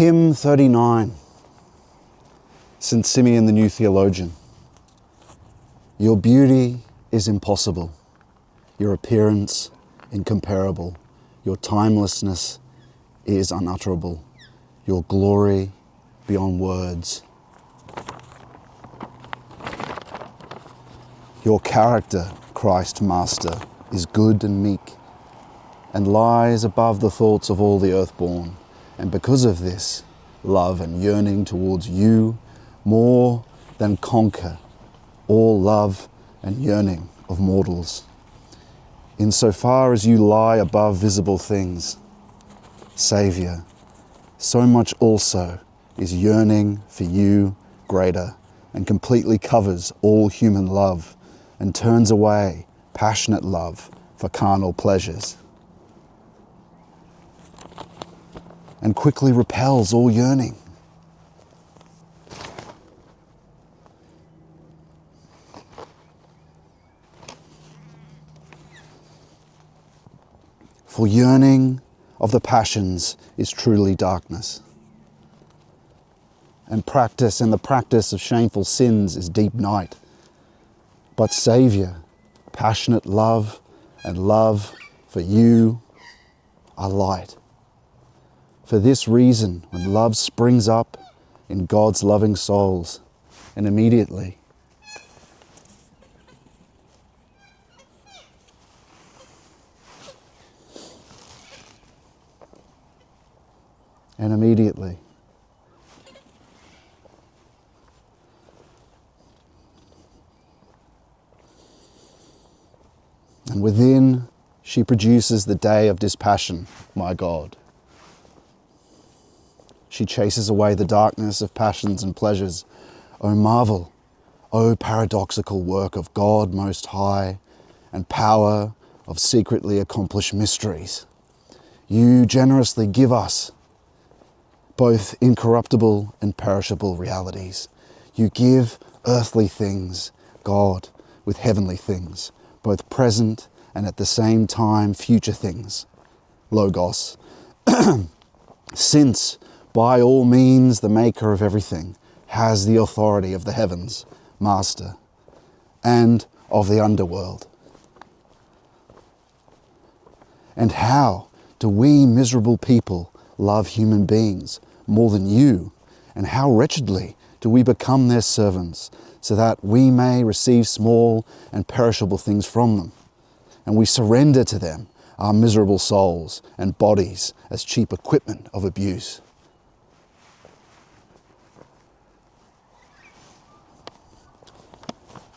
Hymn 39, St. Symeon the New Theologian. Your beauty is impossible, your appearance incomparable, your timelessness is unutterable, your glory beyond words. Your character, Christ Master, is good and meek, and lies above the thoughts of all the earthborn, and because of this, love and yearning towards you more than conquer all love and yearning of mortals. Insofar as you lie above visible things, Saviour, so much also is yearning for you greater, and completely covers all human love, and turns away passionate love for carnal pleasures, and quickly repels all yearning. For yearning of the passions is truly darkness, and the practice of shameful sins is deep night. But Saviour, passionate love and love for you are light. For this reason, when love springs up in God's loving souls, and immediately and within she produces the day of dispassion, my God. She chases away the darkness of passions and pleasures. O marvel, O paradoxical work of God Most High, and power of secretly accomplished mysteries. You generously give us both incorruptible and perishable realities. You give earthly things, God, with heavenly things, both present and at the same time future things, Logos. Since by all means the maker of everything has the authority of the heavens, Master, and of the underworld. And how do we miserable people love human beings more than you, and how wretchedly do we become their servants, so that we may receive small and perishable things from them, and we surrender to them our miserable souls and bodies as cheap equipment of abuse.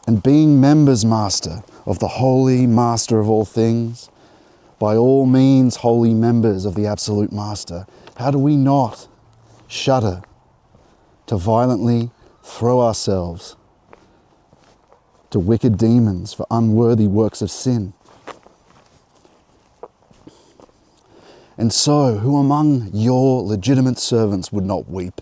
And being members, Master, of the Holy Master of all things, by all means holy members of the Absolute Master, how do we not shudder to violently throw ourselves to wicked demons for unworthy works of sin? And so, who among your legitimate servants would not weep,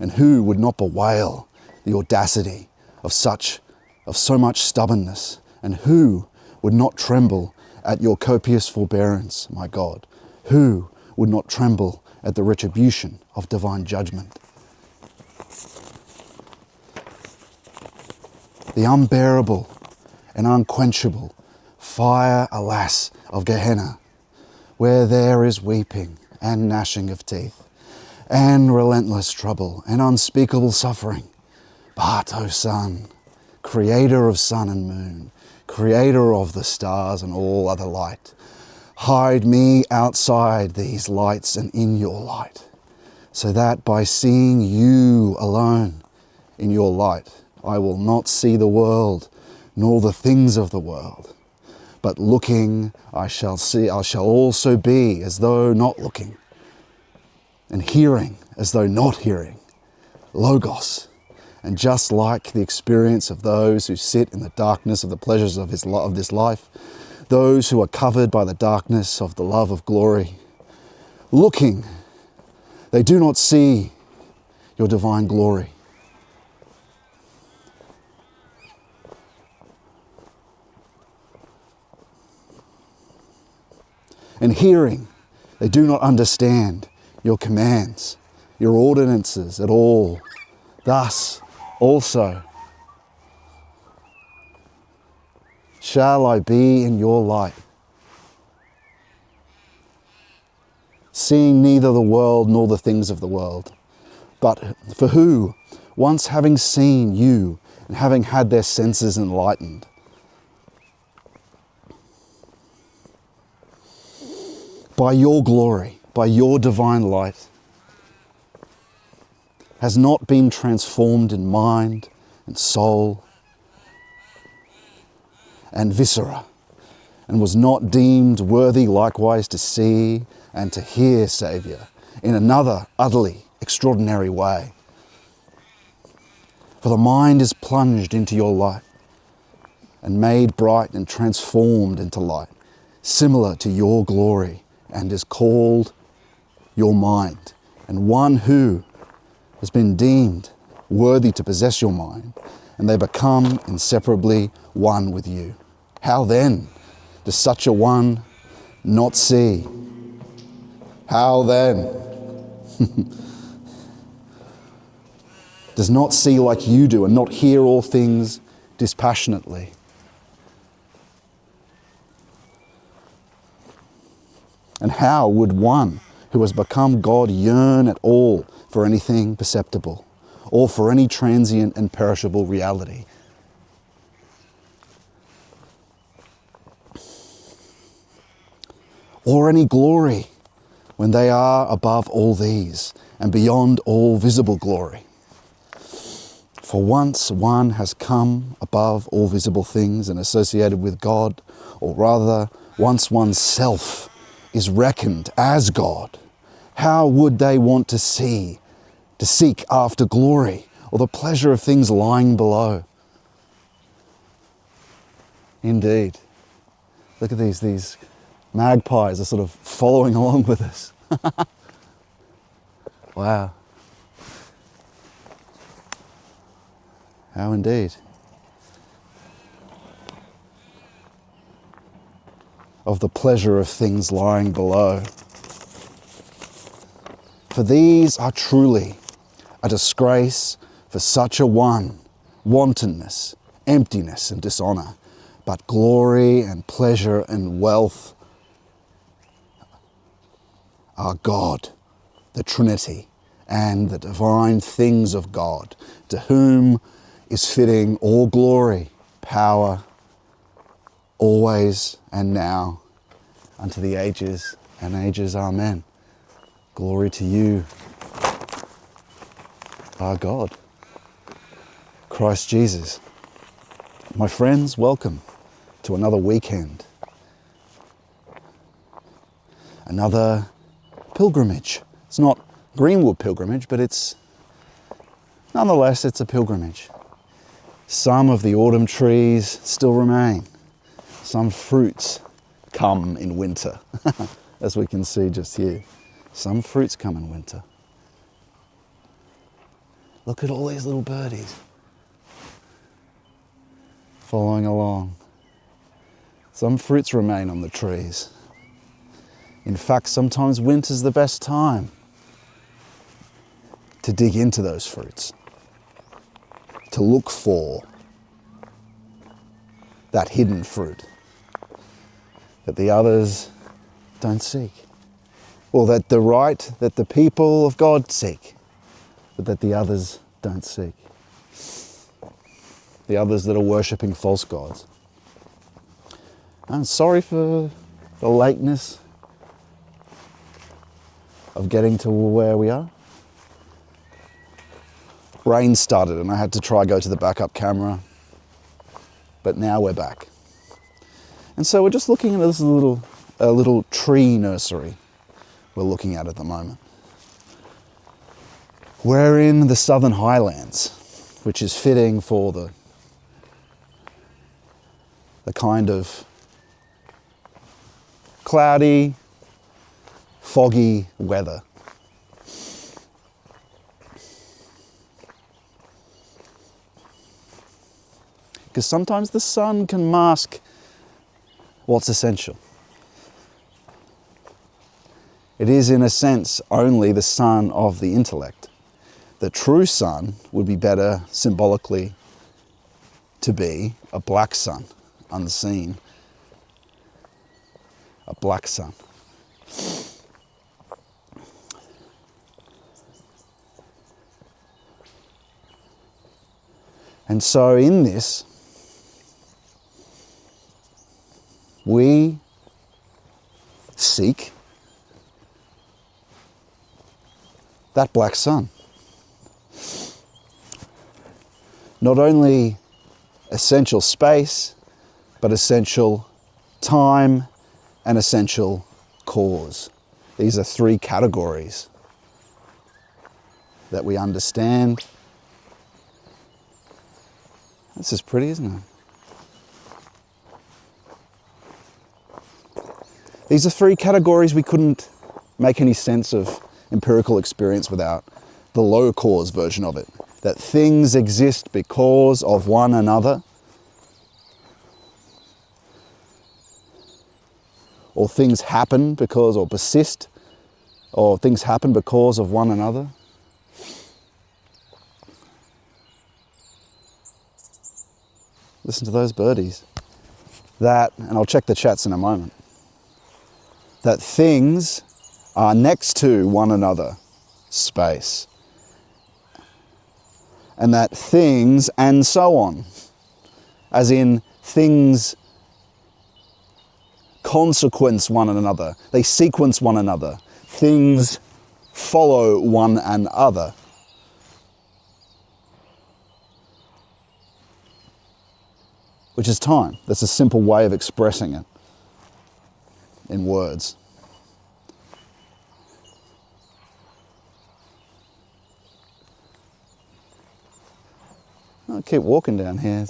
and who would not bewail the audacity of so much stubbornness, and who would not tremble at your copious forbearance, my God? Who would not tremble at the retribution of divine judgment? The unbearable and unquenchable fire, alas, of Gehenna, where there is weeping and gnashing of teeth, and relentless trouble and unspeakable suffering. But, O Son, Creator of sun and moon, Creator of the stars and all other light, hide me outside these lights and in your light, so that by seeing you alone in your light, I will not see the world, nor the things of the world. But looking, I shall also be as though not looking, and hearing as though not hearing, Logos. And just like the experience of those who sit in the darkness of the pleasures of this life, those who are covered by the darkness of the love of glory, looking, they do not see your divine glory. And hearing, they do not understand your commands your ordinances at all. Thus also shall I be in your light, seeing neither the world nor the things of the world. But for who, once having seen you and having had their senses enlightened, by your glory, by your divine light, has not been transformed in mind and soul and viscera, and was not deemed worthy likewise to see and to hear Saviour in another utterly extraordinary way. For the mind is plunged into your light and made bright and transformed into light, similar to your glory, and is called your mind, and one who has been deemed worthy to possess your mind, and they become inseparably one with you. How then does such a one not see? How then does not see like you do and not hear all things dispassionately? And how would one who has become God yearn at all for anything perceptible, or for any transient and perishable reality? Or any glory, when they are above all these and beyond all visible glory? For once one has come above all visible things and associated with God, or rather, once one's self is reckoned as God, how would they want to seek after glory or the pleasure of things lying below? Indeed. Look at these magpies are sort of following along with us. Wow. How indeed. Of the pleasure of things lying below. For these are truly a disgrace for such a one, wantonness, emptiness and dishonour, but glory and pleasure and wealth are God, the Trinity, and the divine things of God, to whom is fitting all glory, power, always and now, unto the ages and ages. Amen. Glory to you, our God, Christ Jesus. My friends, welcome to another weekend, another pilgrimage. It's not Greenwood pilgrimage, but nonetheless, it's a pilgrimage. Some of the autumn trees still remain. Some fruits come in winter, as we can see just here. Some fruits come in winter. Look at all these little birdies following along. Some fruits remain on the trees. In fact, sometimes winter's the best time to dig into those fruits, to look for that hidden fruit that the others don't seek, or that the people of God seek, but that the others don't seek. The others that are worshipping false gods. I'm sorry for the lateness of getting to where we are. Rain started and I had to go to the backup camera, but now we're back. And so we're just looking at this little tree nursery we're looking at the moment. We're in the Southern Highlands, which is fitting for the kind of cloudy, foggy weather. Because sometimes the sun can mask what's essential. It is, in a sense, only the sun of the intellect. The true sun would be better symbolically to be a black sun, unseen. A black sun. And so in this, we seek that black sun. Not only essential space, but essential time and essential cause. These are three categories that we understand. This is pretty, isn't it? These are three categories we couldn't make any sense of empirical experience without the low cause version of it. That things exist because of one another, or things happen because, or persist, or things happen because of one another. Listen to those birdies. That, and I'll check the chats in a moment, that things are next to one another, space. And that things and so on, as in things consequence one another, they sequence one another, things follow one another. Which is time. That's a simple way of expressing it in words. I'll keep walking down here.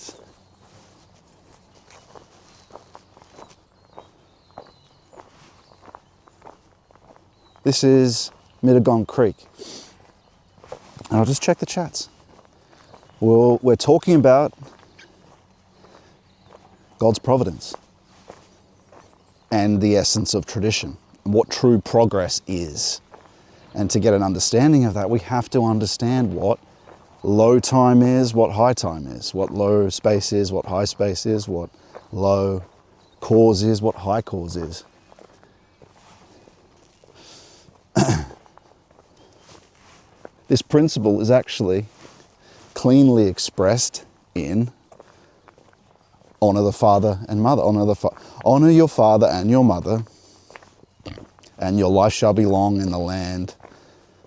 This is Mittagong Creek. And I'll just check the chats. Well, we're talking about God's providence and the essence of tradition, what true progress is. And to get an understanding of that, we have to understand what low time is, what high time is, what low space is, what high space is, what low cause is, what high cause is. This principle is actually cleanly expressed in honor the father and mother. Honor your father and your mother, and your life shall be long in the land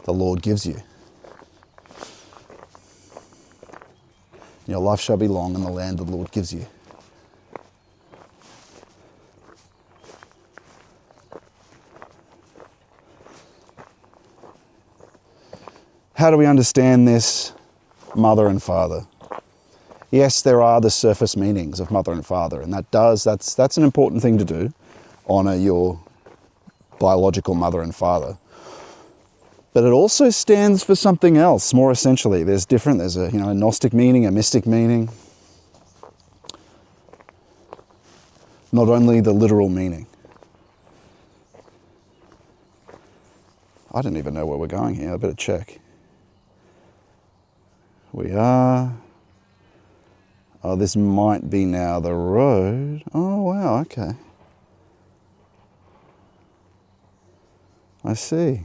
the Lord gives you. Your life shall be long in the land the Lord gives you. How do we understand this mother and father? Yes, there are the surface meanings of mother and father, and that's an important thing to do. Honor your biological mother and father. But it also stands for something else, more essentially. There's a a Gnostic meaning, a mystic meaning. Not only the literal meaning. I don't even know where we're going here, I better check. We are... Oh, this might be now the road. Oh, wow, okay. I see.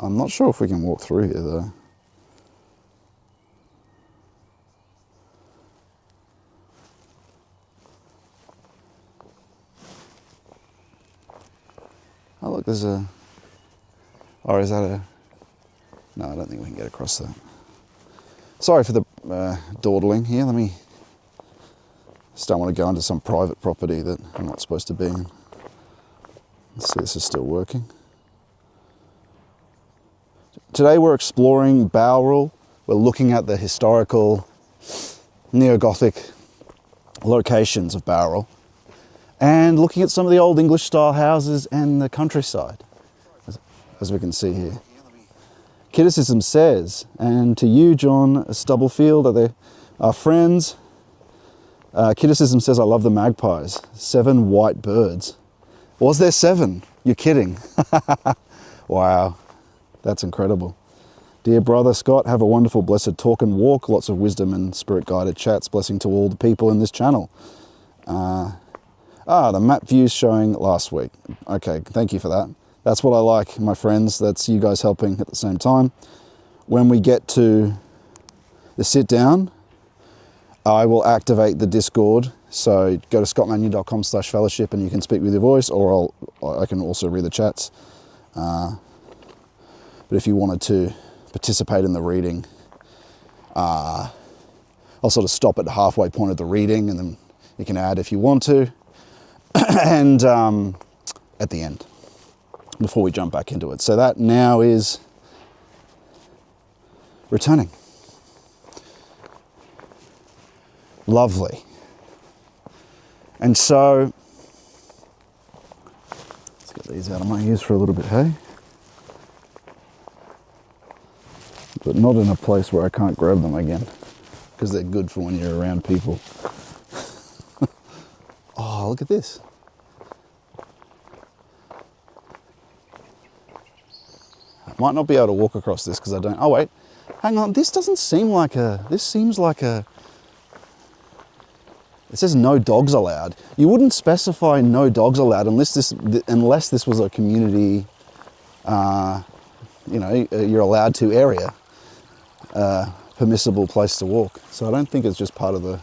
I'm not sure if we can walk through here, though. Oh, look, there's a... Or is that a... No, I don't think we can get across that. Sorry for the dawdling here. Let me... Just don't want to go into some private property that I'm not supposed to be in. Let's see, this is still working. Today we're exploring Bowral. We're looking at the historical neo-Gothic locations of Bowral and looking at some of the old English style houses and the countryside, as we can see here. Criticism says, and to you, John Stubblefield, are friends, Criticism says, I love the magpies. 7 white birds. Was there 7? You're kidding. Wow, that's incredible. Dear brother Scott, have a wonderful, blessed talk and walk. Lots of wisdom and spirit-guided chats. Blessing to all the people in this channel. The map views showing last week. Okay, thank you for that. That's what I like, my friends. That's you guys helping at the same time. When we get to the sit down, I will activate the Discord. So go to scottmanu.com/fellowship and you can speak with your voice, or I can also read the chats. But if you wanted to participate in the reading, I'll sort of stop at the halfway point of the reading and then you can add if you want to. And at the end, before we jump back into it. So that now is returning. Lovely. And so, let's get these out of my ears for a little bit, hey? But not in a place where I can't grab them again, because they're good for when you're around people. Oh, look at this. I might not be able to walk across this because I don't, oh wait, hang on, this doesn't seem like a, this seems like a, it says no dogs allowed. You wouldn't specify no dogs allowed unless this was a community, you're allowed to area, permissible place to walk. So I don't think it's just part of the,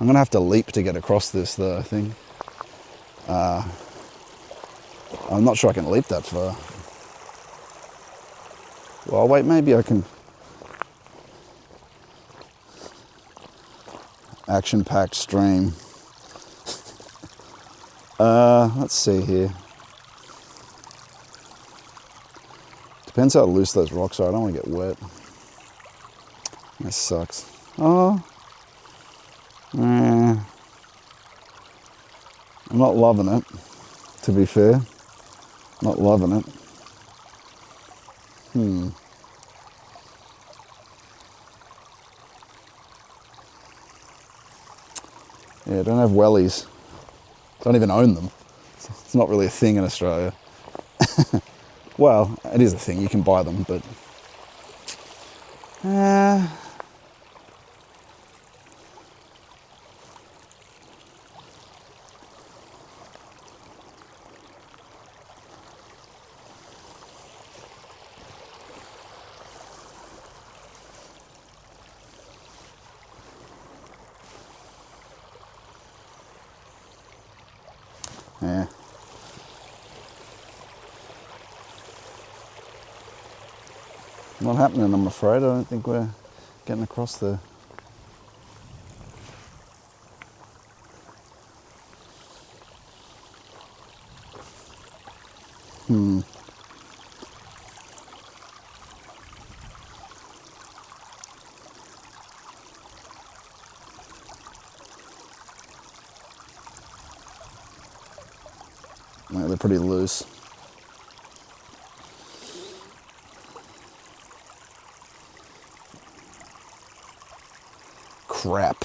I'm gonna have to leap to get across this though, I think. I'm not sure I can leap that far. Well, wait, maybe I can. Action-packed stream. Let's see here. Depends how loose those rocks are. I don't want to get wet. That sucks. Oh. I'm not loving it, to be fair. Not loving it. Yeah, I don't have wellies. Don't even own them. It's not really a thing in Australia. Well, it is a thing. You can buy them, but... yeah. Not happening, I'm afraid. I don't think we're getting across there. Yeah, they're pretty loose. Crap.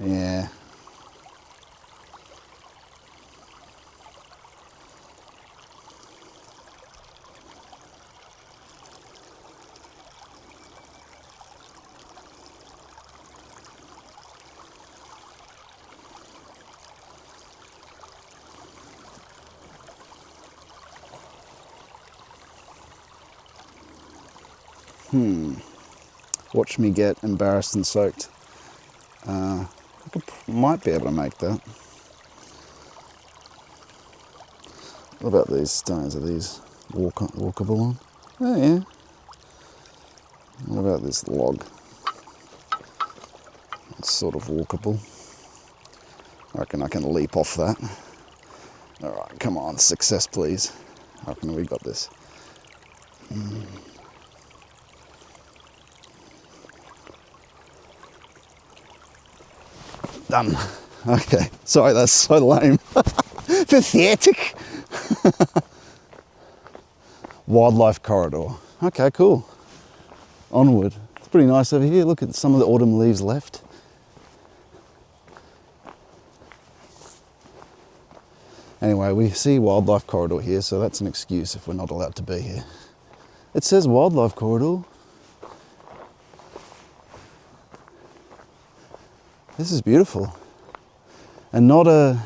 Yeah. Watch me get embarrassed and soaked. Might be able to make that. What about these stones? Are these walkable on? Oh yeah. What about this log? It's sort of walkable. I reckon I can leap off that. All right, come on, success please. I reckon we got this. Done. Okay, sorry, that's so lame. Pathetic. Wildlife corridor. Okay, cool. Onward. It's pretty nice over here. Look at some of the autumn leaves left. Anyway, we see wildlife corridor here, so that's an excuse if we're not allowed to be here. It says wildlife corridor. This is beautiful. And not a,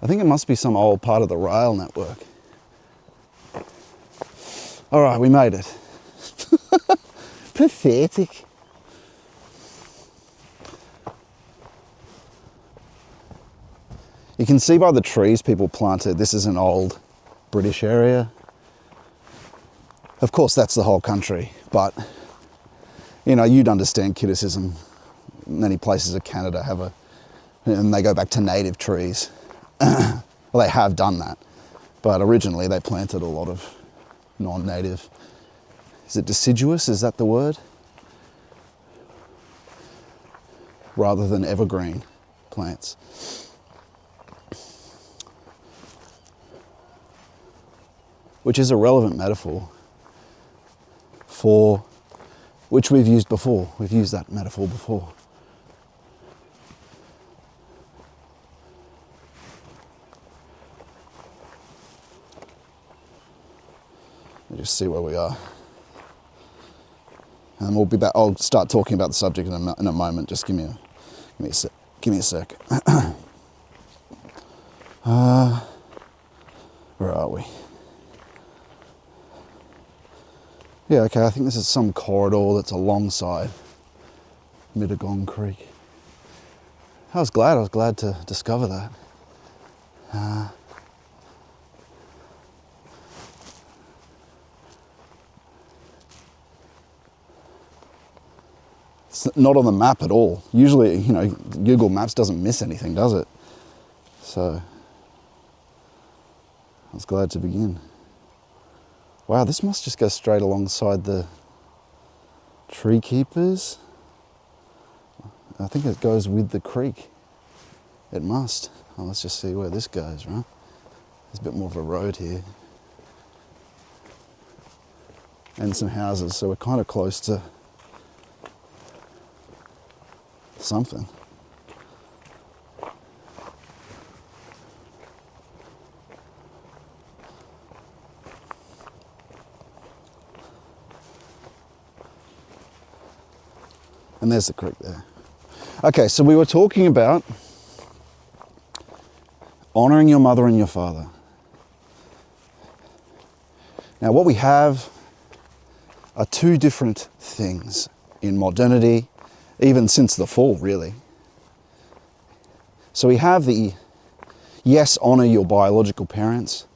I think it must be some old part of the rail network. All right, we made it. Pathetic. You can see by the trees people planted, this is an old British area. Of course, that's the whole country, but you know, you'd understand criticism. Many places of Canada have a, and they go back to native trees. Well, they have done that, but originally they planted a lot of non-native. Is it deciduous? Is that the word? Rather than evergreen plants. Which is a relevant metaphor for, which we've used before. We've used that metaphor before. We'll just see where we are. And we'll be back. I'll start talking about the subject in a moment. Just give me a sec. Where are we? Yeah, okay, I think this is some corridor that's alongside Mittagong Creek. I was glad to discover that. It's not on the map at all. Usually, you know, Google Maps doesn't miss anything, does it? So, I was glad to begin. Wow, this must just go straight alongside the tree keepers. I think it goes with the creek. It must. Oh, let's just see where this goes, right? There's a bit more of a road here. And some houses, so we're kind of close to something. And there's the creek there. Okay, so we were talking about honoring your mother and your father. Now, what we have are two different things in modernity, even since the fall, really. So we have the, yes, honor your biological parents,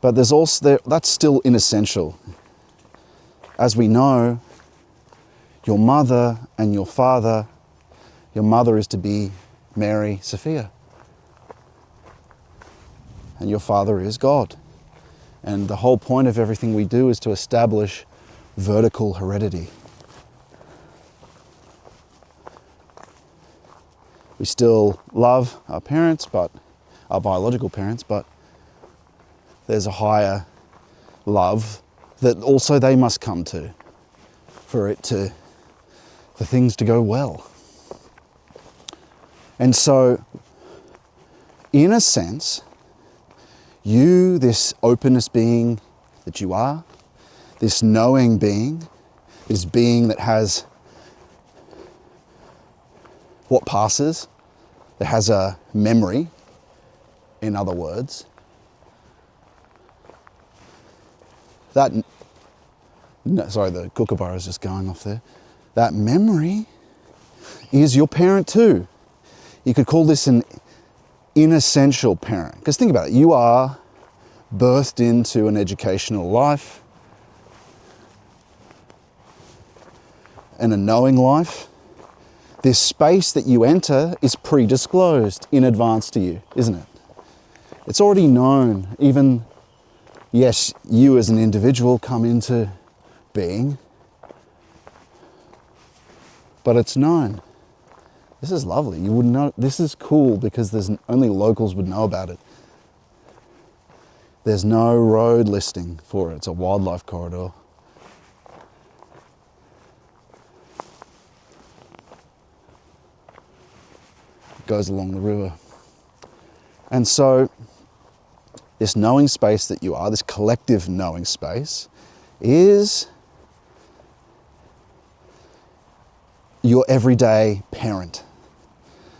but there's also, that's still inessential. As we know, your mother and your father, your mother is to be Mary Sophia. And your father is God. And the whole point of everything we do is to establish vertical heredity. We still love our parents, but our biological parents, but there's a higher love that also they must come to for things to go well. And so, in a sense, you, this openness being that you are, this knowing being, this being that has what passes, that has a memory, in other words, that, no, sorry, the kookaburra is just going off there. That memory is your parent too. You could call this an inessential parent. Because think about it, you are birthed into an educational life and a knowing life, this space that you enter is predisclosed in advance to you, isn't it? It's already known. Even, yes, you as an individual come into being, but it's known. This is lovely. You wouldn't know. This is cool because there's only locals would know about it. There's no road listing for it. It's a wildlife corridor. It goes along the river. And so this knowing space that you are, this collective knowing space, is your everyday parent.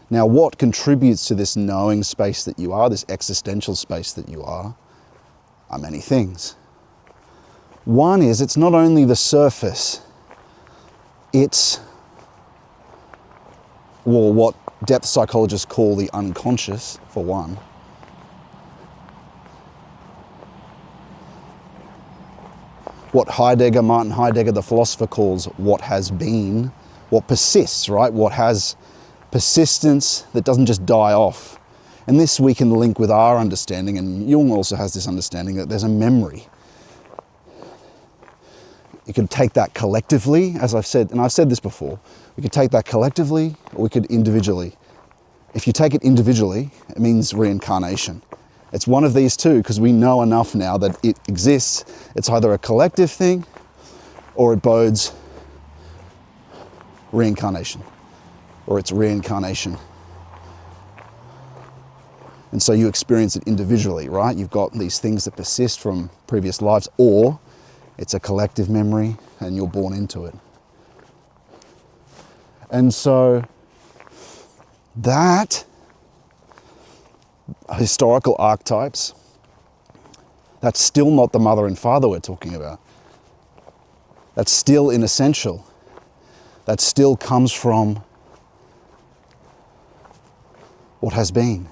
Now, what contributes to this knowing space that you are, this existential space that you are many things. One is, it's not only the surface, it's, well, what depth psychologists call the unconscious, for one. What Martin Heidegger, the philosopher, calls what has been, what persists, right? What has persistence that doesn't just die off. And this we can link with our understanding, and Jung also has this understanding that there's a memory. You could take that collectively, as I've said, and I've said this before, we could take that collectively or we could individually. If you take it individually, it means reincarnation. It's one of these two because we know enough now that it exists. It's either a collective thing or it bodes reincarnation, or it's reincarnation. And so you experience it individually, right? You've got these things that persist from previous lives, or it's a collective memory and you're born into it. And so that historical archetypes, that's still not the mother and father we're talking about. That's still inessential. That still comes from what has been.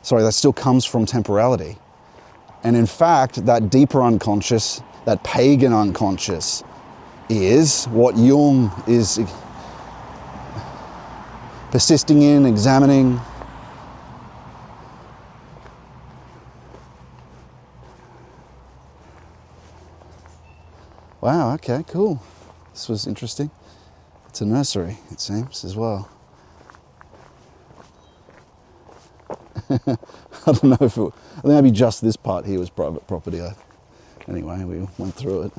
Sorry, that still comes from temporality. And in fact, that deeper unconscious, that pagan unconscious, is what Jung is persisting in, examining. Wow, okay, cool. This was interesting. It's a nursery, it seems, as well. I don't know if it, I think maybe just this part here was private property. Anyway, we went through it.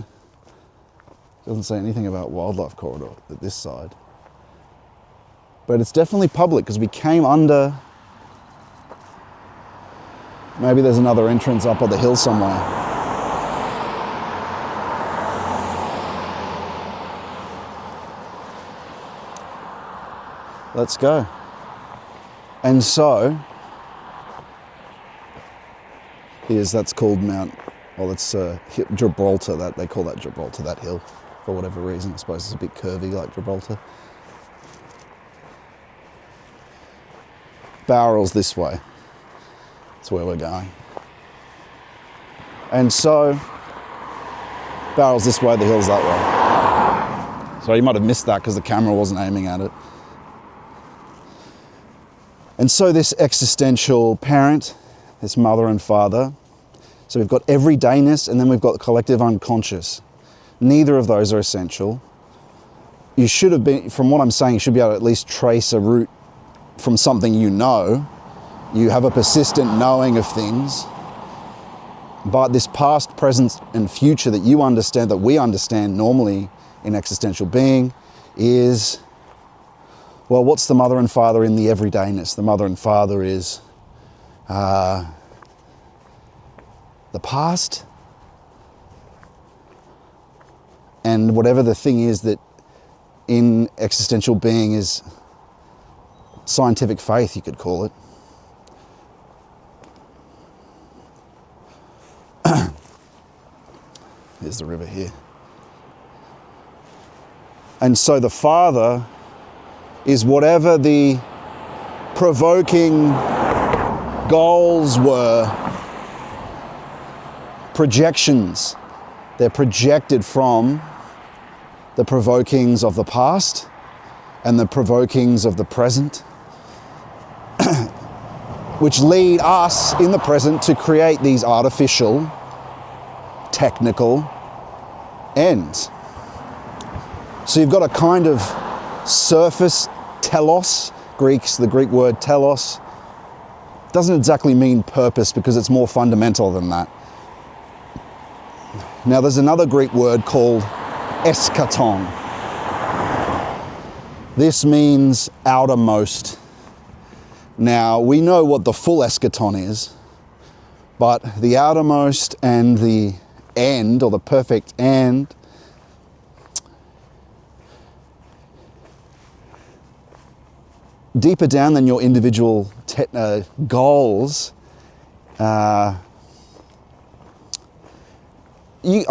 Doesn't say anything about wildlife corridor at this side. But it's definitely public because we came under. Maybe there's another entrance up on the hill somewhere. Let's go. And so, that's called Mount, well, that's Gibraltar, that they call that Gibraltar, that hill, for whatever reason. I suppose it's a bit curvy like Gibraltar. Barrel's this way. That's where we're going. And so, Barrel's this way, the hill's that way. So you might have missed that because the camera wasn't aiming at it. And so this existential parent, this mother and father, so we've got everydayness and then we've got the collective unconscious. Neither of those are essential. You should have been, from what I'm saying, you should be able to at least trace a route from something you know. You have a persistent knowing of things. But this past, present, and future that you understand, that we understand normally in existential being, is, well, what's the mother and father in the everydayness? The mother and father is the past, and whatever the thing is that in existential being is scientific faith, you could call it. There's the river here. And so the father is whatever the provoking goals were projections. They're projected from the provokings of the past and the provokings of the present, which lead us in the present to create these artificial, technical ends. So you've got a kind of surface telos. The Greek word telos doesn't exactly mean purpose because it's more fundamental than that. Now there's another Greek word called eschaton. This means outermost. Now we know what the full eschaton is, but the outermost and the end, or the perfect end, deeper down than your individual goals,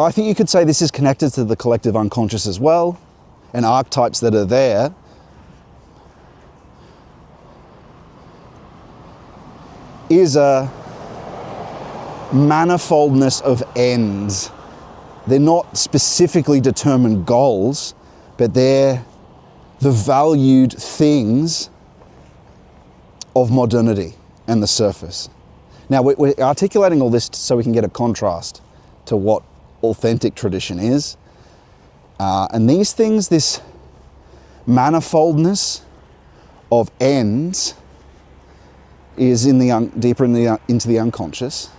I think you could say this is connected to the collective unconscious as well, and archetypes that are there. Is a manifoldness of ends. They're not specifically determined goals, but they're the valued things of modernity and the surface. Now we're articulating all this so we can get a contrast to what authentic tradition is. And these things, this manifoldness of ends, is in the deeper into the unconscious.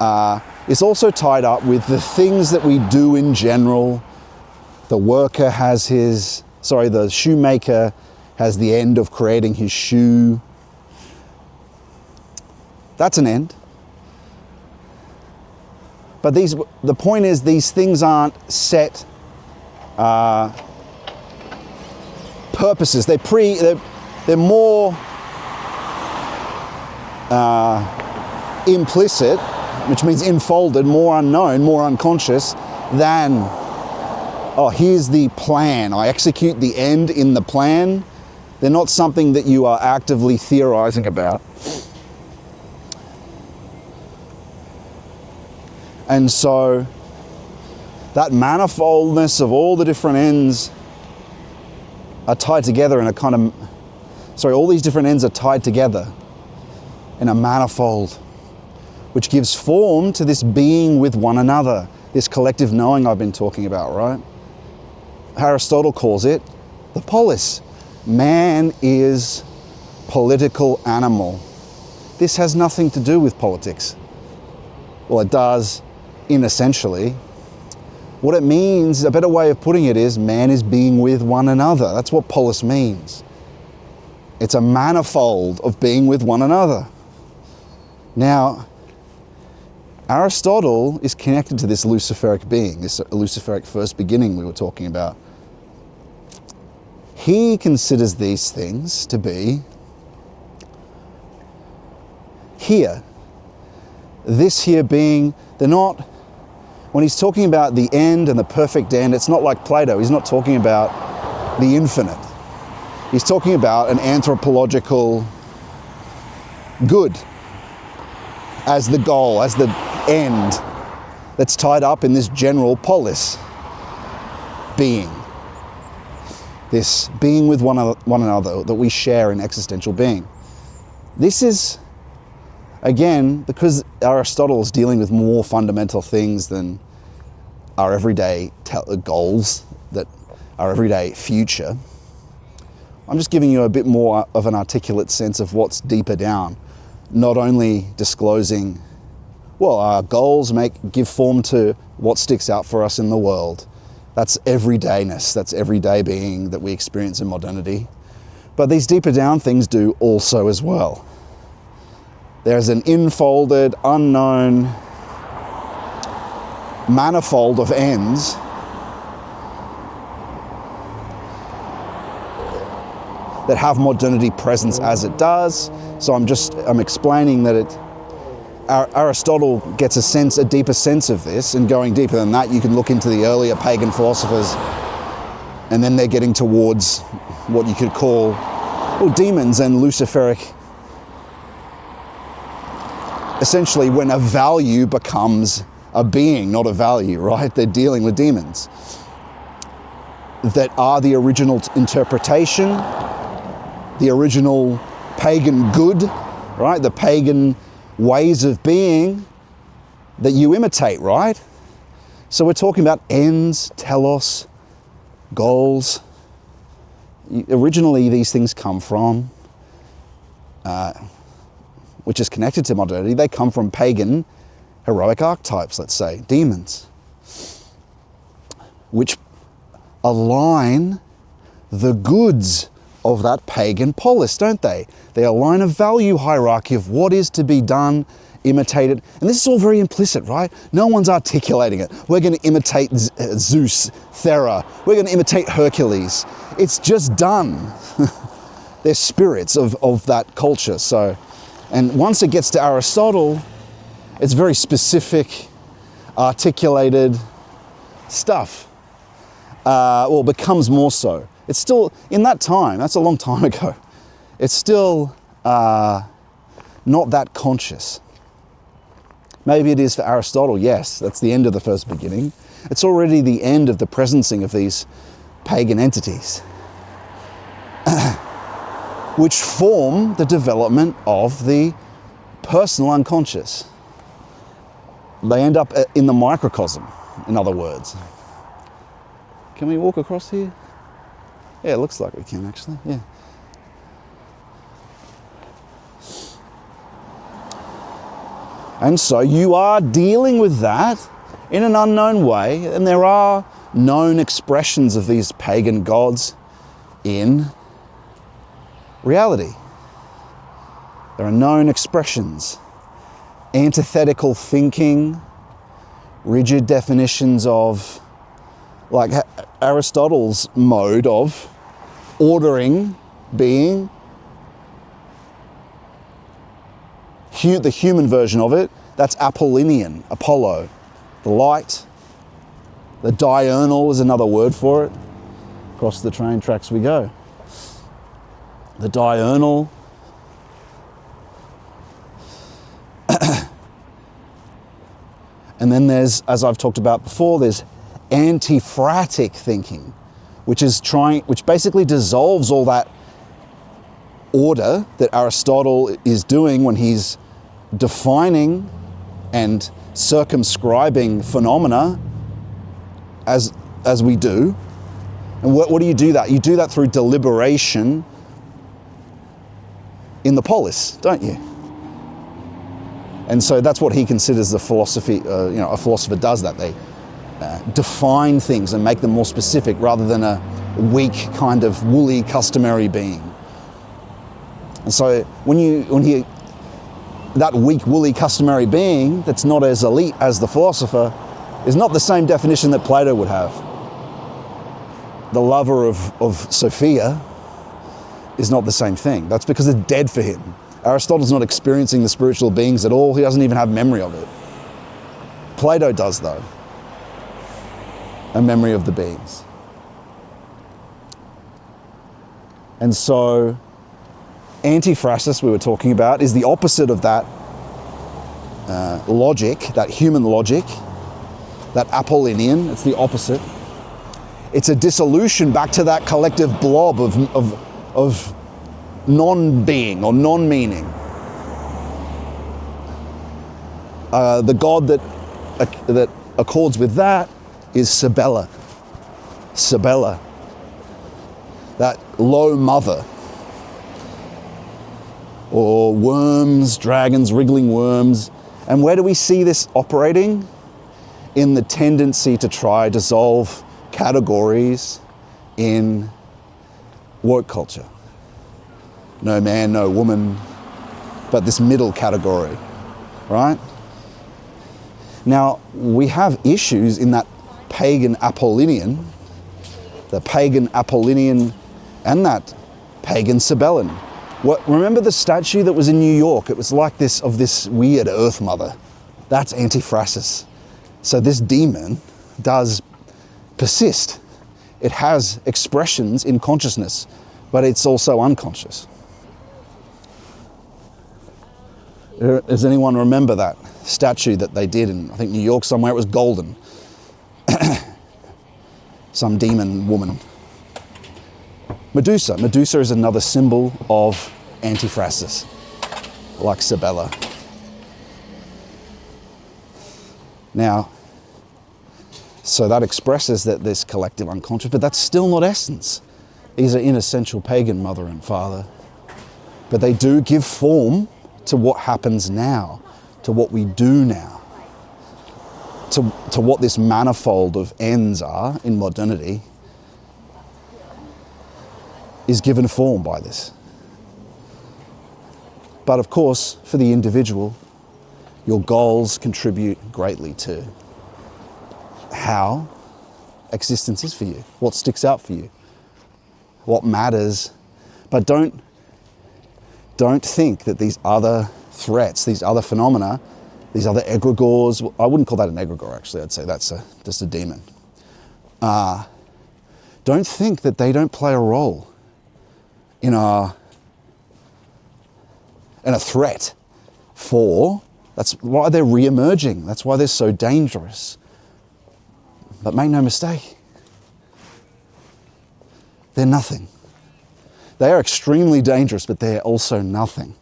It's also tied up with the things that we do in general. The worker has the shoemaker has the end of creating his shoe. That's an end. But the point is, these things aren't set purposes. They're more implicit, which means enfolded, more unknown, more unconscious than, oh, here's the plan. I execute the end in the plan. They're not something that you are actively theorizing about. And so that manifoldness of all the different ends are tied together in a kind of, all these different ends are tied together in a manifold, which gives form to this being with one another, this collective knowing I've been talking about, right? Aristotle calls it the polis. Man is political animal. This has nothing to do with politics. Well, it does, essentially. What it means, a better way of putting it is, man is being with one another. That's what polis means. It's a manifold of being with one another. Now, Aristotle is connected to this Luciferic being, this Luciferic first beginning we were talking about. He considers these things to be here. This here being, they're not, when he's talking about the end and the perfect end, it's not like Plato. He's not talking about the infinite. He's talking about an anthropological good as the goal, as the end that's tied up in this general polis being. This being with one another that we share in existential being. This is, again, because Aristotle is dealing with more fundamental things than our everyday goals, that our everyday future. I'm just giving you a bit more of an articulate sense of what's deeper down, not only disclosing, well, our goals give form to what sticks out for us in the world. That's everydayness, that's everyday being that we experience in modernity. But these deeper down things do also as well. There's an infolded, unknown manifold of ends that have modernity presence as it does. So I'm explaining that Aristotle gets a deeper sense of this, and going deeper than that, you can look into the earlier pagan philosophers, and then they're getting towards what you could call, well, demons and Luciferic essentially when a value becomes a being, not a value, right? They're dealing with demons that are the original interpretation, the original pagan good, right? The pagan ways of being that you imitate, right? So we're talking about ends, telos, goals. Originally, these things come from, which is connected to modernity, they come from pagan heroic archetypes, let's say, demons, which align the goods of that pagan polis, don't they? They align a value hierarchy of what is to be done, imitated. And this is all very implicit, right? No one's articulating it. We're going to imitate Zeus, Thera. We're going to imitate Hercules. It's just done. They're spirits of that culture. So, and once it gets to Aristotle, it's very specific, articulated stuff. Well, becomes more so. It's still, in that time, that's a long time ago, it's still not that conscious. Maybe it is for Aristotle, yes, that's the end of the first beginning. It's already the end of the presencing of these pagan entities, which form the development of the personal unconscious. They end up in the microcosm, in other words. Can we walk across here? Yeah, it looks like we can actually, yeah. And so you are dealing with that in an unknown way, and there are known expressions of these pagan gods in reality. There are known expressions, antithetical thinking, rigid definitions of, like Aristotle's mode of ordering being, the human version of it, that's Apollinian, Apollo, the light. The diurnal is another word for it. Across the train tracks we go. The diurnal. And then there's, as I've talked about before, there's antiphratic thinking, which basically dissolves all that order that Aristotle is doing when he's defining and circumscribing phenomena as we do. And what do you do that? You do that through deliberation in the polis, don't you? And so that's what he considers the philosophy, a philosopher does that. They define things and make them more specific rather than a weak kind of woolly customary being. And so when that weak woolly customary being that's not as elite as the philosopher is not the same definition that Plato would have. The lover of Sophia is not the same thing. That's because it's dead for him. Aristotle's not experiencing the spiritual beings at all. He doesn't even have memory of it. Plato does, though. A memory of the beings. And so, antiphrasis we were talking about is the opposite of that logic, that human logic, that Apollinian. It's the opposite. It's a dissolution back to that collective blob of non-being or non-meaning. The god that accords with that is Cybele. Cybele, that low mother. Or worms, dragons, wriggling worms. And where do we see this operating? In the tendency to try dissolve categories in woke culture. No man, no woman, but this middle category, right? Now, we have issues in that pagan Apollinian, the pagan Apollinian and that pagan Cybele. Remember the statue that was in New York? It was like this, of this weird earth mother. That's antiphrasis. So this demon does persist. It has expressions in consciousness, but it's also unconscious. Does anyone remember that statue that they did in, I think, New York somewhere? It was golden. Some demon woman. Medusa. Medusa is another symbol of antiphrastus, like Cybele. Now, so that expresses that this collective unconscious, but that's still not essence. These are inessential pagan mother and father. But they do give form to what happens now, to what we do now, to what this manifold of ends are in modernity, is given form by this. But of course, for the individual, your goals contribute greatly to how existence is for you, what sticks out for you, what matters. But don't think that these other threats, these other phenomena, these other egregores, I wouldn't call that an egregore actually, I'd say that's just a demon. Don't think that they don't play a role in a threat for, that's why they're re-emerging, that's why they're so dangerous. But make no mistake, they're nothing. They are extremely dangerous, but they're also nothing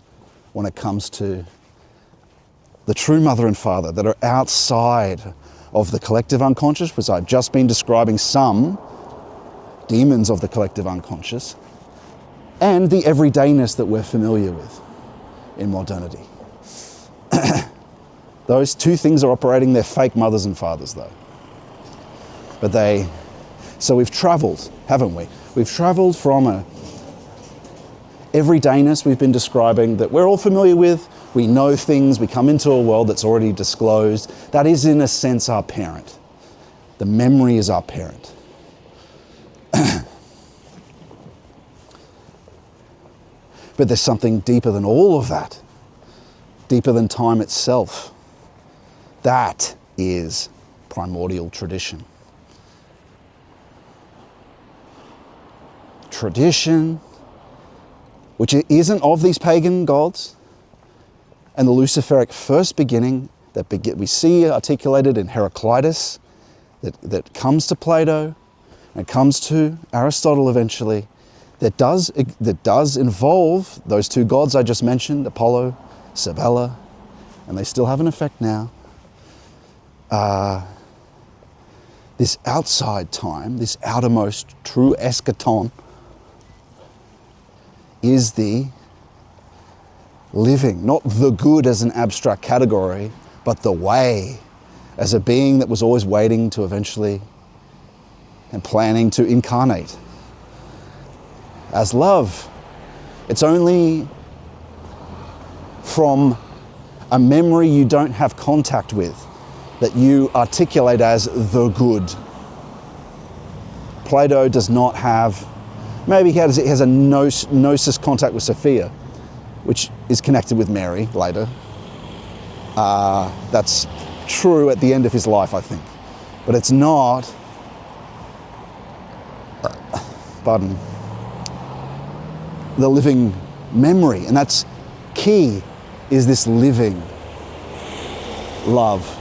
when it comes to the true mother and father that are outside of the collective unconscious, because I've just been describing some demons of the collective unconscious, and the everydayness that we're familiar with in modernity. Those two things are operating. They're fake mothers and fathers though. But so we've travelled, haven't we? We've travelled from a everydayness we've been describing that we're all familiar with. We know things, we come into a world that's already disclosed. That is in a sense our parent. The memory is our parent. But there's something deeper than all of that, deeper than time itself. That is primordial tradition. Tradition, which isn't of these pagan gods, and the Luciferic first beginning that we see articulated in Heraclitus, that comes to Plato and comes to Aristotle eventually, that does involve those two gods I just mentioned, Apollo, Cybele, and they still have an effect now. This outside time, this outermost true eschaton, is the living, not the good as an abstract category, but the way as a being that was always waiting to eventually and planning to incarnate as love. It's only from a memory you don't have contact with that you articulate as the good. Plato does not have, maybe he has a gnosis contact with Sophia, which is connected with Mary later. That's true at the end of his life, I think. But it's not, the living memory. And that's key, is this living love.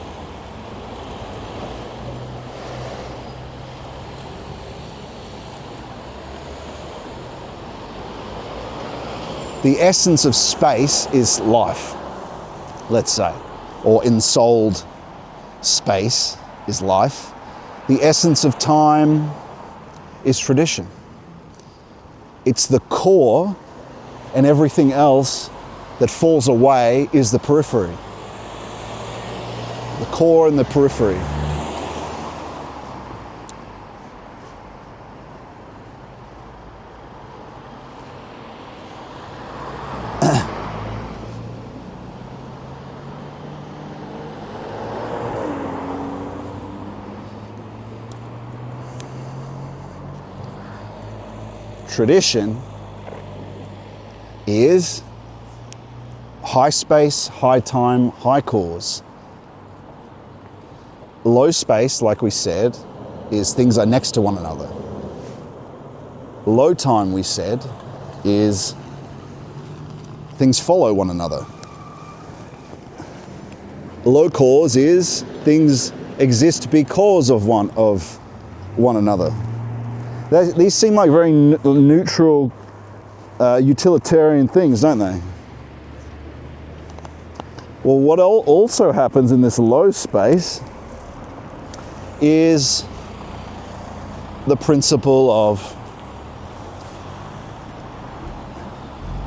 The essence of space is life, let's say, or ensouled space is life. The essence of time is tradition. It's the core, and everything else that falls away is the periphery. The core and the periphery. Tradition is high space, high time, high cause. Low space, like we said, is things are next to one another. Low time, we said, is things follow one another. Low cause is things exist because of one another. These seem like very neutral, utilitarian things, don't they? Well, what also happens in this low space is the principle of,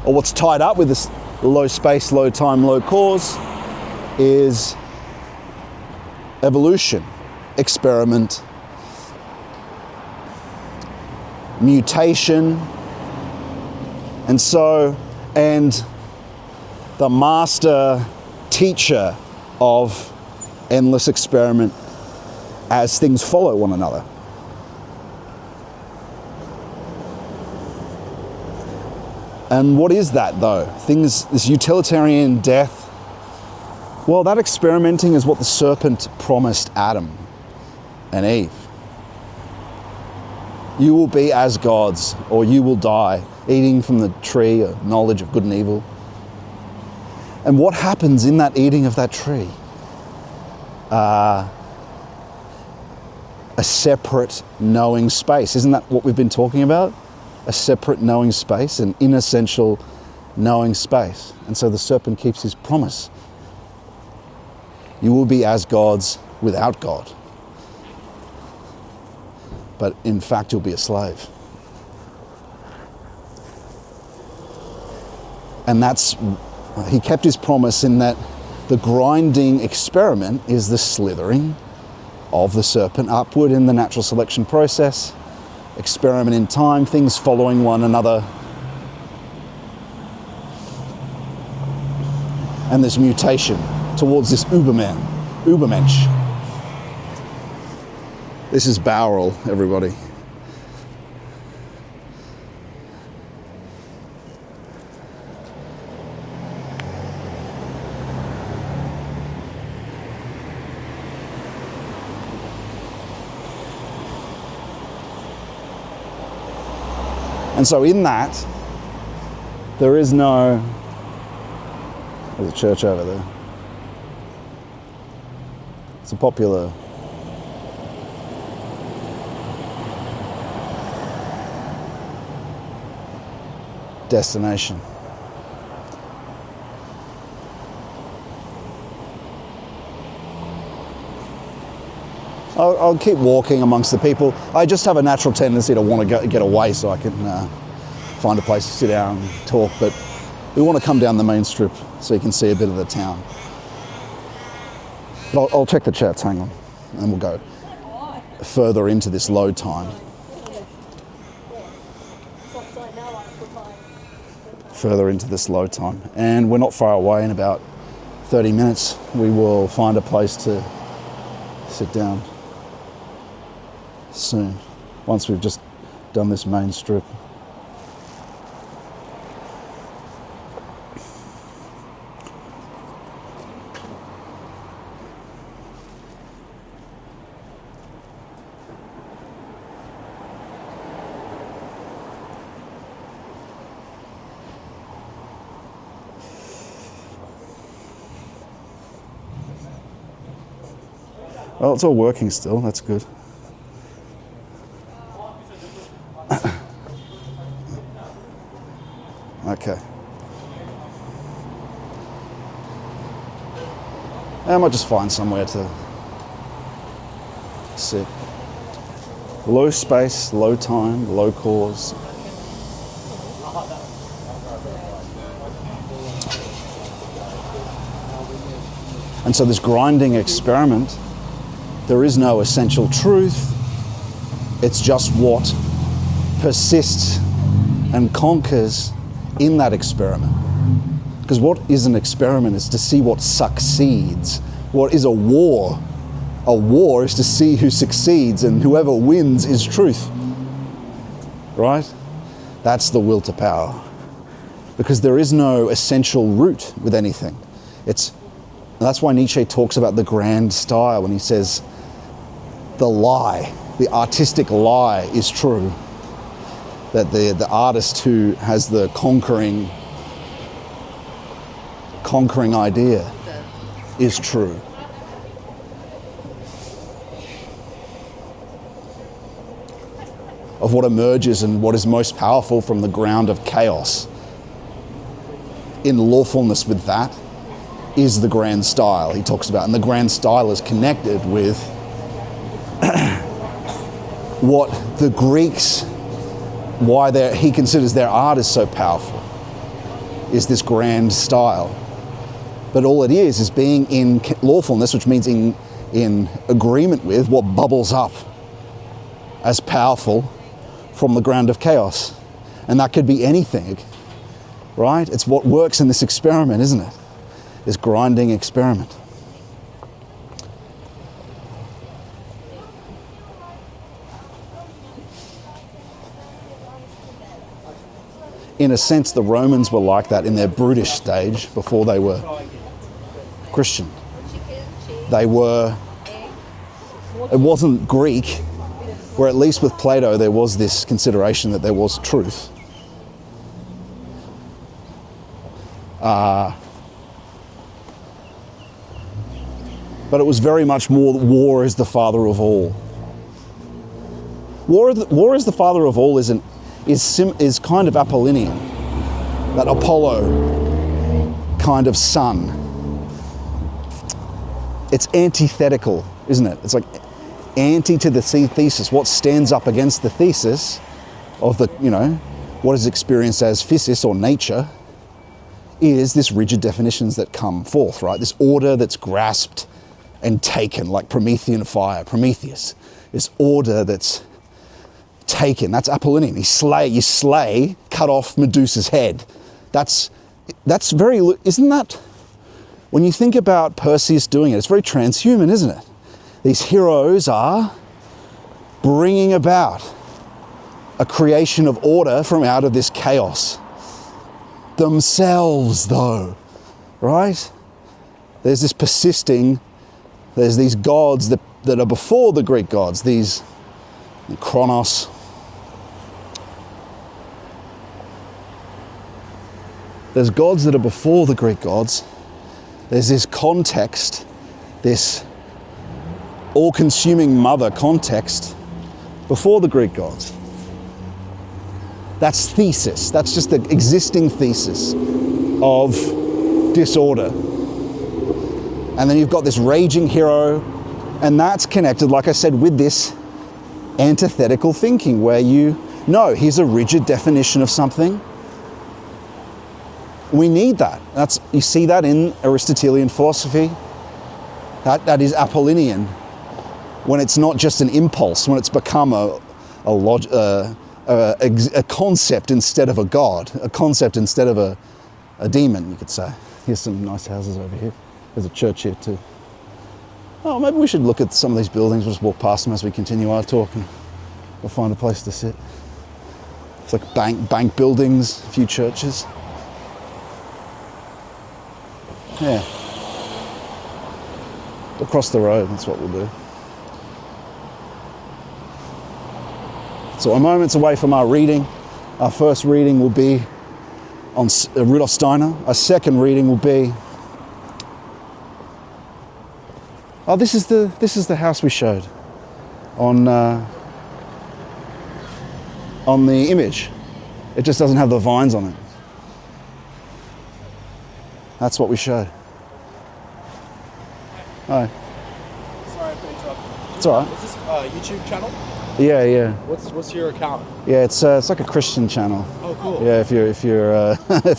or what's tied up with this low space, low time, low cause, is evolution, experiment, mutation, and the master teacher of endless experiment as things follow one another. And what is that though? This utilitarian death. Well, that experimenting is what the serpent promised Adam and Eve. You will be as gods, or you will die, eating from the tree of knowledge of good and evil. And what happens in that eating of that tree? A separate knowing space. Isn't that what we've been talking about? A separate knowing space, an inessential knowing space. And so the serpent keeps his promise. You will be as gods without God. But in fact, you'll be a slave. And he kept his promise in that the grinding experiment is the slithering of the serpent upward in the natural selection process, experiment in time, things following one another. And this mutation towards this Übermensch. This is Bauerl, everybody. And so in that, there's a church over there. It's a popular destination. I'll keep walking amongst the people. I just have a natural tendency to want to get away so I can find a place to sit down and talk, but we want to come down the main strip so you can see a bit of the town. But I'll check the chats, hang on, and we'll go further into this low time. Further into this low time. And we're not far away. In about 30 minutes, we will find a place to sit down soon, once we've just done this main strip. Well, it's all working still, that's good. Okay. I might just find somewhere to sit. Low space, low time, low cause. And so this grinding experiment, there is no essential truth. It's just what persists and conquers in that experiment. Because what is an experiment is to see what succeeds. What is a war? A war is to see who succeeds, and whoever wins is truth. Right? That's the will to power. Because there is no essential root with anything. That's why Nietzsche talks about the grand style when he says the lie, the artistic lie is true. That the artist who has the conquering idea is true. Of what emerges and what is most powerful from the ground of chaos. In lawfulness with that is the grand style he talks about. And the grand style is connected with what the Greeks, he considers their art is so powerful, is this grand style. But all it is being in lawfulness, which means in agreement with what bubbles up as powerful from the ground of chaos. And that could be anything, right? It's what works in this experiment, isn't it? This grinding experiment. In a sense, the Romans were like that in their brutish stage before they were Christian. It wasn't Greek, where at least with Plato there was this consideration that there was truth. But it was very much more war is the father of all. War is the father of all is kind of Apollinean, that Apollo kind of sun. It's antithetical, isn't it? It's like anti to the thesis. What stands up against the thesis of the, what is experienced as physis or nature is this rigid definitions that come forth, right? This order that's grasped and taken, like Promethean fire, Prometheus. This order that's taken, that's Apollonian. You slay, cut off Medusa's head. That's very, isn't that, when you think about Perseus doing it, it's very transhuman, isn't it? These heroes are bringing about a creation of order from out of this chaos. Themselves, though, right? There's this persisting, there's these gods that are before the Greek gods, these Chronos. There's gods that are before the Greek gods. There's this context, this all-consuming mother context before the Greek gods. That's thesis. That's just the existing thesis of disorder. And then you've got this raging hero, and that's connected, like I said, with this antithetical thinking where here's a rigid definition of something. We need that. You see that in Aristotelian philosophy. That is Apollinian. When it's not just an impulse, when it's become a concept instead of a god, a concept instead of a demon, you could say. Here's some nice houses over here. There's a church here too. Oh, maybe we should look at some of these buildings. We'll just walk past them as we continue our talk and we'll find a place to sit. It's like bank buildings, a few churches. Yeah. Across the road, that's what we'll do. So a moment's away from our reading. Our first reading will be on Rudolf Steiner. Our second reading will be... Oh, this is the house we showed on the image. It just doesn't have the vines on it. That's what we showed. Hi. Sorry for interrupting. It's all right. Is this a YouTube channel? Yeah. What's your account? Yeah, it's like a Christian channel. Oh, cool. Yeah, if you're if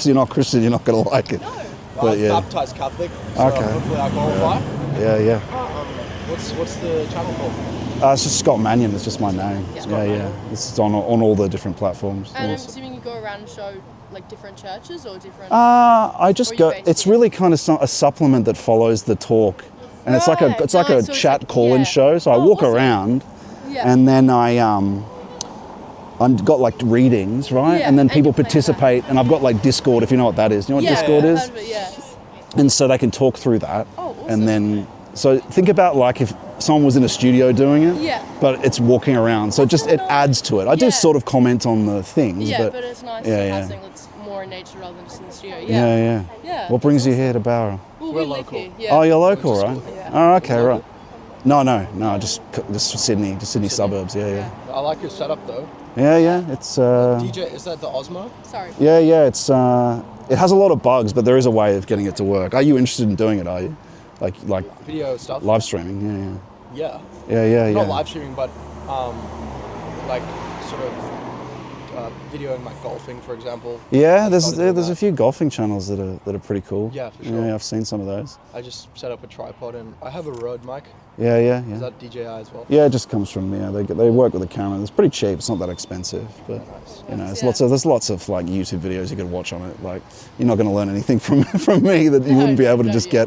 you're not Christian, you're not gonna like it. No. But I'm baptized Catholic, so okay. hopefully I qualify. Yeah. What's the channel called? It's just Scott Mannion. It's just my name. Yeah. It's on all the different platforms. And I'm assuming you go around and show like different churches or different. I just go. It's really kind of a supplement that follows the talk, and it's like a chat call-in show. So I walk around, and then I've got like readings, right? Yeah, and then people participate, and I've got like Discord, if you know what that is. Do you know what Discord is? Yes. And so they can talk through that. Oh, awesome. And then, so think about like if someone was in a studio doing it, but it's walking around. So it adds to it. I do sort of comment on the things. Yeah, but it's nice to have something that's more in nature rather than just in the studio. Yeah. What brings you here to Barrow? Well, Well, We're we live local. here. Yeah. Oh, you're local, Went to right? school. Yeah. Oh, okay, right. No, just Sydney suburbs. Yeah. I like your setup though. Yeah. It's DJ, is that the Osmo? Sorry. yeah. It's it has a lot of bugs, but there is a way of getting it to work. Are you interested in doing it? Are you like Video stuff? live streaming? Yeah. Yeah. Not live streaming, but like sort of videoing like golfing, for example. Yeah, I there's started doing a that. few golfing channels that are pretty cool. Yeah, for sure. Yeah, I've seen some of those. I just set up a tripod and I have a Rode mic. Yeah. Is that DJI as well? Yeah, it just comes from they work with the camera. It's pretty cheap. It's not that expensive, but Nice. you know, Nice, there's lots of like YouTube videos you could watch on it. Like you're not going to learn anything from me that you wouldn't be able to No, just yeah.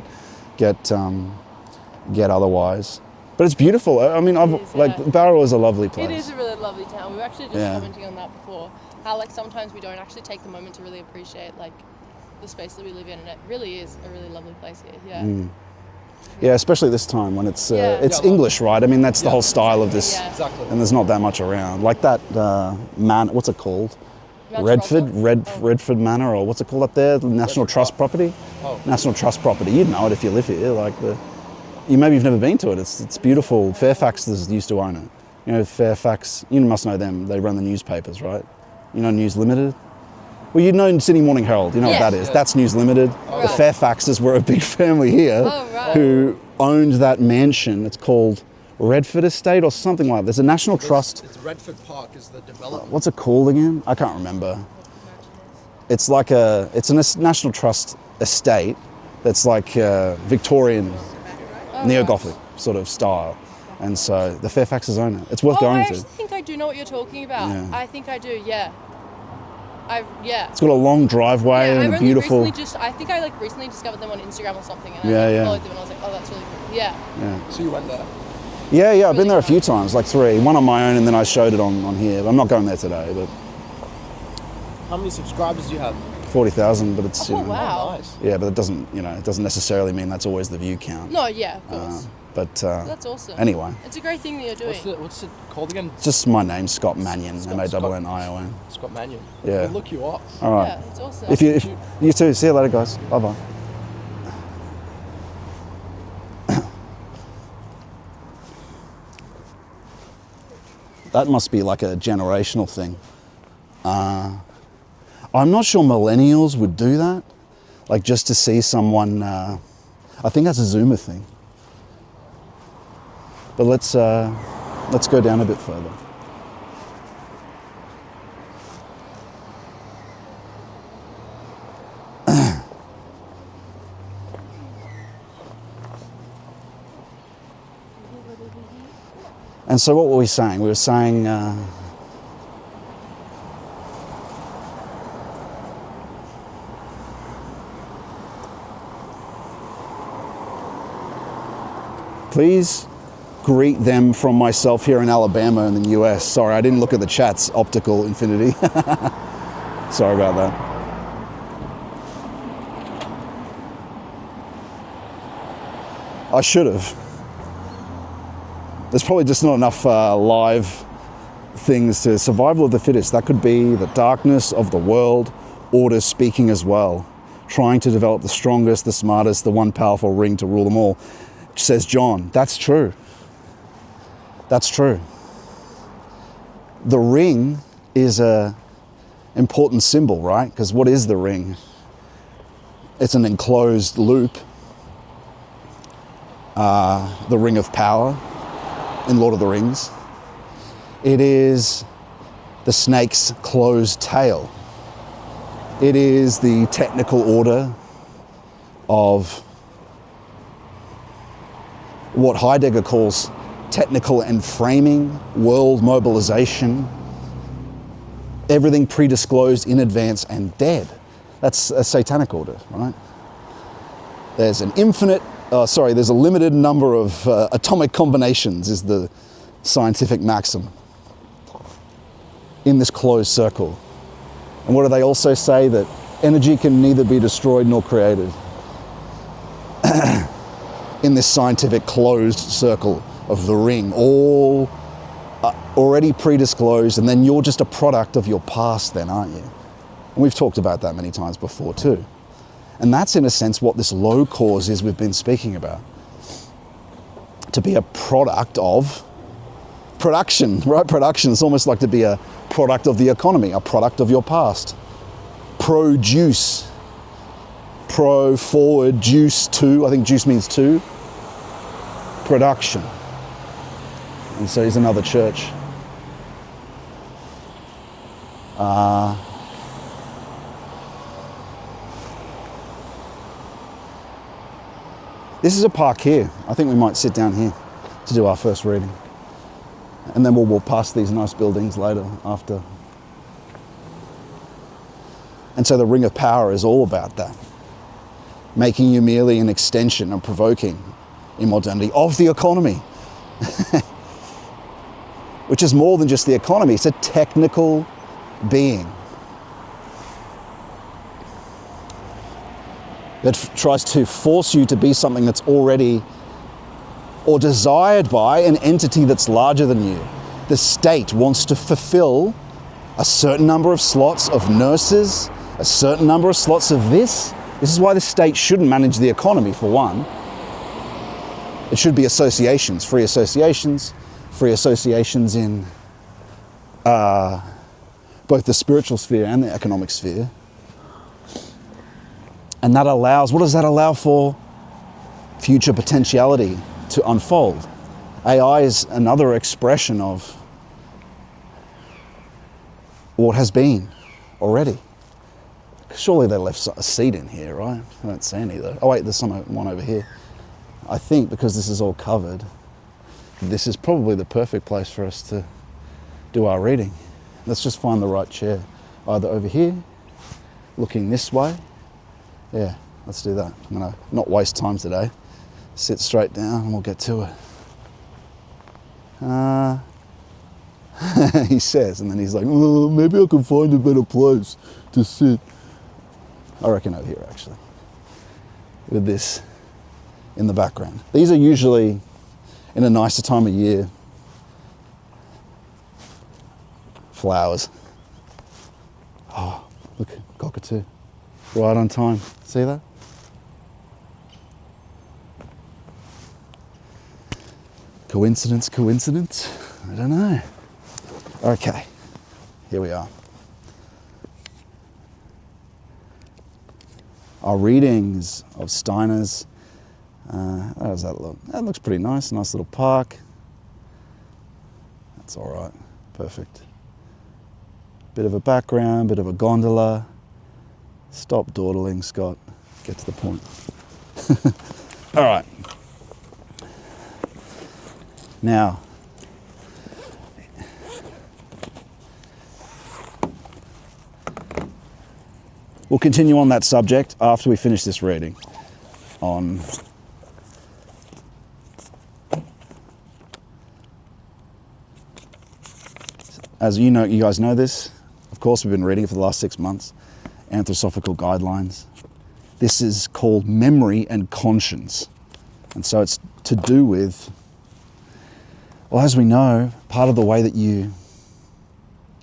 get otherwise. But it's beautiful. I mean, It is, like yeah. Barrow is a lovely place. It is a really lovely town. We were actually just Yeah. commenting on that before. How like sometimes we don't actually take the moment to really appreciate like the space that we live in, and it really is a really lovely place here. Yeah. Yeah, especially this time when it's Yeah. it's Yeah, English, right? I mean, that's the Yeah. whole style of this, Yeah. Exactly. and there's not that much around. Like that man, what's it called? Mount Redford, Russell? Redford Manor, or what's it called up there? The National Redford Trust Park. property. Oh. National Trust property. You'd know it if you live here. Like maybe you've never been to it. It's beautiful. Fairfax used to own it. You know, Fairfax. You must know them. They run the newspapers, right? You know News Limited. Well, you know Sydney Morning Herald. You know Yes. what that is. Yeah. That's News Limited. The Right. Fairfaxes were a big family here Oh, right. who owned that mansion. It's called Redford Estate or something like that. There's a National Trust. It's Redford Park is the development. What's it called again? I can't remember. It's like a National Trust estate that's like Victorian neo-Gothic sort of style. And so the Fairfaxes own it. It's worth I going actually to. think I do know what you're talking about. Yeah. I think I do. Yeah. It's got a long driveway Yeah, and I've a only beautiful. I think I like recently discovered them on Instagram or something, and Yeah, I yeah. followed them, and I was like, oh, that's really cool. Yeah. So you went there. Yeah, I've been Really there a few nice. times, like 3. One on my own, and then I showed it on here. But I'm not going there today, but How many subscribers do you have? 40,000. But it's Oh, wow. Oh, nice. yeah, but it doesn't necessarily mean that's always the view count. No, yeah, of course. But That's awesome. anyway, It's a great thing that you're doing. What's it called again? it's just my name, Scott Mannion, Scott- M-A-N-N-I-O-N. Scott Mannion. Yeah. We'll look you up. All right. Yeah, it's awesome. If you too, see you later, guys. Bye bye. That must be like a generational thing. I'm not sure millennials would do that, like just to see someone. I think that's a Zoomer thing. But let's go down a bit further. And so what were we saying? We were saying please greet them from myself here in Alabama in the US. Sorry, I didn't look at the chat's optical infinity. Sorry about that. I should have. There's probably just not enough live things to survival of the fittest. That could be the darkness of the world, order speaking as well, trying to develop the strongest, the smartest, the one powerful ring to rule them all, says John. That's true. That's true. The ring is a important symbol, right? Because what is the ring? It's an enclosed loop. The ring of power in Lord of the Rings. It is the snake's closed tail. It is the technical order of what Heidegger calls technical enframing, world mobilization, everything predisclosed in advance and dead. That's a satanic order, right? There's an there's a limited number of atomic combinations is the scientific maxim in this closed circle. And what do they also say? That energy can neither be destroyed nor created in this scientific closed circle of the ring, all already predisclosed, and then you're just a product of your past then, aren't you? And we've talked about that many times before too. And that's in a sense what this low cause is we've been speaking about. To be a product of production, right? Production is almost like to be a product of the economy, a product of your past. Produce, pro, forward, juice, to, I think juice means to. Production. And so here's another church. This is a park here. I think we might sit down here to do our first reading. And then we'll walk past these nice buildings later after. And so the Ring of Power is all about that. Making you merely an extension and provoking in modernity of the economy. Which is more than just the economy, it's a technical being. That tries to force you to be something that's already or desired by an entity that's larger than you. The state wants to fulfill a certain number of slots of nurses, a certain number of slots of this. This is why the state shouldn't manage the economy, for one. It should be associations in both the spiritual sphere and the economic sphere. And that allows, what does that allow for? Future potentiality to unfold. AI is another expression of what has been already. Surely they left a seed in here, right? I don't see any though. Oh wait, there's one over here. I think because this is all covered, this is probably the perfect place for us to do our reading. Let's just find the right chair. Either over here, looking this way. Yeah, let's do that. I'm gonna not waste time today. Sit straight down and we'll get to it. He says, and then he's like, oh, maybe I can find a better place to sit. I reckon over here actually, with this in the background. These are usually in a nicer time of year. Flowers. Oh, look, cockatoo. Right on time. See that? Coincidence? I don't know. Okay, here we are. Our readings of Steiner's. How does that look? That looks pretty nice. Nice little park. That's all right. Perfect. Bit of a background, bit of a gondola. Stop dawdling, Scott. Get to the point. All right. Now, we'll continue on that subject after we finish this reading on as you know, you guys know this, of course we've been reading it for the last 6 months, Anthroposophical Guidelines. This is called Memory and Conscience. And so it's to do with, well, as we know, part of the way that you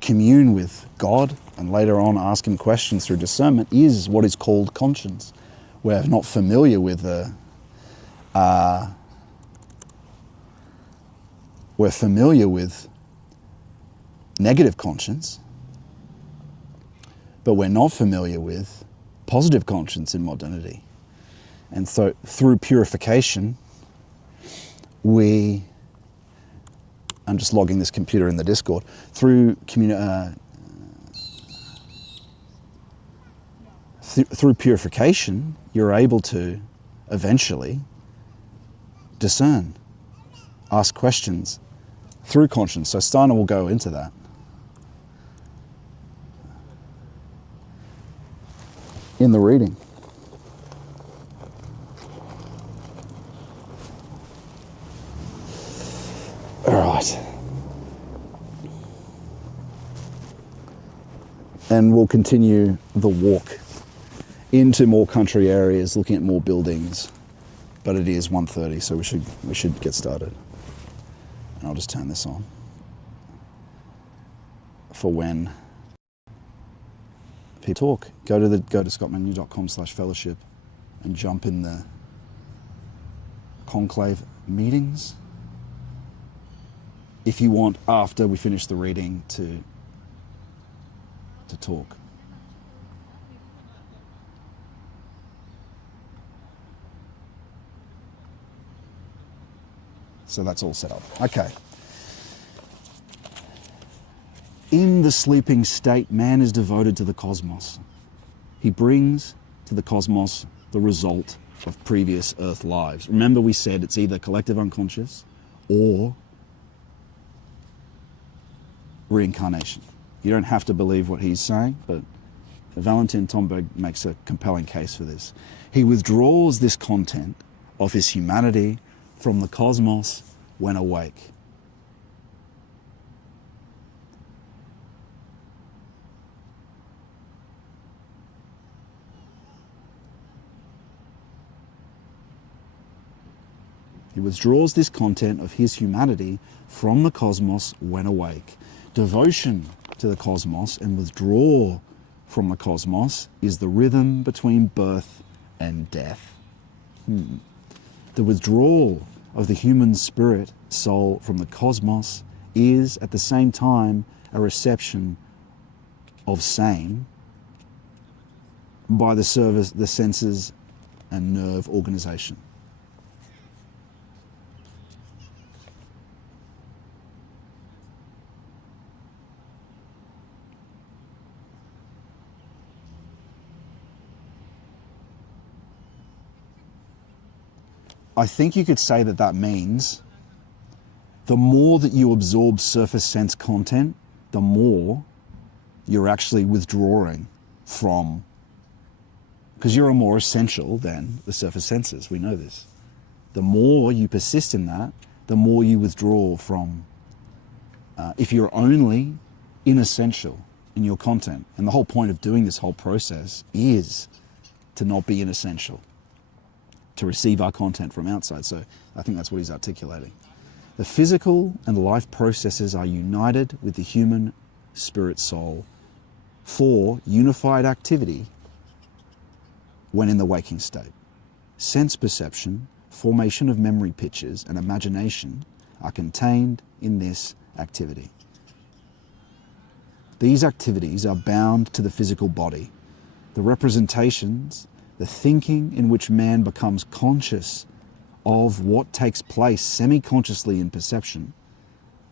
commune with God and later on ask him questions through discernment is what is called conscience. We're not familiar with we're familiar with negative conscience, but we're not familiar with positive conscience in modernity. And so through purification, I'm just logging this computer in the Discord, through purification, you're able to eventually discern, ask questions through conscience. So Steiner will go into that. In the reading. All right. And we'll continue the walk into more country areas, looking at more buildings. But it is 1:30, so we should get started. And I'll just turn this on people talk. Go to scottmanu.com/fellowship and jump in the conclave meetings. If you want, after we finish the reading, to talk. So that's all set up. Okay. In the sleeping state, man is devoted to the cosmos. He brings to the cosmos the result of previous earth lives. Remember, we said it's either collective unconscious or reincarnation. You don't have to believe what he's saying, but Valentin Tomberg makes a compelling case for this. He withdraws this content of his humanity from the cosmos when awake. He withdraws this content of his humanity from the cosmos when awake. Devotion to the cosmos and withdrawal from the cosmos is the rhythm between birth and death. The withdrawal of the human spirit, soul, from the cosmos is at the same time a reception of same by the senses and nerve organization. I think you could say that that means the more that you absorb surface sense content, the more you're actually withdrawing from, because you're more essential than the surface senses. We know this. The more you persist in that, the more you withdraw from. If you're only inessential in your content, and the whole point of doing this whole process is to not be inessential, to receive our content from outside. So I think that's what he's articulating. The physical and life processes are united with the human spirit soul for unified activity when in the waking state. Sense perception, formation of memory pictures, and imagination are contained in this activity. These activities are bound to the physical body. The representations, the thinking in which man becomes conscious of what takes place semi-consciously in perception,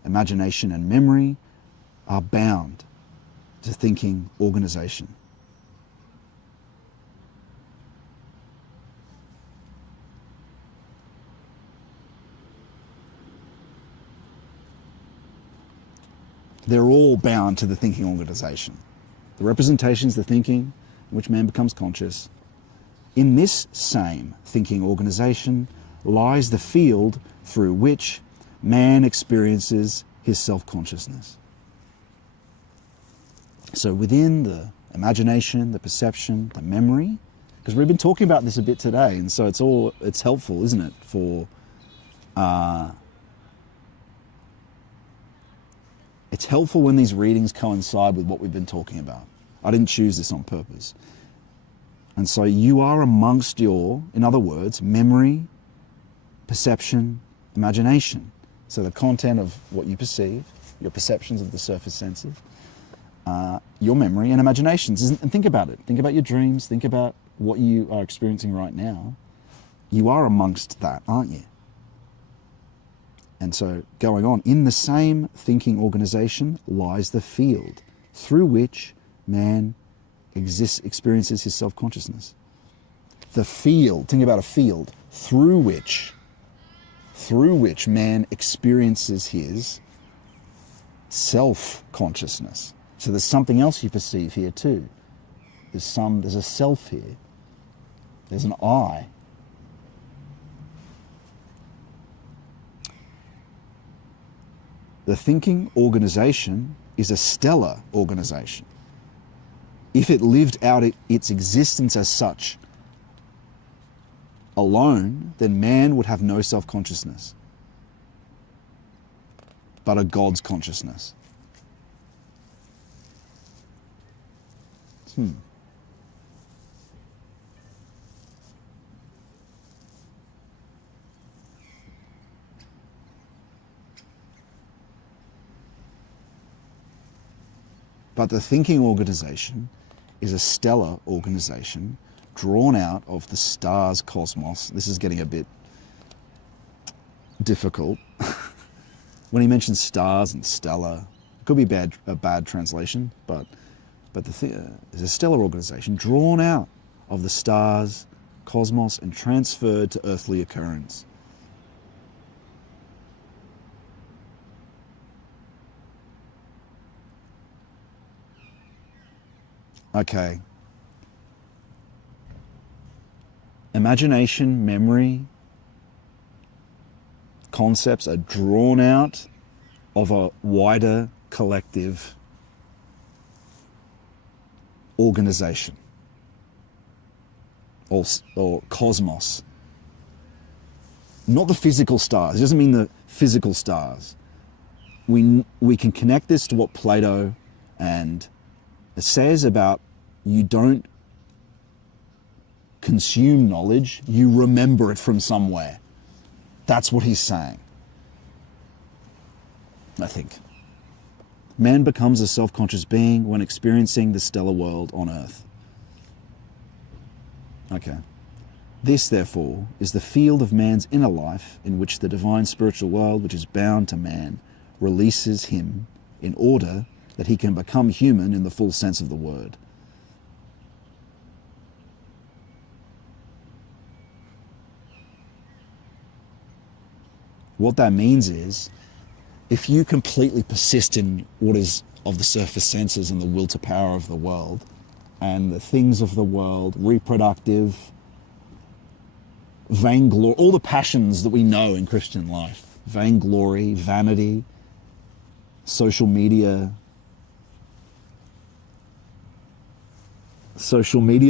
imagination and memory are bound to thinking organization. They're all bound to the thinking organization. The representations, the thinking in which man becomes conscious. In this same thinking organization lies the field through which man experiences his self-consciousness. So within the imagination, the perception, the memory, because we've been talking about this a bit today, and so it's helpful, isn't it, for it's helpful when these readings coincide with what we've been talking about. I didn't choose this on purpose. And so you are amongst your, in other words, memory, perception, imagination. So the content of what you perceive, your perceptions of the surface senses, your memory and imaginations. And think about it. Think about your dreams. Think about what you are experiencing right now. You are amongst that, aren't you? And so going on, in the same thinking organization lies the field through which man experiences his self-consciousness. The field, think about a field, through which man experiences his self-consciousness. So there's something else you perceive here too. There's a self here. There's an I. The thinking organization is a stellar organization. If it lived out its existence as such alone, then man would have no self-consciousness, but a God's consciousness. But the thinking organization is a stellar organization drawn out of the stars cosmos. This is getting a bit difficult. When he mentions stars and stellar, it could be a bad translation, but it's a stellar organization drawn out of the stars cosmos and transferred to earthly occurrence. Okay. Imagination, memory, concepts are drawn out of a wider collective organization or cosmos. Not the physical stars. It doesn't mean the physical stars. We can connect this to what Plato and it says about you don't consume knowledge, you remember it from somewhere. That's what he's saying, I think. Man becomes a self-conscious being when experiencing the stellar world on Earth. Okay. This, therefore, is the field of man's inner life in which the divine spiritual world, which is bound to man, releases him in order that he can become human in the full sense of the word. What that means is, if you completely persist in what is of the surface senses and the will to power of the world, and the things of the world, reproductive, vainglory, all the passions that we know in Christian life, vainglory, vanity, social media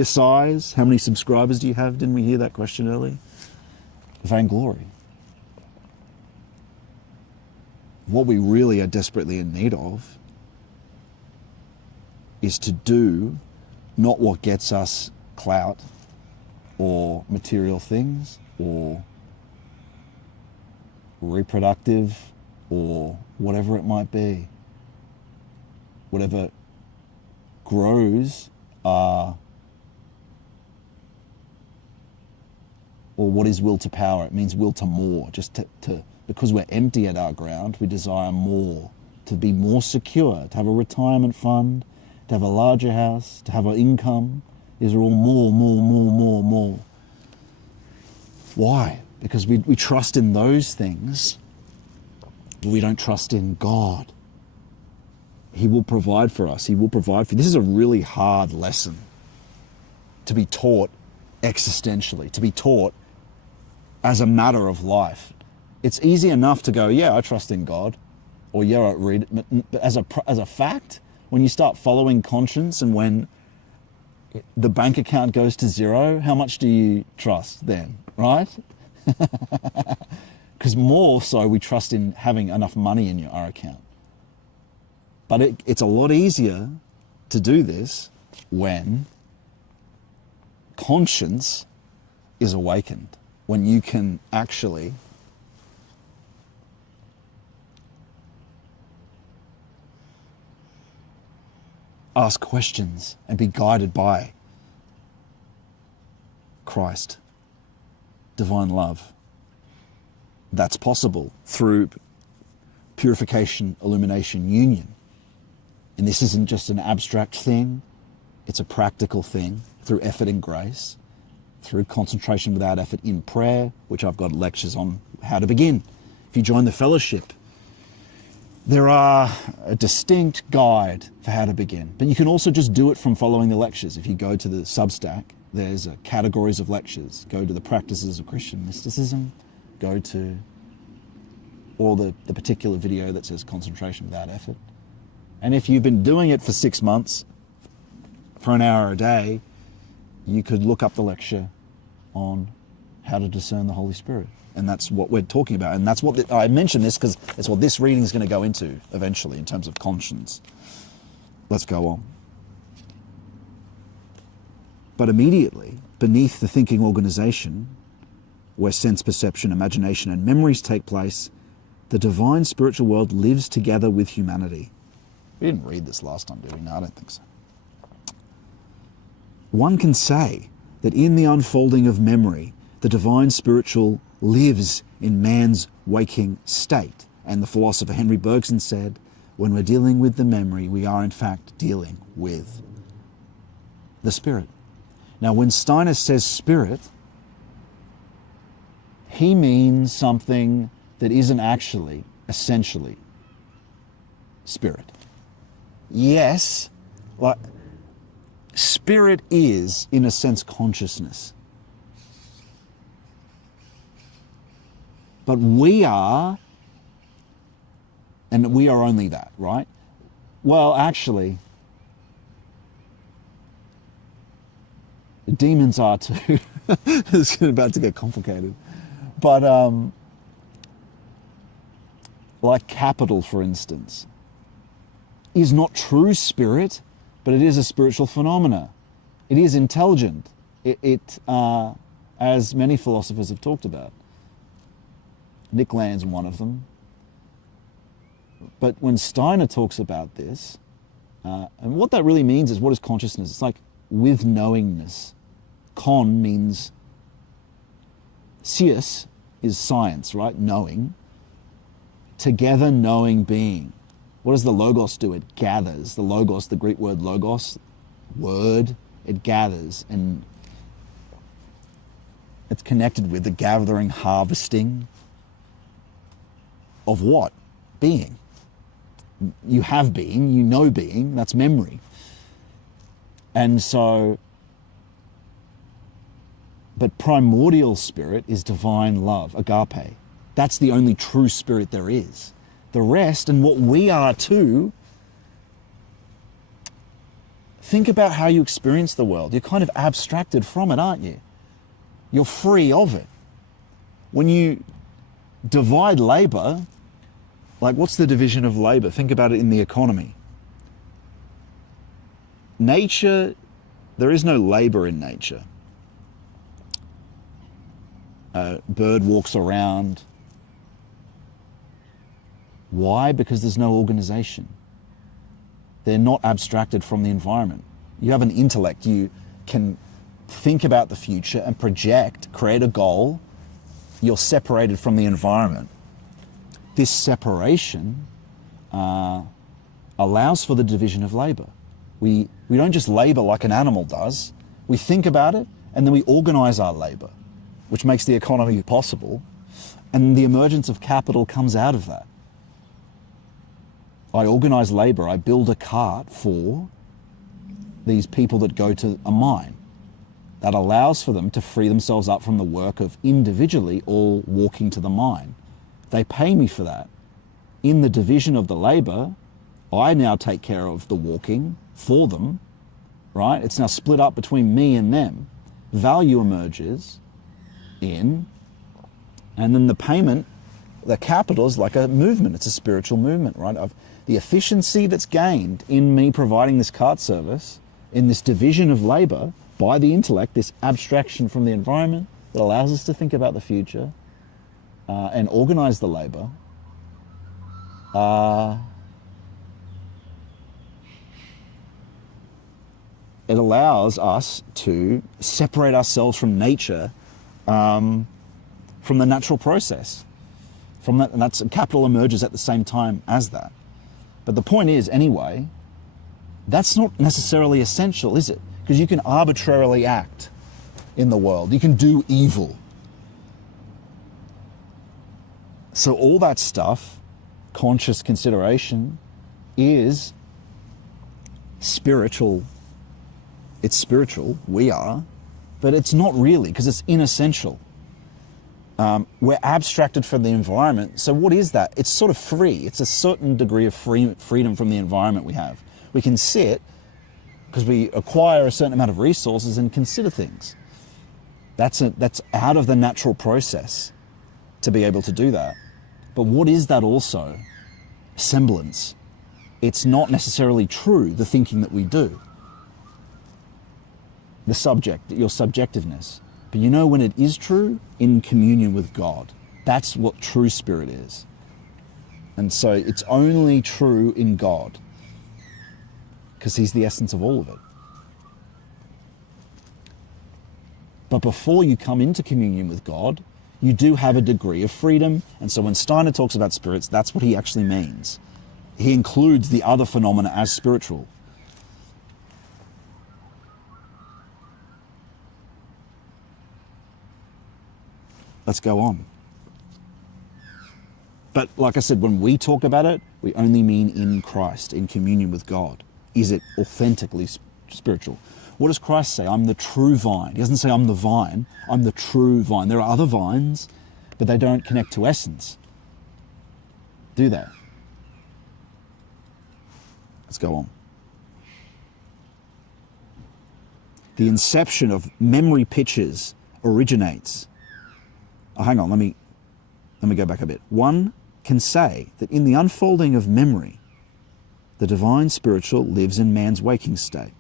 size, how many subscribers do you have? Didn't we hear that question earlier? Vainglory. What we really are desperately in need of is to do not what gets us clout or material things or reproductive or whatever it might be. Whatever grows or what is will to power. It means will to more, just to because we're empty at our ground, we desire more, to be more secure, to have a retirement fund, to have a larger house, to have an income. These are all more. Why? Because we trust in those things, but we don't trust in God. He will provide for us. He will provide for you. This is a really hard lesson to be taught existentially, to be taught as a matter of life. It's easy enough to go, yeah, I trust in God, or yeah, I read it. But as a fact, when you start following conscience and when the bank account goes to zero, how much do you trust then, right? Because more so we trust in having enough money in our account. But it's a lot easier to do this when conscience is awakened, when you can actually ask questions and be guided by Christ, divine love. That's possible through purification, illumination, union. And this isn't just an abstract thing, it's a practical thing through effort and grace, through concentration without effort in prayer, which I've got lectures on how to begin. If you join the fellowship, there are a distinct guide for how to begin, but you can also just do it from following the lectures. If you go to the Substack, there's categories of lectures. Go to the practices of Christian mysticism, go to or the particular video that says concentration without effort. And if you've been doing it for 6 months, for an hour a day, you could look up the lecture on how to discern the Holy Spirit. And that's what we're talking about. And that's what I mention this because it's what this reading is going to go into eventually in terms of conscience. Let's go on. But immediately, beneath the thinking organization, where sense perception, imagination, and memories take place, the divine spiritual world lives together with humanity. We didn't read this last time, did we? No, I don't think so. One can say that in the unfolding of memory, the divine spiritual lives in man's waking state. And the philosopher Henry Bergson said, when we're dealing with the memory, we are in fact dealing with the spirit. Now, when Steiner says spirit, he means something that isn't actually, essentially, spirit. Yes, like, spirit is, in a sense, consciousness. But we are, and we are only that, right? Well, actually, demons are too. It's about to get complicated. But, like capital, for instance, is not true spirit, but it is a spiritual phenomena. It is intelligent. As many philosophers have talked about. Nick Land's one of them. But when Steiner talks about this, and what that really means is, what is consciousness? It's like with knowingness. Con means, scious is science, right? Knowing. Together knowing being. What does the logos do? It gathers. The logos, the Greek word logos, word, it gathers. And it's connected with the gathering, harvesting of what? Being. You have being, you know being, that's memory. And so, but primordial spirit is divine love, agape. That's the only true spirit there is. The rest, and what we are too, think about how you experience the world. You're kind of abstracted from it, aren't you? You're free of it. When you divide labor, like what's the division of labor? Think about it in the economy. Nature, there is no labor in nature. A bird walks around. Why? Because there's no organization. They're not abstracted from the environment. You have an intellect. You can think about the future and project, create a goal. You're separated from the environment. This separation allows for the division of labor. We don't just labor like an animal does. We think about it and then we organize our labor, which makes the economy possible. And the emergence of capital comes out of that. I organize labor, I build a cart for these people that go to a mine. That allows for them to free themselves up from the work of individually all walking to the mine. They pay me for that. In the division of the labor, I now take care of the walking for them, right? It's now split up between me and them. Value emerges in, and then the payment, the capital is like a movement. It's a spiritual movement, right? The efficiency that's gained in me providing this cart service, in this division of labor by the intellect, this abstraction from the environment that allows us to think about the future and organize the labor, it allows us to separate ourselves from nature, from the natural process. From that, and that's capital emerges at the same time as that. But the point is, anyway, that's not necessarily essential, is it? Because you can arbitrarily act in the world. You can do evil. So all that stuff, conscious consideration, is spiritual. It's spiritual, we are, but it's not really, because it's inessential. We're abstracted from the environment. So what is that? It's sort of free. It's a certain degree of freedom from the environment we have. We can sit, because we acquire a certain amount of resources and consider things. That's out of the natural process to be able to do that. But what is that also? Semblance. It's not necessarily true, the thinking that we do. the subject, your subjectiveness. But you know when it is true? In communion with God. That's what true spirit is. And so it's only true in God, because he's the essence of all of it. But before you come into communion with God, you do have a degree of freedom. And so when Steiner talks about spirits, that's what he actually means. He includes the other phenomena as spiritual. Let's go on. But like I said, when we talk about it, we only mean in Christ, in communion with God. Is it authentically spiritual? What does Christ say? I'm the true vine. He doesn't say I'm the vine. I'm the true vine. There are other vines, but they don't connect to essence. Do they? Let's go on. The inception of memory pictures originates. Oh, hang on, let me go back a bit. One can say that in the unfolding of memory, the divine spiritual lives in man's waking state.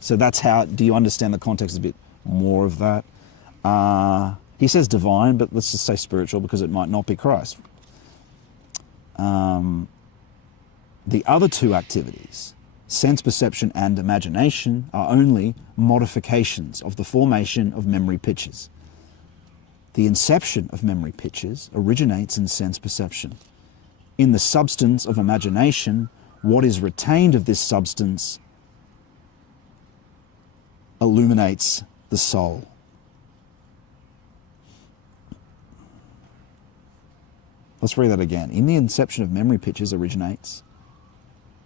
So that's how, do you understand the context a bit more of that? He says divine, but let's just say spiritual because it might not be Christ. The other two activities, sense perception and imagination, are only modifications of the formation of memory pictures. The inception of memory pictures originates in sense perception. In the substance of imagination, what is retained of this substance illuminates the soul. Let's read that again. In the inception of memory pictures originates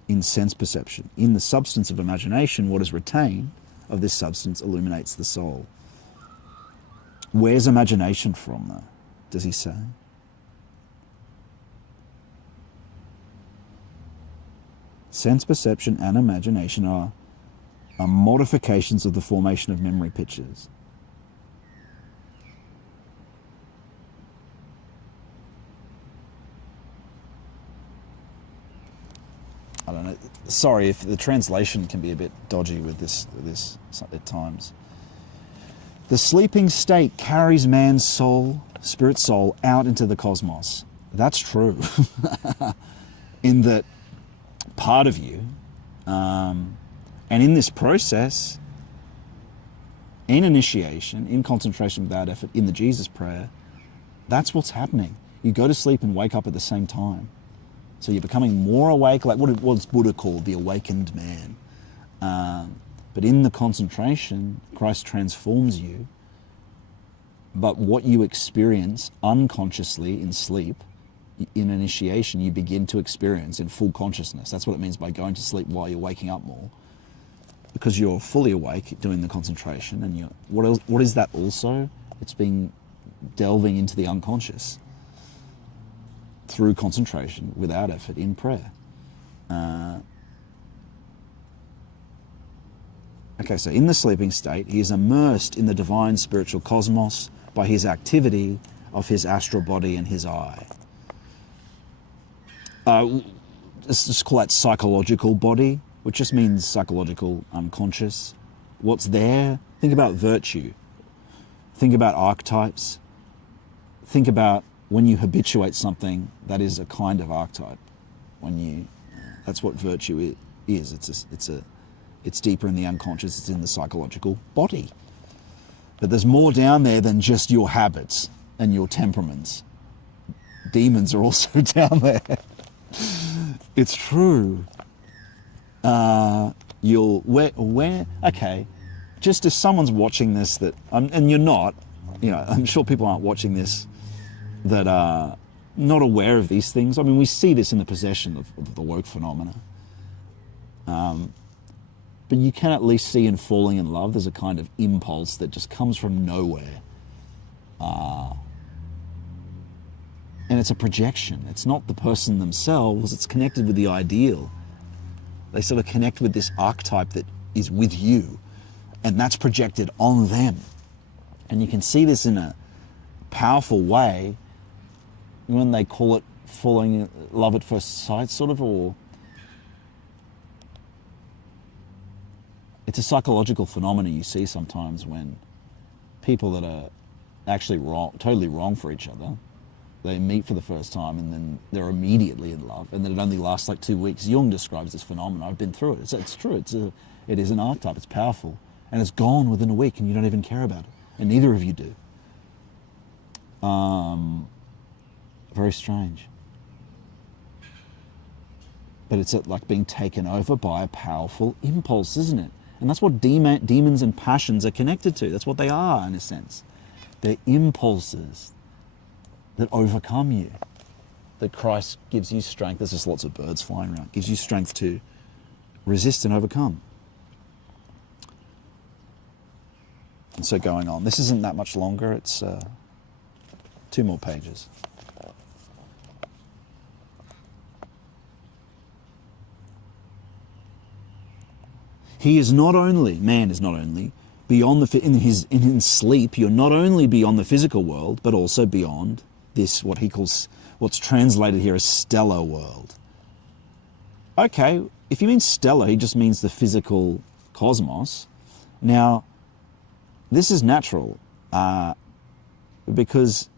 in sense perception. In the substance of imagination, what is retained of this substance illuminates the soul. Where's imagination from, though? Does he say? Sense perception and imagination are modifications of the formation of memory pictures. I don't know. Sorry if the translation can be a bit dodgy with this at times. The sleeping state carries man's soul, spirit soul, out into the cosmos. That's true. In that part of you, and in this process, in initiation, in concentration without effort, in the Jesus prayer, that's what's happening. You go to sleep and wake up at the same time. So you're becoming more awake, like what's Buddha called the awakened man. But in the concentration, Christ transforms you. But what you experience unconsciously in sleep, in initiation, you begin to experience in full consciousness. That's what it means by going to sleep while you're waking up more. Because you're fully awake doing the concentration. And what is that also? It's delving into the unconscious through concentration without effort in prayer. Okay, so in the sleeping state, he is immersed in the divine spiritual cosmos by his activity of his astral body and his eye. Let's just call that psychological body, which just means psychological unconscious. What's there? Think about virtue. Think about archetypes. Think about when you habituate something, that is a kind of archetype. That's what virtue is. It's deeper in the unconscious. It's in the psychological body. But there's more down there than just your habits and your temperaments. Demons are also down there. It's true. Okay, just if someone's watching this and you're not, I'm sure people aren't watching this that are not aware of these things. I mean, we see this in the possession of the woke phenomena. But you can at least see in falling in love, there's a kind of impulse that just comes from nowhere. And it's a projection. It's not the person themselves, it's connected with the ideal. They sort of connect with this archetype that is with you, and that's projected on them. And you can see this in a powerful way when they call it falling in love at first sight, sort of, or It's a psychological phenomenon you see sometimes when people that are actually wrong, totally wrong for each other, they meet for the first time and then they're immediately in love, and then it only lasts like 2 weeks. Jung describes this phenomenon. I've been through it. It's true. It is an archetype. It's powerful, and it's gone within a week, and you don't even care about it, and neither of you do. Very strange. But it's like being taken over by a powerful impulse, isn't it? And that's what demons and passions are connected to. That's what they are, in a sense. They're impulses that overcome you. That Christ gives you strength. There's just lots of birds flying around. Gives you strength to resist and overcome. And so going on. This isn't that much longer. It's 2 more pages. He is not only, man is not only, beyond the, in sleep, you're not only beyond the physical world, but also beyond this, what he calls, what's translated here as stellar world. Okay, if you mean stellar, he just means the physical cosmos. Now, this is natural, because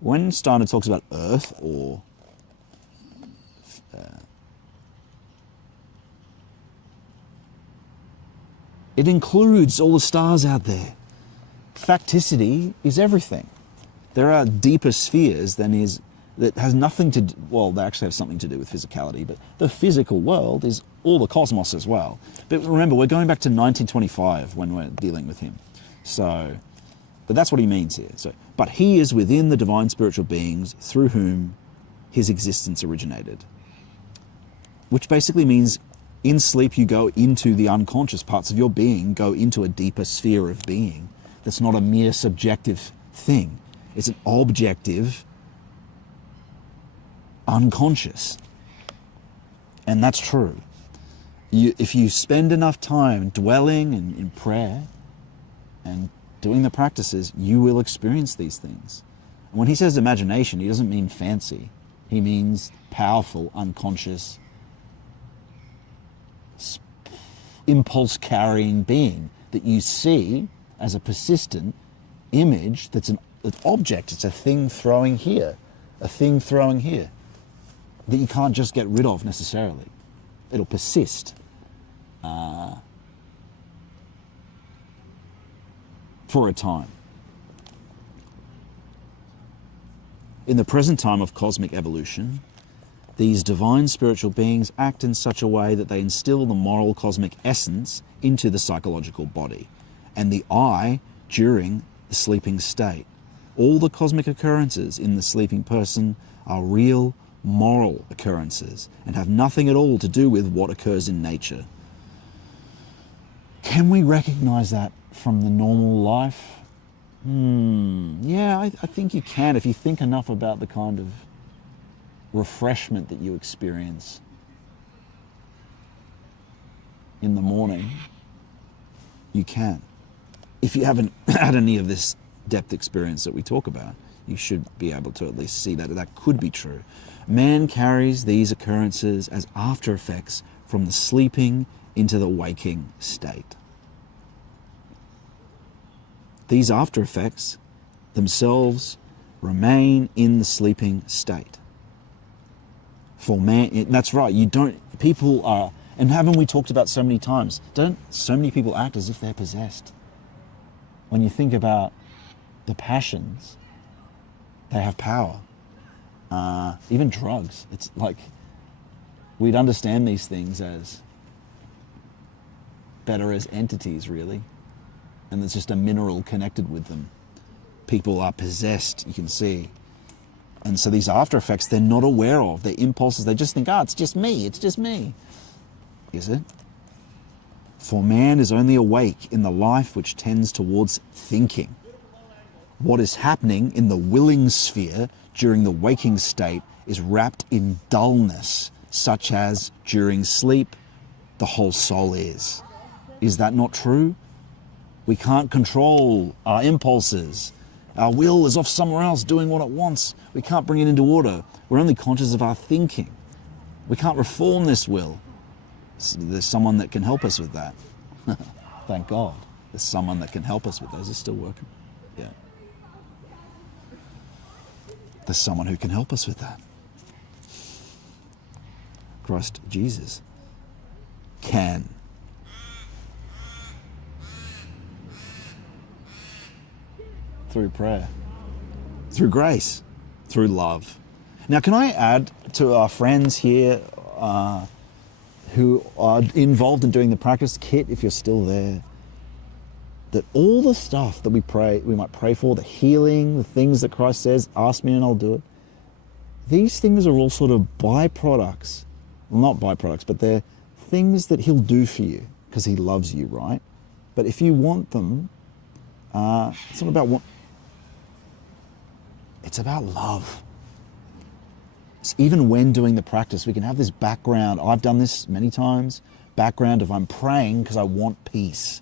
when Steiner talks about Earth or it includes all the stars out there. Facticity is everything. There are deeper spheres than is, that has nothing to do, well, they actually have something to do with physicality, but the physical world is all the cosmos as well. But remember, we're going back to 1925 when we're dealing with him. So, but that's what he means here. So, but he is within the divine spiritual beings through whom his existence originated. Which basically means in sleep, you go into the unconscious parts of your being, go into a deeper sphere of being. That's not a mere subjective thing. It's an objective, unconscious. And that's true. If you spend enough time dwelling in prayer and doing the practices, you will experience these things. And when he says imagination, he doesn't mean fancy. He means powerful, unconscious, impulse-carrying being that you see as a persistent image that's an object. It's a thing throwing here, that you can't just get rid of necessarily. It'll persist for a time. In the present time of cosmic evolution, these divine spiritual beings act in such a way that they instill the moral cosmic essence into the psychological body and the I during the sleeping state. All the cosmic occurrences in the sleeping person are real moral occurrences and have nothing at all to do with what occurs in nature. Can we recognize that from the normal life? Yeah, I think you can if you think enough about the kind of refreshment that you experience in the morning. You can. If you haven't had any of this depth experience that we talk about, you should be able to at least see that that could be true. Man carries these occurrences as after effects from the sleeping into the waking state. These after effects themselves remain in the sleeping state. For man, that's right, people are, and haven't we talked about so many times, don't so many people act as if they're possessed? When you think about the passions, they have power. Even drugs, it's like, we'd understand these things as better as entities, really. And there's just a mineral connected with them. People are possessed, you can see. And so these after effects, they're not aware of. They're impulses. They just think, it's just me. It's just me. Is it? For man is only awake in the life which tends towards thinking. What is happening in the willing sphere during the waking state is wrapped in dullness, such as during sleep, the whole soul is. Is that not true? We can't control our impulses. Our will is off somewhere else doing what it wants. We can't bring it into order. We're only conscious of our thinking. We can't reform this will. There's someone that can help us with that. Thank God. There's someone that can help us with those. It's still working. Yeah. There's someone who can help us with that. Christ Jesus can. Through prayer, through grace, through love. Now, can I add to our friends here who are involved in doing the practice, Kit, if you're still there, that all the stuff that we might pray for, the healing, the things that Christ says, ask me and I'll do it, these things are all sort of byproducts. Well, not byproducts, but they're things that he'll do for you because he loves you, right? But if you want them, it's not about what. It's about love. So even when doing the practice, we can have this background. I've done this many times. Background of I'm praying because I want peace.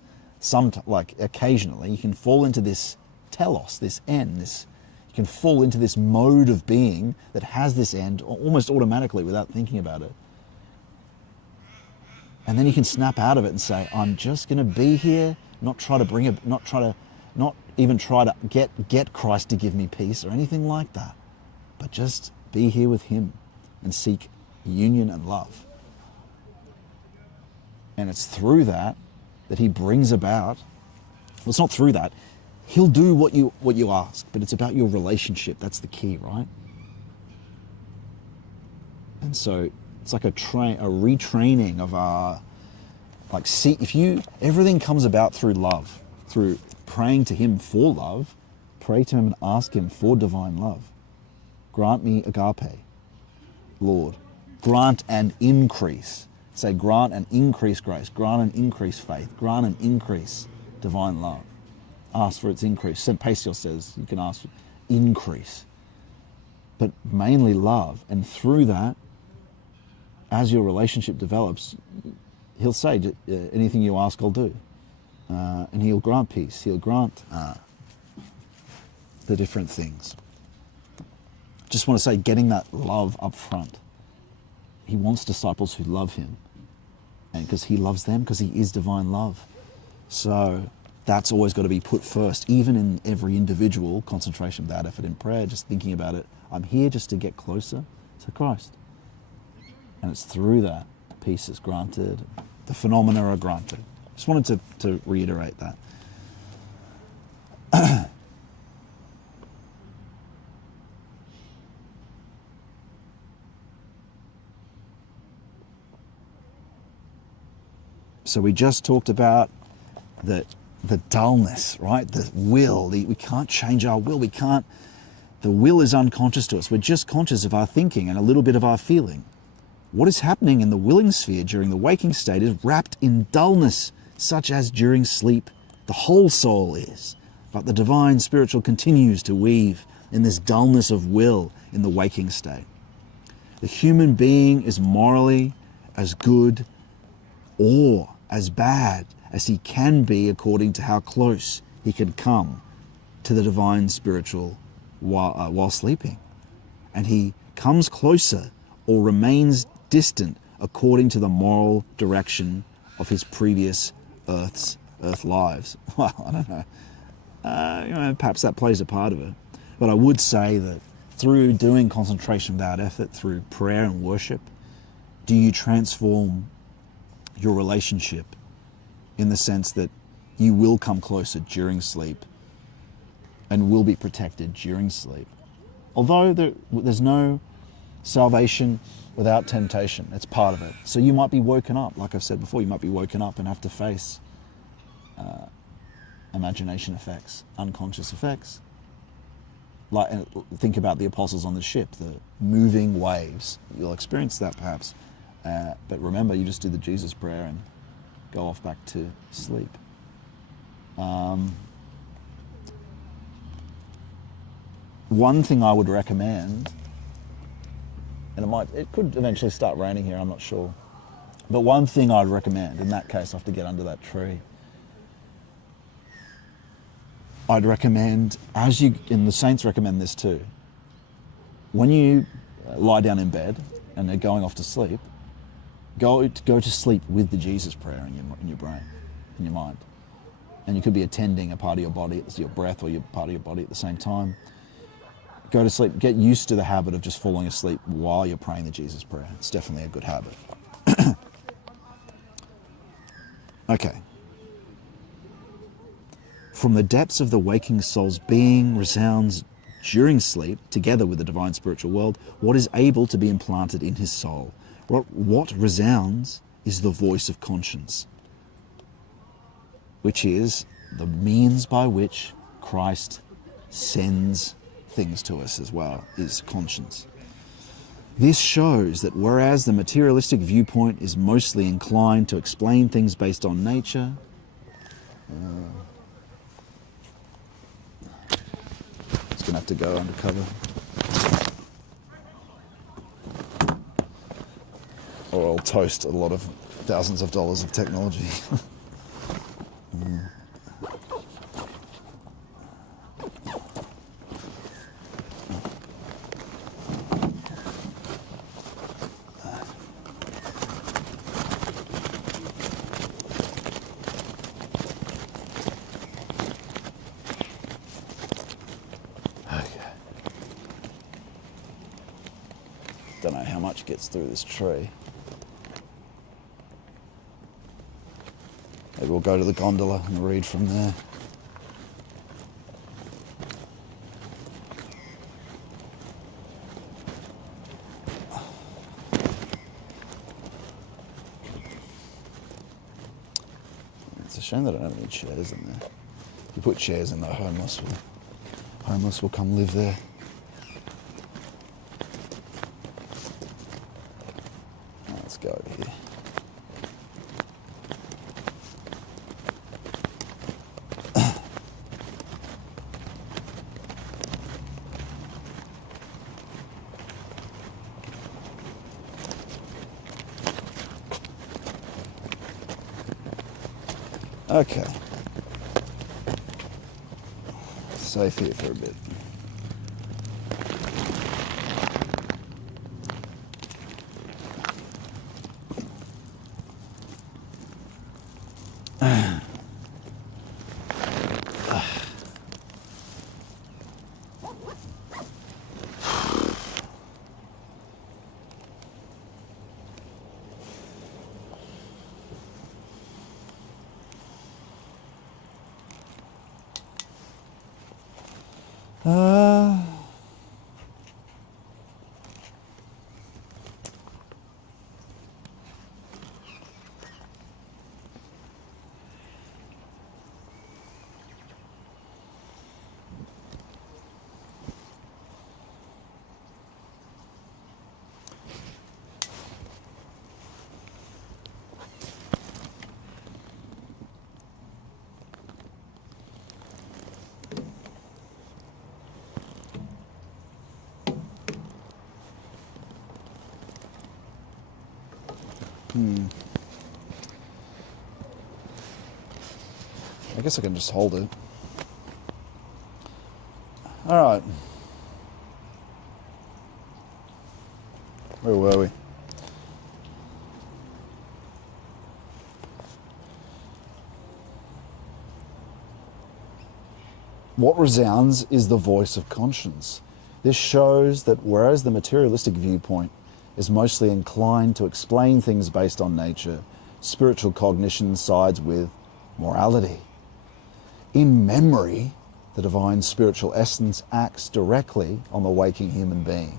Like occasionally, you can fall into this telos, this end. You can fall into this mode of being that has this end almost automatically without thinking about it. And then you can snap out of it and say, I'm just going to be here, not even try to get Christ to give me peace or anything like that, but just be here with him and seek union and love. And it's through that he brings about, well, it's not through that, he'll do what you ask, but it's about your relationship. That's the key, right? And so it's like a retraining of our, everything comes about through love, through praying to him for love. Pray to him and ask him for divine love. Grant me agape, Lord. Grant and increase. Say, grant and increase grace. Grant and increase faith. Grant and increase divine love. Ask for its increase. St. Paisios says you can ask for increase. But mainly love. And through that, as your relationship develops, he'll say, anything you ask, I'll do. And he'll grant peace. He'll grant the different things. Just want to say, getting that love up front. He wants disciples who love him. And because he loves them, because he is divine love. So that's always got to be put first, even in every individual concentration without effort in prayer, just thinking about it. I'm here just to get closer to Christ. And it's through that peace is granted, the phenomena are granted. Just wanted to reiterate that. So we just talked about the dullness, right? The will. We can't change our will. The will is unconscious to us. We're just conscious of our thinking and a little bit of our feeling. What is happening in the willing sphere during the waking state is wrapped in dullness, such as during sleep the whole soul is. But the divine spiritual continues to weave in this dullness of will in the waking state. The human being is morally as good or as bad as he can be according to how close he can come to the divine spiritual while sleeping. And he comes closer or remains distant according to the moral direction of his previous earth lives. Well, I don't know. Perhaps that plays a part of it. But I would say that through doing concentration without effort, through prayer and worship, do you transform your relationship in the sense that you will come closer during sleep and will be protected during sleep. Although there's no salvation without temptation. It's part of it. So you might be woken up, like I've said before, you might be woken up and have to face imagination effects, unconscious effects. Like, think about the apostles on the ship, the moving waves. You'll experience that perhaps. But remember, you just do the Jesus prayer and go off back to sleep. One thing I would recommend, and it could eventually start raining here, I'm not sure. But one thing I'd recommend, in that case I have to get under that tree. I'd recommend, and the saints recommend this too, when you lie down in bed and they're going off to sleep, go to sleep with the Jesus prayer in your brain, in your mind. and you could be attending a part of your body, it's your breath or your part of your body at the same time. Go to sleep. Get used to the habit of just falling asleep while you're praying the Jesus prayer. It's definitely a good habit. Okay. From the depths of the waking soul's being resounds during sleep, together with the divine spiritual world, what is able to be implanted in his soul. What resounds is the voice of conscience, which is the means by which Christ sends things to us as well, is conscience. This shows that whereas the materialistic viewpoint is mostly inclined to explain things based on nature, it's going to have to go undercover. Or I'll toast a lot of thousands of dollars of technology. Don't know how much gets through this tree. Maybe we'll go to the gondola and read from there. It's a shame that I don't have any chairs in there. If you put chairs in there, homeless will come live there. Let's go over here. Okay. Safe here for a bit. I guess I can just hold it. All right. Where were we? What resounds is the voice of conscience. This shows that whereas the materialistic viewpoint is mostly inclined to explain things based on nature, spiritual cognition sides with morality. In memory, the divine spiritual essence acts directly on the waking human being.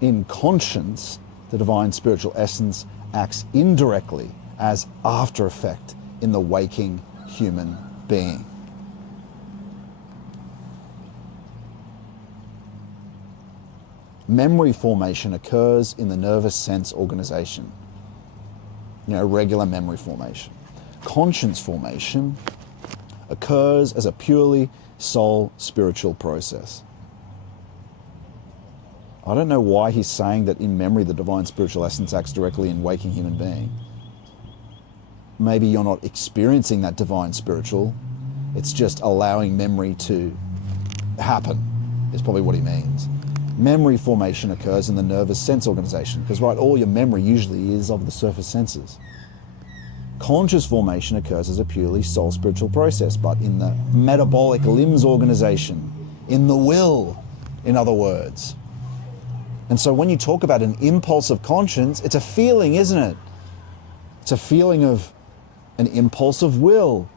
In conscience, the divine spiritual essence acts indirectly as after effect in the waking human being. Memory formation occurs in the nervous sense organization. Regular memory formation. Conscience formation occurs as a purely soul spiritual process. I don't know why he's saying that in memory the divine spiritual essence acts directly in waking human being. Maybe you're not experiencing that divine spiritual, it's just allowing memory to happen, is probably what he means. Memory formation occurs in the nervous sense organization, because all your memory usually is of the surface senses. Conscious formation occurs as a purely soul spiritual process, but in the metabolic limbs organization, in the will, in other words. And so when you talk about an impulse of conscience, it's a feeling, isn't it? It's a feeling of an impulse of will,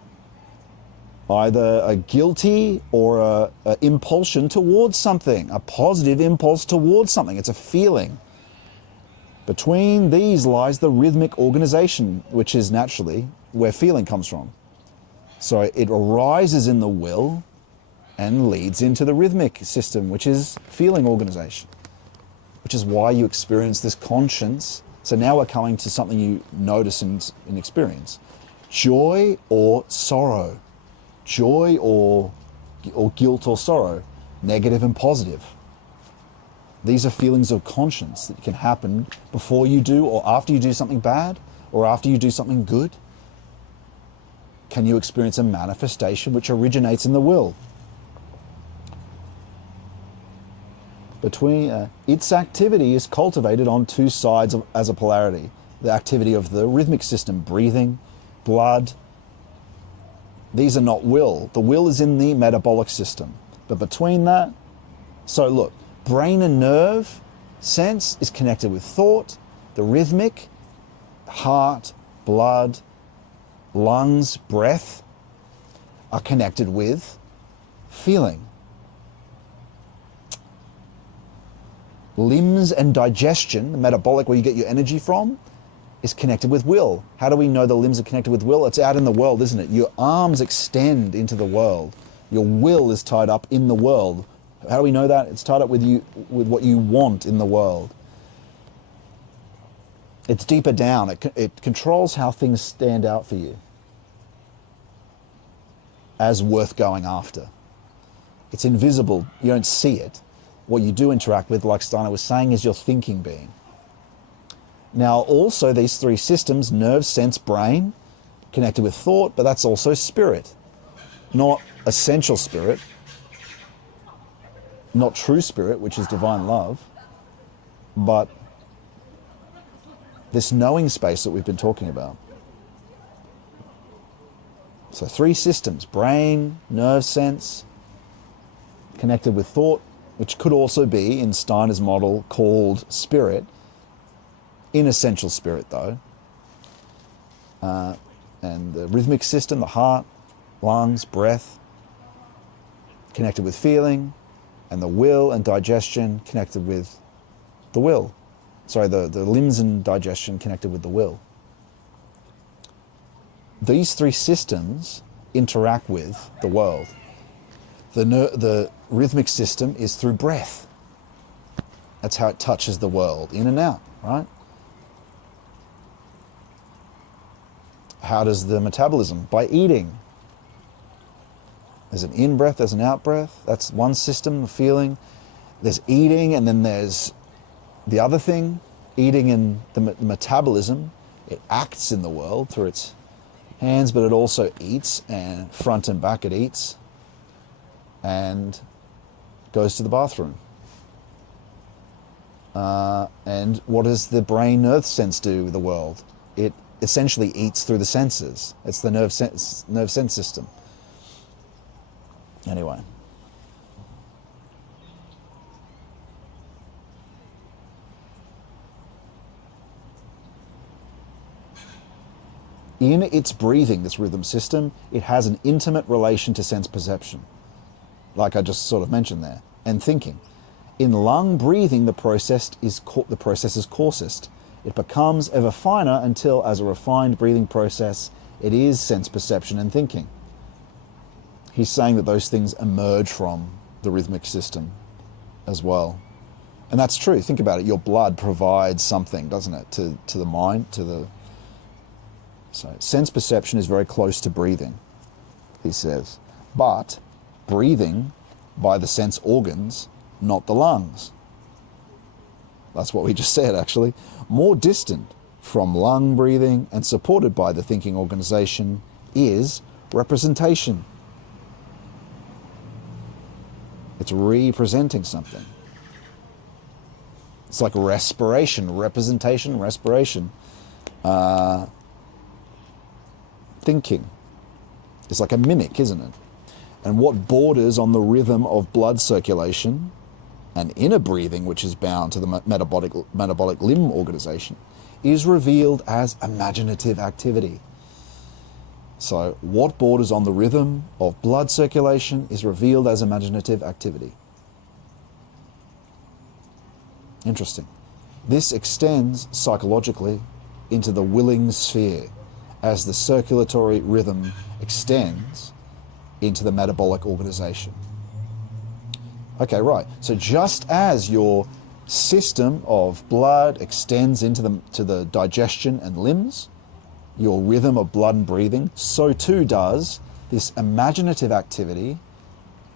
either a guilty or a impulsion towards something, a positive impulse towards something. It's a feeling. Between these lies the rhythmic organization, which is naturally where feeling comes from. So it arises in the will and leads into the rhythmic system, which is feeling organization, which is why you experience this conscience. So now we're coming to something you notice and experience. Joy or sorrow. Joy or guilt or sorrow, negative and positive. These are feelings of conscience that can happen before you do or after you do something bad or after you do something good. Can you experience a manifestation which originates in the will? Between its activity is cultivated on two sides as a polarity. The activity of the rhythmic system, breathing, blood. These are not will. The will is in the metabolic system. But between that, so look, brain and nerve sense is connected with thought. The rhythmic, heart, blood, lungs, breath are connected with feeling. Limbs and digestion, the metabolic where you get your energy from, is connected with will. How do we know the limbs are connected with will? It's out in the world, isn't it? Your arms extend into the world. Your will is tied up in the world. How do we know that? It's tied up with you, with what you want in the world. It's deeper down. It controls how things stand out for you as worth going after. It's invisible. You don't see it. What you do interact with, like Steiner was saying, is your thinking being. Now, also these three systems, nerve, sense, brain, connected with thought, but that's also spirit. Not essential spirit, not true spirit, which is divine love, but this knowing space that we've been talking about. So three systems, brain, nerve, sense, connected with thought, which could also be, in Steiner's model, called spirit, inessential spirit though, and the rhythmic system, the heart, lungs, breath, connected with feeling, and the will and digestion connected with the will. Sorry, the limbs and digestion connected with the will. These three systems interact with the world. The rhythmic system is through breath. That's how it touches the world, in and out, right? How does the metabolism? By eating. There's an in-breath, there's an out-breath. That's one system of feeling. There's eating, and then there's the other thing, eating and the metabolism. It acts in the world through its hands, but it also eats, and front and back it eats, and goes to the bathroom. And what does the brain nerve sense do with the world? It essentially eats through the senses. It's the nerve sense system. Anyway. In its breathing, this rhythm system, it has an intimate relation to sense perception, like I just sort of mentioned there, and thinking. In lung breathing, the process is coarsest. It becomes ever finer until, as a refined breathing process, it is sense perception and thinking. He's saying that those things emerge from the rhythmic system as well. And that's true. Think about it. Your blood provides something, doesn't it, to the mind, So sense perception is very close to breathing, he says. But breathing by the sense organs, not the lungs. That's what we just said, actually. More distant from lung breathing and supported by the thinking organization is representation. It's representing something. It's like respiration, representation, respiration. thinking. It's like a mimic, isn't it? And what borders on the rhythm of blood circulation and inner breathing, which is bound to the metabolic limb organization, is revealed as imaginative activity. So what borders on the rhythm of blood circulation is revealed as imaginative activity. Interesting. This extends psychologically into the willing sphere as the circulatory rhythm extends into the metabolic organization. Okay, right. So just as your system of blood extends into the digestion and limbs, your rhythm of blood and breathing, so too does this imaginative activity,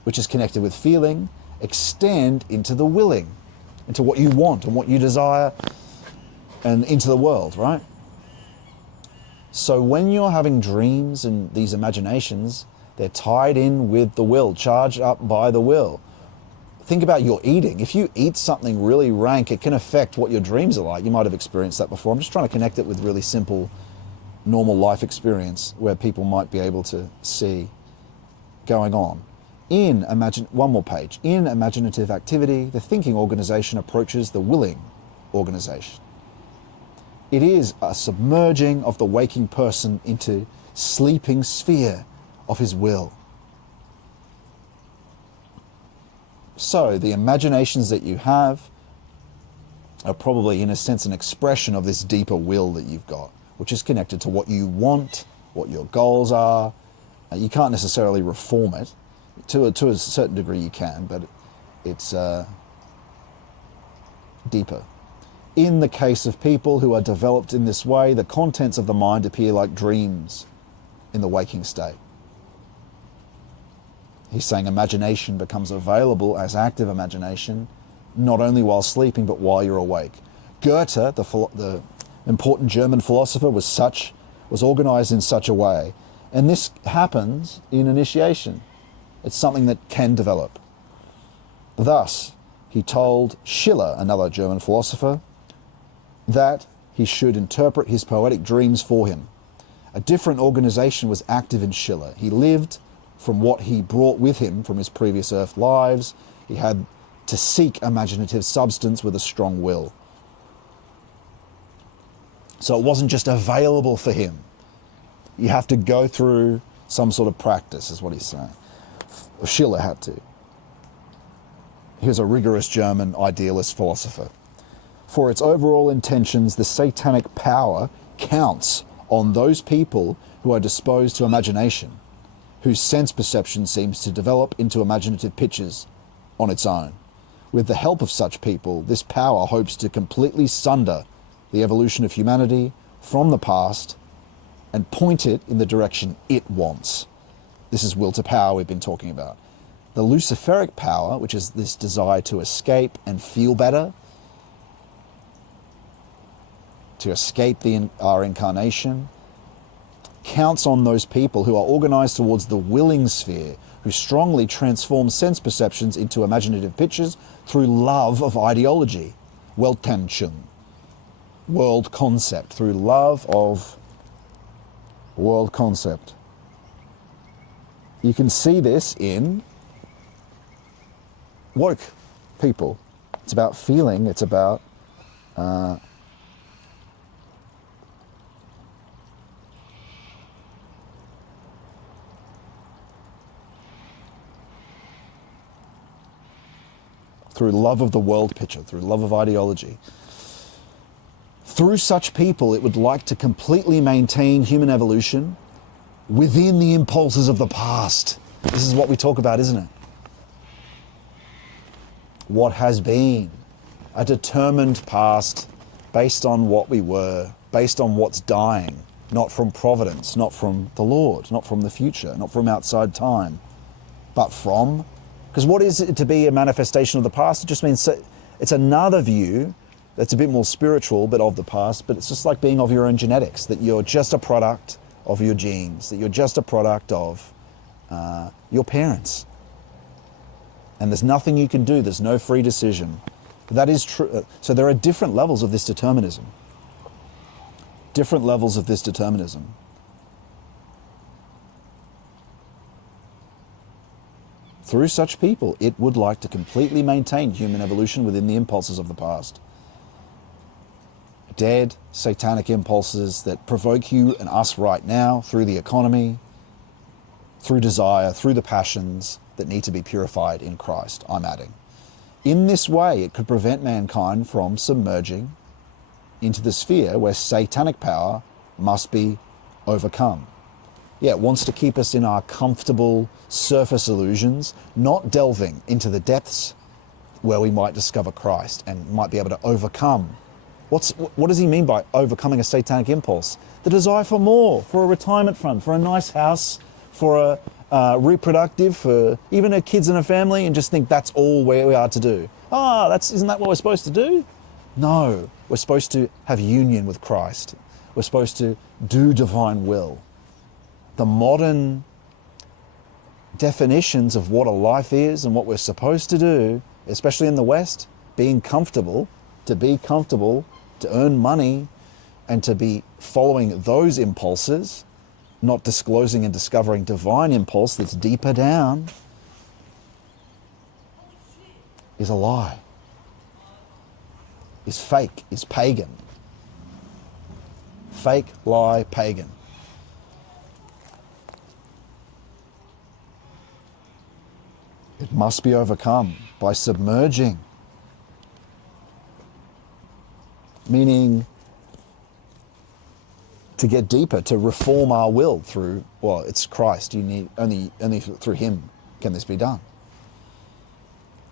which is connected with feeling, extend into the willing, into what you want and what you desire, and into the world, right? So when you're having dreams and these imaginations, they're tied in with the will, charged up by the will. Think about your eating. If you eat something really rank, it can affect what your dreams are like. You might have experienced that before. I'm just trying to connect it with really simple, normal life experience where people might be able to see going on. One more page. In imaginative activity, the thinking organization approaches the willing organization. It is a submerging of the waking person into sleeping sphere of his will. So the imaginations that you have are probably, in a sense, an expression of this deeper will that you've got, which is connected to what you want, what your goals are. You can't necessarily reform it. To a certain degree you can, but it's deeper. In the case of people who are developed in this way, the contents of the mind appear like dreams in the waking state. He's saying imagination becomes available as active imagination, not only while sleeping, but while you're awake. Goethe, the important German philosopher, was organized in such a way. And this happens in initiation. It's something that can develop. Thus, he told Schiller, another German philosopher, that he should interpret his poetic dreams for him. A different organization was active in Schiller. He lived from what he brought with him from his previous earth lives. He had to seek imaginative substance with a strong will. So it wasn't just available for him. You have to go through some sort of practice, is what he's saying. Schiller had to. He was a rigorous German idealist philosopher. For its overall intentions, the satanic power counts on those people who are disposed to imagination, whose sense perception seems to develop into imaginative pictures on its own. With the help of such people, this power hopes to completely sunder the evolution of humanity from the past and point it in the direction it wants. This is will to power we've been talking about. The luciferic power, which is this desire to escape and feel better, to escape our incarnation, counts on those people who are organized towards the willing sphere, who strongly transform sense perceptions into imaginative pictures through love of ideology, Weltanschauung, world concept, through love of world concept. You can see this in woke people. It's about feeling, it's about through love of the world picture, through love of ideology. Through such people, it would like to completely maintain human evolution within the impulses of the past. This is what we talk about, isn't it? What has been, a determined past based on what we were, based on what's dying, not from providence, not from the Lord, not from the future, not from outside time, but from, because what is it to be a manifestation of the past? It just means it's another view that's a bit more spiritual, but of the past, but it's just like being of your own genetics, that you're just a product of your genes, that you're just a product of your parents. And there's nothing you can do, there's no free decision. That is true. So there are different levels of this determinism. Different levels of this determinism. through such people, it would like to completely maintain human evolution within the impulses of the past. Dead, satanic impulses that provoke you and us right now through the economy, through desire, through the passions that need to be purified in Christ, I'm adding. In this way, it could prevent mankind from submerging into the sphere where satanic power must be overcome. Yeah, it wants to keep us in our comfortable surface illusions, not delving into the depths where we might discover Christ and might be able to overcome. What does he mean by overcoming a satanic impulse? The desire for more, for a retirement fund, for a nice house, for a reproductive, for even a kids and a family, and just think that's all we are to do. Isn't that what we're supposed to do? No, we're supposed to have union with Christ. We're supposed to do divine will. The modern definitions of what a life is and what we're supposed to do, especially in the West, being comfortable, to earn money, and to be following those impulses, not disclosing and discovering divine impulse that's deeper down, is a lie, is fake, is pagan. Fake, lie, pagan. It must be overcome by submerging, meaning to get deeper, to reform our will through, well, it's Christ. You need only through him can this be done.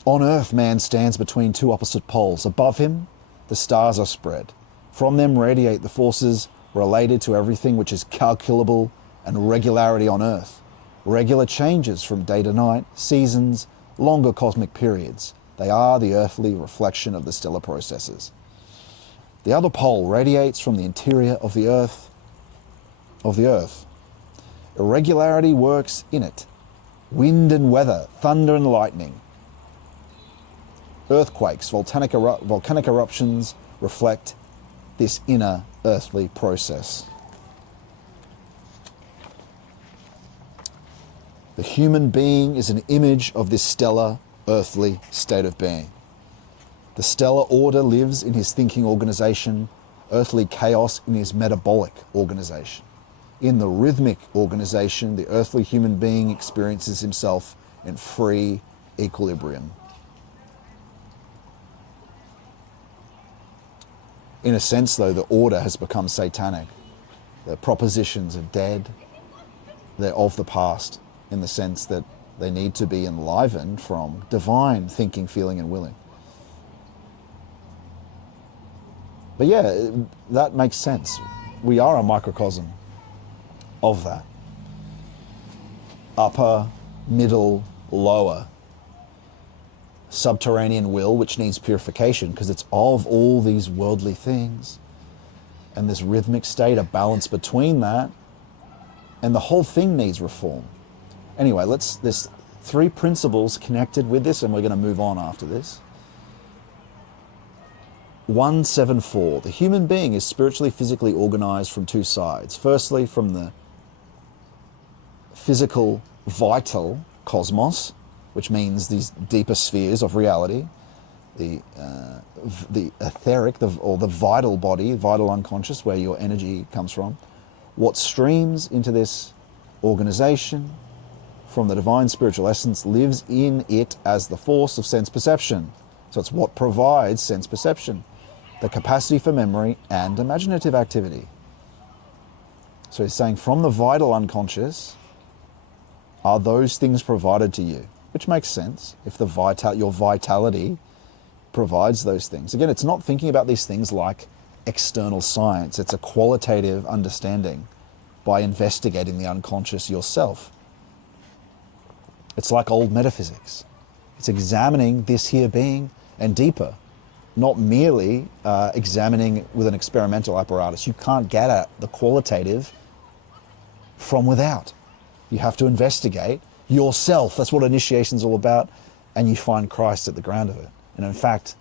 On earth, man stands between two opposite poles. Above him, the stars are spread. From them radiate the forces related to everything which is calculable and regularity on earth. Regular changes from day to night, seasons, longer cosmic periods. They are the earthly reflection of the stellar processes. The other pole radiates from the interior of the earth. Irregularity works in it. Wind and weather, thunder and lightning. Earthquakes, volcanic eruptions reflect this inner earthly process. The human being is an image of this stellar earthly state of being. The stellar order lives in his thinking organization, earthly chaos in his metabolic organization. In the rhythmic organization, the earthly human being experiences himself in free equilibrium. In a sense, though, the order has become satanic. The propositions are dead. They're of the past, in the sense that they need to be enlivened from divine thinking, feeling, and willing. But yeah, that makes sense. We are a microcosm of that. Upper, middle, lower. Subterranean will, which needs purification because it's of all these worldly things. And this rhythmic state, a balance between that, and the whole thing needs reform. Anyway, there's 3 principles connected with this, and we're going to move on after this. 174. The human being is spiritually, physically organized from 2 sides. Firstly, from the physical, vital cosmos, which means these deeper spheres of reality, the etheric, or the vital body, vital unconscious, where your energy comes from. What streams into this organization from the divine spiritual essence lives in it as the force of sense perception. So it's what provides sense perception, the capacity for memory and imaginative activity. So he's saying from the vital unconscious are those things provided to you, which makes sense if your vitality provides those things. Again, it's not thinking about these things like external science. It's a qualitative understanding by investigating the unconscious yourself. It's like old metaphysics. It's examining this here being and deeper, not merely examining with an experimental apparatus. You can't get at the qualitative from without. You have to investigate yourself. That's what initiation's all about, and you find Christ at the ground of it. And in fact,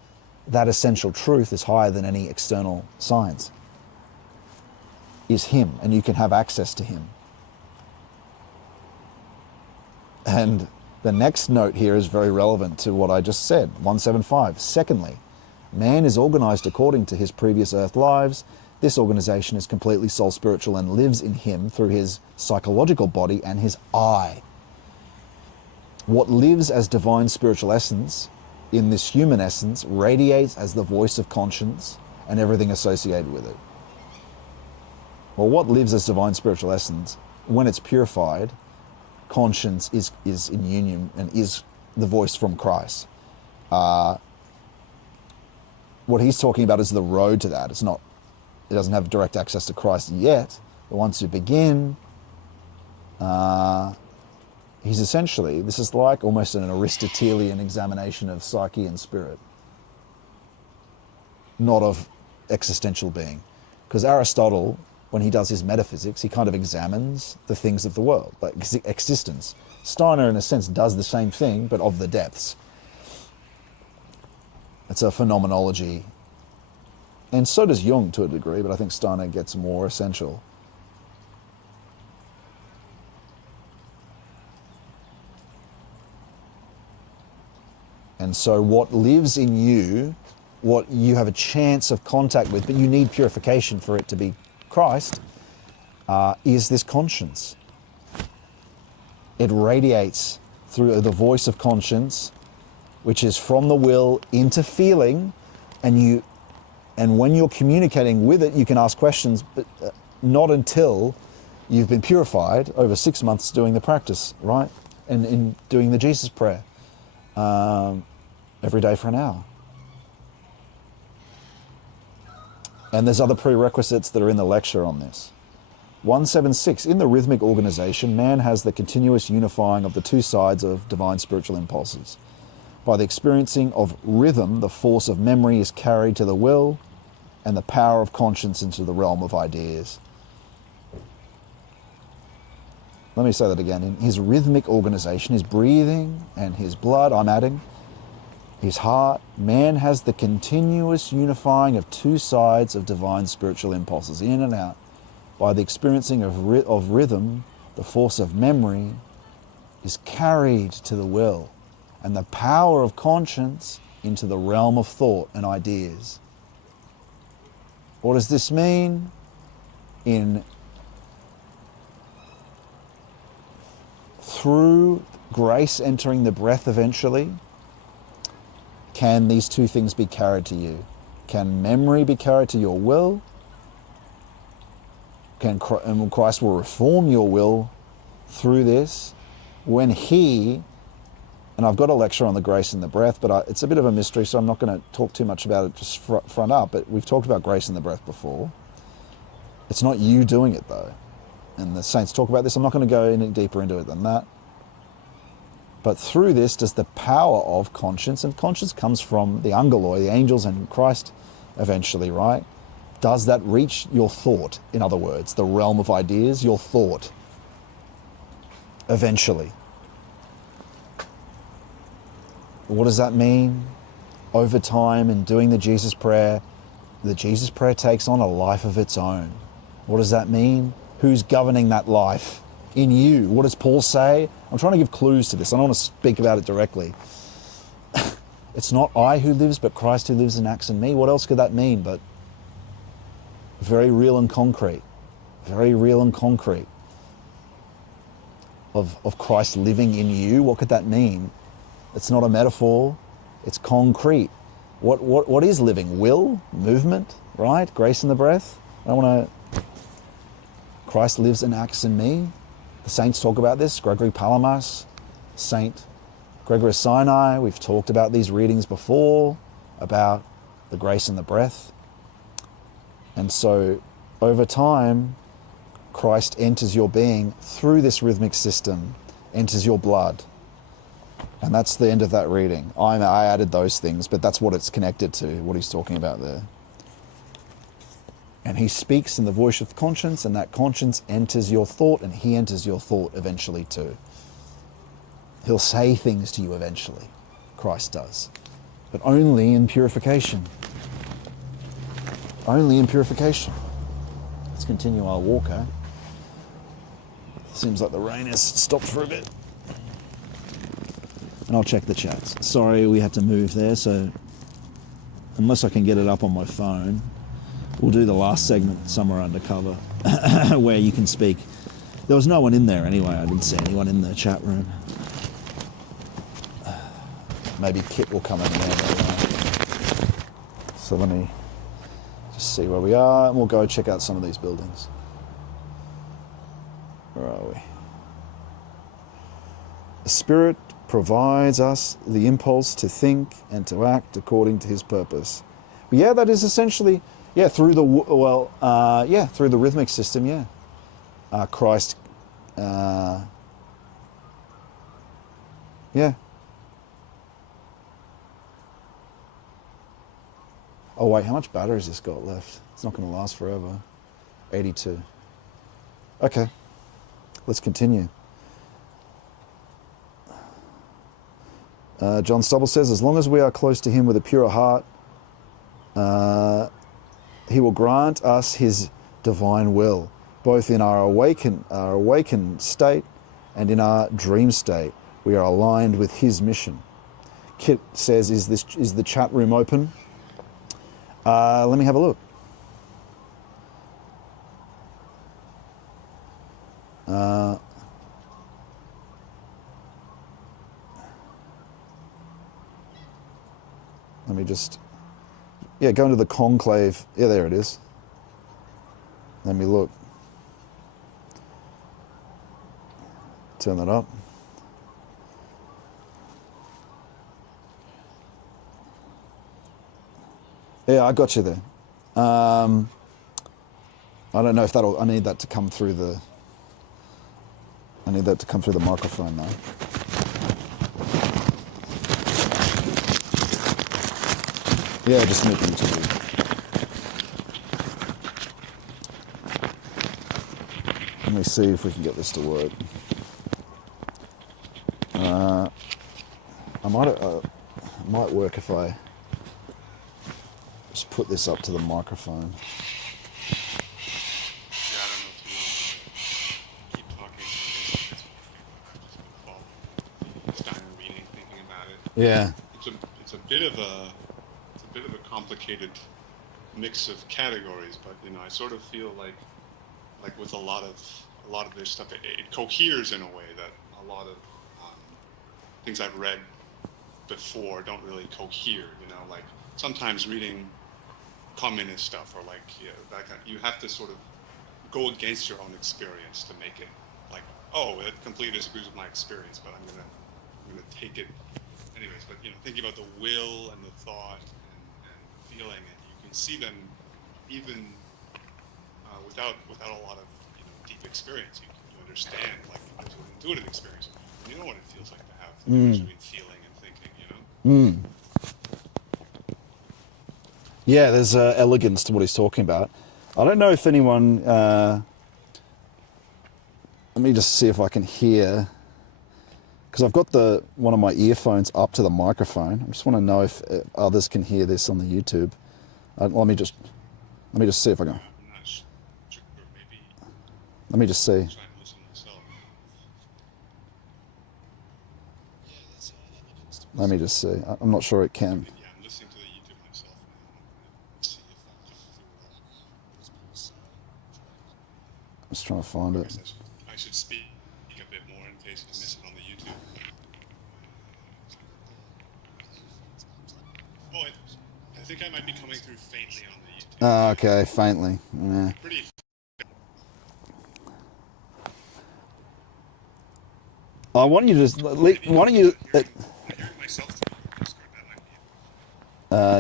that essential truth is higher than any external science. Is him, and you can have access to him. And The next note here is very relevant to what I just said, 175. Secondly, man is organized according to his previous earth lives. This organization is completely soul spiritual and lives in him through his psychological body and his I. What lives as divine spiritual essence in this human essence radiates as the voice of conscience and everything associated with it. Well, what lives as divine spiritual essence, when it's purified, conscience is in union and is the voice from Christ. What he's talking about is the road to that. It doesn't have direct access to Christ yet, but once you begin, he's essentially, this is like almost an Aristotelian examination of psyche and spirit, not of existential being. Because Aristotle, when he does his metaphysics, he kind of examines the things of the world, like existence. Steiner, in a sense, does the same thing, but of the depths. It's a phenomenology. And so does Jung to a degree, but I think Steiner gets more essential. And so what lives in you, what you have a chance of contact with, but you need purification for it to be Christ, is this conscience. It radiates through the voice of conscience, which is from the will into feeling, and when you're communicating with it, you can ask questions, but not until you've been purified over 6 months doing the practice, right? And in doing the Jesus prayer every day for an hour. And there's other prerequisites that are in the lecture on this. 176, in the rhythmic organization, man has the continuous unifying of the two sides of divine spiritual impulses. By the experiencing of rhythm, the force of memory is carried to the will and the power of conscience into the realm of ideas. Let me say that again. In his rhythmic organization, his breathing and his blood, I'm adding, his heart, man has the continuous unifying of two sides of divine spiritual impulses, in and out. By the experiencing of rhythm, the force of memory is carried to the will, and the power of conscience into the realm of thought and ideas. What does this mean? Through grace entering the breath eventually, can these two things be carried to you? Can memory be carried to your will? And Christ will reform your will through this when he, and I've got a lecture on the grace in the breath, but it's a bit of a mystery, so I'm not going to talk too much about it just front up, but we've talked about grace in the breath before. It's not you doing it though. And the saints talk about this. I'm not going to go any deeper into it than that. But through this does the power of conscience, and conscience comes from the angeloi, the angels, and Christ eventually, right? Does that reach your thought? In other words, the realm of ideas, your thought, eventually. What does that mean? Over time, in doing the Jesus prayer takes on a life of its own. What does that mean? Who's governing that life? In you. What does Paul say? I'm trying to give clues to this. I don't want to speak about it directly. It's not I who lives, but Christ who lives and acts in me. What else could that mean? But very real and concrete. Very real and concrete. Of Christ living in you. What could that mean? It's not a metaphor. It's concrete. What is living? Will? Movement? Right? Grace in the breath? Christ lives and acts in me. The saints talk about this. Gregory Palamas, Saint Gregory of Sinai. We've talked about these readings before, about the grace in the breath. And so over time, Christ enters your being through this rhythmic system, enters your blood. And that's the end of that reading. I added those things, but that's what it's connected to, what he's talking about there. And he speaks in the voice of conscience, and that conscience enters your thought, and he enters your thought eventually too. He'll say things to you eventually. Christ does. But only in purification. Only in purification. Let's continue our walk, eh? Seems like the rain has stopped for a bit. and I'll check the chats. Sorry we had to move there, so unless I can get it up on my phone, we'll do the last segment somewhere undercover where you can speak. There was no one in there anyway. I didn't see anyone in the chat room. Maybe Kit will come in there. So let me just see where we are, and we'll go check out some of these buildings. Where are we? The Spirit provides us the impulse to think and to act according to His purpose. But yeah, that is essentially, through the through the rhythmic system. Christ, Oh wait, how much battery has this got left? It's not going to last forever. 82. Okay, let's continue. John Stubble says, as long as we are close to Him with a pure heart, He will grant us His divine will, both in our awakened state and in our dream state. We are aligned with His mission. Kit says, is the chat room open? Let me have a look. Let me just, go into the conclave. Yeah, there it is. Let me look. Turn that up. Yeah, I got you there. I don't know if I need that to come through the microphone though. Yeah, just make it to. Let me see if we can get this to work. It might work if I just put this up to the microphone. Yeah, I don't know if you keep talking. Steiner reading, thinking about it. Yeah. It's a bit of a complicated mix of categories, but I sort of feel like with a lot of their stuff, it coheres in a way that a lot of things I've read before don't really cohere. Like sometimes reading communist stuff or that kind, you have to sort of go against your own experience to make it like, oh, it completely disagrees with my experience, but I'm gonna take it anyways. But thinking about the will and the thought and feeling, and you can see them even without a lot of deep experience. You understand like intuitive experience. You know what it feels like to have the difference between feeling and thinking. Yeah, there's elegance to what he's talking about. I don't know if anyone... let me just see if I can hear... Because I've got one of my earphones up to the microphone. I just want to know if others can hear this on the YouTube. Let me just see if I can... I'm not sure, maybe... Let me just see. Try and listen myself. Let me just see. I'm not sure it can. Yeah, I'm listening to the YouTube myself now. See if that comes through. I'm just trying to find it. I should speak a bit more in case I miss it on the YouTube. Oh, I think I might be coming through faintly on the YouTube. Oh, okay, faintly. Yeah. Pretty. I want you to... Why don't you... I hear it myself through Discord. That might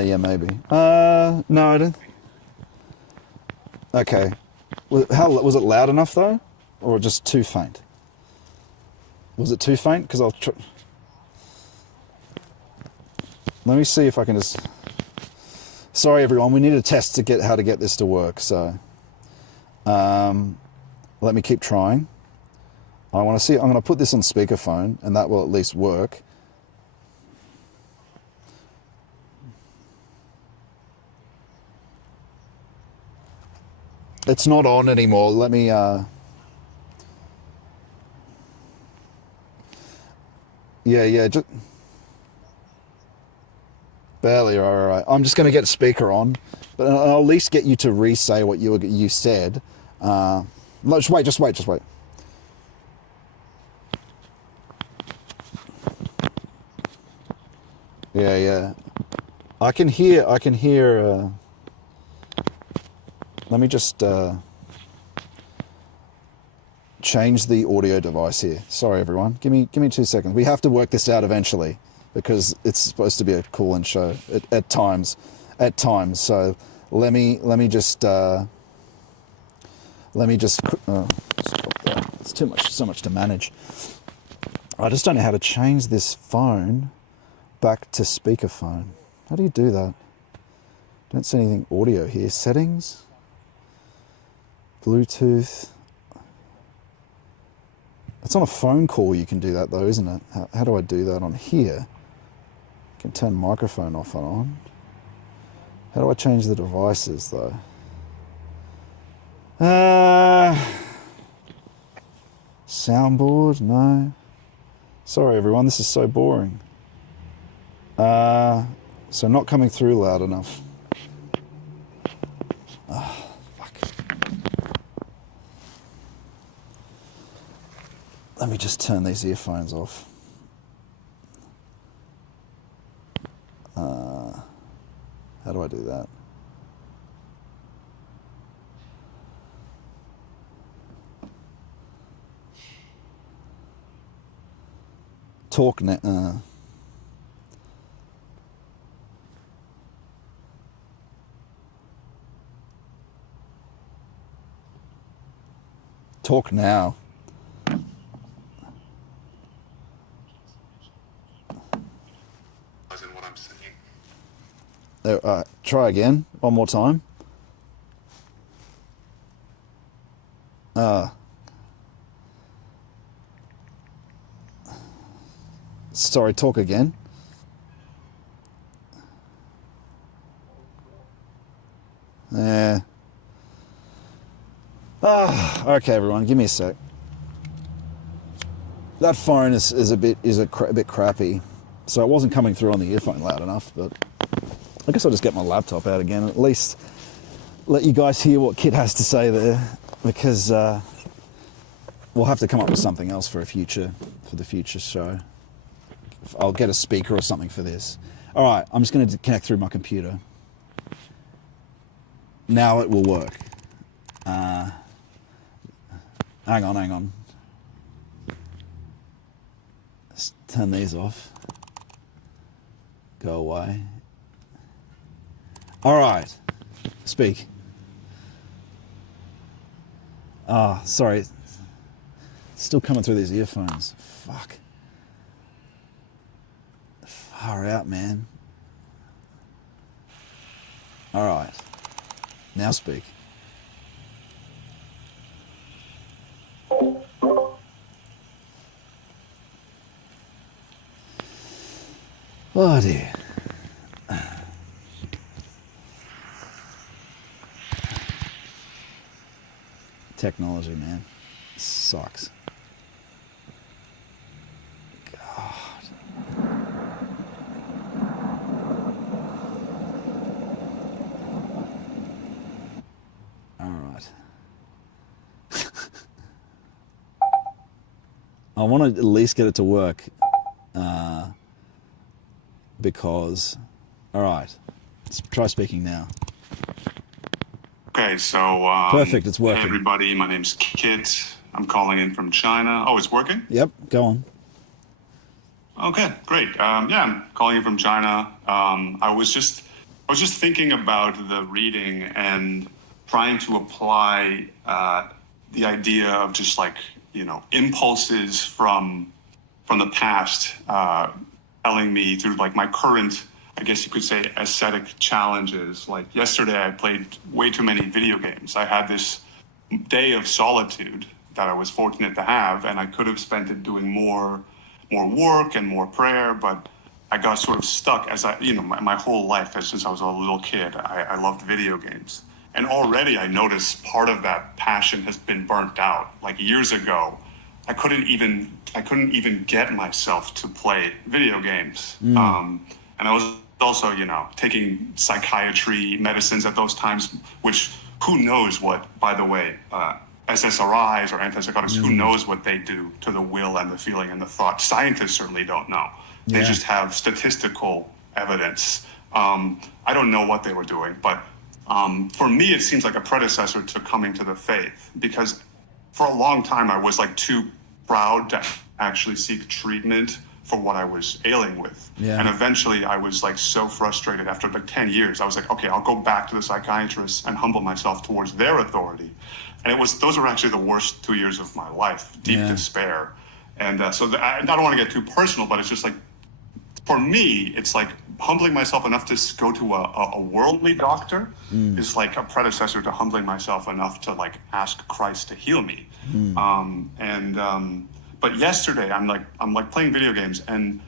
be it. Yeah, maybe. No, I don't... Okay. Was it loud enough, though? Or just too faint? Was it too faint? Because I'll try... Let me see if I can just... Sorry, everyone. We need a test to get how to get this to work, so... let me keep trying. I want to see... I'm going to put this on speakerphone, and that will at least work. It's not on anymore. Let me... Yeah, just... Barely, all right. I'm just going to get speaker on, but I'll at least get you to re-say what you said. Just wait. Yeah. I can hear. Let me just change the audio device here. Sorry, everyone. Give me 2 seconds. We have to work this out eventually because it's supposed to be a call-in show at times. So let me just stop that. It's so much to manage. I just don't know how to change this phone back to speakerphone. How do you do that? Don't see anything audio here. Settings, Bluetooth. It's on a phone call you can do that though, isn't it? How do I do that on here? I can turn microphone off and on. How do I change the devices though? Soundboard? No. Sorry everyone, this is so boring. So not coming through loud enough. Fuck. Let me just turn these earphones off. How do I do that? Talk now. Talk now. What I'm saying. Try again. One more time. Sorry, talk again. Yeah. Okay, everyone, give me a sec. That phone is a bit crappy, so it wasn't coming through on the earphone loud enough. But I guess I'll just get my laptop out again. At least let you guys hear what Kit has to say there, because we'll have to come up with something else for the future show. I'll get a speaker or something for this. All right, I'm just going to connect through my computer. Now it will work. Hang on. Let's turn these off. Go away. All right. Speak. Sorry. It's still coming through these earphones. Fuck. Far out, man. All right. Now speak. Oh dear. Technology, man. Sucks. God. All right. I want to at least get it to work. Because, all right, let's try speaking now. Okay, so Perfect, it's working. Hey everybody, my name's Kit. I'm calling in from China. Oh, it's working? Yep, go on. Okay, great. I'm calling in from China. I was just thinking about the reading and trying to apply the idea of just like, impulses from the past telling me through like my current, I guess you could say, ascetic challenges. Like yesterday, I played way too many video games. I had this day of solitude that I was fortunate to have, and I could have spent it doing more work and more prayer, but I got sort of stuck as my whole life, since I was a little kid, I loved video games. And already I noticed part of that passion has been burnt out. Like years ago, I couldn't even get myself to play video games. And I was also, you know, taking psychiatry medicines at those times, which who knows what, by the way, SSRIs or antipsychotics, who knows what they do to the will and the feeling and the thought. Scientists certainly don't know. They just have statistical evidence. I don't know what they were doing, but for me, it seems like a predecessor to coming to the faith, because for a long time, I was like too proud to actually seek treatment for what I was ailing with. And eventually I was like so frustrated after like 10 years, I was like, okay, I'll go back to the psychiatrist and humble myself towards their authority. And those were actually the worst 2 years of my life, deep despair. And I don't want to get too personal, but it's just like, for me, it's like humbling myself enough to go to a worldly doctor is like a predecessor to humbling myself enough to like ask Christ to heal me. But yesterday I'm like playing video games, and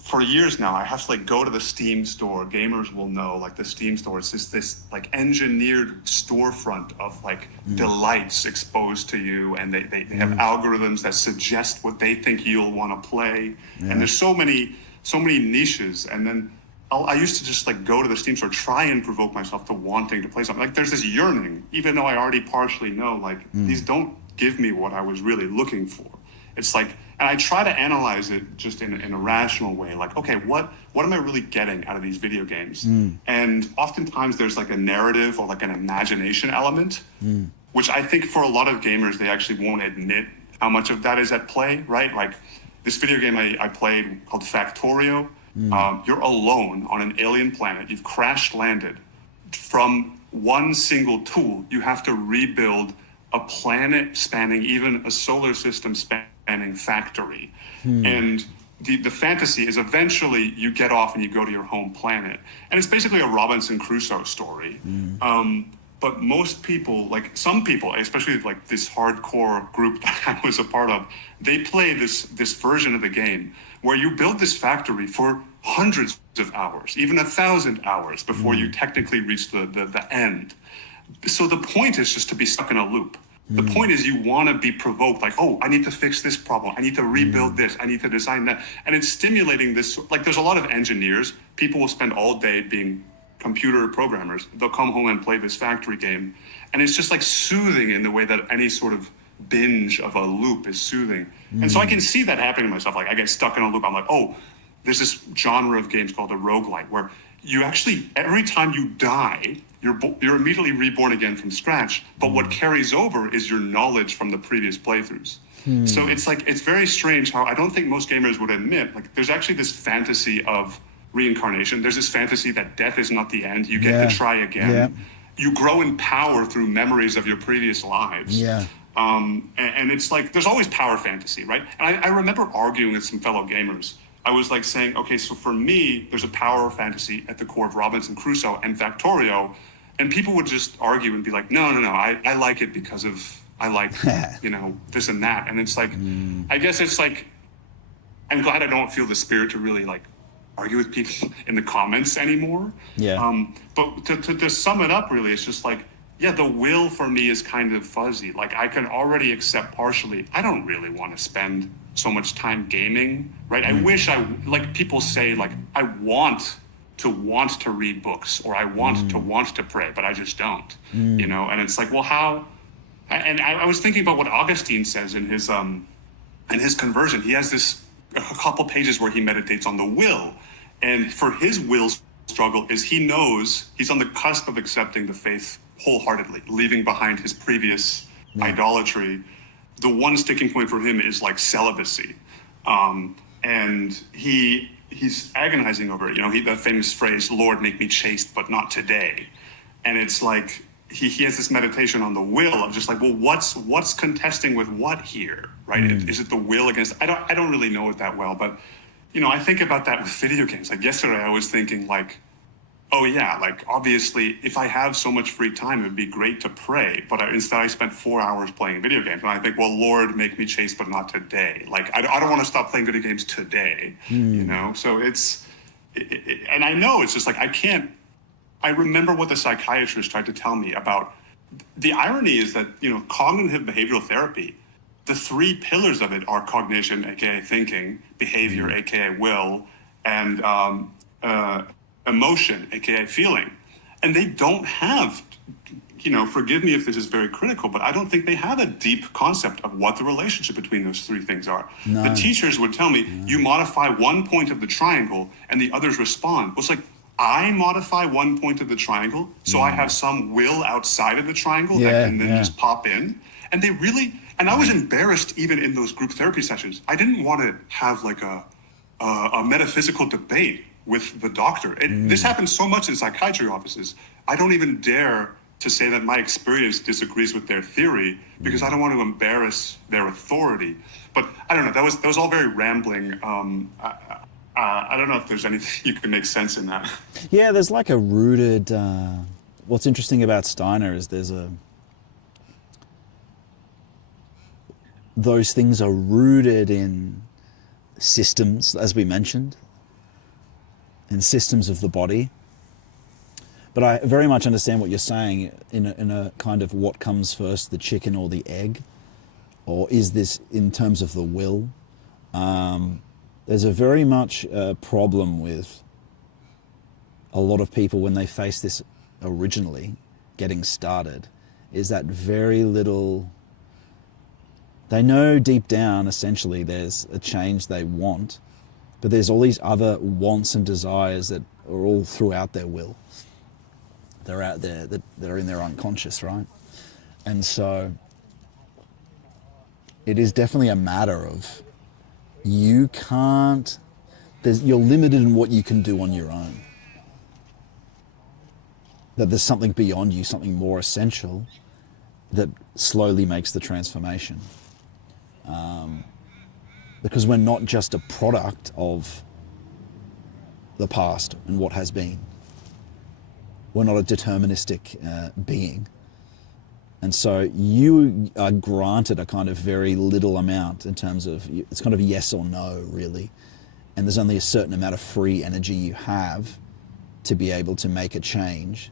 for years now I have to like go to the Steam store. Gamers will know, like the Steam store is this like engineered storefront of like delights exposed to you, and they have algorithms that suggest what they think you'll want to play. And there's so many niches. And then I used to just like go to the Steam store, try and provoke myself to wanting to play something. Like there's this yearning, even though I already partially know, like these don't give me what I was really looking for. It's like, and I try to analyze it just in a rational way. Like, okay, what am I really getting out of these video games? And oftentimes there's like a narrative or like an imagination element, which I think for a lot of gamers, they actually won't admit how much of that is at play, right? Like this video game I played called Factorio. You're alone on an alien planet. You've crash landed. From one single tool, you have to rebuild a planet spanning, even a solar system spanning factory. And the fantasy is eventually you get off and you go to your home planet. And it's basically a Robinson Crusoe story. But most people, like some people, especially like this hardcore group that I was a part of, they play this version of the game where you build this factory for hundreds of hours, even 1,000 hours before you technically reach the end. So the point is just to be stuck in a loop. The point is you want to be provoked, like, oh, I need to fix this problem. I need to rebuild this. I need to design that. And it's stimulating this. Like there's a lot of engineers. People will spend all day being computer programmers. They'll come home and play this factory game. And it's just like soothing in the way that any sort of binge of a loop is soothing. And so I can see that happening to myself. Like I get stuck in a loop. I'm like, oh, there's this genre of games called a roguelite where you actually, every time you die, you're immediately reborn again from scratch. But what carries over is your knowledge from the previous playthroughs. So it's like, it's very strange how I don't think most gamers would admit, like there's actually this fantasy of reincarnation. There's this fantasy that death is not the end. You get to try again. You grow in power through memories of your previous lives. And it's like, there's always power fantasy, right? And I remember arguing with some fellow gamers. I was like saying, okay, so for me, there's a power fantasy at the core of Robinson Crusoe and Factorio. And people would just argue and be like, no, I like it because of, I like, you know, this and that. And it's like, I guess it's like, I'm glad I don't feel the spirit to really like argue with people in the comments anymore. But to sum it up, really, it's just like, yeah, the will for me is kind of fuzzy. Like I can already accept partially, I don't really want to spend so much time gaming, right? I wish like people say, like, I want to read books or I want to pray, but I just don't, you know? And it's like, well, how? And I was thinking about what Augustine says in his conversion. He has a couple pages where he meditates on the will. And for his will struggle is he knows he's on the cusp of accepting the faith wholeheartedly, leaving behind his previous idolatry. The one sticking point for him is like celibacy. And he's agonizing over it. You know, that famous phrase, Lord, make me chaste, but not today. And it's like, he has this meditation on the will of just like, well, what's contesting with what here, right? Is it the will against, I don't really know it that well, but, you know, I think about that with video games. Like yesterday I was thinking like, oh yeah, like obviously if I have so much free time, it would be great to pray, but instead I spent 4 hours playing video games. And I think, well, Lord, make me chaste, but not today. Like, I don't want to stop playing video games today, you know? So and I know it's just like, I remember what the psychiatrist tried to tell me about. The irony is that, you know, cognitive behavioral therapy, the three pillars of it are cognition, aka thinking, behavior, aka will, and emotion, aka feeling. And they don't have, forgive me if this is very critical, but I don't think they have a deep concept of what the relationship between those three things are. No. The teachers would tell me, you modify one point of the triangle and the others respond. Well, it's like, I modify one point of the triangle, so I have some will outside of the triangle that can then just pop in. And they really, and I was embarrassed even in those group therapy sessions. I didn't want to have like a metaphysical debate with the doctor. This happens so much in psychiatry offices. I don't even dare to say that my experience disagrees with their theory because I don't want to embarrass their authority. But I don't know, that was all very rambling. I don't know if there's anything you can make sense in that. Yeah, there's like a rooted, what's interesting about Steiner is those things are rooted in systems, as we mentioned, in systems of the body. But I very much understand what you're saying in a kind of what comes first, the chicken or the egg, or is this in terms of the will? There's a very much problem with a lot of people when they face this originally getting started, is that very little, they know deep down essentially there's a change they want, but there's all these other wants and desires that are all throughout their will. They're out there, that they're in their unconscious, right? And so it is definitely a matter of you're limited in what you can do on your own. That there's something beyond you, something more essential that slowly makes the transformation. Because we're not just a product of the past and what has been. We're not a deterministic being. And so you are granted a kind of very little amount in terms of, it's kind of a yes or no, really. And there's only a certain amount of free energy you have to be able to make a change.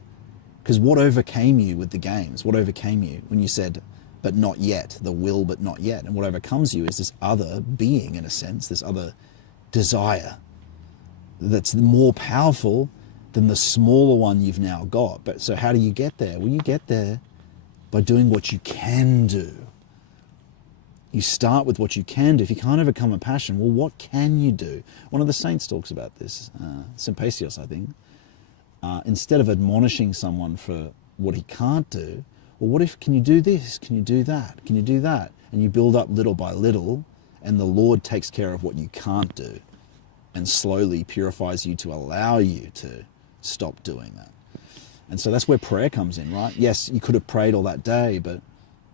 Because what overcame you with the games? What overcame you when you said, but not yet, the will, but not yet? And what overcomes you is this other being, in a sense, this other desire that's more powerful than the smaller one you've now got. But so how do you get there? Well, you get there by doing what you can do. You start with what you can do. If you can't overcome a passion, well, what can you do? One of the saints talks about this, Sympacios, I think. Instead of admonishing someone for what he can't do, well, what if, can you do this? Can you do that? Can you do that? And you build up little by little, and the Lord takes care of what you can't do and slowly purifies you to allow you to stop doing that. And so that's where prayer comes in, right? Yes, you could have prayed all that day, but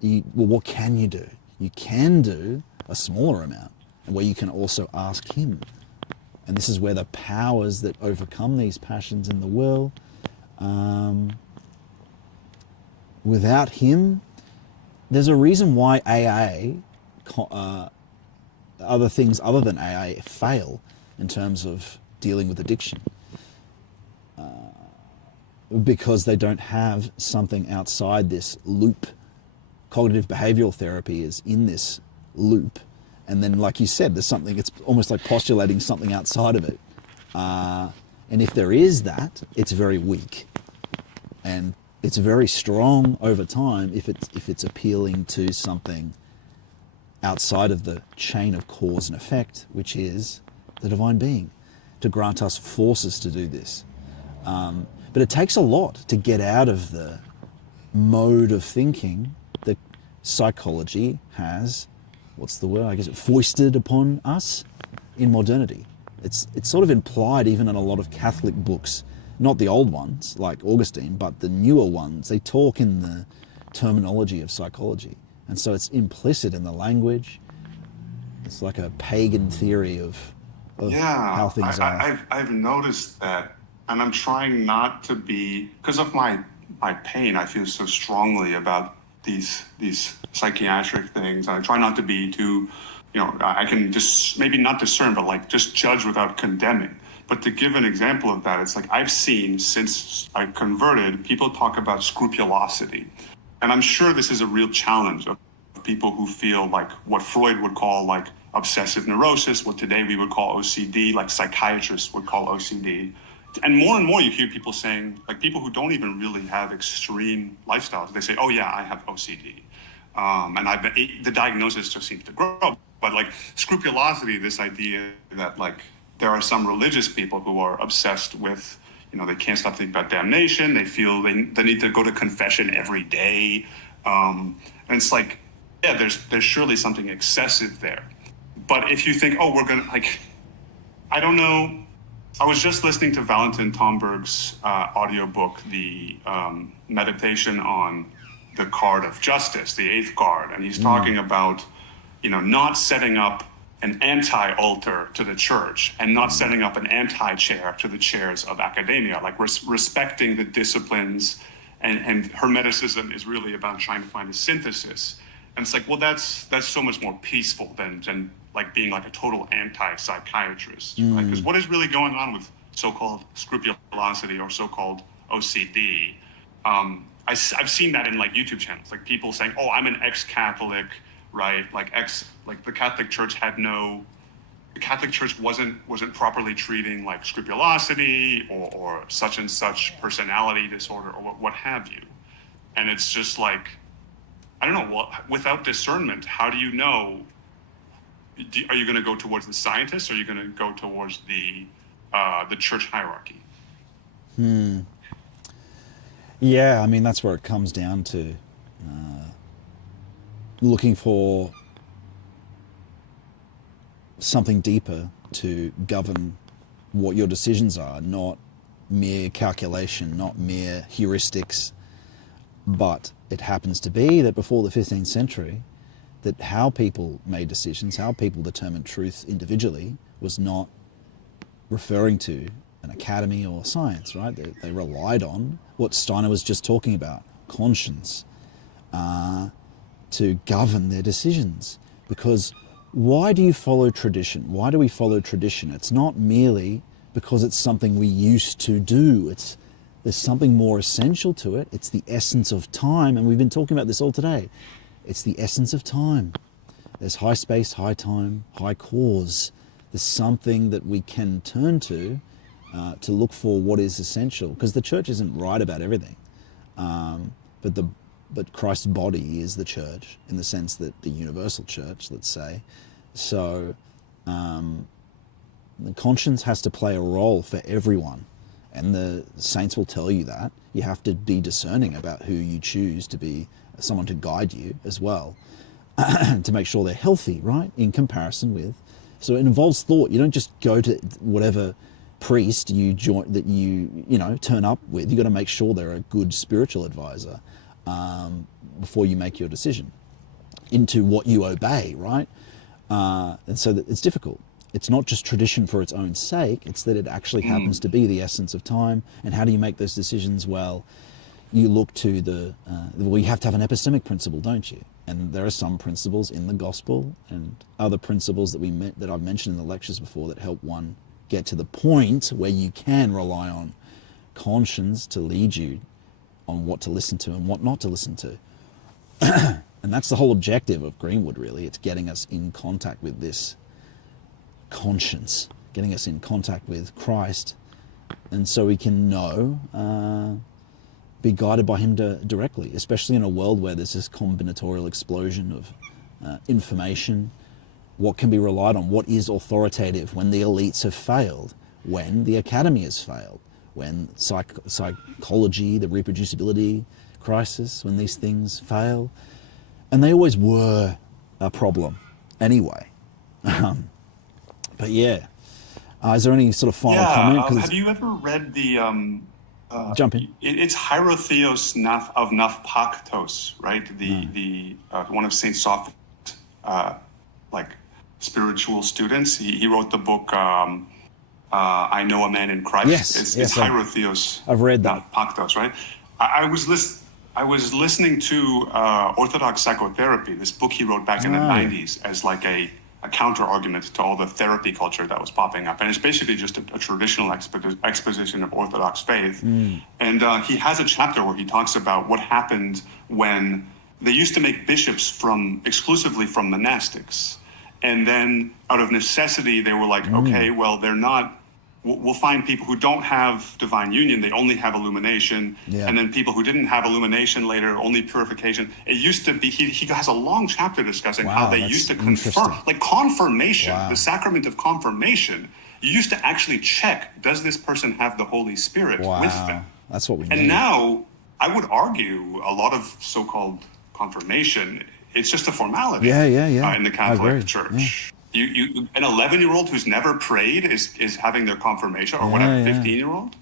well, what can you do? You can do a smaller amount, and where you can also ask Him. And this is where the powers that overcome these passions in the will, without Him, there's a reason why AA, other things other than AA, fail in terms of dealing with addiction. Because they don't have something outside this loop. Cognitive behavioral therapy is in this loop. And then, like you said, there's something, it's almost like postulating something outside of it. And if there is that, it's very weak. And it's very strong over time if it's appealing to something outside of the chain of cause and effect, which is the divine being, to grant us forces to do this. But it takes a lot to get out of the mode of thinking that psychology has, what's the word, I guess, foisted upon us in modernity. It's sort of implied even in a lot of Catholic books, not the old ones like Augustine, but the newer ones. They talk in the terminology of psychology. And so it's implicit in the language. It's like a pagan theory of how things are. I've noticed that. And I'm trying not to be, because of my pain, I feel so strongly about these psychiatric things. I try not to be too, I can just maybe not discern, but like just judge without condemning. But to give an example of that, it's like I've seen since I converted, people talk about scrupulosity. And I'm sure this is a real challenge of people who feel like what Freud would call like obsessive neurosis, what today we would call OCD, like psychiatrists would call OCD. and more you hear people saying, like people who don't even really have extreme lifestyles, they say, oh yeah, I have OCD. And the diagnosis just seems to grow. But like scrupulosity, this idea that like there are some religious people who are obsessed with, they can't stop thinking about damnation. They feel they need to go to confession every day. And it's like, yeah, there's surely something excessive there. But if you think, oh, we're going to like, I don't know. I was just listening to Valentin Tomberg's audiobook, the meditation on the card of justice, the 8th card. And he's talking about, not setting up an anti-altar to the church and not setting up an anti-chair to the chairs of academia, like respecting the disciplines. And Hermeticism is really about trying to find a synthesis. And it's like, well, that's so much more peaceful than like being like a total anti-psychiatrist, right? Because what is really going on with so-called scrupulosity or so-called OCD? I've seen that in like YouTube channels, like people saying, oh, I'm an ex-Catholic, right? Like the Catholic Church wasn't properly treating like scrupulosity or such and such personality disorder or what have you. And it's just like, I don't know, without discernment, how do you know? Are you going to go towards the scientists, or are you going to go towards the church hierarchy? Yeah, I mean, that's where it comes down to looking for something deeper to govern what your decisions are, not mere calculation, not mere heuristics. But it happens to be that before the 15th century, that how people made decisions, how people determined truth individually was not referring to an academy or science, right? They relied on what Steiner was just talking about, conscience, to govern their decisions. Because why do you follow tradition? Why do we follow tradition? It's not merely because it's something we used to do. There's something more essential to it. It's the essence of time, and we've been talking about this all today. It's the essence of time. There's high space, high time, high cause. There's something that we can turn to look for what is essential, because the church isn't right about everything. But Christ's body is the church, in the sense that the universal church, let's say. So the conscience has to play a role for everyone. And the saints will tell you that. You have to be discerning about who you choose to be someone to guide you as well, to make sure they're healthy, right, in comparison with. So it involves thought. You don't just go to whatever priest you join, that you turn up with. You've got to make sure they're a good spiritual advisor before you make your decision into what you obey, right? And so that it's difficult. It's not just tradition for its own sake, it's that it actually happens to be the essence of time. And how do you make those decisions? Well, you look to you have to have an epistemic principle, don't you? And there are some principles in the gospel and other principles that I've mentioned in the lectures before that help one get to the point where you can rely on conscience to lead you on what to listen to and what not to listen to. And that's the whole objective of Greenwood, really. It's getting us in contact with this conscience, getting us in contact with Christ, and so we can know, be guided by him directly, especially in a world where there's this combinatorial explosion of information. What can be relied on? What is authoritative when the elites have failed, when the academy has failed, when psychology, the reproducibility crisis, when these things fail? And they always were a problem anyway. But yeah, is there any sort of final comment? Have you ever read the... jump in. It's Hierotheos of Naupaktos, right? The one of Saint Soph's spiritual students. He wrote the book I Know a Man in Christ. It's Hierotheos. I've read that. Naupaktos, right? I was listening to Orthodox Psychotherapy, this book he wrote back in the 90s, as like a counter argument to all the therapy culture that was popping up. And it's basically just a traditional exposition of Orthodox faith. And he has a chapter where he talks about what happened when they used to make bishops exclusively from monastics. And then out of necessity, they were like, okay, well, they're not we'll find people who don't have divine union, they only have illumination, Yeah. and then people who didn't have illumination later, only purification. It used to be, he has a long chapter discussing Wow, how they that's used to interesting. confirm, like confirmation, Wow. the sacrament of confirmation. You used to actually check, does this person have the Holy Spirit with Wow. them? That's what we need. And now, I would argue a lot of so-called confirmation, it's just a formality Yeah. in the I Catholic agree. Church. You an 11-year-old who's never prayed is having their confirmation, or whatever, Yeah. 15-year-old.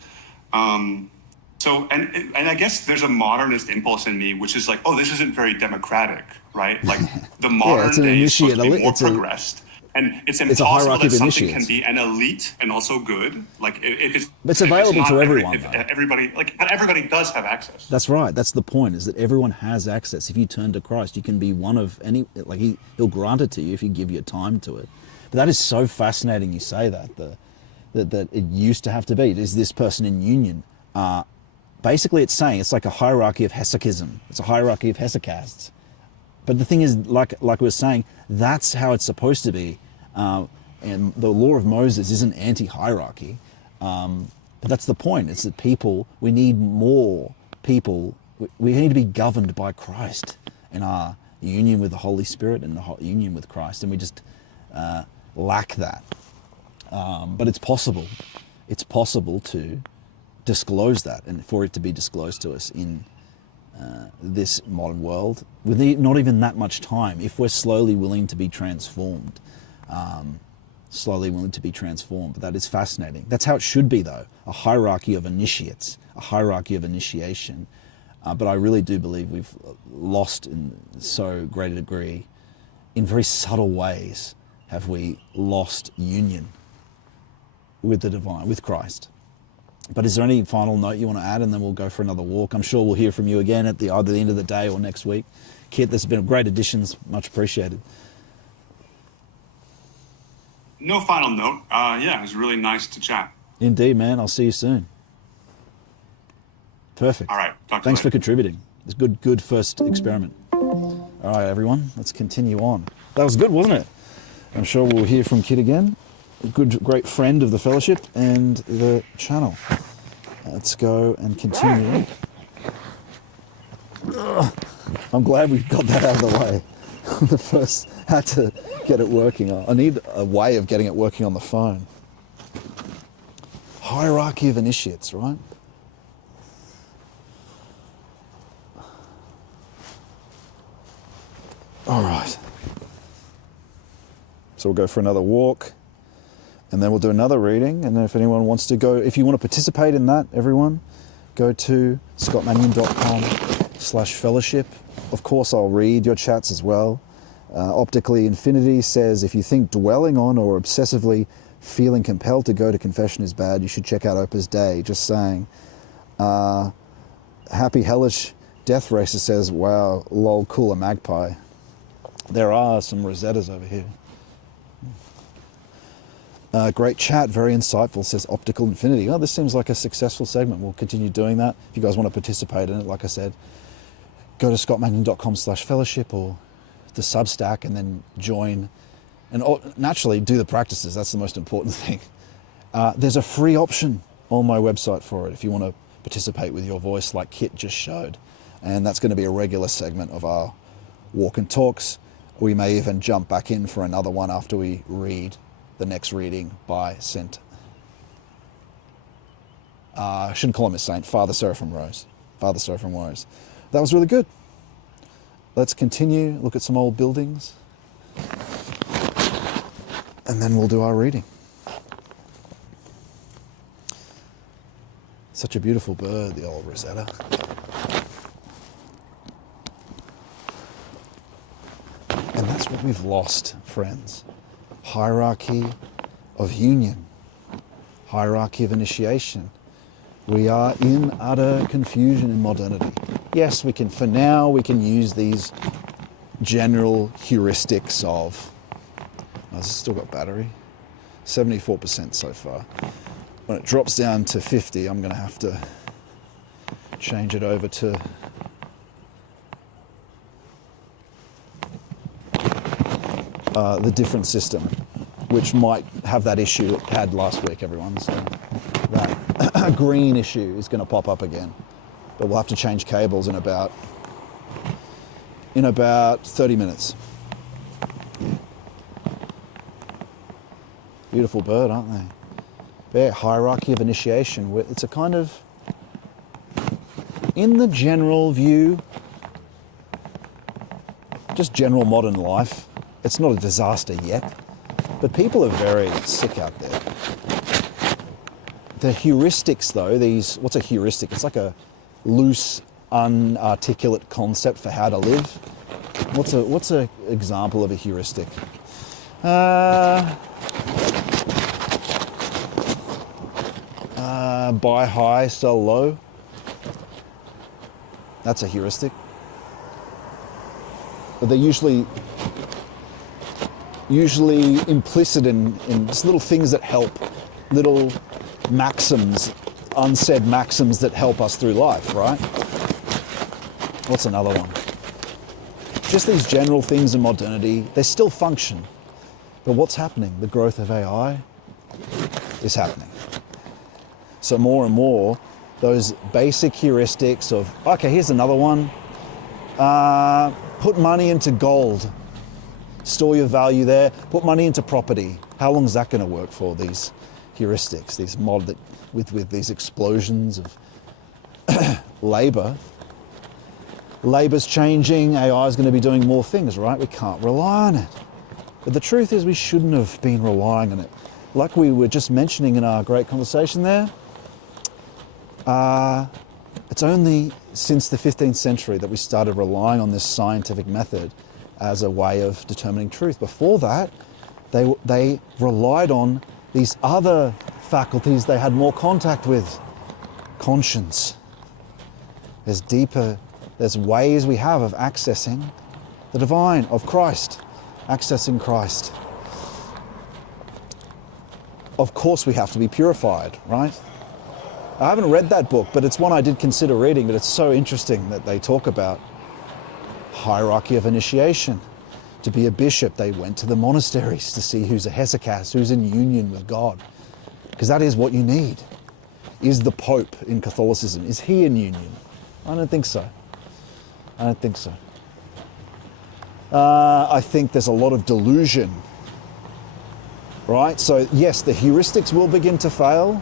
So I guess there's a modernist impulse in me, which is like, oh, this isn't very democratic, right? Like the modern it's an day is supposed to be initiate- more it's a- progressed. And it's a impossible hierarchy that of something initiates. can be an elite and also good. Like if it's, But it's if available not to every- everyone, if though. everybody, like, but everybody does have access. That's right. That's the point, is that everyone has access. If you turn to Christ, you can be one of any, like he'll grant it to you if you give your time to it. But that is so fascinating you say that, that it used to have to be. Is this person in union? Basically it's saying it's like a hierarchy of hesychism. It's a hierarchy of hesychasts. But the thing is, like we were saying, that's how it's supposed to be. And the law of Moses isn't anti-hierarchy. But that's the point. It's that people, we need more people. We need to be governed by Christ in our union with the Holy Spirit and the union with Christ. And we just lack that. But it's possible. It's possible to disclose that, and for it to be disclosed to us in this modern world with not even that much time, if we're slowly willing to be transformed. But that is fascinating. That's how it should be, though. A hierarchy of initiates, a hierarchy of initiation. But I really do believe we've lost in so great a degree, in very subtle ways, have we lost union with the divine, with Christ. But is there any final note you want to add, and then we'll go for another walk? I'm sure we'll hear from you again at either the end of the day or next week. Kit, there's been great additions, much appreciated. No final note. Yeah, it was really nice to chat. Indeed, man. I'll see you soon. Perfect. All right. Talk to you Thanks for later. contributing. It's good first experiment. All right, everyone, let's continue on. That was good, wasn't it? I'm sure we'll hear from Kit again. A great friend of the fellowship and the channel. Let's go and continue. Ugh, I'm glad we got that out of the way. The first had to get it working. I need a way of getting it working on the phone. Hierarchy of initiates, right? All right. So we'll go for another walk, and then we'll do another reading. And then if anyone wants to go, if you want to participate in that, everyone, go to scottmannion.com/fellowship. Of course, I'll read your chats as well. Optically Infinity says, if you think dwelling on or obsessively feeling compelled to go to confession is bad, you should check out Opus Dei. Just saying. Happy Hellish Death Racer says, wow, lol, cooler magpie. There are some Rosettas over here. Great chat, very insightful, says Optical Infinity. Oh, this seems like a successful segment. We'll continue doing that. If you guys want to participate in it, like I said, go to scottmannion.com/fellowship or the Substack, and then join. And naturally, do the practices. That's the most important thing. There's a free option on my website for it if you want to participate with your voice like Kit just showed. And that's going to be a regular segment of our walk and talks. We may even jump back in for another one after we read the next reading by Saint. I shouldn't call him a saint, Father Seraphim Rose. Father Seraphim Rose. That was really good. Let's continue, look at some old buildings, and then we'll do our reading. Such a beautiful bird, the old Rosetta. And that's what we've lost, friends. Hierarchy of union, hierarchy of initiation. We are in utter confusion in modernity. Yes, we can, for now, we can use these general heuristics of, oh, has it still got battery? 74% so far. When it drops down to 50, I'm going to have to change it over to the different system. which might have that issue it had last week, everyone. So that green issue is going to pop up again. But we'll have to change cables in about 30 minutes. Beautiful bird, aren't they? Yeah, hierarchy of initiation. It's a kind of, in the general view, just general modern life, it's not a disaster yet, but people are very sick out there. The heuristics though, what's a heuristic? It's like a loose, unarticulate concept for how to live. What's a example of a heuristic? Buy high, sell low. That's a heuristic. But they're usually implicit in just little things that help, little maxims, unsaid maxims that help us through life, right? What's another one? Just these general things in modernity, they still function. But what's happening? The growth of AI is happening. So more and more, those basic heuristics of, okay, here's another one. Put money into gold. Store your value there. Put money into property. How long is that going to work for, these heuristics, these with these explosions of labour? Labour's changing, AI is going to be doing more things, right? We can't rely on it. But the truth is we shouldn't have been relying on it. Like we were just mentioning in our great conversation there, it's only since the 15th century that we started relying on this scientific method as a way of determining truth. Before that, they relied on these other faculties they had more contact with. Conscience. There's ways we have of accessing the divine, of Christ, accessing Christ. Of course we have to be purified, right? I haven't read that book, but it's one I did consider reading, but it's so interesting that they talk about hierarchy of initiation. To be a bishop, they went to the monasteries to see who's a hesychast, who's in union with God. Because that is what you need. Is the Pope in Catholicism, is he in union? I don't think so. I don't think so. I think there's a lot of delusion, right? So yes, the heuristics will begin to fail,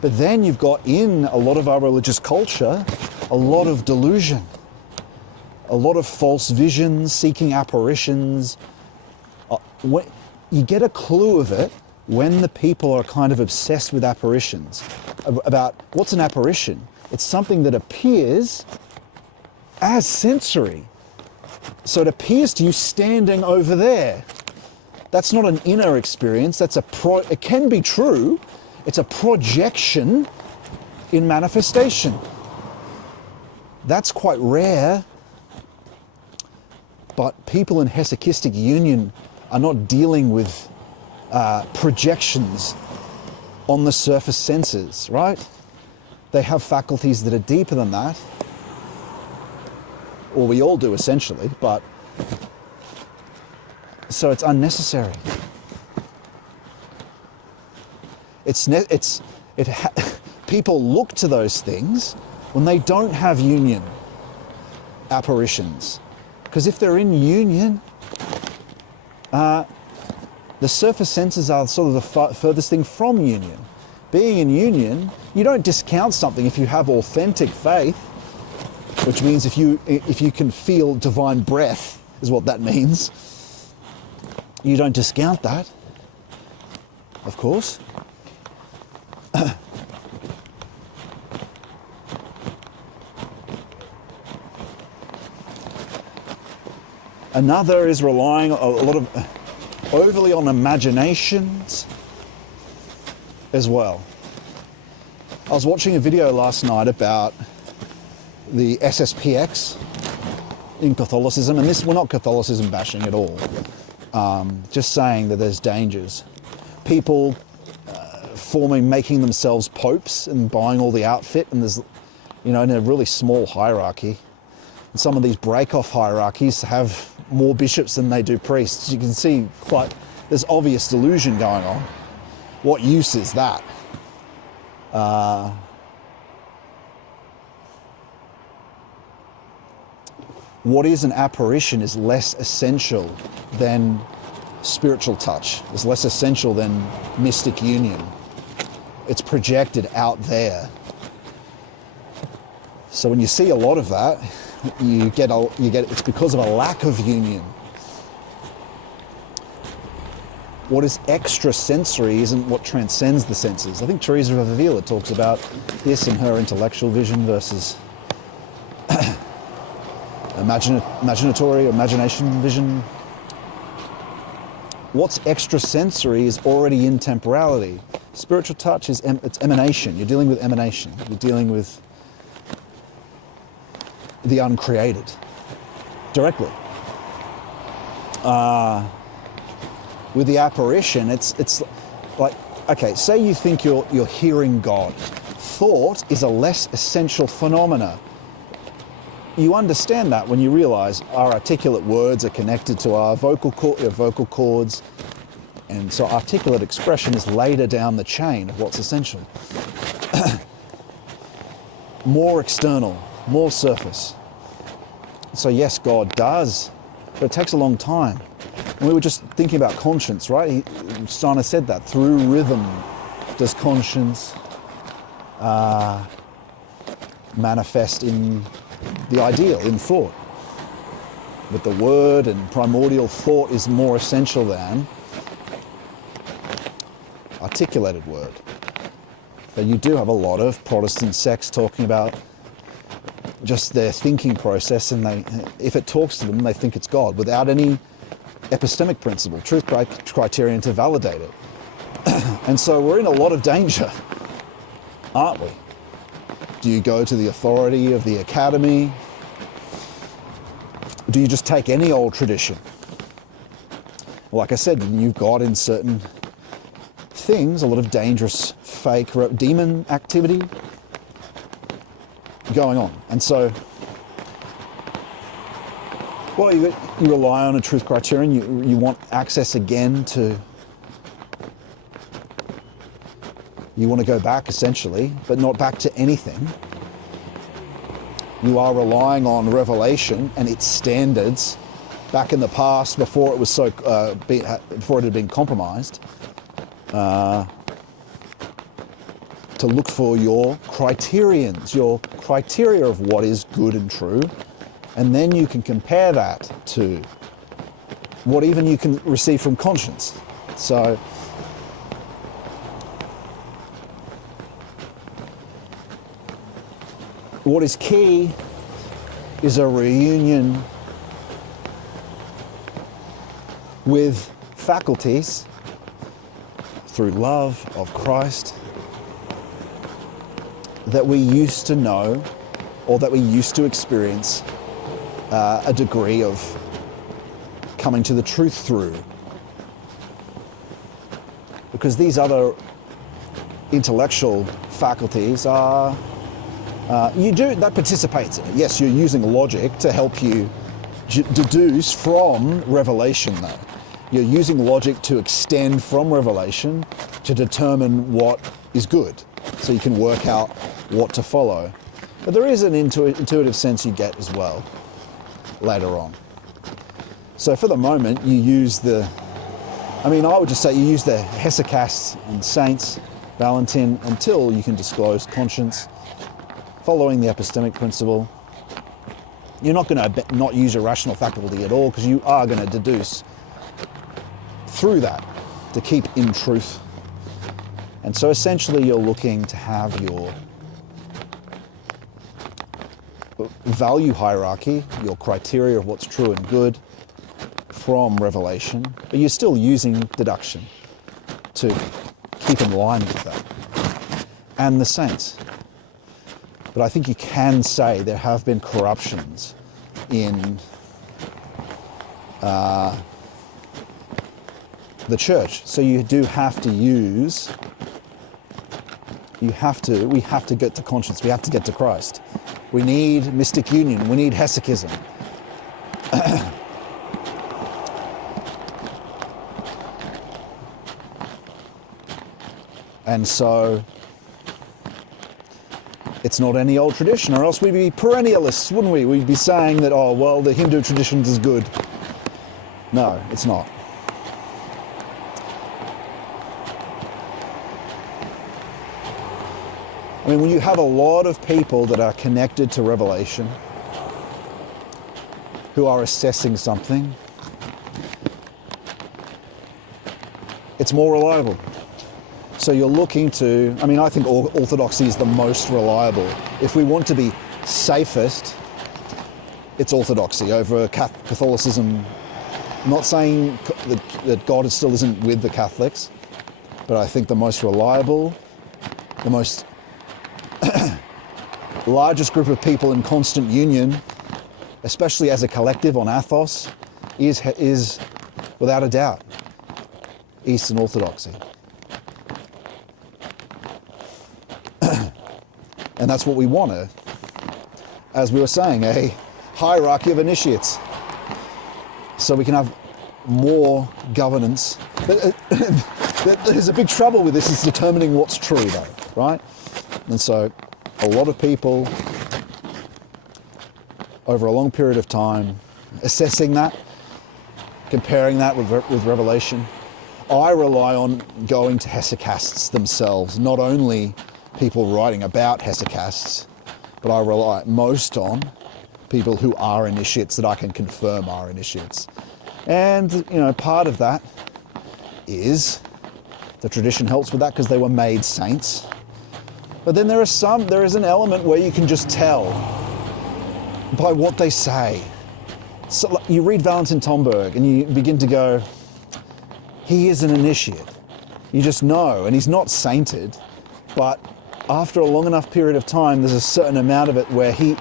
but then you've got in a lot of our religious culture, a lot of delusion, a lot of false visions, seeking apparitions. You get a clue of it when the people are kind of obsessed with apparitions. About what's an apparition? It's something that appears as sensory. So it appears to you standing over there. That's not an inner experience. It can be true. It's a projection in manifestation. That's quite rare. But people in hesychistic union are not dealing with projections on the surface senses, right? They have faculties that are deeper than that. Or we all do essentially, but so it's unnecessary. People look to those things when they don't have union apparitions. Because if they're in union, the surface senses are sort of the furthest thing from union. Being in union, you don't discount something if you have authentic faith, which means if you can feel divine breath, is what that means. You don't discount that, of course. Another is relying overly on imaginations as well. I was watching a video last night about the SSPX in Catholicism, and we're not Catholicism bashing at all. Just saying that there's dangers. People making themselves popes and buying all the outfit, and there's, in a really small hierarchy. And some of these break-off hierarchies have more bishops than they do priests. You can see there's obvious delusion going on. What use is that? What is an apparition is less essential than spiritual touch. It's less essential than mystic union. It's projected out there. So when you see a lot of that, you get it's because of a lack of union. What is extrasensory isn't what transcends the senses. I think Teresa of Avila talks about this in her intellectual vision versus imagination vision. What's extrasensory is already in temporality. Spiritual touch is it's emanation. You're dealing with emanation. You're dealing with the uncreated directly. With the apparition, it's like, okay, say you think you're hearing God. Thought is a less essential phenomena. You understand that when you realize our articulate words are connected to our vocal cords, and so articulate expression is later down the chain of what's essential. More external, more surface. So yes, God does, but it takes a long time. And we were just thinking about conscience, right? Steiner said that through rhythm does conscience manifest in the ideal, in thought. But the word and primordial thought is more essential than articulated word. But you do have a lot of Protestant sects talking about just their thinking process, and if it talks to them, they think it's God without any epistemic principle, truth criterion to validate it. And so we're in a lot of danger, aren't we? Do you go to the authority of the academy? Do you just take any old tradition? Like I said, you've got in certain things a lot of dangerous fake demon activity going on. And so, well, you rely on a truth criterion. You want access again to, you want to go back essentially, but not back to anything. You are relying on revelation and its standards back in the past before it was before it had been compromised, to look for your criterions, your criteria of what is good and true, and then you can compare that to what even you can receive from conscience. So what is key is a reunion with faculties through love of Christ that we used to know or that we used to experience a degree of coming to the truth through. Because these other intellectual faculties are that participates in it. Yes, you're using logic to help you deduce from revelation, though. You're using logic to extend from revelation to determine what is good, so you can work out what to follow. But there is an intuitive sense you get as well later on. So for the moment, you use I would just say you use the hesychasts and saints, Valentin, until you can disclose conscience, following the epistemic principle. You're not going to not use your rational faculty at all, because you are going to deduce through that to keep in truth. And so essentially you're looking to have your value hierarchy, your criteria of what's true and good from revelation, but you're still using deduction to keep in line with that. And the saints. But I think you can say there have been corruptions in the church. So you do have to use, we have to get to conscience, we have to get to Christ. We need mystic union, we need hesychism. And so it's not any old tradition, or else we'd be perennialists, wouldn't we? We'd be saying that, oh, well, the Hindu tradition is good. No, it's not. I mean, when you have a lot of people that are connected to Revelation, who are assessing something, it's more reliable. So you're looking to, I mean, I think orthodoxy is the most reliable. If we want to be safest, it's orthodoxy over Catholicism. I'm not saying that God still isn't with the Catholics, but I think the most reliable, the most largest group of people in constant union, especially as a collective on Athos, is without a doubt Eastern Orthodoxy. And that's what we want, as we were saying, a hierarchy of initiates. So we can have more governance. There's a big trouble with this, is determining what's true though, right? And so a lot of people over a long period of time assessing that, comparing that with Revelation. I rely on going to hesychasts themselves, not only people writing about hesychasts, but I rely most on people who are initiates that I can confirm are initiates. And, you know, part of that is the tradition helps with that because they were made saints. But then there is an element where you can just tell by what they say. So you read Valentin Tomberg and you begin to go, he is an initiate. You just know, and he's not sainted, but after a long enough period of time, there's a certain amount of it where he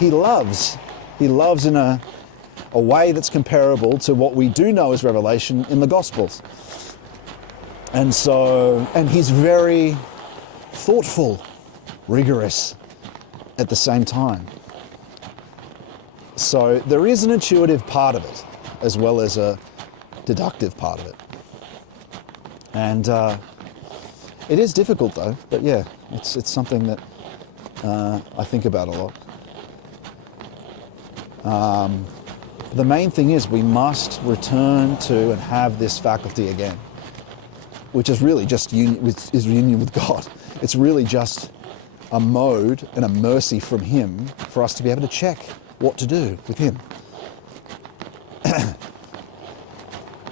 loves. He loves in a way that's comparable to what we do know as revelation in the Gospels. And he's very thoughtful, rigorous at the same time. So there is an intuitive part of it, as well as a deductive part of it. And it is difficult though, but yeah, it's something that I think about a lot. The main thing is we must return to and have this faculty again, which is really just union with God. It's really just a mode and a mercy from Him for us to be able to check what to do with Him.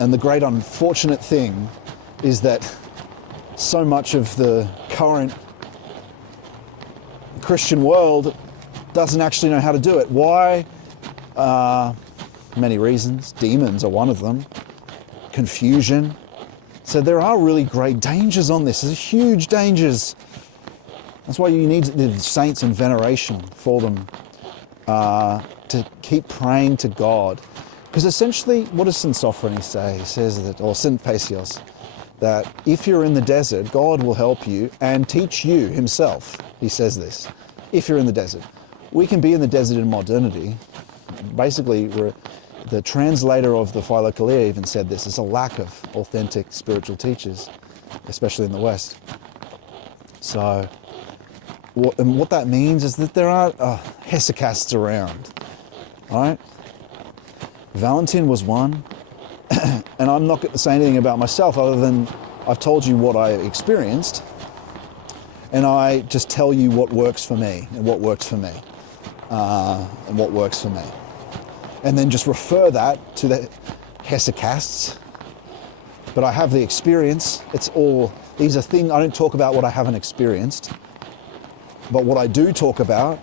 And the great unfortunate thing is that so much of the current Christian world doesn't actually know how to do it. Why? Many reasons. Demons are one of them. Confusion. So there are really great dangers on this. There's huge dangers. That's why you need the saints and veneration for them, to keep praying to God. Because essentially, what does St. Sophrony say? He says that, or St. Paisios, that if you're in the desert, God will help you and teach you Himself. He says this. If you're in the desert. We can be in the desert in modernity. Basically, the translator of the Philokalia even said this. There's a lack of authentic spiritual teachers, especially in the West. So, what that means is that there aren't hesychasts around, right? Valentin was one, and I'm not going to say anything about myself other than I've told you what I experienced, and I just tell you what works for me and what works for me, and what works for me. And then just refer that to the hesychasts. But I have the experience. These are things, I don't talk about what I haven't experienced, but what I do talk about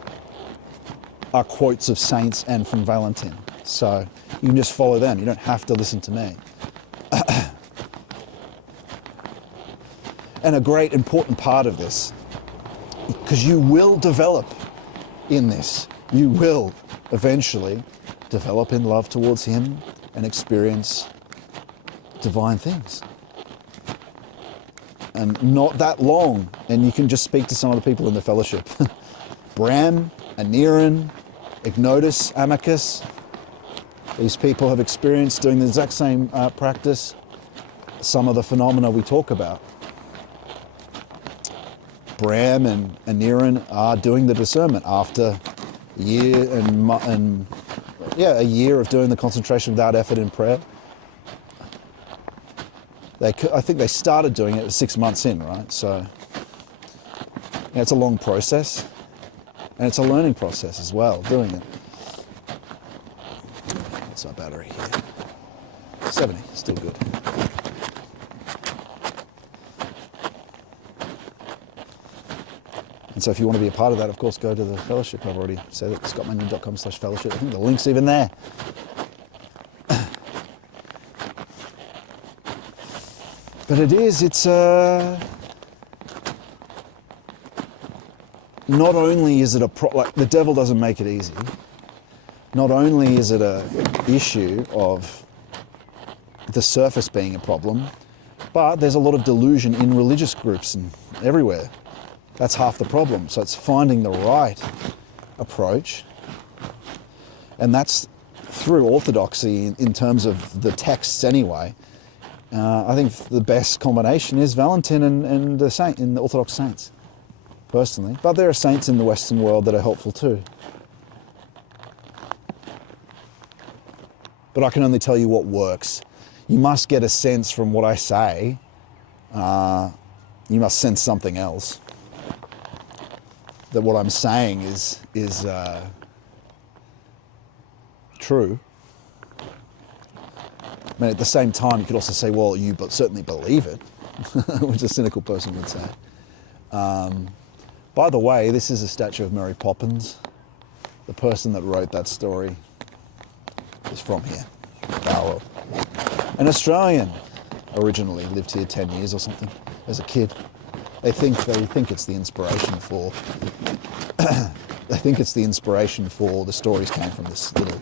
are quotes of saints and from Valentin. So you can just follow them. You don't have to listen to me. And a great important part of this, because you will develop in this, you will eventually develop in love towards Him and experience divine things. And not that long, and you can just speak to some of the people in the fellowship. Bram, Aniran, Ignotus, Amicus. These people have experienced doing the exact same practice some of the phenomena we talk about. Bram and Niran are doing the discernment after a year a year of doing the concentration without effort in prayer. I think they started doing it 6 months in, right? So it's a long process, and it's a learning process as well, doing it. What's our battery here? 70, still good. And so if you want to be a part of that, of course, go to the fellowship. I've already said it, scottmannion.com/fellowship. I think the link's even there. But it's not only is it like the devil doesn't make it easy. Not only is it a issue of the surface being a problem, but there's a lot of delusion in religious groups and everywhere. That's half the problem. So it's finding the right approach. And that's through orthodoxy in terms of the texts anyway. I think the best combination is Valentin and the Orthodox saints, personally. But there are saints in the Western world that are helpful too. But I can only tell you what works. You must get a sense from what I say. You must sense something else. That what I'm saying is true. I mean, at the same time, you could also say, well, you certainly believe it, which a cynical person would say. By the way, this is a statue of Mary Poppins. The person that wrote that story is from here, Barwell. An Australian originally, lived here 10 years or something as a kid. They think it's the inspiration for the stories came from this little,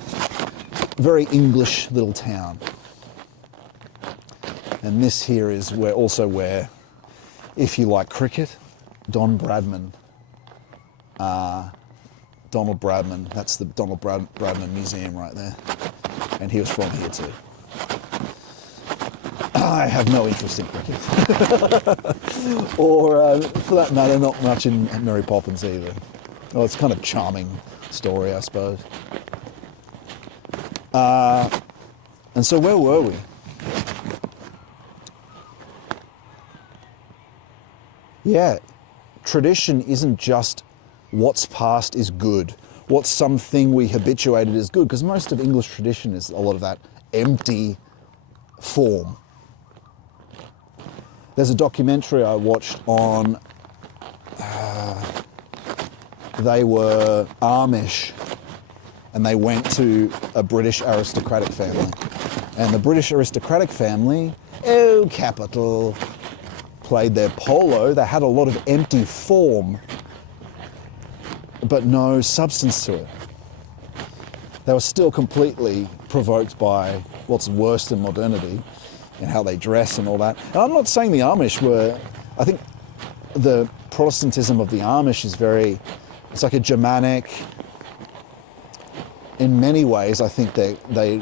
very English little town. And this here is where, if you like cricket, Donald Bradman, that's the Donald Bradman Museum right there. And he was from here too. I have no interest in cricket. Or, for that matter, not much in Mary Poppins either. Well, it's kind of charming story, I suppose. And so where were we? Yeah, tradition isn't just what's past is good, what's something we habituated is good, because most of English tradition is a lot of that empty form. There's a documentary I watched on, they were Amish, and they went to a British aristocratic family. And the British aristocratic family, capital, played their polo. They had a lot of empty form, but no substance to it. They were still completely provoked by what's worse than modernity and how they dress and all that. And I'm not saying the Amish were, I think the Protestantism of the Amish is it's like a Germanic, in many ways I think I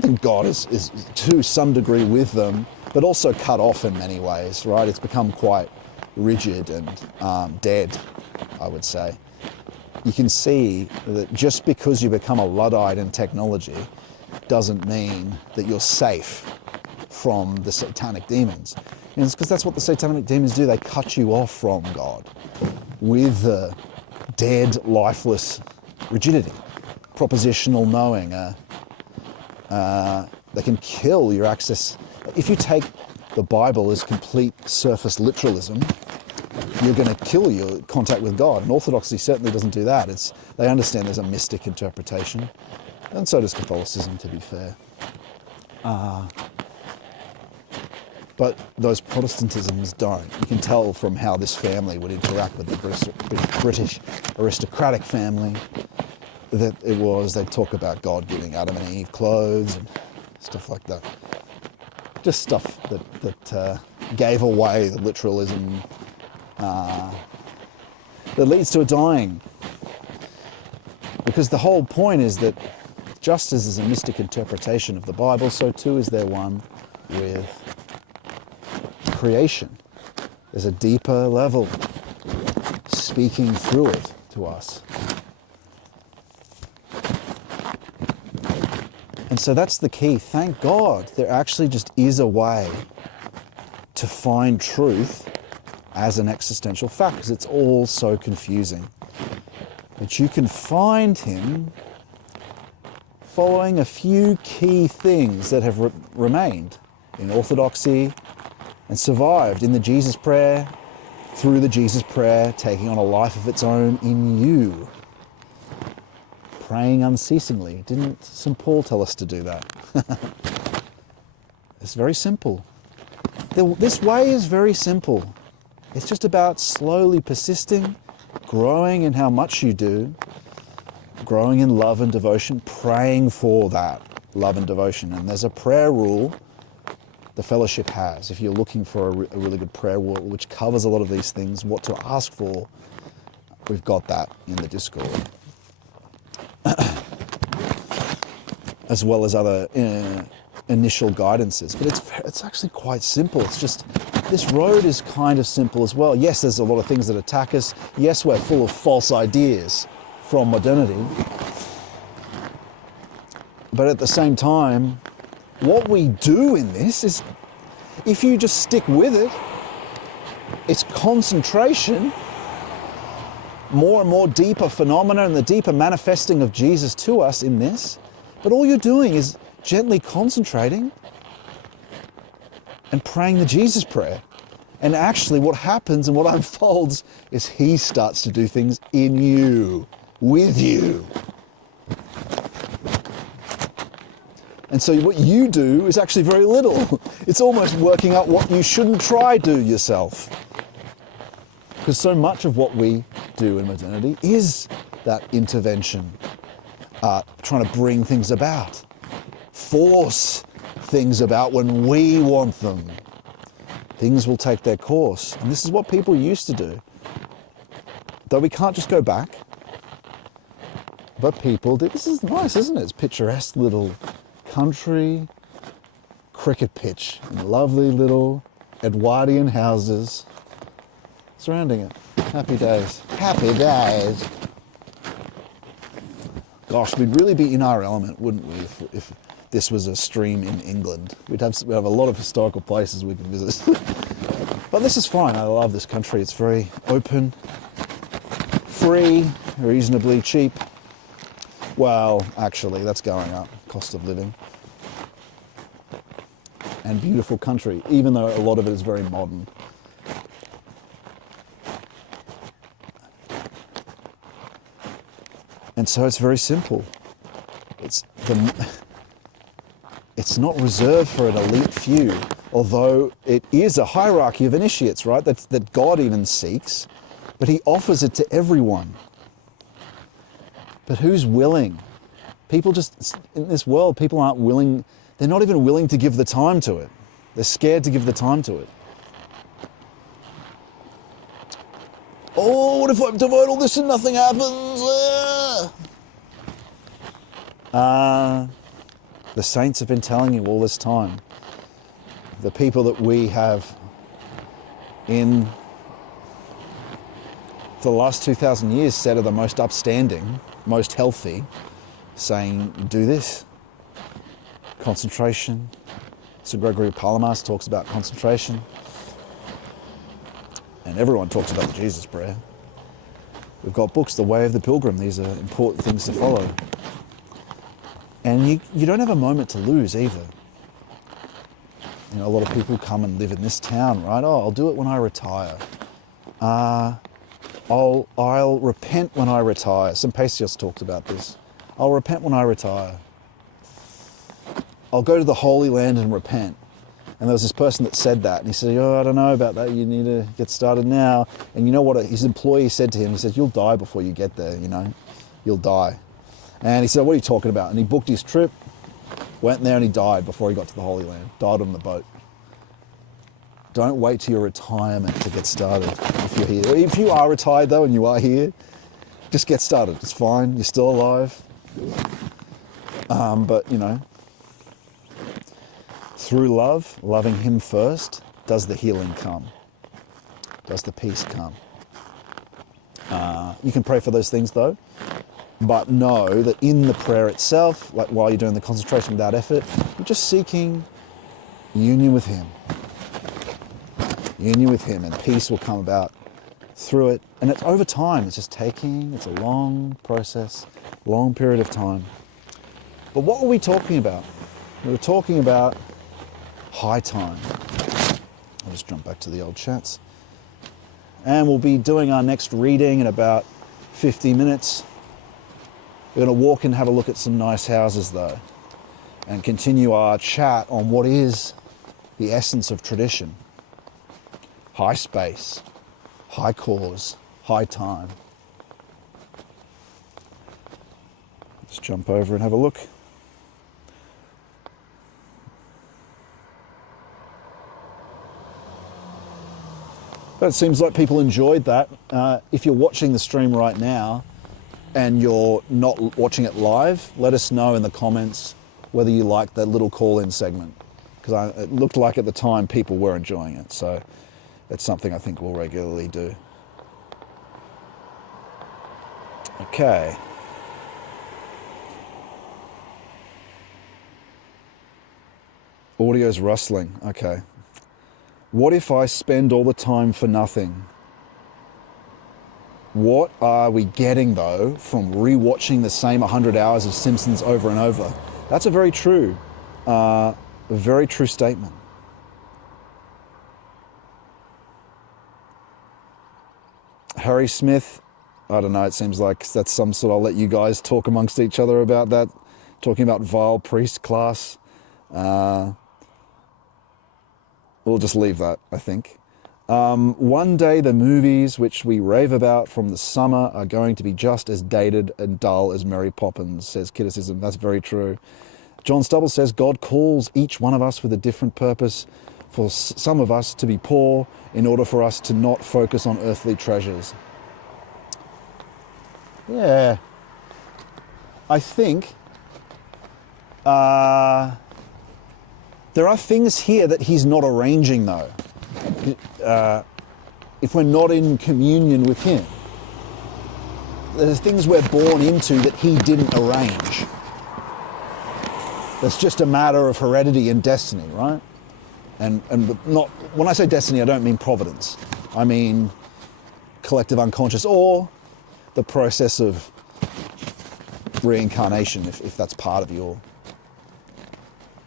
think God is to some degree with them, but also cut off in many ways, right? It's become quite rigid and dead, I would say. You can see that just because you become a Luddite in technology doesn't mean that you're safe from the satanic demons. And it's because that's what the satanic demons do. They cut you off from God with the dead, lifeless rigidity, propositional knowing. They can kill your access. If you take the Bible as complete surface literalism, you're going to kill your contact with God. And Orthodoxy certainly doesn't do that. They understand there's a mystic interpretation, and so does Catholicism, to be fair. But those Protestantisms don't. You can tell from how this family would interact with the British aristocratic family that they'd talk about God giving Adam and Eve clothes and stuff like that. Just stuff that gave away the literalism that leads to a dying. Because the whole point is that just as there's a mystic interpretation of the Bible, so too is there one with creation. There's a deeper level speaking through it to us. And so that's the key. Thank God there actually just is a way to find truth as an existential fact, because it's all so confusing. But you can find him following a few key things that have remained in orthodoxy and survived in the Jesus prayer, through the Jesus prayer, taking on a life of its own in you. Praying unceasingly. Didn't St. Paul tell us to do that? It's very simple. This way is very simple. It's just about slowly persisting, growing in how much you do, growing in love and devotion, praying for that love and devotion. And there's a prayer rule the fellowship has. If you're looking for a really good prayer rule which covers a lot of these things, what to ask for, we've got that in the Discord. As well as other initial guidances. But it's actually quite simple. It's just, this road is kind of simple as well. Yes, there's a lot of things that attack us. Yes, we're full of false ideas from modernity. But at the same time, what we do in this is, if you just stick with it, it's concentration, more and more deeper phenomena and the deeper manifesting of Jesus to us in this. But all you're doing is gently concentrating and praying the Jesus prayer. And actually what happens and what unfolds is he starts to do things in you, with you. And so what you do is actually very little. It's almost working out what you shouldn't try do yourself. Because so much of what we do in modernity is that intervention, trying to bring things about, force things about when we want them. Things will take their course. And this is what people used to do. Though we can't just go back. But people did. This is nice, isn't it? It's picturesque little country cricket pitch and lovely little Edwardian houses surrounding it. Happy days. Happy days. Gosh, we'd really be in our element, wouldn't we, if this was a stream in England. We'd have a lot of historical places we could visit. But this is fine. I love this country. It's very open, free, reasonably cheap. Well, actually, that's going up, cost of living. And beautiful country, even though a lot of it is very modern. And so it's very simple. It's not reserved for an elite few, although it is a hierarchy of initiates, right? That God even seeks, but he offers it to everyone. But who's willing? People just, in this world, people aren't willing, they're not even willing to give the time to it. They're scared to give the time to it. Oh, what if I devote all this and nothing happens? The saints have been telling you all this time. The people that we have in for the last 2,000 years said are the most upstanding, most healthy, saying, do this. Concentration. Sir Gregory Palamas talks about concentration. And everyone talks about the Jesus prayer. We've got books, The Way of the Pilgrim. These are important things to follow. And you don't have a moment to lose either. You know, a lot of people come and live in this town, right? Oh, I'll do it when I retire. I'll repent when I retire. St. Paisios talked about this. I'll repent when I retire. I'll go to the Holy Land and repent. And there was this person that said that, and he said, oh, I don't know about that, you need to get started now. And you know what his employee said to him? He said, you'll die before you get there, you know, you'll die. And he said, what are you talking about? And he booked his trip, went there, and he died before he got to the Holy Land, died on the boat. Don't wait till your retirement to get started if you're here. If you are retired though, and you are here, just get started, it's fine, you're still alive. But you know, through love, loving him first, does the healing come. does the peace come. You can pray for those things though, but know that in the prayer itself, like while you're doing the concentration without effort, you're just seeking union with Him. Union with Him, and peace will come about through it. And it's over time, it's a long process, long period of time. But what were we talking about? We were talking about high time. I'll just jump back to the old chats. And we'll be doing our next reading in about 50 minutes. We're going to walk and have a look at some nice houses though, and continue our chat on what is the essence of tradition. High space, high cause, high time. Let's jump over and have a look. But it seems like people enjoyed that. If you're watching the stream right now and you're not watching it live, let us know in the comments whether you liked that little call-in segment. Because it looked like at the time people were enjoying it. So it's something I think we'll regularly do. Okay. Audio's rustling. Okay. What if I spend all the time for nothing? What are we getting, though, from rewatching the same 100 hours of Simpsons over and over? That's a very true statement. Harry Smith, I don't know, it seems like that's some sort, I'll let you guys talk amongst each other about that, talking about vile priest class. We'll just leave that, I think. One day the movies which we rave about from the summer are going to be just as dated and dull as Mary Poppins, says Criticism. That's very true. John Stubble says, God calls each one of us with a different purpose. For some of us to be poor in order for us to not focus on earthly treasures. Yeah. I think there are things here that he's not arranging, though. If we're not in communion with him, there's things we're born into that he didn't arrange. It's just a matter of heredity and destiny, right? And not, when I say destiny, I don't mean providence. I mean collective unconscious, or the process of reincarnation, if that's part of your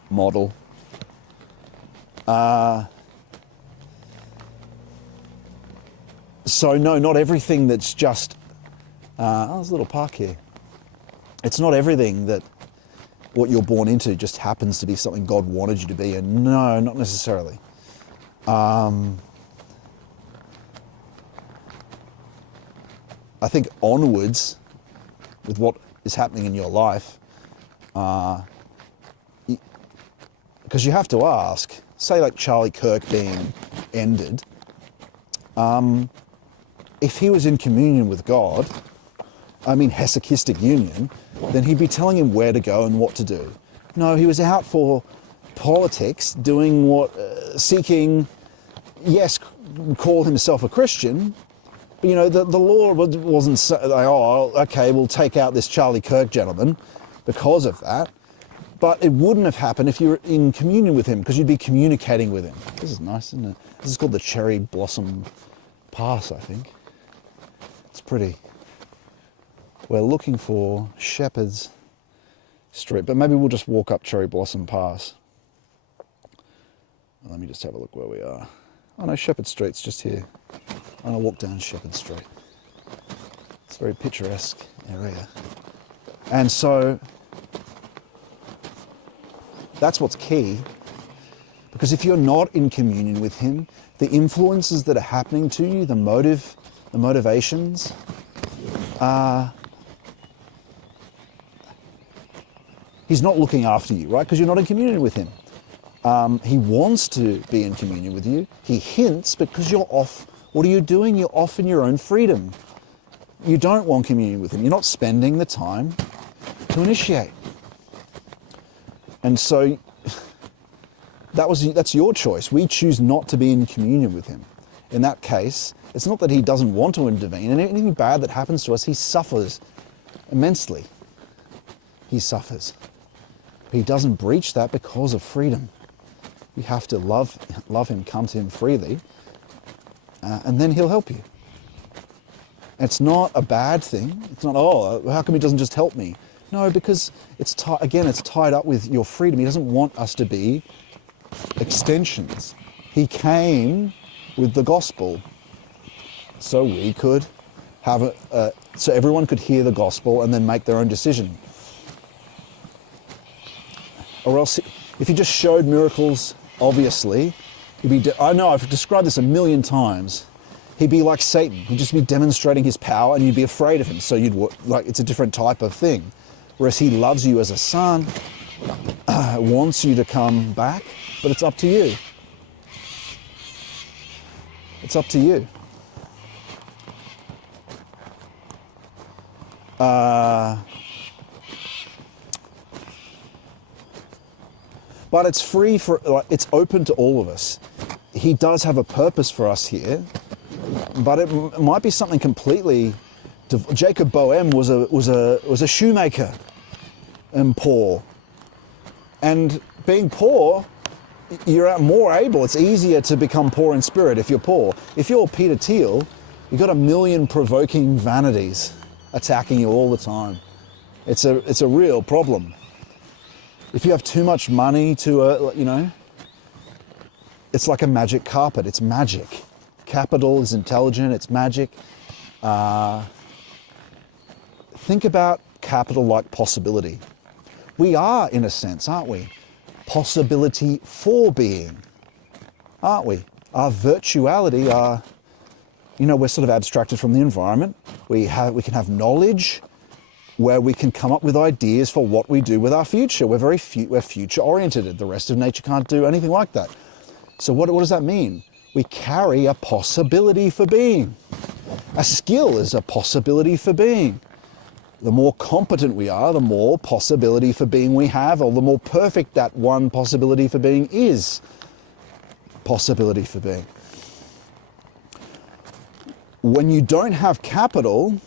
model. So no, not everything that's just, there's a little park here. It's not everything that what you're born into just happens to be something God wanted you to be, and no, not necessarily. I think onwards, with what is happening in your life, because you have to ask, say like Charlie Kirk being ended, if he was in communion with God, I mean hesychistic union, then he'd be telling him where to go and what to do. No, he was out for politics, doing what, seeking, yes, call himself a Christian, but you know, the law wasn't like, oh, okay, we'll take out this Charlie Kirk gentleman because of that. But it wouldn't have happened if you were in communion with him, because you'd be communicating with him. This is nice, isn't it? This is called the Cherry Blossom Pass, I think. It's pretty. We're looking for Shepherd's Street, but maybe we'll just walk up Cherry Blossom Pass. Let me just have a look where we are. Oh no, Shepherd Street's just here. I'm gonna walk down Shepherd Street. It's a very picturesque area. And so, that's what's key, because if you're not in communion with him, the influences that are happening to you, the motivations, he's not looking after you, right? Because you're not in communion with him. He wants to be in communion with you. He hints, because you're off. What are you doing? You're off in your own freedom. You don't want communion with him. You're not spending the time to initiate. And so that's your choice. We choose not to be in communion with him. in that case, it's not that he doesn't want to intervene, and anything bad that happens to us, he suffers immensely. He suffers. He doesn't breach that because of freedom. You have to love him, come to him freely, and then he'll help you. It's not a bad thing. It's not, oh, how come he doesn't just help me? No, because it's tied up with your freedom. He doesn't want us to be extensions. He came with the gospel so we could have so everyone could hear the gospel and then make their own decision. Or else, if he just showed miracles, obviously, I know I've described this a million times. He'd be like Satan. He'd just be demonstrating his power, and you'd be afraid of him. So it's a different type of thing. Whereas he loves you as a son, wants you to come back, but it's up to you. It's up to you. But it's free it's open to all of us. He does have a purpose for us here, but it might be something completely. Jacob Boehm was a shoemaker and poor, and being poor, you're more able. It's easier to become poor in spirit if you're poor. If you're Peter Thiel, you've got a million provoking vanities attacking you all the time. It's a real problem. If you have too much money to, it's like a magic carpet. It's magic. Capital is intelligent. It's magic. Think about capital like possibility. We are, in a sense, aren't we? Possibility for being, aren't we? Our virtuality, we're sort of abstracted from the environment. We can have knowledge where we can come up with ideas for what we do with our future. We're future oriented. The rest of nature can't do anything like that. So what does that mean? We carry a possibility for being. A skill is a possibility for being. The more competent we are, the more possibility for being we have, or the more perfect that one possibility for being is. Possibility for being. When you don't have capital,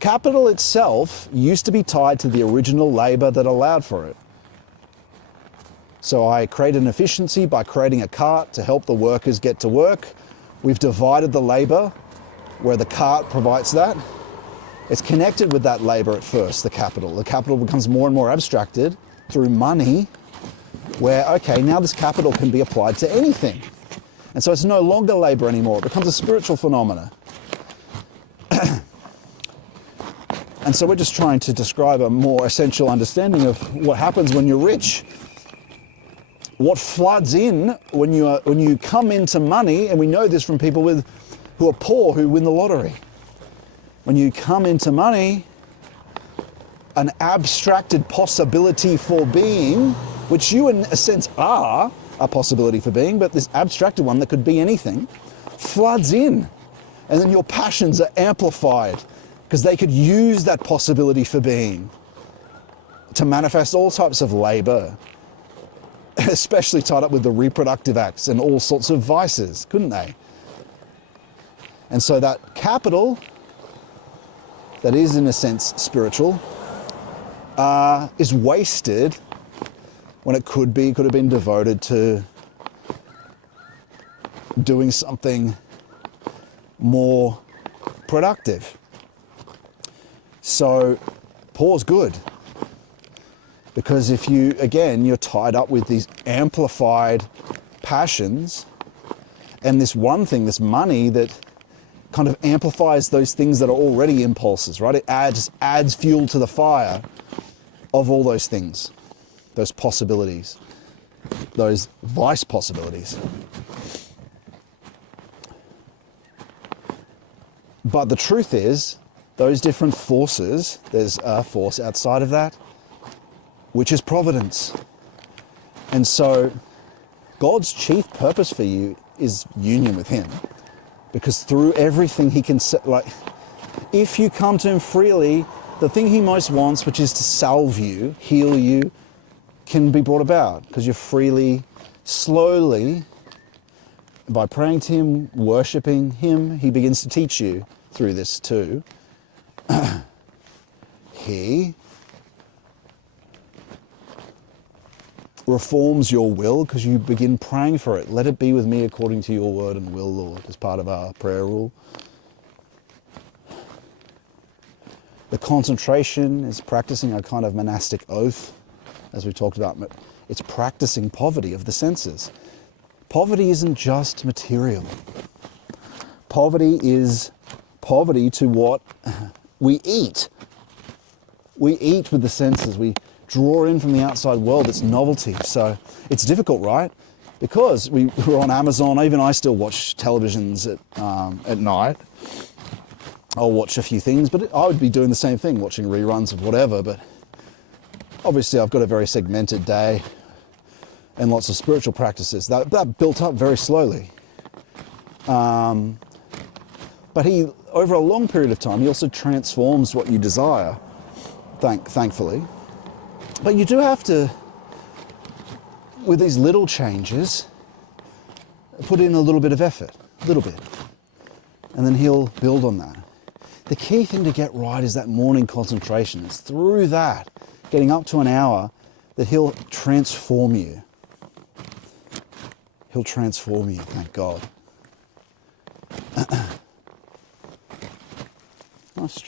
capital itself used to be tied to the original labor that allowed for it. So I create an efficiency by creating a cart to help the workers get to work. We've divided the labor where the cart provides that. It's connected with that labor at first, the capital. The capital becomes more and more abstracted through money, where, okay, now this capital can be applied to anything. And so it's no longer labor anymore. It becomes a spiritual phenomena. And so we're just trying to describe a more essential understanding of what happens when you're rich. What floods in when you come into money, and we know this from people who are poor who win the lottery. When you come into money, an abstracted possibility for being, which you in a sense are a possibility for being, but this abstracted one that could be anything, floods in. And then your passions are amplified because they could use that possibility for being to manifest all types of labor, especially tied up with the reproductive acts and all sorts of vices, couldn't they? And so that capital that is in a sense spiritual is wasted when it could have been devoted to doing something more productive. So poor's good, because if you're tied up with these amplified passions and this one thing, this money that kind of amplifies those things that are already impulses, right? It adds fuel to the fire of all those things, those possibilities, those vice possibilities. But the truth is, those different forces, there's a force outside of that, which is providence. And so God's chief purpose for you is union with him. Because through everything he can, if you come to him freely, the thing he most wants, which is to salve you, heal you, can be brought about. Because you're freely, slowly, by praying to him, worshipping him, he begins to teach you through this too. He reforms your will because you begin praying for it. Let it be with me according to your word and will, Lord, as part of our prayer rule. The concentration is practicing a kind of monastic oath, as we talked about. It's practicing poverty of the senses. Poverty isn't just material. Poverty is poverty to what we eat. We eat with the senses. We draw in from the outside world. It's novelty. So it's difficult, right? Because we're on Amazon. Even I still watch televisions at night. I'll watch a few things, but I would be doing the same thing, watching reruns of whatever. But obviously I've got a very segmented day and lots of spiritual practices. That built up very slowly. But he, over a long period of time, he also transforms what you desire, thankfully. But you do have to, with these little changes, put in a little bit of effort, a little bit. And then he'll build on that. The key thing to get right is that morning concentration. It's through that, getting up to an hour, that he'll transform you. He'll transform you, thank God.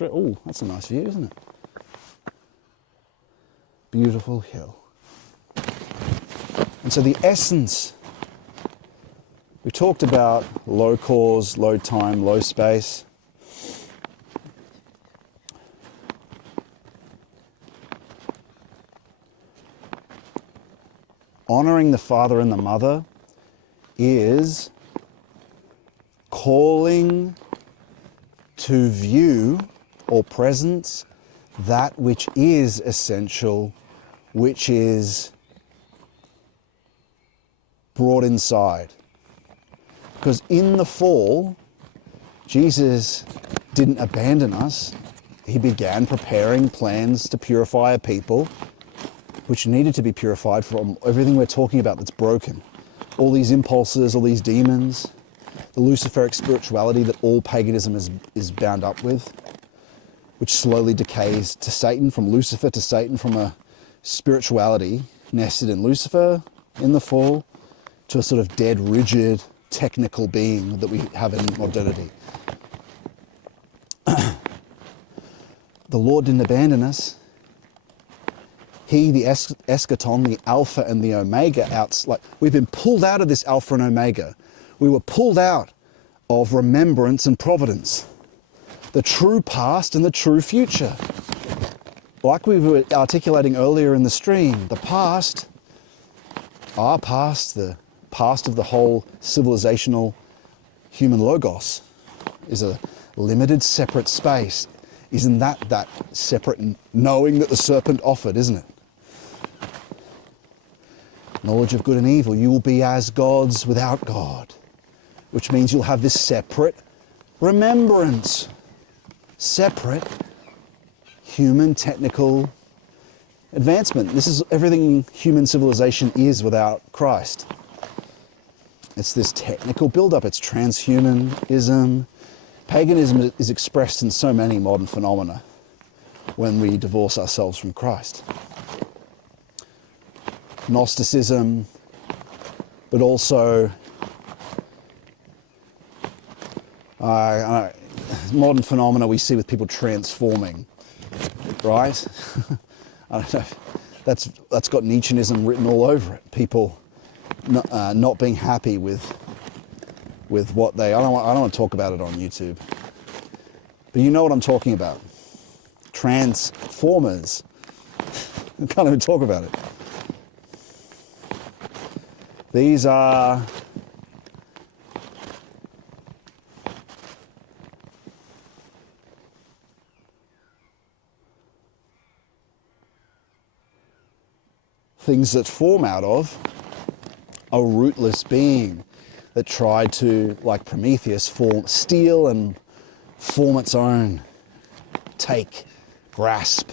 Oh, that's a nice view, isn't it? Beautiful hill. And so the essence, we talked about low cause, low time, low space. Honoring the father and the mother is calling to view or presence that which is essential, which is brought inside. Because in the fall, Jesus didn't abandon us. He began preparing plans to purify a people which needed to be purified from everything we're talking about that's broken. All these impulses, all these demons, the Luciferic spirituality that all paganism is bound up with, which slowly decays to Satan, from Lucifer to Satan, from a spirituality nested in Lucifer in the fall to a sort of dead, rigid, technical being that we have in modernity. The Lord didn't abandon us. He, the eschaton, the Alpha and the Omega, we've been pulled out of this Alpha and Omega. We were pulled out of remembrance and providence, the true past and the true future. Like we were articulating earlier in the stream, the past, our past, the past of the whole civilizational human logos, is a limited, separate space. Isn't that separate knowing that the serpent offered, isn't it? Knowledge of good and evil. You will be as gods without God, which means you'll have this separate remembrance, separate human technical advancement. This is everything human civilization is without Christ. It's this technical build-up. It's transhumanism. Paganism is expressed in so many modern phenomena when we divorce ourselves from Christ. Gnosticism, but also modern phenomena we see with people transforming, right? I don't know. That's got Nietzscheanism written all over it. People not being happy with what they. I don't want to talk about it on YouTube, but you know what I'm talking about. Transformers. I can't even talk about it. These are things that form out of a rootless being that tried to, like Prometheus, steal and form its own, grasp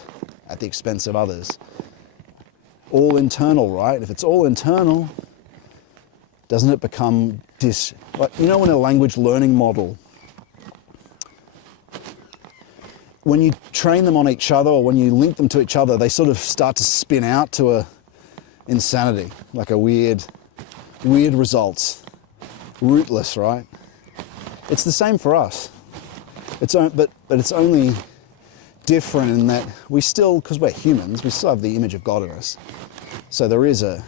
at the expense of others. All internal, right? If it's all internal, doesn't it become like, you know, in a language learning model, when you train them on each other or when you link them to each other, they sort of start to spin out to a insanity, like a weird results, rootless, right? It's the same for us. But it's only different in that we still, because we're humans, we still have the image of God in us. So there is a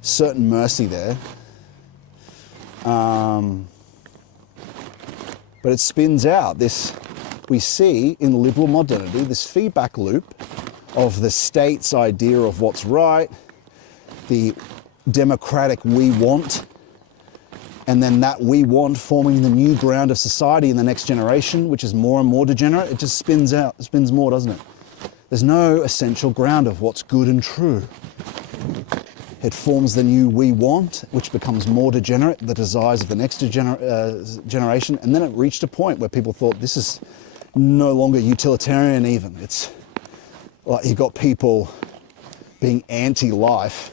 certain mercy there. But it spins out this, we see in liberal modernity, this feedback loop of the state's idea of what's right, the democratic we want, and then that we want forming the new ground of society in the next generation, which is more and more degenerate. It just spins out, spins more, doesn't it? There's no essential ground of what's good and true. It forms the new we want, which becomes more degenerate, the desires of the next generation, and then it reached a point where people thought this is no longer utilitarian even. It's like you've got people being anti-life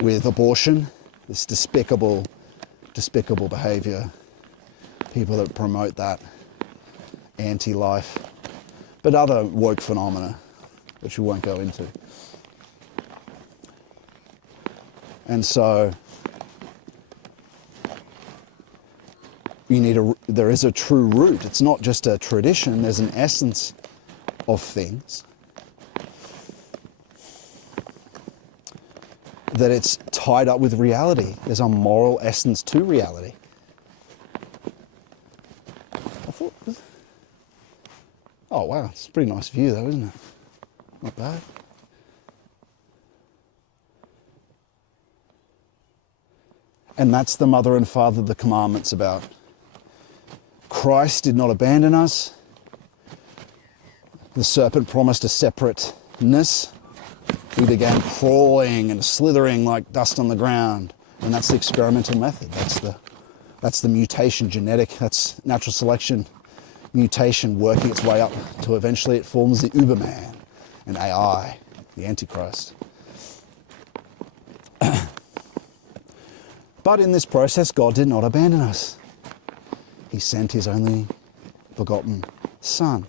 with abortion, this despicable behavior, people that promote that anti-life, but other woke phenomena, which we won't go into. And so there is a true root. It's not just a tradition, there's an essence of things. That it's tied up with reality. There's a moral essence to reality. Oh wow, it's a pretty nice view though, isn't it? Not bad. And that's the mother and father the commandment's about. Christ did not abandon us. The serpent promised a separateness. We began crawling and slithering like dust on the ground. And that's the experimental method. That's the mutation, genetic, that's natural selection, mutation working its way up to eventually it forms the Uberman and AI, the Antichrist. But in this process, God did not abandon us. He sent his only begotten Son.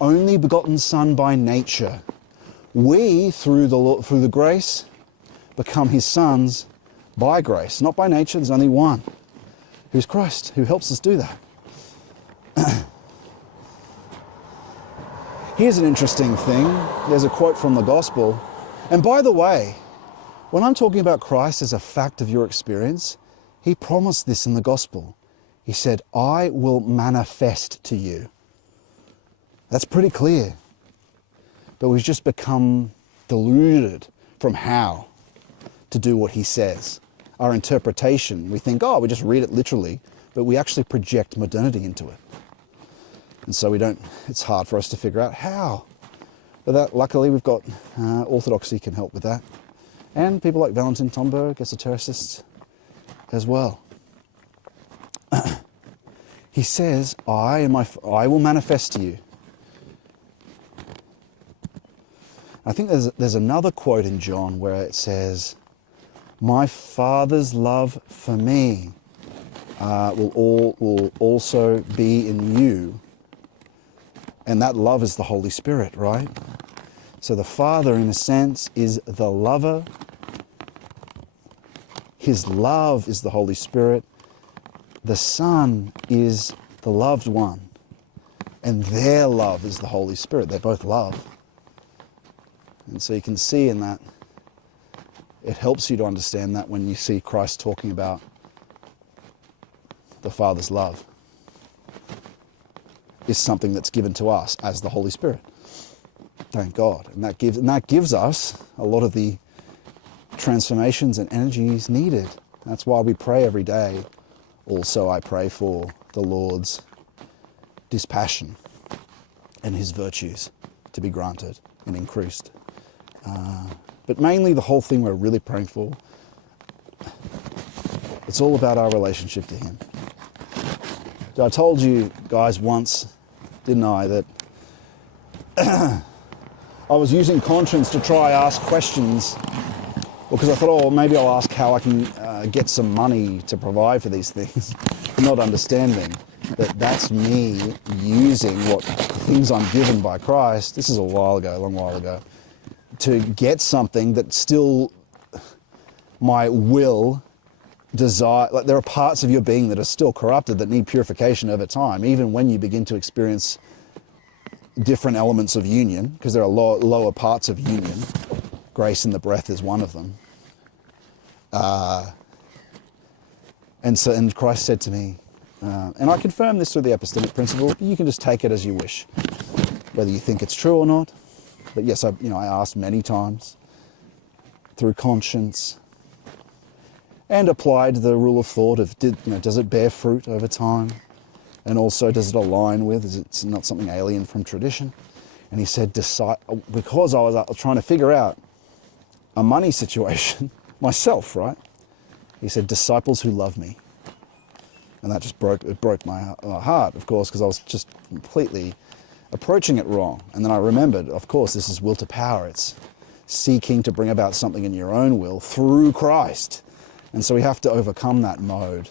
Only begotten Son by nature. We, through the grace, become his sons by grace, not by nature. There's only one, who's Christ, who helps us do that. Here's an interesting thing. There's a quote from the gospel. And by the way, when I'm talking about Christ as a fact of your experience, he promised this in the gospel. He said, I will manifest to you. That's pretty clear. But we've just become deluded from how to do what he says. Our interpretation, we think, oh, we just read it literally, but we actually project modernity into it. And so it's hard for us to figure out how. But that, luckily, we've got orthodoxy can help with that. And people like Valentin Tomberg, esotericists, as well. He says, I will manifest to you. I think there's another quote in John where it says, my Father's love for me will also be in you. And that love is the Holy Spirit, right? So the Father, in a sense, is the lover. His love is the Holy Spirit. The Son is the loved one. And their love is the Holy Spirit. They both love. And so you can see in that, it helps you to understand that when you see Christ talking about the Father's love is something that's given to us as the Holy Spirit. Thank God. And that gives us a lot of the transformations and energies needed. That's why we pray every day. Also, I pray for the Lord's dispassion and his virtues to be granted and increased. But mainly the whole thing we're really praying for, it's all about our relationship to him. I told you guys once, didn't I, that I was using conscience to try ask questions because I thought, oh, maybe I'll ask how I can get some money to provide for these things, not understanding that that's me using what things I'm given by Christ. This is a while ago, a long while ago, to get something that still my will desire. Like, there are parts of your being that are still corrupted that need purification over time, even when you begin to experience different elements of union, because there are lower parts of union. Grace in the breath is one of them. And Christ said to me, and I confirm this through the epistemic principle, you can just take it as you wish, whether you think it's true or not. But yes, I asked many times through conscience, and applied the rule of thought of, does it bear fruit over time? And also, does it align with, is it not something alien from tradition? And he said, because I was trying to figure out a money situation myself, right? He said, disciples who love me. And that just broke my heart, of course, because I was just completely approaching it wrong. And then I remembered, of course, this is will to power. It's seeking to bring about something in your own will through Christ. And so we have to overcome that mode.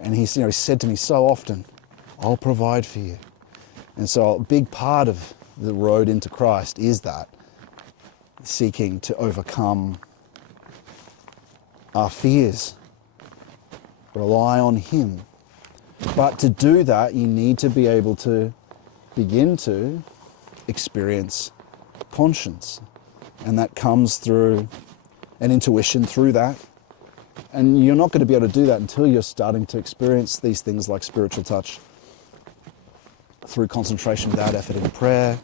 And he said to me so often, I'll provide for you. And so a big part of the road into Christ is that, seeking to overcome our fears, rely on him. But to do that, you need to be able to begin to experience conscience. And that comes through an intuition through that. And you're not going to be able to do that until you're starting to experience these things like spiritual touch through concentration without effort in prayer.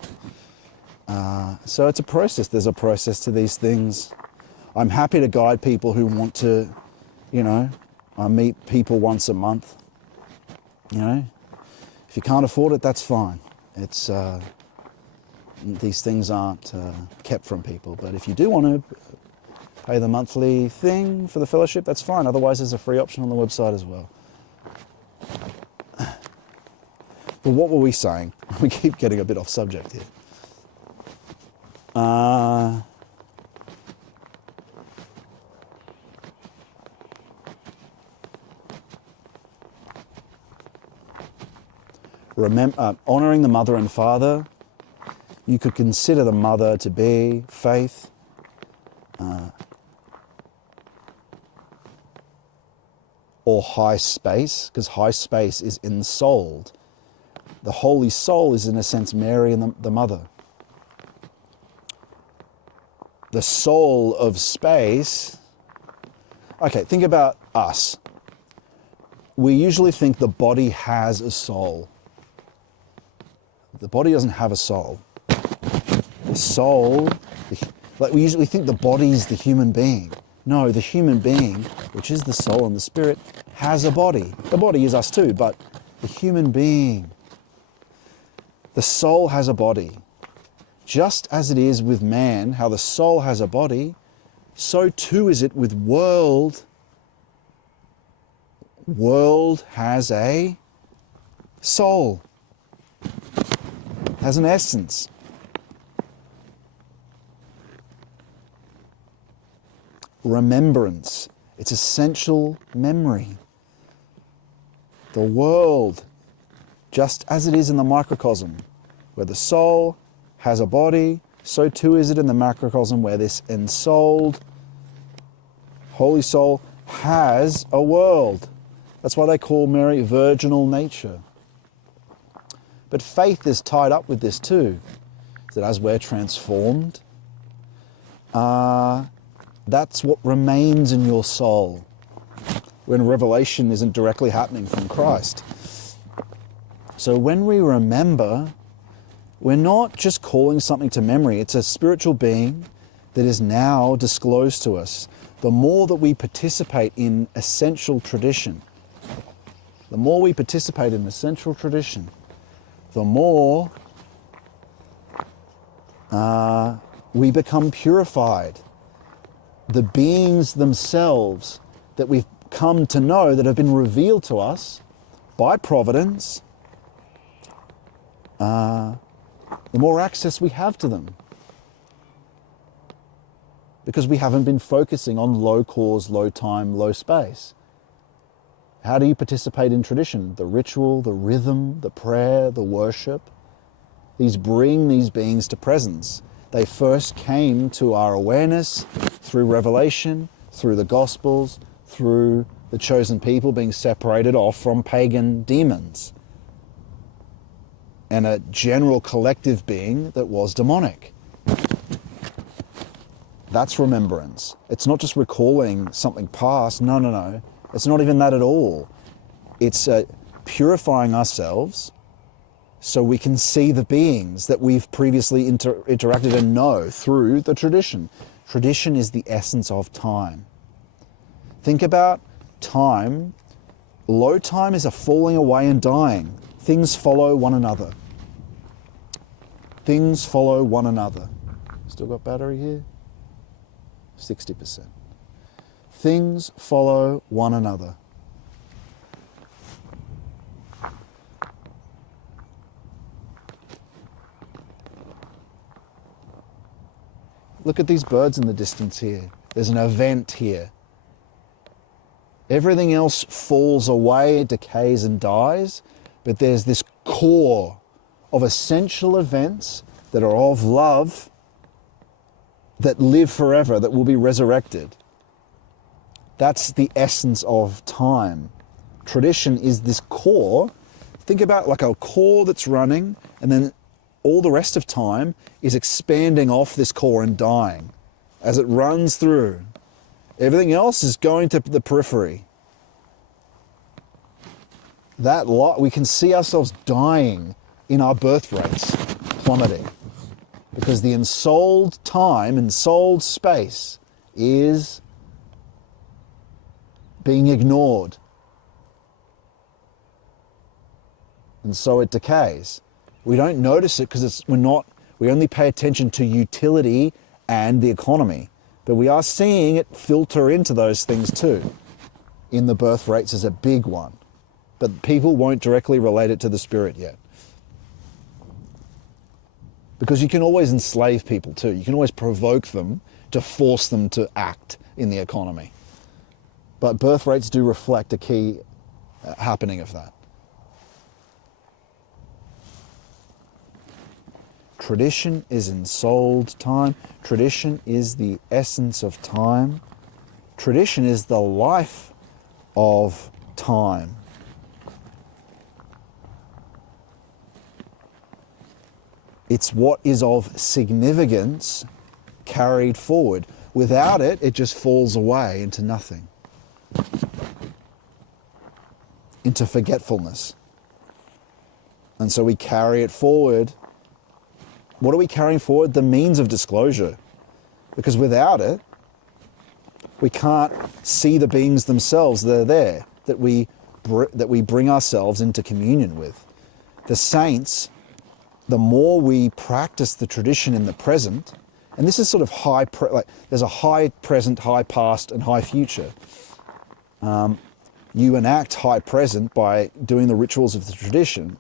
So it's a process. There's a process to these things. I'm happy to guide people who want to, I meet people once a month. If you can't afford it, that's fine. It's these things aren't kept from people. But if you do want to pay the monthly thing for the fellowship, that's fine. Otherwise, there's a free option on the website as well. But what were we saying? We keep getting a bit off subject here. Remember, honouring the mother and father, you could consider the mother to be faith, or high space, because high space is ensouled. The Holy Soul is, in a sense, Mary and the mother. The soul of space. Okay, think about us. We usually think the body has a soul. The body doesn't have a soul. The soul, like we usually think the body is the human being. No, the human being, which is the soul and the spirit, has a body. The body is us too, but the human being, the soul has a body. Just as it is with man, how the soul has a body, so too is it with world. World has a soul, has an essence. Remembrance, it's essential memory. The world, just as it is in the microcosm, where the soul has a body, so too is it in the macrocosm where this ensouled Holy Soul has a world. That's why they call Mary virginal nature. But faith is tied up with this too, that as we're transformed, that's what remains in your soul when revelation isn't directly happening from Christ. So when we remember, we're not just calling something to memory. It's a spiritual being that is now disclosed to us. The more that we participate in essential tradition, the more we participate in essential tradition, the more we become purified. The beings themselves that we've come to know, that have been revealed to us by providence, the more access we have to them. because we haven't been focusing on low cause, low time, low space. How do you participate in tradition? The ritual, the rhythm, the prayer, the worship. These bring these beings to presence. They first came to our awareness through revelation, through the Gospels, through the chosen people being separated off from pagan demons and a general collective being that was demonic. That's remembrance. It's not just recalling something past. No, no, no. It's not even that at all. It's purifying ourselves so we can see the beings that we've previously interacted and know through the tradition. Tradition is the essence of time. Think about time. Low time is a falling away and dying. Things follow one another. Things follow one another. Still got battery here? 60%. Things follow one another. Look at these birds in the distance here. There's an event here. Everything else falls away, decays and dies, but there's this core of essential events that are of love, that live forever, that will be resurrected. That's the essence of time. Tradition is this core. Think about like a core that's running, and then all the rest of time is expanding off this core and dying as it runs through. Everything else is going to the periphery. That lot, we can see ourselves dying in our birth rates, plummeting, because the ensouled time, ensouled space is being ignored. And so it decays. We don't notice it because we only pay attention to utility and the economy. But we are seeing it filter into those things too. In the birth rates is a big one. But people won't directly relate it to the spirit yet. Because you can always enslave people too. You can always provoke them to force them to act in the economy. But birth rates do reflect a key happening of that. Tradition is ensouled time. Tradition is the essence of time. Tradition is the life of time. It's what is of significance carried forward. Without it, it just falls away into nothing, into forgetfulness. And so we carry it forward. What are we carrying forward? The means of disclosure. Because without it, we can't see the beings themselves that are there, that we bring ourselves into communion with. The saints, the more we practice the tradition in the present, and this is sort of there's a high present, high past, and high future. You enact high present by doing the rituals of the tradition,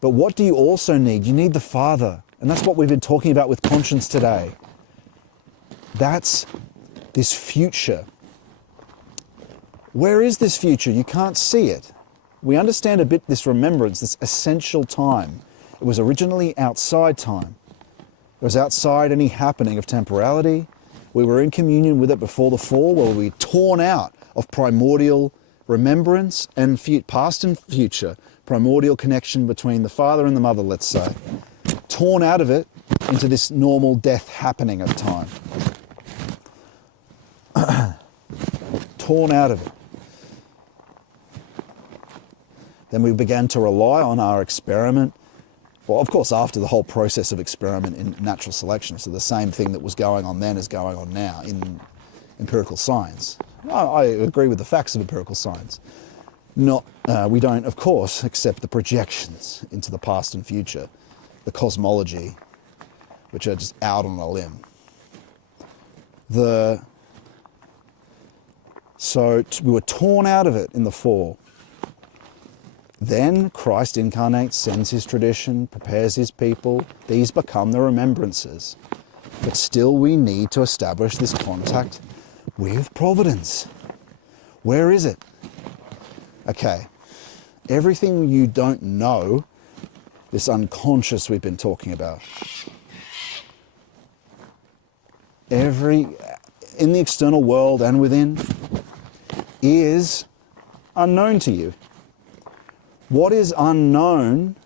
but what do you also need? You need the Father. And that's what we've been talking about with conscience today. That's this future. Where is this future? You can't see it. We understand a bit this remembrance, this essential time. It was originally outside time. It was outside any happening of temporality. We were in communion with it before the fall, where we were torn out of primordial remembrance and past and future, primordial connection between the Father and the Mother, let's say. Torn out of it into this normal death happening of time. Torn out of it. Then we began to rely on our experiment. Well, of course, after the whole process of experiment in natural selection, so the same thing that was going on then is going on now in empirical science. I agree with the facts of empirical science. We don't, of course, accept the projections into the past and future, the cosmology, which are just out on a limb. So we were torn out of it in the fall. Then Christ incarnates, sends his tradition, prepares his people. These become the remembrances. But still we need to establish this contact with Providence. Where is it? Okay, everything you don't know, this unconscious we've been talking about, in the external world and within, is unknown to you. What is unknown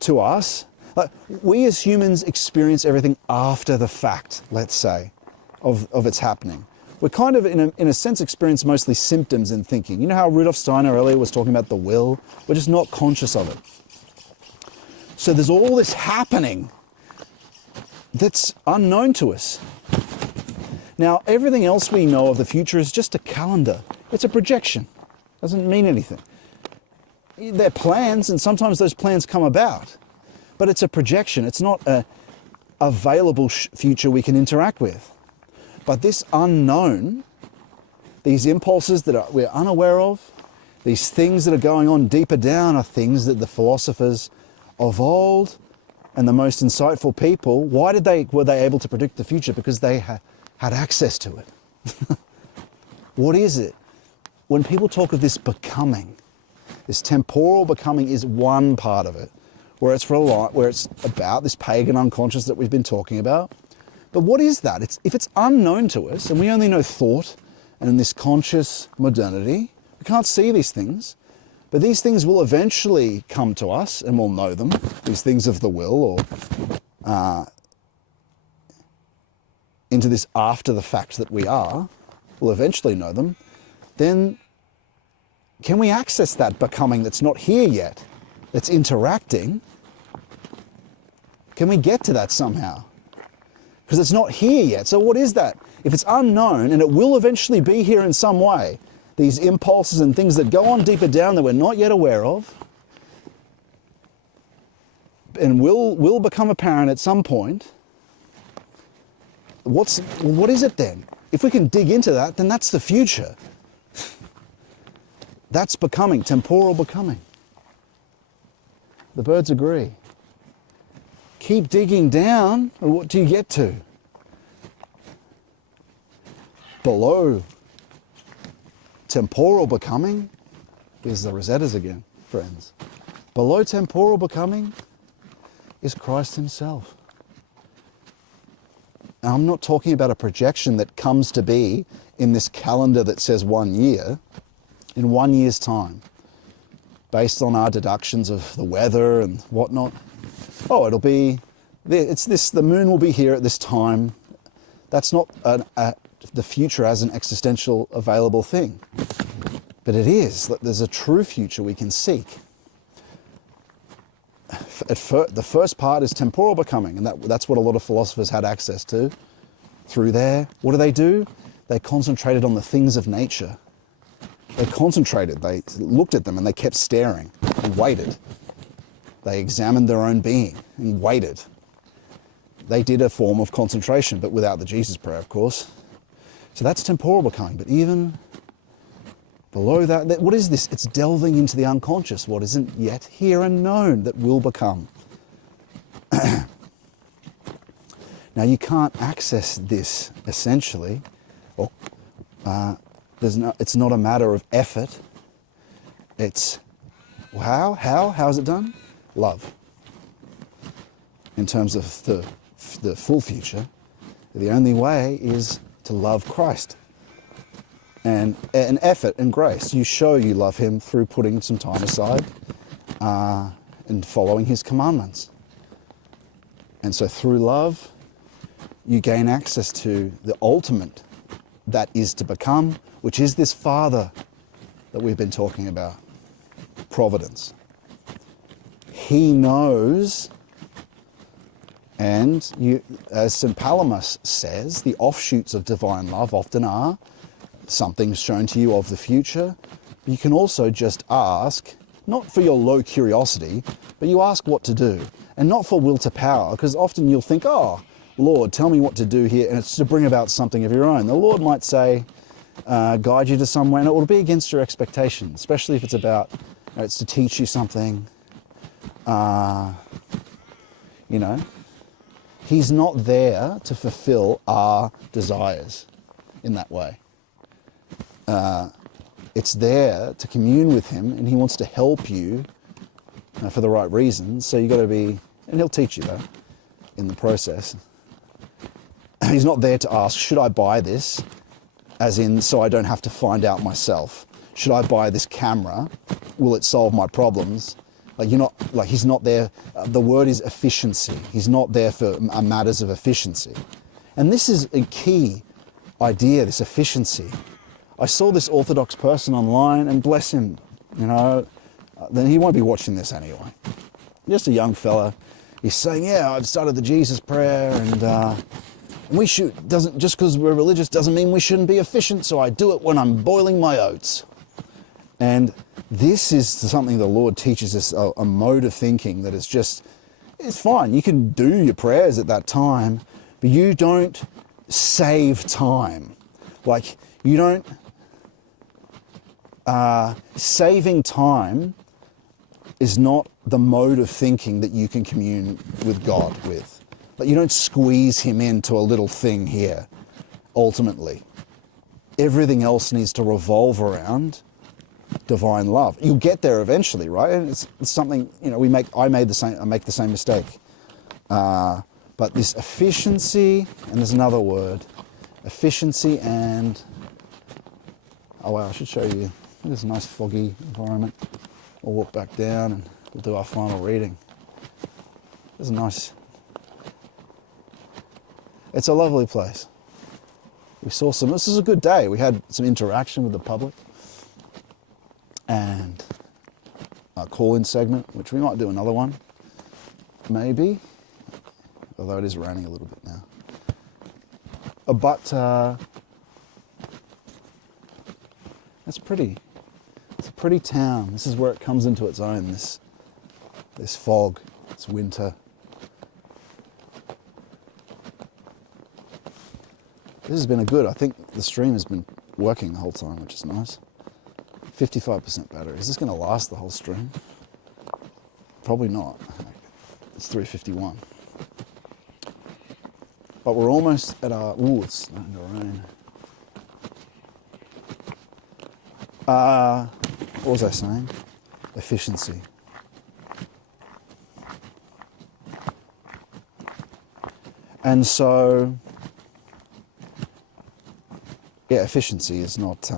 to us? Like, we as humans experience everything after the fact, let's say, of its happening. We're kind of, in a sense, experience mostly symptoms and thinking. You know how Rudolf Steiner earlier was talking about the will? We're just not conscious of it. So there's all this happening that's unknown to us. Now, everything else we know of the future is just a calendar. It's a projection. Doesn't mean anything. They're plans, and sometimes those plans come about. But it's a projection. It's not a available future we can interact with. But this unknown, these impulses that we're unaware of, these things that are going on deeper down are things that the philosophers of old and the most insightful people, were they able to predict the future? Because they had access to it. What is it? When people talk of this becoming, this temporal becoming is one part of it, where it's about this pagan unconscious that we've been talking about. But what is that? If it's unknown to us, and we only know thought, and in this conscious modernity, we can't see these things, but these things will eventually come to us, and we'll know them, these things of the will, or into this after the fact that we are, we'll eventually know them. Then can we access that becoming that's not here yet, that's interacting? Can we get to that somehow? Because it's not here yet. So what is that? If it's unknown, and it will eventually be here in some way, these impulses and things that go on deeper down that we're not yet aware of, and will become apparent at some point, what is it then? If we can dig into that, then that's the future. That's becoming, temporal becoming. The birds agree. Keep digging down, and what do you get to? Below temporal becoming, here's the Rosettas again, friends. Below temporal becoming is Christ himself. Now, I'm not talking about a projection that comes to be in this calendar that says 1 year, in 1 year's time, based on our deductions of the weather and whatnot. Oh, it'll be, the moon will be here at this time. That's not the future as an existential available thing. But it is. There's a true future we can seek. The first part is temporal becoming, and that's what a lot of philosophers had access to through there. What do? They concentrated on the things of nature. They concentrated, they looked at them, and they kept staring and waited. They examined their own being and waited. They did a form of concentration, but without the Jesus prayer, of course. So that's temporal becoming. But even below that, what is this? It's delving into the unconscious, what isn't yet here and known that will become. Now, you can't access this essentially, or it's not a matter of effort. It's how is it done? Love. In terms of the full future, the only way is to love Christ. And an effort and grace. You show you love him through putting some time aside and following his commandments. And so through love, you gain access to the ultimate that is to become, which is this Father that we've been talking about, Providence. He knows, and as St. Palamas says, the offshoots of divine love often are something's shown to you of the future. You can also just ask, not for your low curiosity, but you ask what to do, and not for will to power, because often you'll think, oh, Lord, tell me what to do here, and it's to bring about something of your own. The Lord might say, guide you to somewhere, and it will be against your expectations, especially if it's about, it's to teach you something, He's not there to fulfill our desires in that way. It's there to commune with him, and he wants to help you for the right reasons. So you got to be, and he'll teach you that in the process. He's not there to ask, should I buy this? As in, so I don't have to find out myself. Should I buy this camera? Will it solve my problems? Like he's not there. The word is efficiency. He's not there for matters of efficiency. And this is a key idea, this efficiency. I saw this Orthodox person online, and bless him, then he won't be watching this anyway. Just a young fella. He's saying, yeah, I've started the Jesus prayer, and we just because we're religious doesn't mean we shouldn't be efficient, so I do it when I'm boiling my oats. And this is something the Lord teaches us, a mode of thinking that is just, it's fine. You can do your prayers at that time, but you don't save time. Like, you don't, saving time is not the mode of thinking that you can commune with God with. Like, you don't squeeze him into a little thing here, ultimately. Everything else needs to revolve around divine love. You'll get there eventually, right? And it's something, I make the same mistake. But this efficiency, and there's another word, efficiency and, oh wow, I should show you. There's a nice foggy environment. We'll walk back down and we'll do our final reading. There's a nice, it's a lovely place. We saw this is a good day. We had some interaction with the public and a call-in segment, which we might do another one, maybe, although it is raining a little bit now. But it's pretty. It's a pretty town. This is where it comes into its own, this fog, it's winter. This has been I think the stream has been working the whole time, which is nice. 55% battery. Is this going to last the whole stream? Probably not. It's 3:51. But we're almost at our, it's starting to rain. What was I saying? Efficiency. And so, yeah, efficiency is not,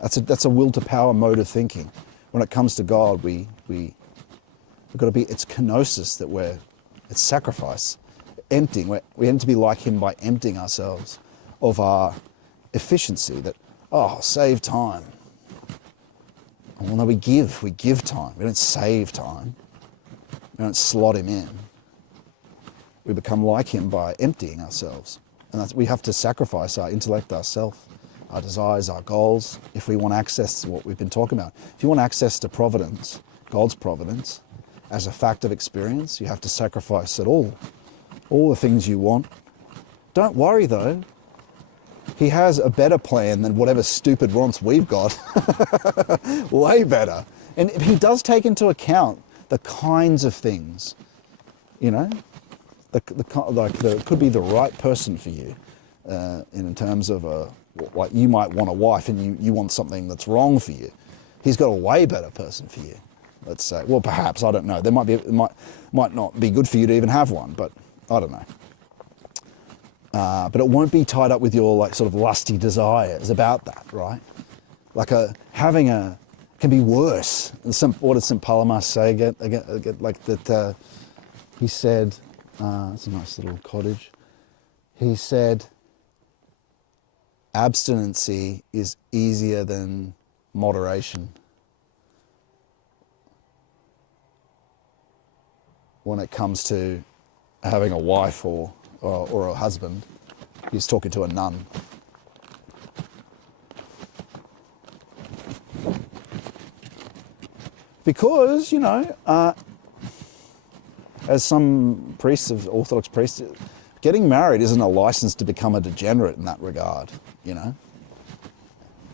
that's a will to power mode of thinking. When it comes to God, we've got to be, it's kenosis that it's sacrifice, emptying. We aim to be like him by emptying ourselves of our efficiency, that, save time. Well, no, we give time. We don't save time. We don't slot him in. We become like him by emptying ourselves. And we have to sacrifice our intellect, ourself, our desires, our goals, if we want access to what we've been talking about. If you want access to providence, God's providence, as a fact of experience, you have to sacrifice it all the things you want. Don't worry though, he has a better plan than whatever stupid wants we've got. Way better. And he does take into account the kinds of things, it could be the right person for you, in terms of like you might want a wife and you want something that's wrong for you. He's got a way better person for you, let's say. Well, perhaps, I don't know. It might not be good for you to even have one, but I don't know. But it won't be tied up with your sort of lusty desires about that, right? Can be worse. What did St. Palamas say again? Like that, he said, it's a nice little cottage. He said, abstinency is easier than moderation. When it comes to having a wife or a husband. He's talking to a nun. Because, as some priests, Orthodox priests, getting married isn't a license to become a degenerate in that regard,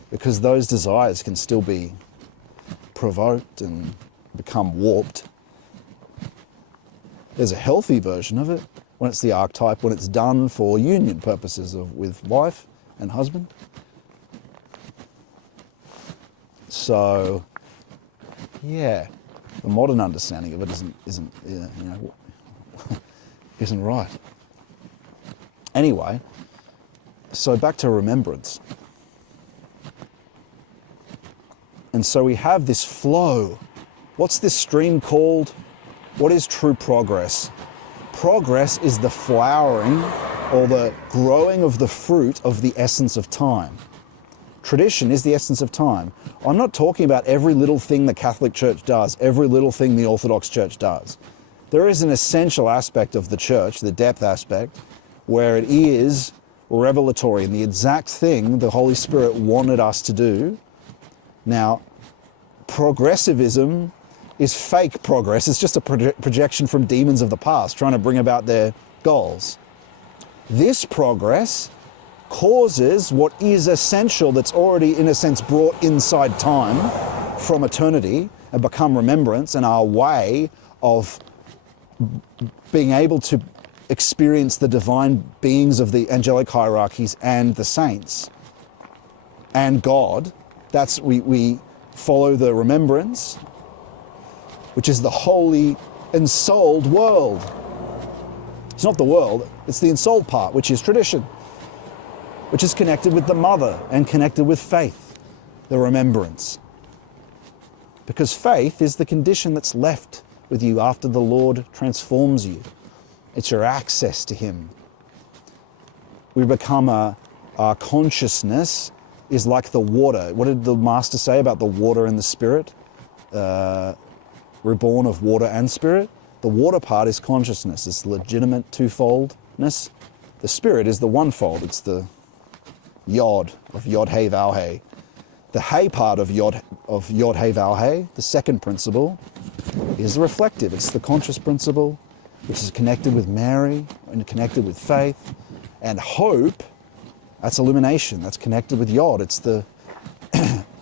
because those desires can still be provoked and become warped. There's a healthy version of it, when it's the archetype, when it's done for union purposes with wife and husband. So, yeah, the modern understanding of it isn't right. Anyway, so back to remembrance. And so we have this flow. What's this stream called? What is true progress? Progress is the flowering or the growing of the fruit of the essence of time. Tradition is the essence of time. I'm not talking about every little thing the Catholic Church does, every little thing the Orthodox Church does. There is an essential aspect of the Church, the depth aspect, where it is revelatory and the exact thing the Holy Spirit wanted us to do. Now, progressivism is fake progress. It's just a projection from demons of the past trying to bring about their goals. This progress causes what is essential, that's already in a sense brought inside time from eternity and become remembrance, and our way of being able to experience the divine beings of the angelic hierarchies and the saints and God. That's we follow the remembrance, which is the holy ensouled world. It's not the world, it's the ensouled part, which is tradition, which is connected with the mother and connected with faith, the remembrance. Because faith is the condition that's left with you after the Lord transforms you. It's your access to Him. We become our consciousness is like the water. What did the Master say about the water and the Spirit? Reborn of water and Spirit. The water part is consciousness. It's legitimate twofoldness. The Spirit is the onefold. It's the Yod of Yod Hey Vau Hey. The Hey part of Yod Hey Vau Hey, the second principle, is reflective. It's the conscious principle, which is connected with Mary and connected with faith. And hope, that's illumination. That's connected with Yod. It's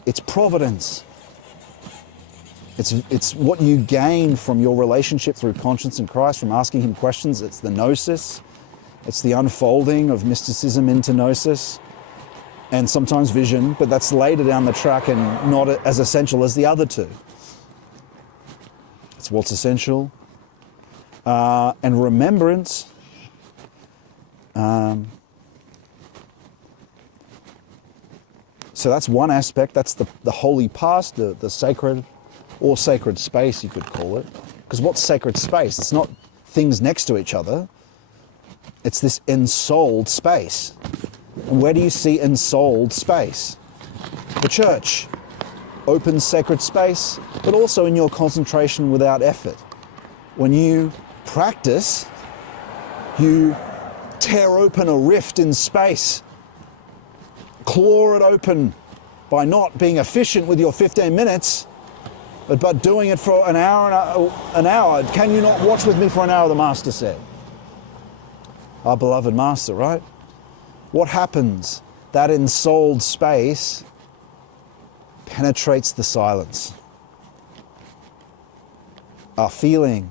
it's providence. It's what you gain from your relationship through conscience in Christ, from asking Him questions. It's the gnosis. It's the unfolding of mysticism into gnosis, and sometimes vision, but that's later down the track and not as essential as the other two. It's what's essential. And remembrance, so that's one aspect. That's the holy past, the sacred, or sacred space, you could call it. Because what's sacred space? It's not things next to each other. It's this ensouled space. And where do you see ensouled space? The church. Open sacred space, but also in your concentration without effort. When you practice, you tear open a rift in space, claw it open by not being efficient with your 15 minutes, but doing it for an hour. Can you not watch with me for an hour, the Master said. Our beloved Master, right? What happens? That ensouled space penetrates the silence. Our feeling,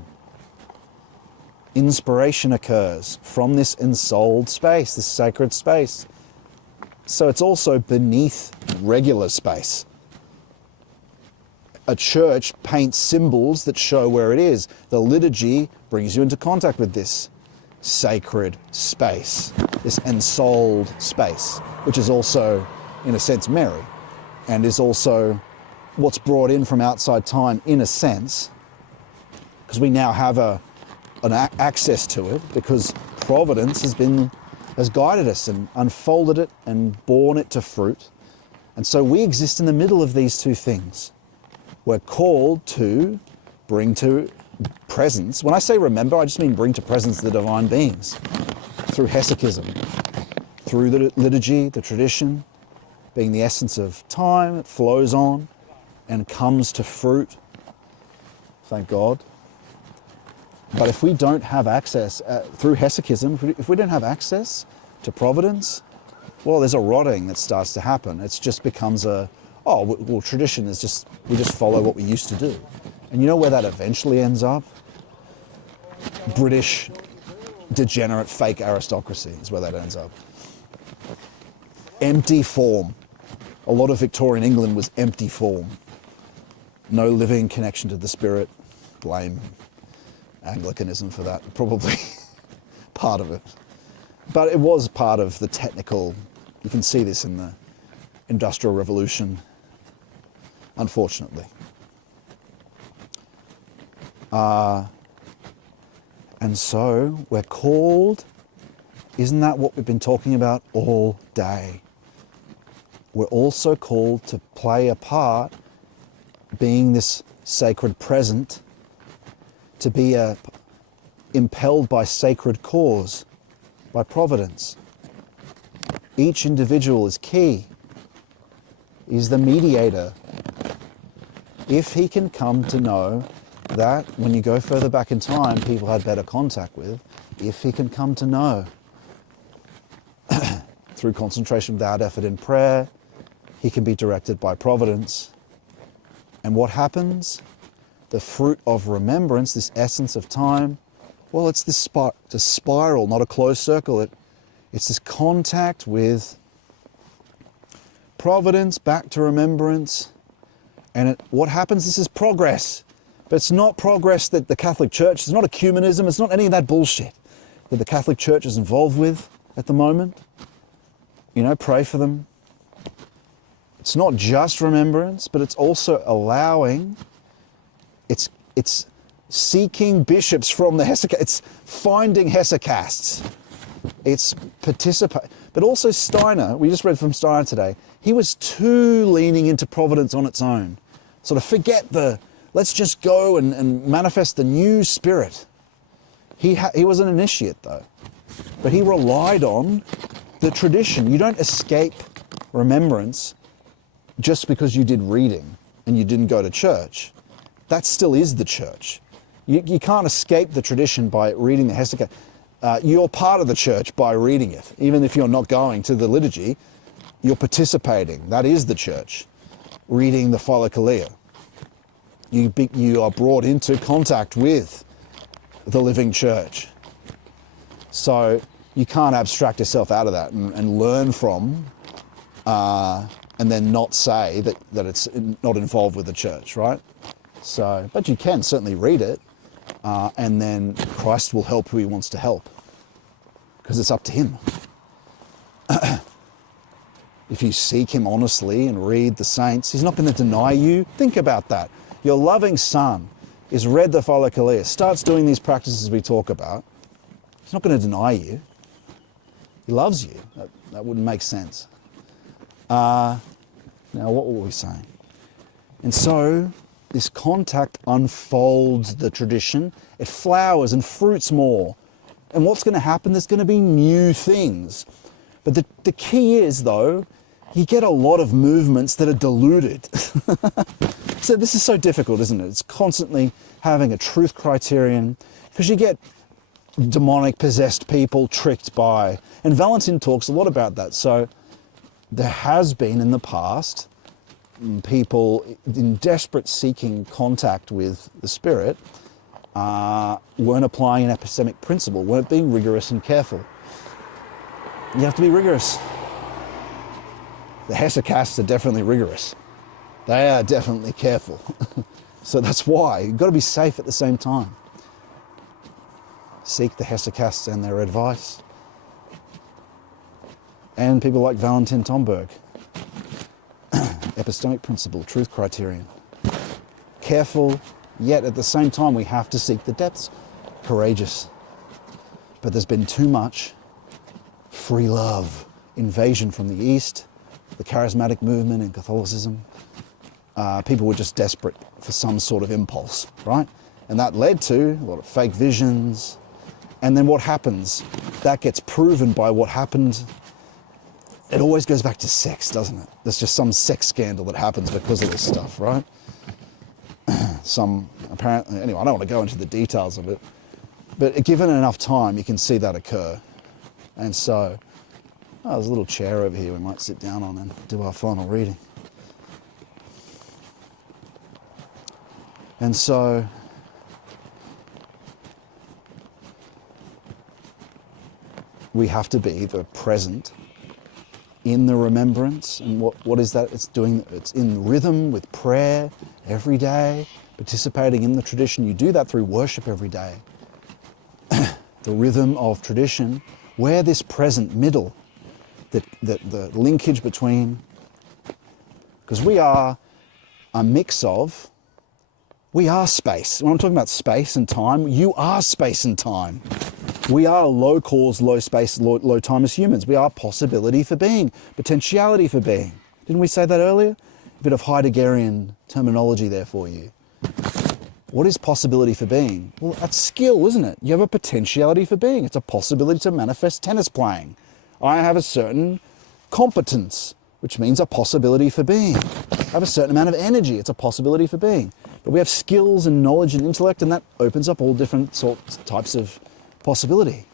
inspiration occurs from this ensouled space, this sacred space. So it's also beneath regular space. A church paints symbols that show where it is. The liturgy brings you into contact with this sacred space, this ensouled space, which is also, in a sense, Mary, and is also what's brought in from outside time, in a sense, because we now have an access to it, because Providence has guided us and unfolded it and borne it to fruit. And so we exist in the middle of these two things. We're called to bring to presence. When I say remember, I just mean bring to presence the divine beings through hesychism, through the liturgy, the tradition, being the essence of time. It flows on and comes to fruit. Thank God. But if we don't have access through hesychism, if we don't have access to providence, well, there's a rotting that starts to happen. It just becomes tradition is we just follow what we used to do. And you know where that eventually ends up? British degenerate fake aristocracy is where that ends up. Empty form. A lot of Victorian England was empty form. No living connection to the spirit. Blame Anglicanism for that, probably part of it. But it was part of the technical, you can see this in the Industrial Revolution, unfortunately. And so we're called, isn't that what we've been talking about all day? We're also called to play a part, being this sacred present, to be impelled by sacred cause, by providence. Each individual is key. He's the mediator. If he can come to know that when you go further back in time, people had better contact with, if he can come to know through concentration without effort in prayer, he can be directed by providence. And what happens? The fruit of remembrance, this essence of time, well, it's this spiral, not a closed circle. It's this contact with providence, back to remembrance. And what happens? This is progress. But it's not progress that the Catholic Church, it's not ecumenism, it's not any of that bullshit that the Catholic Church is involved with at the moment. You know, pray for them. It's not just remembrance, but it's also allowing, it's seeking bishops from the hesychasts, it's finding hesychasts, it's participate. But also Steiner, we just read from Steiner today, he was too leaning into providence on its own. Sort of forget let's just go and manifest the new spirit. He was an initiate though, but he relied on the tradition. You don't escape remembrance just because you did reading and you didn't go to church. That still is the church. You can't escape the tradition by reading the hesychast. You're part of the church by reading it. Even if you're not going to the liturgy, you're participating. That is the church. Reading the Philokalia. You are brought into contact with the living church. So you can't abstract yourself out of that and learn from and then not say that it's not involved with the church, right? So, but you can certainly read it, and then Christ will help who he wants to help, because it's up to him. If you seek him honestly and read the saints, he's not going to deny you. Think about that. Your loving son is read the Philokalia, starts doing these practices we talk about. He's not going to deny you. He loves you. That wouldn't make sense. Now, what were we saying? And so, this contact unfolds the tradition. It flowers and fruits more. And what's going to happen? There's going to be new things. But the key is, though, you get a lot of movements that are diluted. So this is so difficult, isn't it? It's constantly having a truth criterion, because you get demonic possessed people tricked by, and Valentin talks a lot about that. So there has been in the past people in desperate seeking contact with the spirit weren't applying an epistemic principle, weren't being rigorous and careful. You have to be rigorous. The hesychasts are definitely rigorous. They are definitely careful. So that's why you've got to be safe at the same time. Seek the hesychasts and their advice. And people like Valentin Tomberg. Epistemic principle, truth criterion. Careful, yet at the same time we have to seek the depths. Courageous. But there's been too much free love, invasion from the East, the charismatic movement in Catholicism. People were just desperate for some sort of impulse, right? And that led to a lot of fake visions. And then what happens? That gets proven by what happened. It always goes back to sex, doesn't it? There's just some sex scandal that happens because of this stuff, right? Apparently, anyway, I don't want to go into the details of it, but given enough time, you can see that occur. And so, there's a little chair over here we might sit down on and do our final reading. And so, we have to be the present in the remembrance. And what is that? It's in rhythm with prayer every day, participating in the tradition. You do that through worship every day. The rhythm of tradition, where this present middle, the linkage between, because we are a mix of, we are space. When I'm talking about space and time, you are space and time. We are low cause, low space, low time as humans. We are possibility for being, potentiality for being. Didn't we say that earlier? A bit of Heideggerian terminology there for you. What is possibility for being? Well, that's skill, isn't it? You have a potentiality for being. It's a possibility to manifest tennis playing. I have a certain competence, which means a possibility for being. I have a certain amount of energy. It's a possibility for being. But we have skills and knowledge and intellect, and that opens up all different types of possibility.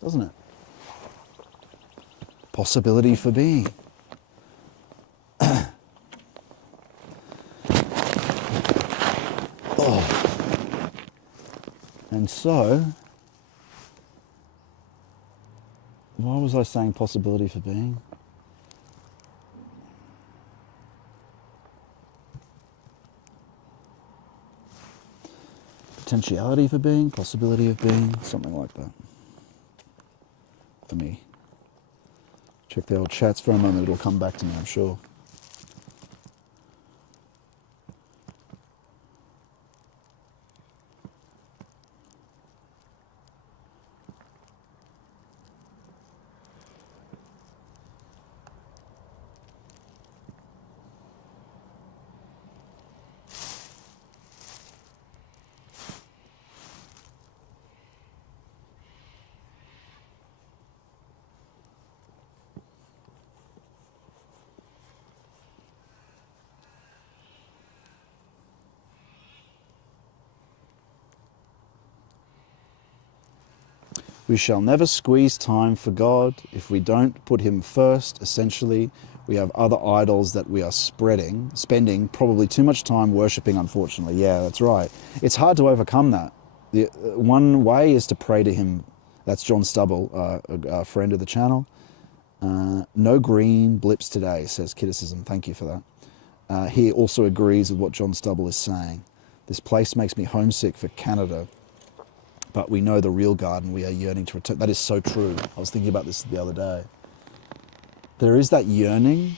Doesn't it? Possibility for being. And so, why was I saying possibility for being? Potentiality for being, possibility of being, something like that. For me. Check the old chats for a moment, it'll come back to me, I'm sure. We shall never squeeze time for God. If we don't put him first, essentially, we have other idols that we are spending probably too much time worshipping, unfortunately. Yeah, that's right. It's hard to overcome that. The one way is to pray to him. That's John Stubble, a friend of the channel. No green blips today, says Criticism. Thank you for that. He also agrees with what John Stubble is saying. This place makes me homesick for Canada. But we know the real garden, we are yearning to return. That is so true. I was thinking about this the other day. There is that yearning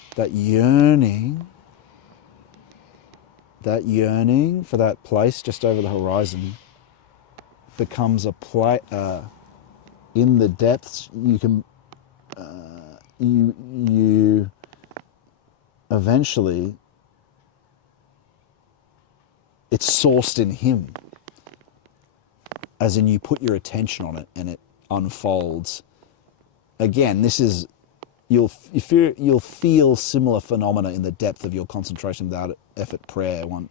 for that place just over the horizon becomes a play, in the depths, you can, you eventually, it's sourced in him. As in, you put your attention on it and it unfolds. Again, this is, you'll feel similar phenomena in the depth of your concentration without effort prayer one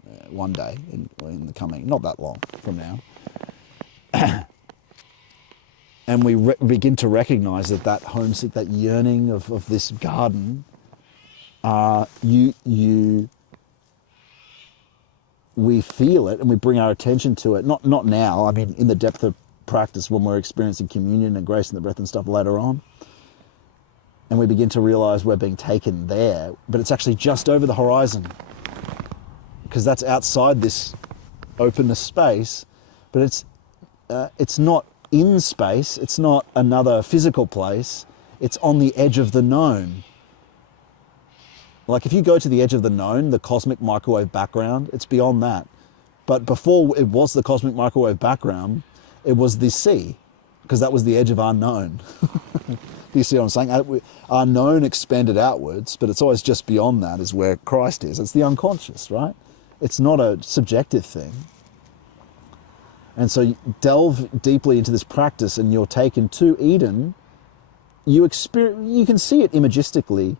day in the coming, not that long from now. And we begin to recognize that homesick, that yearning of this garden, we feel it and we bring our attention to it. Not now, I mean, in the depth of practice when we're experiencing communion and grace and the breath and stuff later on. And we begin to realize we're being taken there, but it's actually just over the horizon. Because that's outside this openness space, but it's not in space, it's not another physical place, it's on the edge of the known. Like if you go to the edge of the known, the cosmic microwave background, it's beyond that. But before it was the cosmic microwave background, it was the sea, because that was the edge of our known. Do you see what I'm saying? Our known expanded outwards, but it's always just beyond that is where Christ is. It's the unconscious, right? It's not a subjective thing. And so you delve deeply into this practice and you're taken to Eden. You can see it imagistically,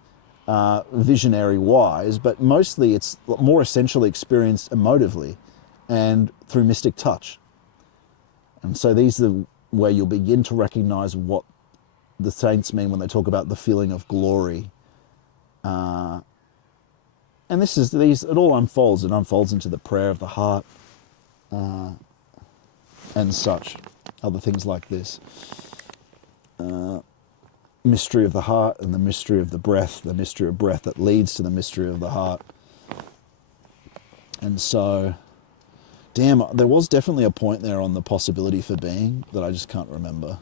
visionary-wise, but mostly it's more essentially experienced emotively and through mystic touch. And so these are where you'll begin to recognize what the saints mean when they talk about the feeling of glory. And it all unfolds. It unfolds into the prayer of the heart and such, other things like this. mystery of the heart and the mystery of the breath that leads to the mystery of the heart. And so, damn, there was definitely a point there on the possibility for being that I just can't remember.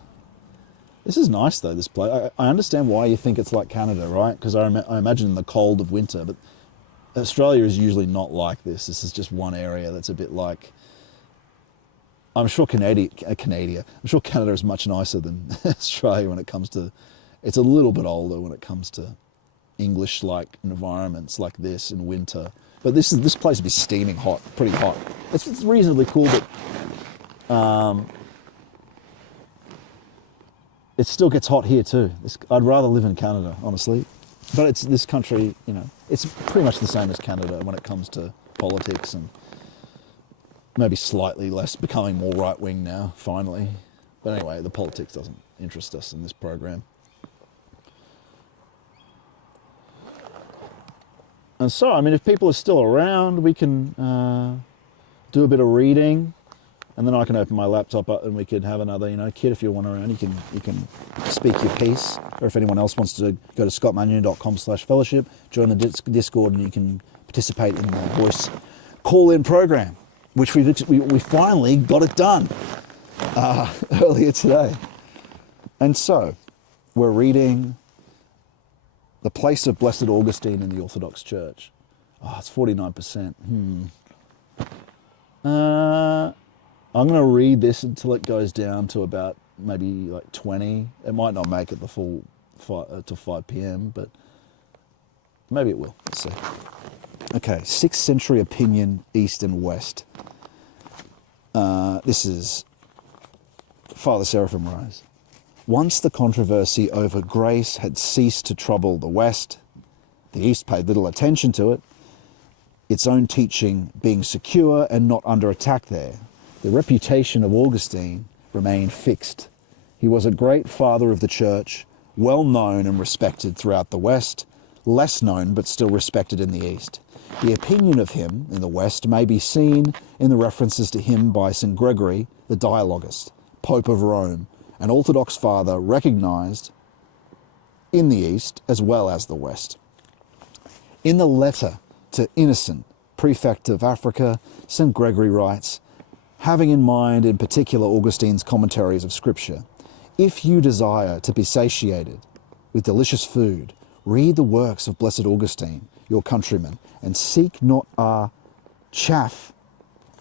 This is nice though, this place. I understand why you think it's like Canada, right? Because I imagine in the cold of winter, but Australia is usually not like this. This is just one area that's a bit like, I'm sure Canada is much nicer than Australia when it comes to, it's a little bit older when it comes to English-like environments like this in winter. But this place would be steaming hot, pretty hot. It's reasonably cool, but it still gets hot here too. I'd rather live in Canada, honestly. But it's this country, you know, it's pretty much the same as Canada when it comes to politics, and maybe slightly less, becoming more right-wing now, finally. But anyway, the politics doesn't interest us in this program. And so, I mean, if people are still around, we can do a bit of reading, and then I can open my laptop up and we could have another, you know, Kid, if you want around, you can speak your piece. Or if anyone else wants to go to scottmanion.com/fellowship, join the Discord, and you can participate in the voice call-in program, which we finally got it done earlier today. And so, we're reading The Place of Blessed Augustine in the Orthodox Church. Oh, it's 49%. I'm going to read this until it goes down to about maybe like 20. It might not make it the full to 5 p.m., but maybe it will. Let's see. Okay, 6th century opinion, East and West. This is Father Seraphim writes. Once the controversy over grace had ceased to trouble the West, the East paid little attention to it, its own teaching being secure and not under attack there. The reputation of Augustine remained fixed. He was a great father of the Church, well known and respected throughout the West, less known but still respected in the East. The opinion of him in the West may be seen in the references to him by St. Gregory, the Dialogist, Pope of Rome, an Orthodox father recognized in the East as well as the West. In the letter to Innocent, Prefect of Africa, St. Gregory writes, having in mind in particular Augustine's commentaries of Scripture, if you desire to be satiated with delicious food, read the works of Blessed Augustine, your countryman, and seek not our chaff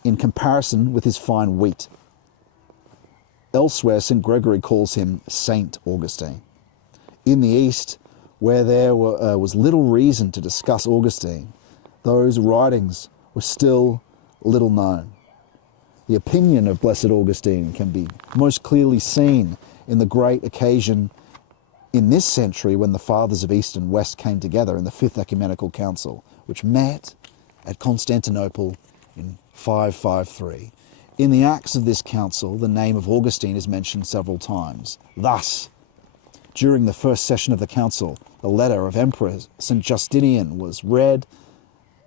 in comparison with his fine wheat. Elsewhere, St. Gregory calls him Saint Augustine. In the East, where there was little reason to discuss Augustine, those writings were still little known. The opinion of Blessed Augustine can be most clearly seen in the great occasion in this century when the fathers of East and West came together in the Fifth Ecumenical Council, which met at Constantinople in 553. In the Acts of this council, the name of Augustine is mentioned several times. Thus, during the first session of the council, the letter of Emperor St. Justinian was read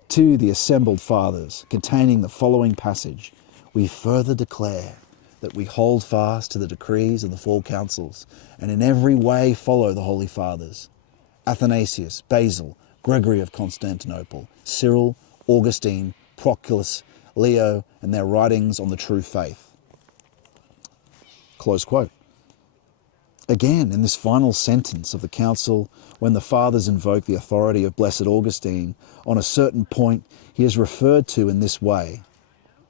to the assembled fathers, containing the following passage: we further declare that we hold fast to the decrees of the four councils, and in every way follow the Holy Fathers, Athanasius, Basil, Gregory of Constantinople, Cyril, Augustine, Proclus, Leo, and their writings on the true faith. Close quote. Again, in this final sentence of the council, when the fathers invoke the authority of Blessed Augustine, on a certain point he is referred to in this way,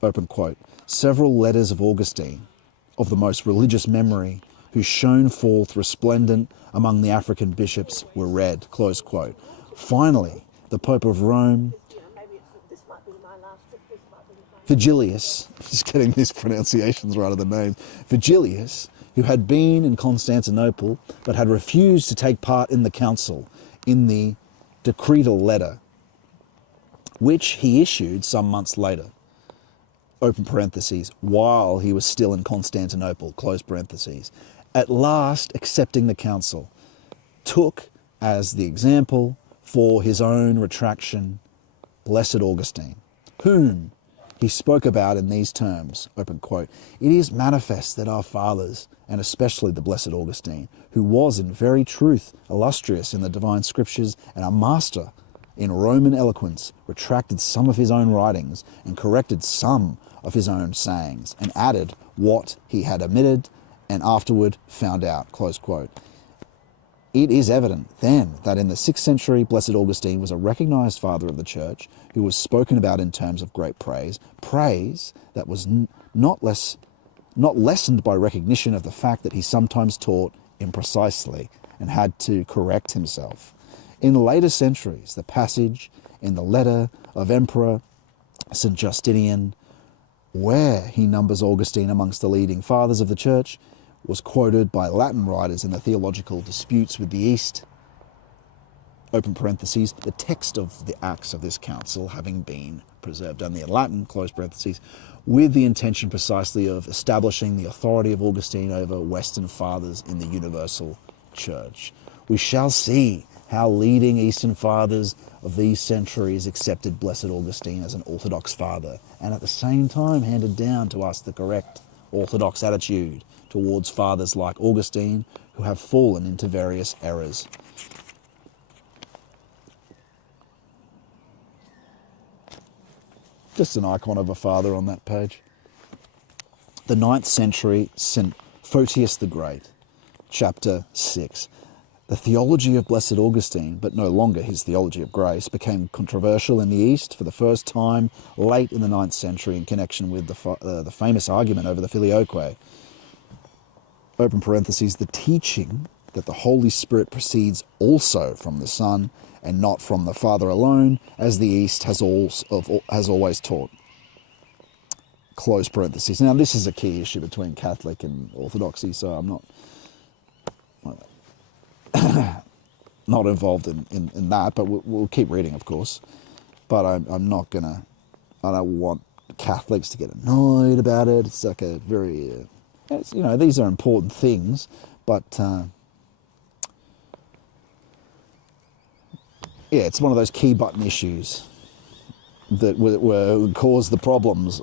open quote, several letters of Augustine, of the most religious memory, who shone forth resplendent among the African bishops, were read, close quote. Finally, the Pope of Rome, Vigilius, just getting these pronunciations right of the name, Vigilius, who had been in Constantinople but had refused to take part in the council, in the decretal letter, which he issued some months later, open parentheses, while he was still in Constantinople, close parentheses, at last accepting the council, took as the example for his own retraction Blessed Augustine, whom he spoke about in these terms, open quote, "It is manifest that our fathers, and especially the blessed Augustine, who was in very truth illustrious in the divine scriptures and a master in Roman eloquence, retracted some of his own writings and corrected some of his own sayings, and added what he had omitted and afterward found out," close quote. It is evident then that in the 6th century, Blessed Augustine was a recognized father of the church who was spoken about in terms of great praise, praise that was not lessened by recognition of the fact that he sometimes taught imprecisely and had to correct himself. In later centuries, the passage in the letter of Emperor St. Justinian, where he numbers Augustine amongst the leading fathers of the church, was quoted by Latin writers in the theological disputes with the East, open parentheses, the text of the acts of this council having been preserved only in Latin, close parentheses, with the intention precisely of establishing the authority of Augustine over Western fathers in the universal church. We shall see how leading Eastern fathers of these centuries accepted Blessed Augustine as an orthodox father, and at the same time handed down to us the correct orthodox attitude towards fathers like Augustine who have fallen into various errors. Just an icon of a father on that page. The 9th century St. Photius the Great, chapter 6. The theology of Blessed Augustine, but no longer his theology of grace, became controversial in the East for the first time late in the 9th century in connection with the famous argument over the Filioque. Open parentheses, the teaching that the Holy Spirit proceeds also from the Son and not from the Father alone, as the East has always taught. Close parentheses. Now, this is a key issue between Catholic and Orthodoxy, so I'm not involved in that, but we'll keep reading, of course. But I'm not gonna. I don't want Catholics to get annoyed about it. It's like a very, these are important things, but it's one of those key button issues that caused the problems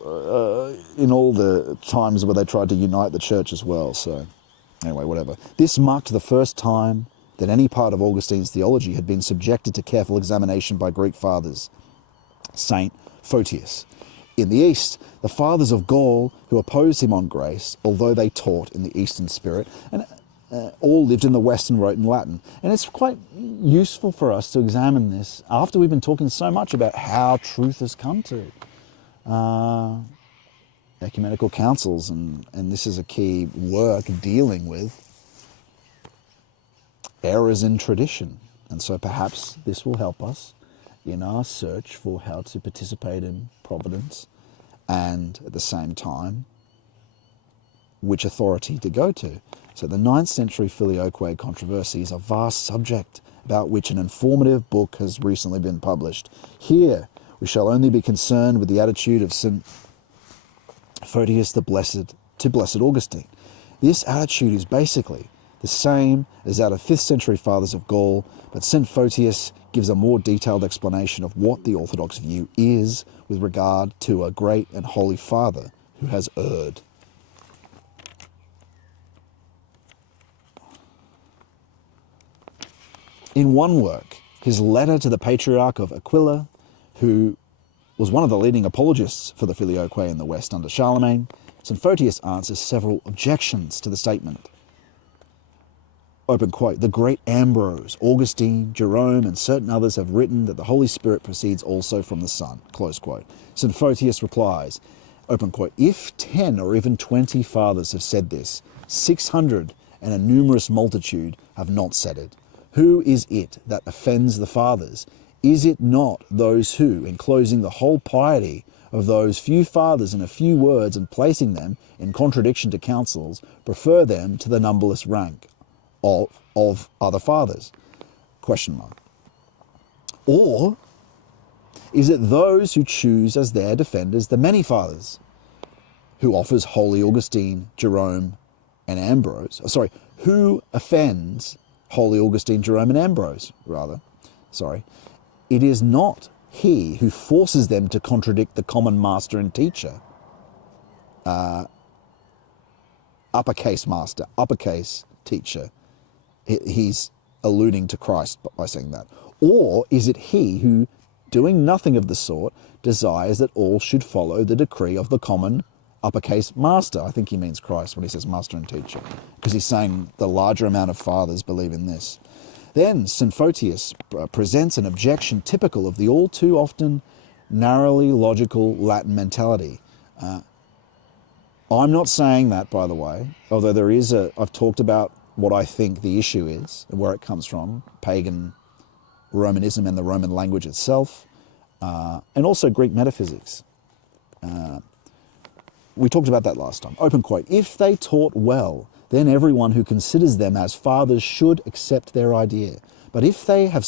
in all the times where they tried to unite the church as well. So anyway, whatever. This marked the first time that any part of Augustine's theology had been subjected to careful examination by Greek fathers. Saint Photius. In the East, the fathers of Gaul who opposed him on grace, although they taught in the Eastern spirit, and all lived in the West and wrote in Latin. And it's quite useful for us to examine this after we've been talking so much about how truth has come to ecumenical councils, and this is a key work dealing with errors in tradition. And so perhaps this will help us in our search for how to participate in Providence, and at the same time, which authority to go to. So the 9th century Filioque controversy is a vast subject about which an informative book has recently been published. Here, we shall only be concerned with the attitude of St. Photius the Blessed to Blessed Augustine. This attitude is basically the same as that of 5th century fathers of Gaul, but St. Photius gives a more detailed explanation of what the Orthodox view is with regard to a great and holy father who has erred. In one work, his letter to the Patriarch of Aquila, who was one of the leading apologists for the Filioque in the West under Charlemagne, St. Photius answers several objections to the statement. Open quote, the great Ambrose, Augustine, Jerome, and certain others have written that the Holy Spirit proceeds also from the Son, close quote. St. Photius replies, open quote, if 10 or even 20 fathers have said this, 600 and a numerous multitude have not said it. Who is it that offends the fathers? Is it not those who, enclosing the whole piety of those few fathers in a few words and placing them in contradiction to councils, prefer them to the numberless rank of other fathers? Question mark. Or is it those who choose as their defenders the many fathers, who offers holy Augustine, Jerome, and Ambrose? Who offends holy Augustine, Jerome, and Ambrose, rather? It is not he who forces them to contradict the common master and teacher? Uppercase master, uppercase teacher. He's alluding to Christ by saying that. Or is it he who, doing nothing of the sort, desires that all should follow the decree of the common uppercase master? I think he means Christ when he says master and teacher, because he's saying the larger amount of fathers believe in this. Then St. Photius presents an objection typical of the all too often narrowly logical Latin mentality. I'm not saying that, by the way, although I've talked about what I think the issue is and where it comes from, pagan Romanism and the Roman language itself, and also Greek metaphysics. We talked about that last time. Open quote, if they taught well, then everyone who considers them as fathers should accept their idea. But if they have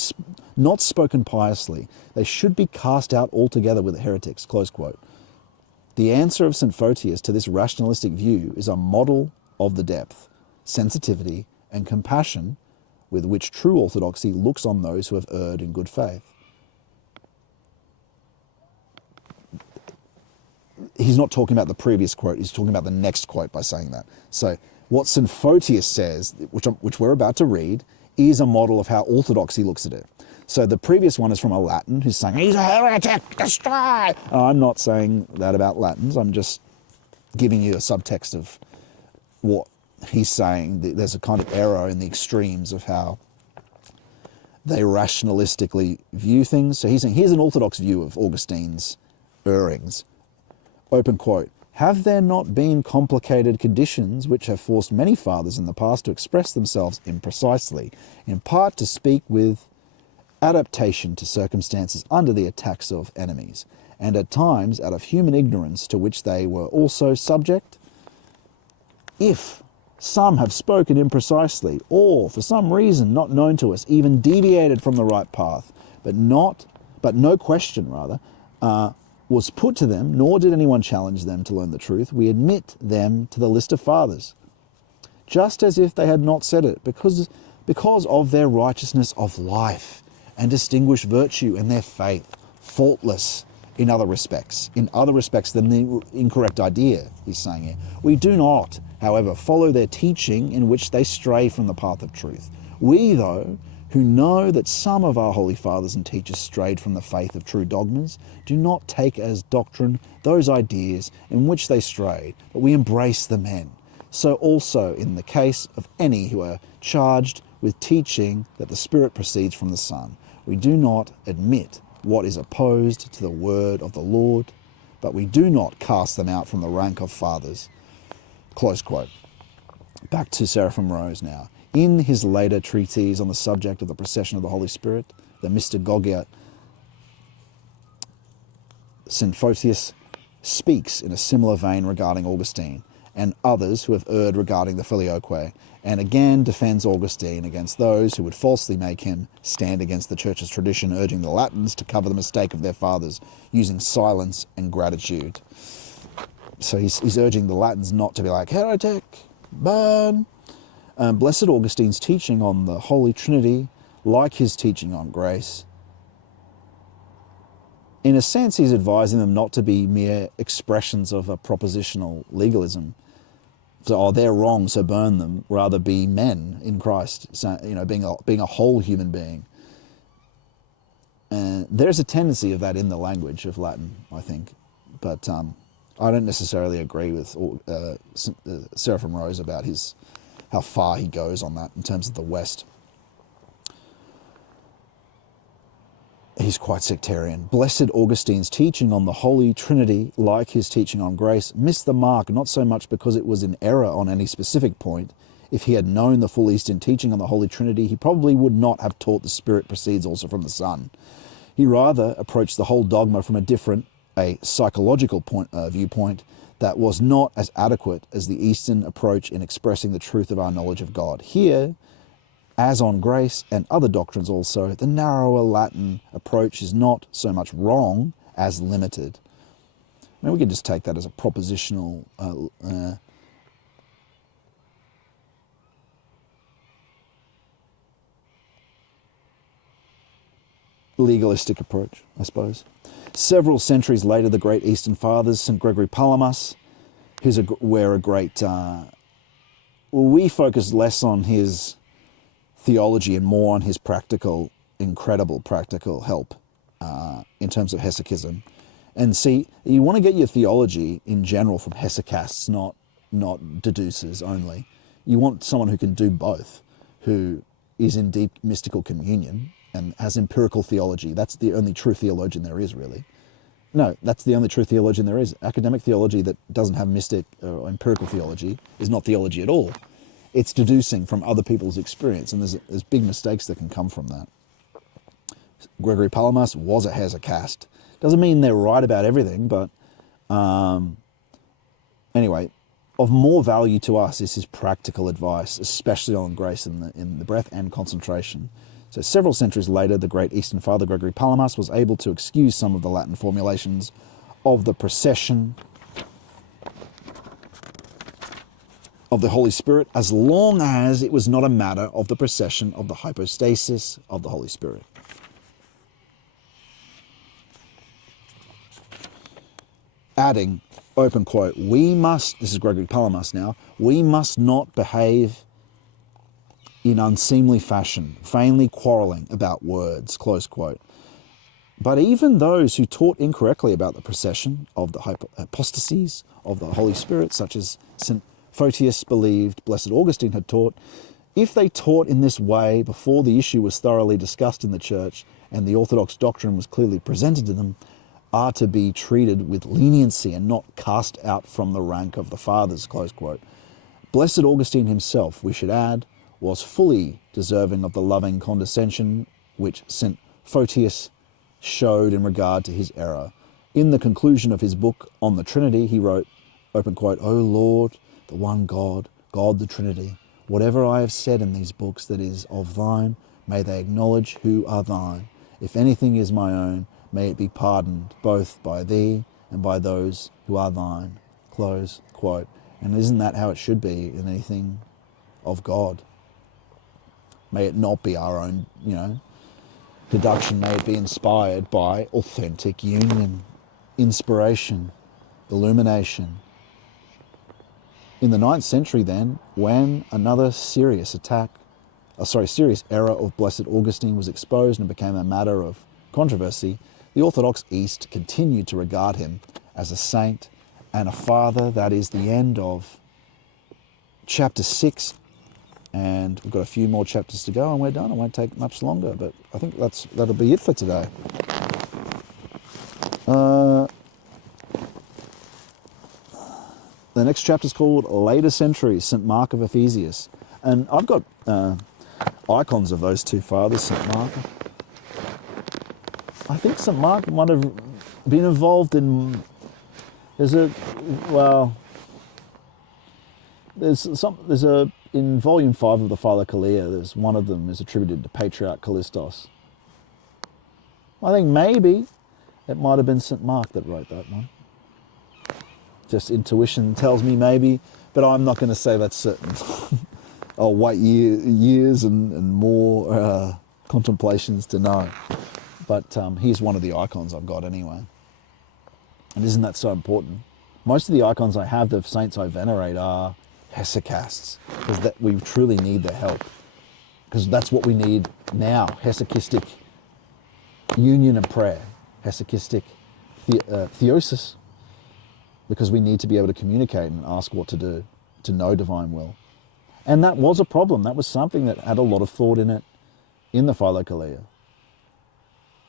not spoken piously, they should be cast out altogether with heretics, close quote. The answer of St. Photius to this rationalistic view is a model of the depth, sensitivity, and compassion with which true orthodoxy looks on those who have erred in good faith. He's not talking about the previous quote, he's talking about the next quote by saying that. So what St. Photius says, which we're about to read, is a model of how orthodoxy looks at it. So the previous one is from a Latin who's saying, he's a heretic, destroy! I'm not saying that about Latins, I'm just giving you a subtext of what he's saying. There's a kind of error in the extremes of how they rationalistically view things. So he's saying, here's an orthodox view of Augustine's errings. Open quote, have there not been complicated conditions which have forced many fathers in the past to express themselves imprecisely, in part to speak with adaptation to circumstances under the attacks of enemies, and at times out of human ignorance to which they were also subject? If some have spoken imprecisely, or for some reason not known to us, even deviated from the right path, but no question was put to them, nor did anyone challenge them to learn the truth, we admit them to the list of fathers, just as if they had not said it, because of their righteousness of life and distinguished virtue and their faith, faultless in other respects than the incorrect idea, he's saying here. We do not, however, follow their teaching in which they stray from the path of truth. We, though, who know that some of our holy fathers and teachers strayed from the faith of true dogmas, do not take as doctrine those ideas in which they strayed, but we embrace the men. So also in the case of any who are charged with teaching that the Spirit proceeds from the Son, we do not admit what is opposed to the word of the Lord, but we do not cast them out from the rank of fathers. Close quote. Back to Seraphim Rose now. In his later treatise on the subject of the procession of the Holy Spirit, the Mystagogia, St. Photius speaks in a similar vein regarding Augustine and others who have erred regarding the Filioque, and again defends Augustine against those who would falsely make him stand against the Church's tradition, urging the Latins to cover the mistake of their fathers, using silence and gratitude. So he's urging the Latins not to be like, heretic, burn. Blessed Augustine's teaching on the Holy Trinity, like his teaching on grace, in a sense he's advising them not to be mere expressions of a propositional legalism. So, they're wrong, so burn them. Rather be men in Christ, so, being a whole human being. And there's a tendency of that in the language of Latin, I think. But I don't necessarily agree with Seraphim Rose about how far he goes on that in terms of the West. He's quite sectarian. Blessed Augustine's teaching on the Holy Trinity, like his teaching on grace, missed the mark, not so much because it was in error on any specific point. If he had known the full Eastern teaching on the Holy Trinity, he probably would not have taught the Spirit proceeds also from the Son. He rather approached the whole dogma from a psychological viewpoint that was not as adequate as the Eastern approach in expressing the truth of our knowledge of God. Here, as on grace and other doctrines also, the narrower Latin approach is not so much wrong as limited. I mean, we can just take that as a propositional legalistic approach, I suppose. Several centuries later, the great Eastern Fathers, St. Gregory Palamas, we focus less on his theology and more on his practical, incredible practical help in terms of hesychism. And see, you want to get your theology in general from hesychasts, not deducers only. You want someone who can do both, who is in deep mystical communion and has empirical theology. That's the only true theologian there is, really. No, that's the only true theologian there is. Academic theology that doesn't have mystic or empirical theology is not theology at all. It's deducing from other people's experience, and there's big mistakes that can come from that. Gregory Palamas was a hesychast. Doesn't mean they're right about everything, but anyway, of more value to us is his practical advice, especially on grace in the breath and concentration. So several centuries later, the great Eastern Father Gregory Palamas was able to excuse some of the Latin formulations of the procession of the Holy Spirit, as long as it was not a matter of the procession of the hypostasis of the Holy Spirit. Adding, open quote, this is Gregory Palamas now, we must not behave in unseemly fashion, vainly quarrelling about words, close quote. But even those who taught incorrectly about the procession of the hypostases of the Holy Spirit, such as St. Photius believed Blessed Augustine had taught, if they taught in this way before the issue was thoroughly discussed in the church and the orthodox doctrine was clearly presented to them, are to be treated with leniency and not cast out from the rank of the fathers, close quote. Blessed Augustine himself, we should add, was fully deserving of the loving condescension which St. Photius showed in regard to his error. In the conclusion of his book on the Trinity, he wrote, open quote, O Lord, the one God, God the Trinity, whatever I have said in these books that is of thine, may they acknowledge who are thine. If anything is my own, may it be pardoned both by thee and by those who are thine. Close quote. And isn't that how it should be in anything of God? May it not be our own, deduction. May it be inspired by authentic union, inspiration, illumination. In the 9th century then, when another serious error of Blessed Augustine was exposed and became a matter of controversy, the Orthodox East continued to regard him as a saint and a father. That is the end of chapter 6. And we've got a few more chapters to go and we're done. It won't take much longer, but I think that'll be it for today. The next chapter is called Later Centuries, St. Mark of Ephesius. And I've got icons of those two fathers, St. Mark. I think St. Mark might have been involved in, in volume 5 of the Philokalia, there's one of them is attributed to Patriarch Callistos. I think maybe it might have been St. Mark that wrote that one. Just intuition tells me maybe, but I'm not going to say that's certain. I'll wait years and more contemplations to know. But here's one of the icons I've got anyway. And isn't that so important? Most of the icons I have, the saints I venerate, are hesychasts, because that we truly need their help. Because that's what we need now, hesychistic union and prayer, hesychistic theosis, because we need to be able to communicate and ask what to do, to know divine will. And that was a problem. That was something that had a lot of thought in it in the Philokalia.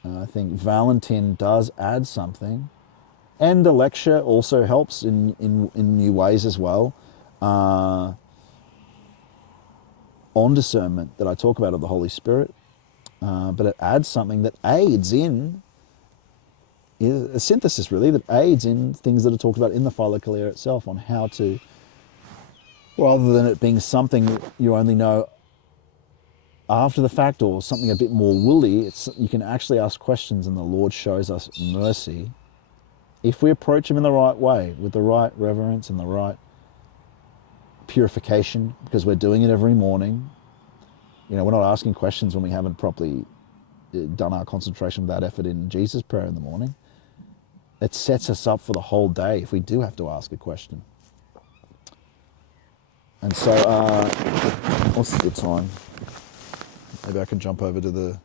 I think Valentin does add something. And the lecture also helps in new ways as well. On discernment that I talk about of the Holy Spirit. But it adds something that aids in, a synthesis really, that aids in things that are talked about in the Philokalia itself on how to, rather than it being something that you only know after the fact or something a bit more woolly, you can actually ask questions and the Lord shows us mercy if we approach him in the right way, with the right reverence and the right purification, because we're doing it every morning. We're not asking questions when we haven't properly done our concentration without effort in Jesus' prayer in the morning, it sets us up for the whole day if we do have to ask a question. And so, what's the time? Maybe I can jump over to the,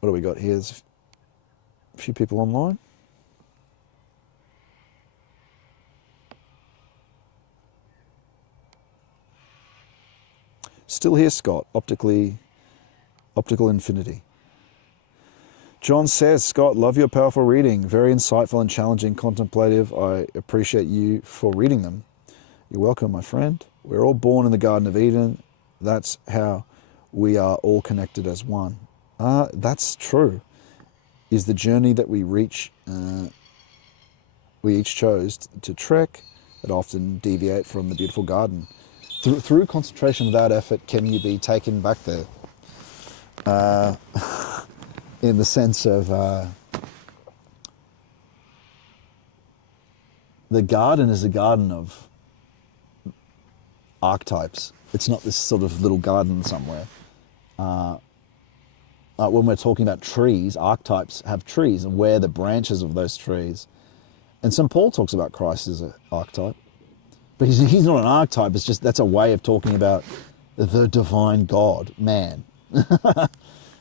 what do we got here? There's a few people online. Still here, Scott, optical infinity. John says, Scott, love your powerful reading. Very insightful and challenging, contemplative. I appreciate you for reading them. You're welcome, my friend. We're all born in the Garden of Eden. That's how we are all connected as one. That's true. Is the journey that we reach, we each chose to trek, that often deviate from the beautiful garden. Through concentration without effort, can you be taken back there? In the sense of the garden is a garden of archetypes. It's not this sort of little garden somewhere. When we're talking about trees, archetypes have trees, and we're the branches of those trees. And St. Paul talks about Christ as an archetype. But he's not an archetype, it's just, that's a way of talking about the divine God, man.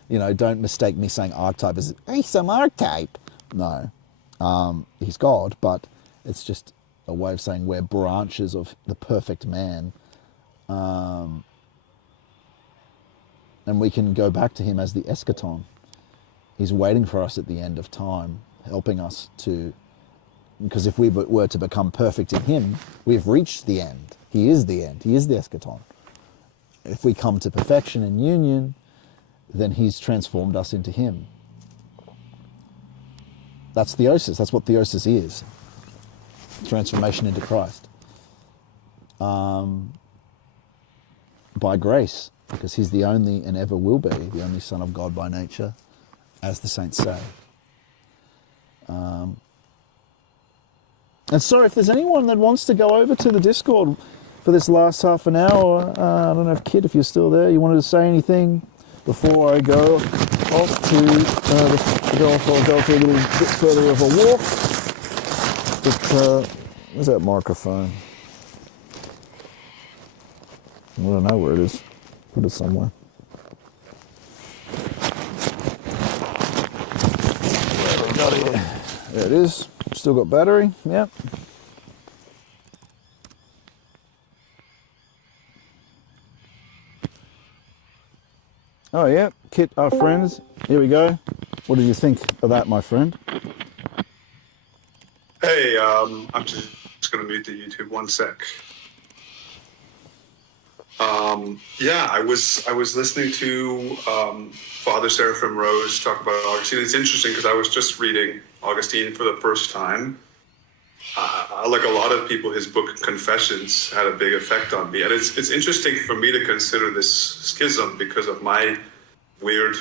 You know, don't mistake me saying archetype as, he's some archetype. No, he's God, but it's just a way of saying we're branches of the perfect man. And we can go back to him as the eschaton. He's waiting for us at the end of time, helping us to, because if we were to become perfect in him, we've reached the end. He is the end. He is the eschaton. If we come to perfection and union, then he's transformed us into him. That's theosis. That's what theosis is. Transformation into Christ. By grace, because he's the only and ever will be the only Son of God by nature, as the saints say. And so if there's anyone that wants to go over to the Discord for this last half an hour, I don't know if Kit, if you're still there, you wanted to say anything before I go off to go for a little bit further of a walk. But where's that microphone? I don't know where it is. Put it somewhere. There it is. Still got battery. Yep. Oh yeah, Kit, our friends. Here we go. What did you think of that, my friend? Hey, I'm just going to mute the YouTube 1 sec. Yeah, I was listening to Father Seraphim Rose talk about Augustine. It's interesting because I was just reading Augustine for the first time. Like a lot of people, his book Confessions had a big effect on me. And it's interesting for me to consider this schism because of my weird,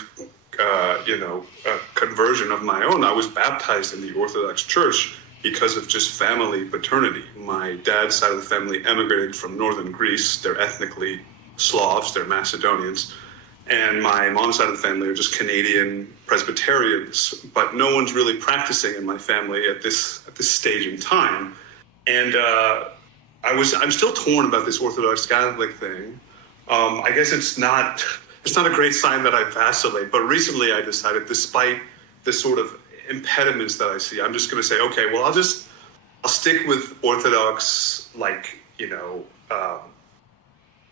conversion of my own. I was baptized in the Orthodox Church because of just family paternity. My dad's side of the family emigrated from northern Greece. They're ethnically Slavs, they're Macedonians. And my mom's side of the family are just Canadian Presbyterians, but no one's really practicing in my family at this stage in time. And I'm still torn about this Orthodox Catholic thing. I guess it's not a great sign that I vacillate, but recently I decided, despite the sort of impediments that I see, I'm just going to say, okay, well, I'll stick with Orthodox,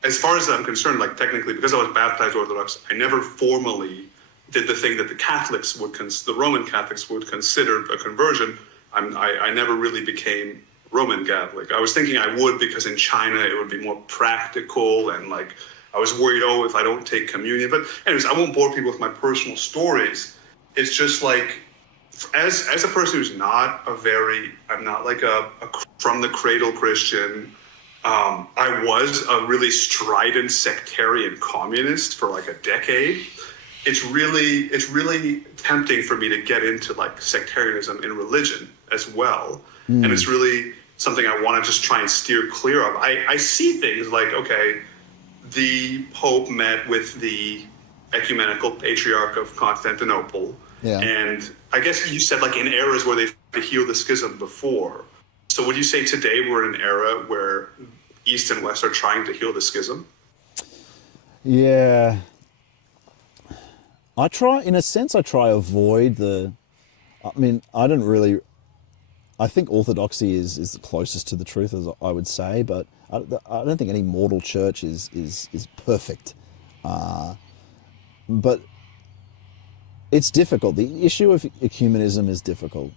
as far as I'm concerned, like technically, because I was baptized Orthodox, I never formally did the thing that the Roman Catholics would consider a conversion. I never really became Roman Catholic. I was thinking I would because in China it would be more practical, and I was worried, if I don't take communion. But anyways, I won't bore people with my personal stories. It's just like, as a person who's I'm not like a from the cradle Christian. I was a really strident sectarian communist for like a decade. It's really tempting for me to get into sectarianism in religion as well. And it's really something I want to just try and steer clear of. I see things like, okay, the Pope met with the ecumenical patriarch of Constantinople. Yeah. And I guess you said like in eras where they've healed the schism before. So would you say today we're in an era where East and West are trying to heal the schism? Yeah. I try avoid I think orthodoxy is the closest to the truth, as I would say, but I don't think any mortal church is perfect. But it's difficult. The issue of ecumenism is difficult.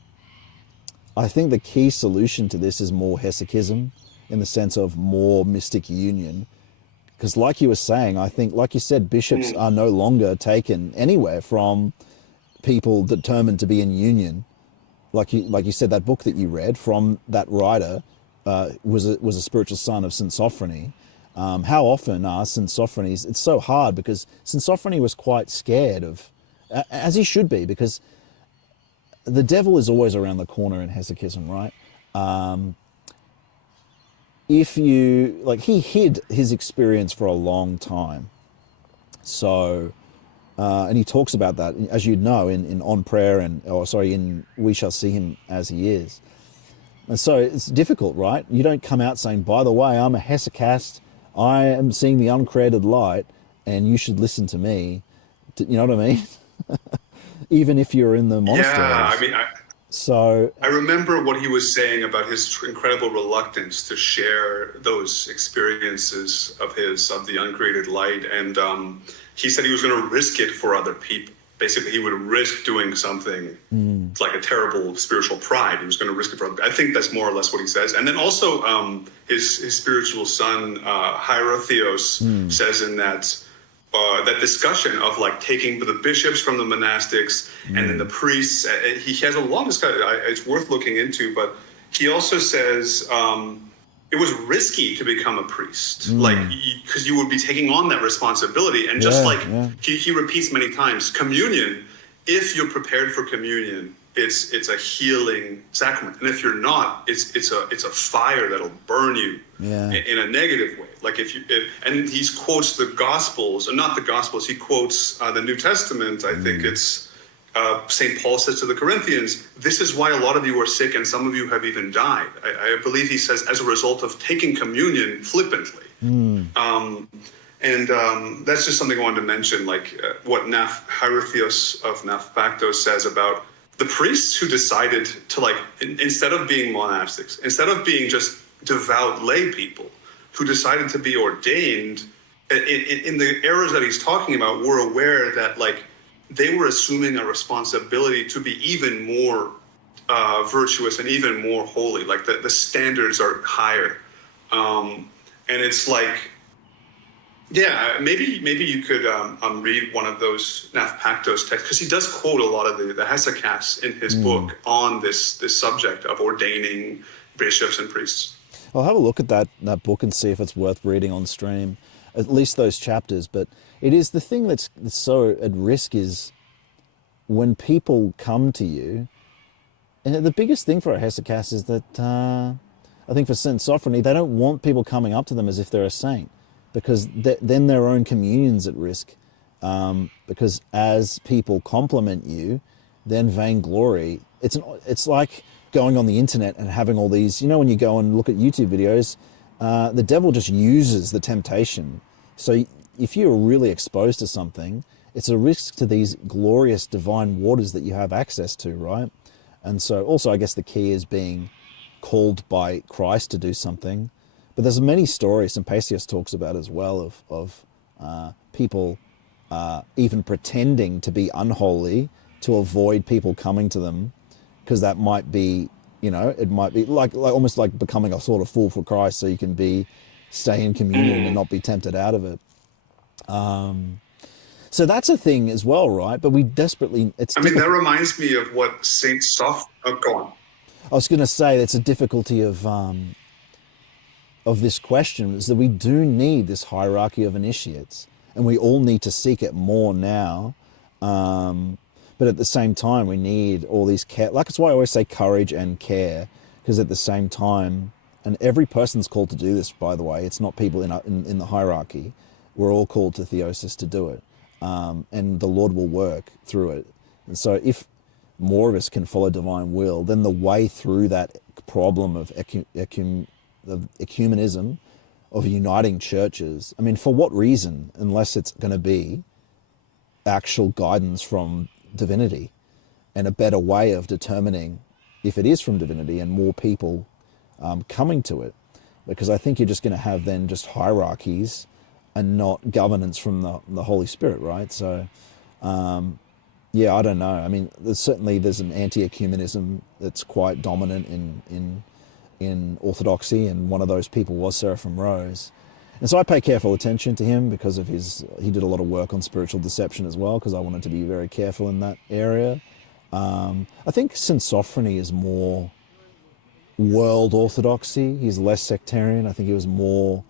I think the key solution to this is more hesychism, in the sense of more mystic union. Because like you were saying, I think, like you said, bishops are no longer taken anywhere from people determined to be in union. Like you said, that book that you read from that writer was a spiritual son of St. Sophrony. How often are St. Sophrony's... It's so hard because St. Sophrony was quite scared of... As he should be, because the devil is always around the corner in hesychism, right? He hid his experience for a long time. So, and he talks about that, as you'd know, in On Prayer in We Shall See Him As He Is. And so it's difficult, right? You don't come out saying, by the way, I'm a hesychast, I am seeing the uncreated light, and you should listen to me. You know what I mean? Even if you're in the monasteries. Yeah, I mean, So I remember what he was saying about his incredible reluctance to share those experiences of the uncreated light. And he said he was going to risk it for other people. Basically, he would risk doing something like a terrible spiritual pride. He was going to risk it for other people. I think that's more or less what he says. And then also his spiritual son, Hierotheos, says in that discussion of like taking the bishops from the monastics and then the priests. He has a long discussion. It's worth looking into, but he also says it was risky to become a priest, like because you would be taking on that responsibility. And just he repeats many times, communion, if you're prepared for communion, it's a healing sacrament, and if you're not, it's a fire that'll burn you in a negative way. Like and he quotes the Gospels, not the Gospels. He quotes the New Testament. I think it's St. Paul says to the Corinthians, "This is why a lot of you are sick, and some of you have even died." I believe he says as a result of taking communion flippantly. And that's just something I wanted to mention, like what Hierotheos of Naphthaktos says about the priests who decided to, like, instead of being monastics, instead of being just devout lay people, who decided to be ordained in the eras that he's talking about, were aware that, like, they were assuming a responsibility to be even more virtuous and even more holy. Like the standards are higher. And it's like, yeah, maybe you could read one of those Naphthaktos texts, because he does quote a lot of the hesychasts in his book on this subject of ordaining bishops and priests. I'll have a look at that book and see if it's worth reading on stream, at least those chapters. But it is the thing that's so at risk is when people come to you, and the biggest thing for a hesychast is that I think for St. Sophrony, they don't want people coming up to them as if they're a saint, because then their own communion's at risk. Because as people compliment you, then vainglory. It's like going on the internet and having all these, when you go and look at YouTube videos, the devil just uses the temptation. So if you're really exposed to something, it's a risk to these glorious divine waters that you have access to, right? And so also I guess the key is being called by Christ to do something. But there's many stories, St. Paisius talks about as well, of people even pretending to be unholy to avoid people coming to them, because that might be, it might be like almost like becoming a sort of fool for Christ, so you can stay in communion and not be tempted out of it. So that's a thing as well, right? But we desperately... that reminds me of what St. go on. I was going to say, that's a difficulty of this question, is that we do need this hierarchy of initiates, and we all need to seek it more now. But at the same time, we need all these care. Like, it's why I always say courage and care, because at the same time, and every person's called to do this, by the way, it's not people in the hierarchy. We're all called to theosis to do it. and the Lord will work through it. And so if more of us can follow divine will, then the way through that problem of ecumenism, of uniting churches, I mean, for what reason, unless it's going to be actual guidance from divinity and a better way of determining if it is from divinity and more people coming to it. Because I think you're just going to have then just hierarchies and not governance from the Holy Spirit, right? So, yeah, I don't know. I mean, there's an anti-ecumenism that's quite dominant in Orthodoxy, and one of those people was Seraphim Rose. And so I pay careful attention to him because of he did a lot of work on spiritual deception as well, because I wanted to be very careful in that area. I think Sophrony is more world orthodoxy. He's less sectarian. I think he was more,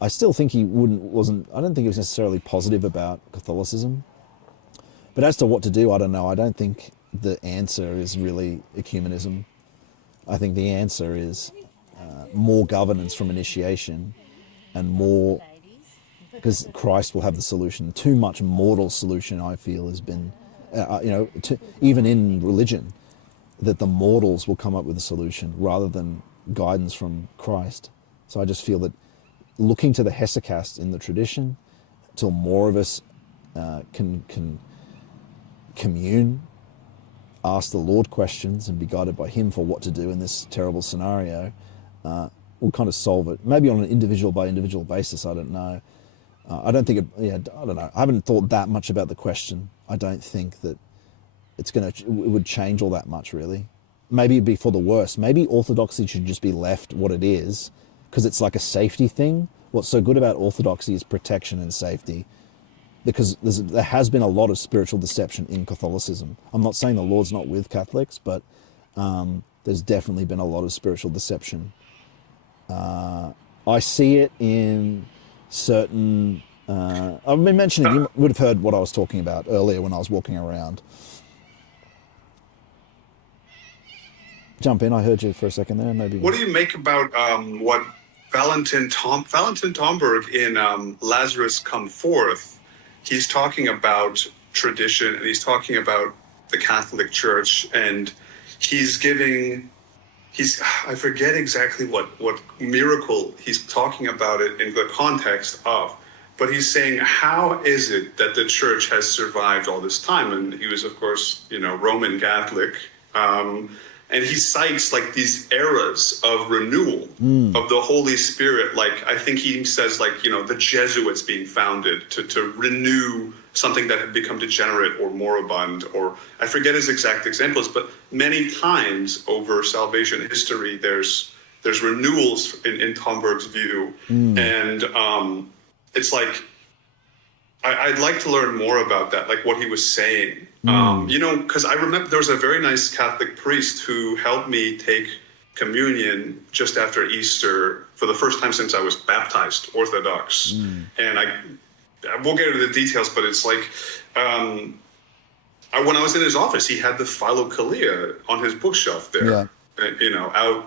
I still think I don't think he was necessarily positive about Catholicism. But as to what to do, I don't know. I don't think the answer is really ecumenism. I think the answer is more governance from initiation and more, because Christ will have the solution. Too much mortal solution, I feel, has been, even in religion, that the mortals will come up with a solution rather than guidance from Christ. So I just feel that looking to the hesychast in the tradition, till more of us can commune, ask the Lord questions and be guided by him for what to do in this terrible scenario, will kind of solve it. Maybe on an individual by individual basis, I don't know. I don't know. I haven't thought that much about the question. I don't think that it would change all that much, really. Maybe it'd be for the worse. Maybe orthodoxy should just be left what it is, because it's like a safety thing. What's so good about orthodoxy is protection and safety, because there has been a lot of spiritual deception in Catholicism. I'm not saying the Lord's not with Catholics, but there's definitely been a lot of spiritual deception. I see it in certain... I've been mentioning, you would have heard what I was talking about earlier when I was walking around. Jump in, I heard you for a second there, maybe. What do you make about what Valentin Tomberg in Lazarus Come Forth, he's talking about tradition and he's talking about the Catholic Church, and I forget exactly what miracle he's talking about it in the context of, but he's saying, how is it that the church has survived all this time? And he was, of course, Roman Catholic. And he cites like these eras of renewal of the Holy Spirit. Like, I think he says the Jesuits being founded to renew something that had become degenerate or moribund, or I forget his exact examples, but many times over salvation history, there's renewals in Tomberg's view. And it's like, I'd like to learn more about that, like what he was saying. Because I remember there was a very nice Catholic priest who helped me take communion just after Easter for the first time since I was baptized Orthodox. And I won't get into the details, but it's like, when I was in his office, he had the Philokalia on his bookshelf there, out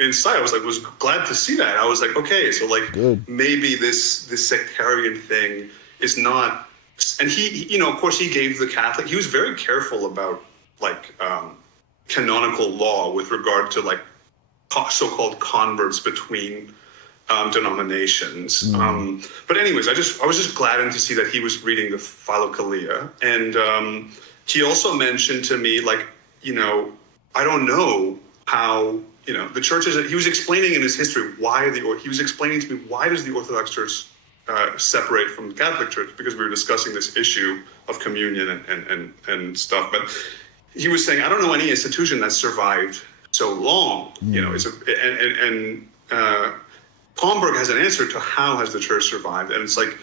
inside. I was glad to see that. I was like, okay, so maybe this sectarian thing is not. And he, of course, he gave the Catholic. He was very careful about canonical law with regard to so-called converts between denominations. But anyways, I was just glad to see that he was reading the Philokalia, and he also mentioned to me I don't know how the churches. He was explaining in his history he was explaining to me why does the Orthodox Church separate from the Catholic Church, because we were discussing this issue of communion and stuff. But he was saying, I don't know any institution that survived so long. Palmberg has an answer to how has the church survived, and it's like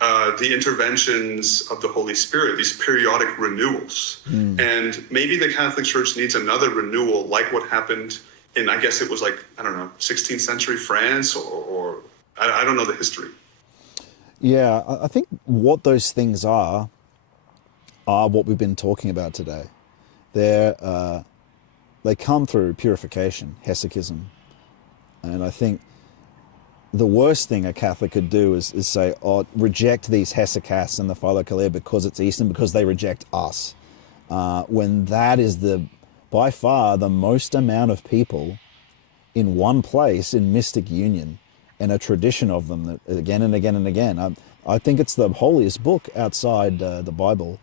the interventions of the Holy Spirit, these periodic renewals. And maybe the Catholic Church needs another renewal, like what happened in, I guess it was 16th century France, or I don't know the history. Yeah, I think what those things are what we've been talking about today. They come through purification, hesychism. And I think the worst thing a Catholic could do is say, oh, reject these hesychasts and the Philokalia because it's Eastern, because they reject us. When that is by far the most amount of people in one place in mystic union and a tradition of them that again and again and again. I think it's the holiest book outside the Bible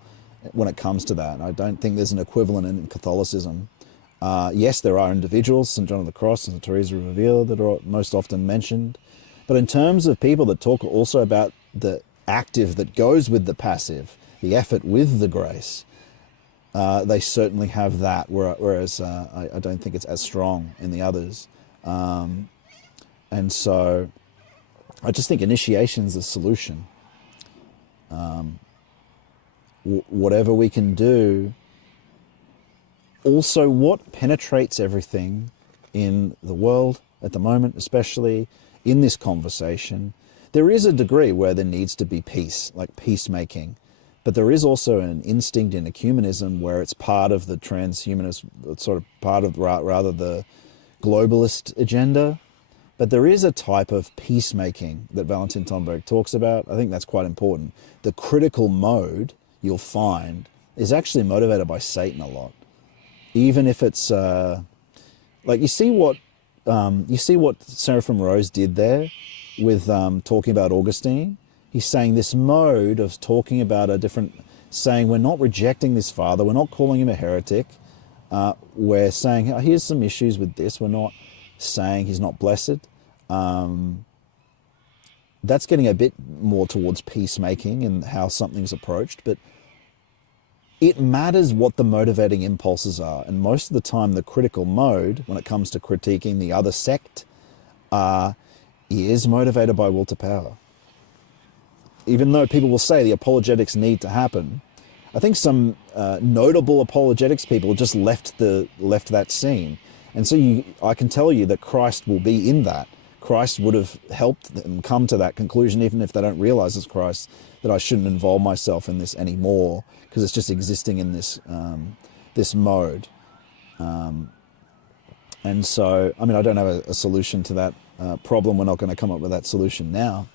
when it comes to that. I don't think there's an equivalent in Catholicism. Yes, there are individuals, St. John of the Cross and St. Teresa of Avila, that are most often mentioned. But in terms of people that talk also about the active that goes with the passive, the effort with the grace, they certainly have that, whereas I don't think it's as strong in the others. And so I just think initiation is a solution. Whatever we can do. Also, what penetrates everything in the world at the moment, especially in this conversation, there is a degree where there needs to be peace, like peacemaking. But there is also an instinct in ecumenism where it's part of the transhumanist, sort of part of rather the globalist agenda. But there is a type of peacemaking that Valentin Tomberg talks about. I think that's quite important. The critical mode, you'll find, is actually motivated by Satan a lot. Even if it's like you see what Seraphim Rose did there with talking about Augustine. He's saying this mode of talking about a different, saying we're not rejecting this father, we're not calling him a heretic. We're saying here's some issues with this. We're not saying he's not blessed. That's getting a bit more towards peacemaking and how something's approached, but it matters what the motivating impulses are. And most of the time, the critical mode, when it comes to critiquing the other sect, is motivated by will to power. Even though people will say the apologetics need to happen, I think some notable apologetics people just left that scene. And so I can tell you that Christ will be in that. Christ would have helped them come to that conclusion, even if they don't realize it's Christ, that I shouldn't involve myself in this anymore because it's just existing in this this mode. And so, I mean, I don't have a solution to that problem. We're not going to come up with that solution now.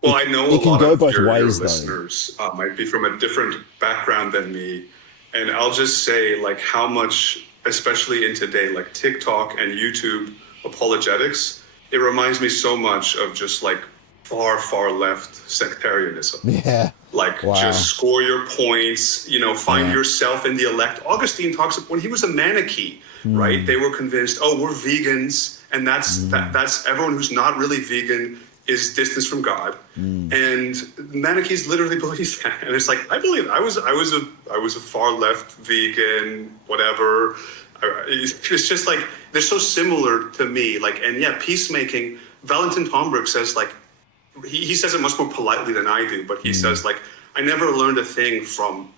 Well, I know it a can lot go of both your ways, listeners might be from a different background than me. And I'll just say, like, how much, especially in today, like TikTok and YouTube apologetics, it reminds me so much of just like far, far left sectarianism. Yeah. Like, wow. Just score your points, find yourself in the elect. Augustine talks, when he was a Manichae, right? They were convinced, we're vegans, and that's everyone who's not really vegan is distance from God. And Manichaees literally believe that. And it's like, I believe it. I was a far left vegan, whatever. It's just like, they're so similar to me. Like, and yeah, peacemaking, Valentin Tomberg says, like, he says it much more politely than I do, but he says, like, I never learned a thing from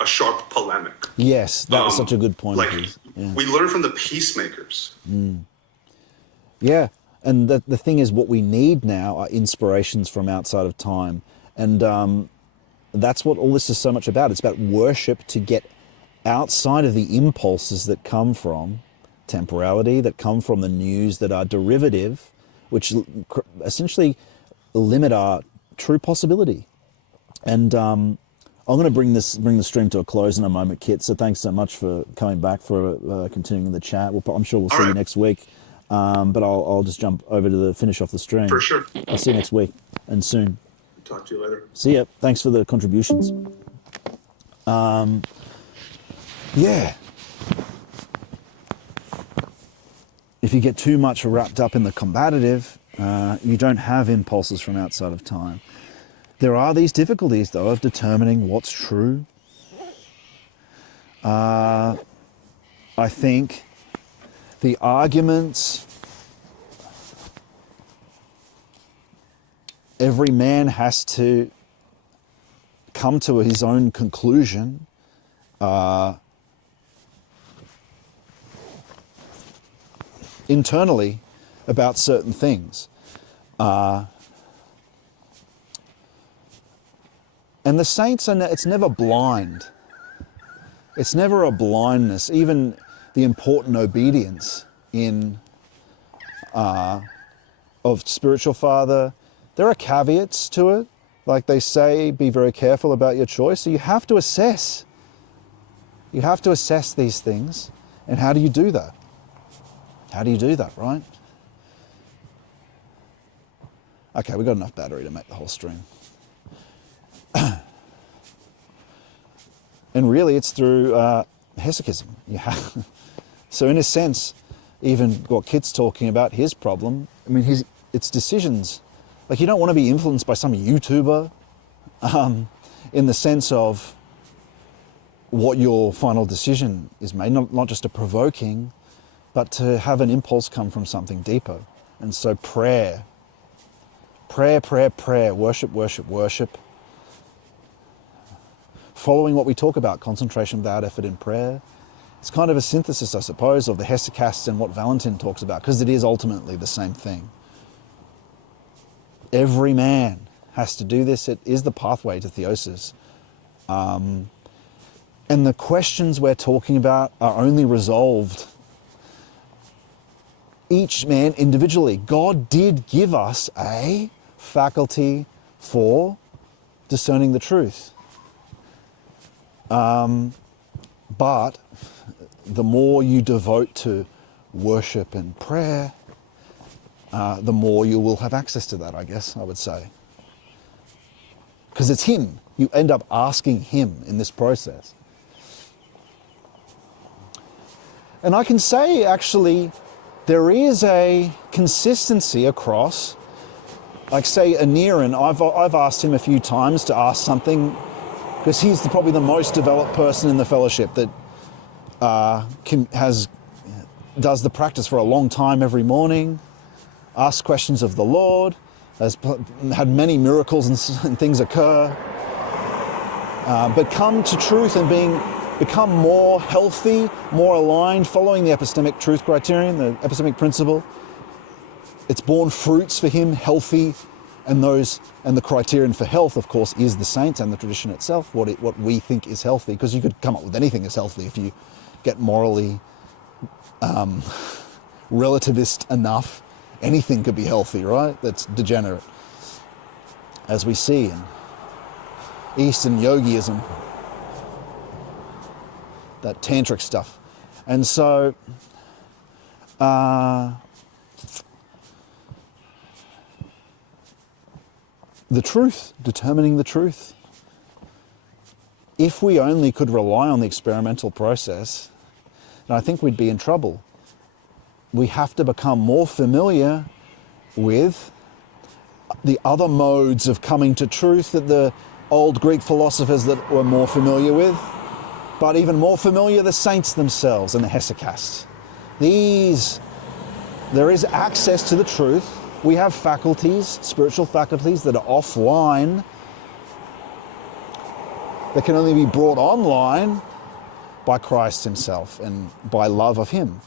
a sharp polemic. Yes, that was such a good point. Like, we learn from the peacemakers. Yeah. And the thing is, what we need now are inspirations from outside of time. And that's what all this is so much about. It's about worship to get outside of the impulses that come from temporality, that come from the news, that are derivative, which essentially limit our true possibility. And I'm going to bring the stream to a close in a moment, Kit. So thanks so much for coming back, for continuing the chat. I'm sure we'll see you next week. But I'll just jump over to finish off the stream. For sure. I'll see you next week and soon. Talk to you later. See ya. Thanks for the contributions. Yeah. If you get too much wrapped up in the combative, you don't have impulses from outside of time. There are these difficulties, though, of determining what's true. I think the arguments, every man has to come to his own conclusion. Internally about certain things. And the saints it's never blind. It's never a blindness. Even the important obedience of spiritual father. There are caveats to it. Like they say, be very careful about your choice. So you have to assess. You have to assess these things. And how do you do that? How do you do that, right? Okay, we've got enough battery to make the whole stream. And really, it's through hesychism. So in a sense, even what Kit's talking about, his problem, I mean, it's decisions. Like, you don't want to be influenced by some YouTuber in the sense of what your final decision is made, not just a provoking, but to have an impulse come from something deeper. And so prayer, worship, worship, worship. Following what we talk about, concentration without effort in prayer. It's kind of a synthesis, I suppose, of the hesychasts and what Valentin talks about, because it is ultimately the same thing. Every man has to do this. It is the pathway to theosis. And the questions we're talking about are only resolved each man individually. God did give us a faculty for discerning the truth. But the more you devote to worship and prayer, the more you will have access to that, I guess I would say. Because it's him. You end up asking him in this process. And I can say, actually, there is a consistency across, like say Aniran, I've asked him a few times to ask something, because he's probably the most developed person in the fellowship that does the practice for a long time every morning, asks questions of the Lord, has had many miracles and things occur, but come to truth and become more healthy, more aligned, following the epistemic truth criterion, the epistemic principle. It's borne fruits for him, healthy, and the criterion for health, of course, is the saints and the tradition itself, what we think is healthy, because you could come up with anything as healthy if you get morally relativist enough. Anything could be healthy, right? That's degenerate, as we see in Eastern yogiism, that tantric stuff. And so the truth, determining the truth. If we only could rely on the experimental process, then I think we'd be in trouble. We have to become more familiar with the other modes of coming to truth that the old Greek philosophers that were more familiar with, but even more familiar, the saints themselves and the hesychasts. There is access to the truth. We have faculties, spiritual faculties that are offline, that can only be brought online by Christ himself and by love of him.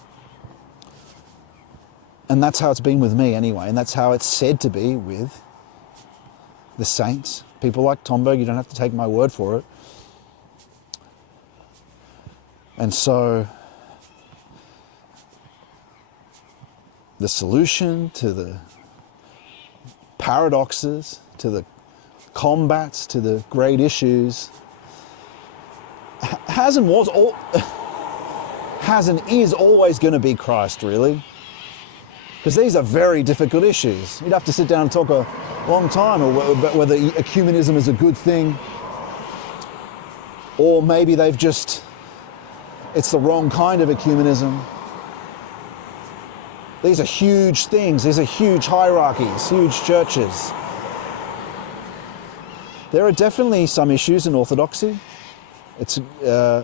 And that's how it's been with me anyway, and that's how it's said to be with the saints. People like Tomberg, you don't have to take my word for it. And so the solution to the paradoxes, to the combats, to the great issues, has and is always going to be Christ, really. Because these are very difficult issues. You'd have to sit down and talk a long time about whether ecumenism is a good thing, or maybe it's the wrong kind of ecumenism. These are huge things. These are huge hierarchies, huge churches. There are definitely some issues in Orthodoxy. It's a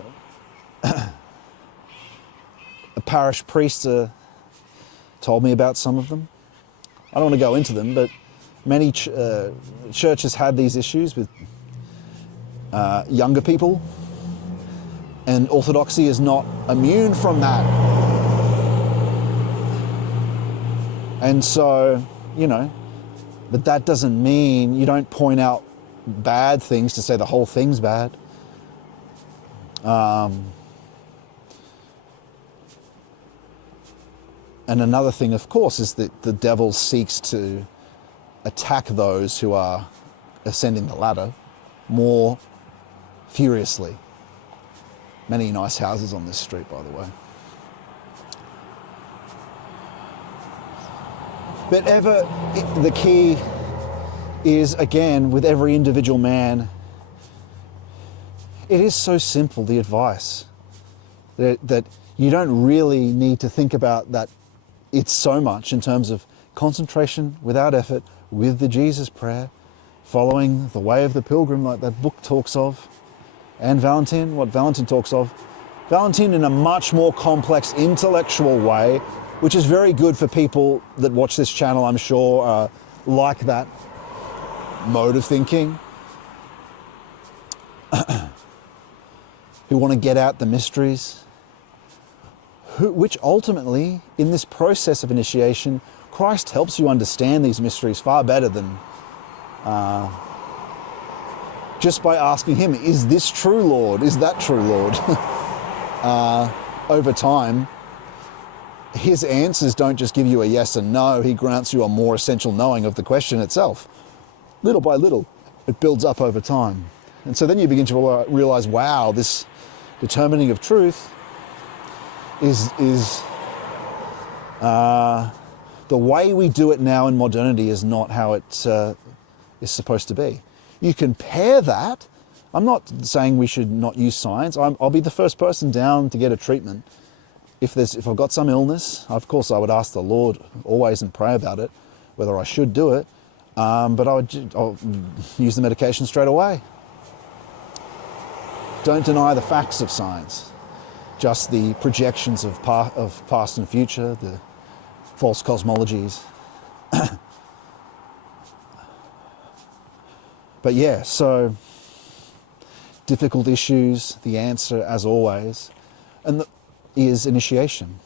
parish priest told me about some of them. I don't want to go into them, but many churches had these issues with younger people, and Orthodoxy is not immune from that. And so, but that doesn't mean you don't point out bad things to say the whole thing's bad. And another thing, of course, is that the devil seeks to attack those who are ascending the ladder more furiously. Many nice houses on this street, by the way. But the key is, again, with every individual man, it is so simple, the advice, that you don't really need to think about that it's so much in terms of concentration without effort with the Jesus prayer, following the way of the pilgrim like that book talks of, and Valentin, what Valentin talks of. Valentin in a much more complex intellectual way, which is very good for people that watch this channel, I'm sure, like that mode of thinking, who want to get out the mysteries, which ultimately, in this process of initiation, Christ helps you understand these mysteries far better than just by asking him, is this true, Lord? Is that true, Lord? Over time, his answers don't just give you a yes and no, he grants you a more essential knowing of the question itself. Little by little, it builds up over time. And so then you begin to realize, wow, this determining of truth is the way we do it now in modernity is not how it is supposed to be. You can pair that. I'm not saying we should not use science. I'll be the first person down to get a treatment. If I've got some illness, of course I would ask the Lord always and pray about it, whether I should do it. But I'll use the medication straight away. Don't deny the facts of science, just the projections of past and future, the false cosmologies. But yeah, so difficult issues, the answer, as always, is initiation.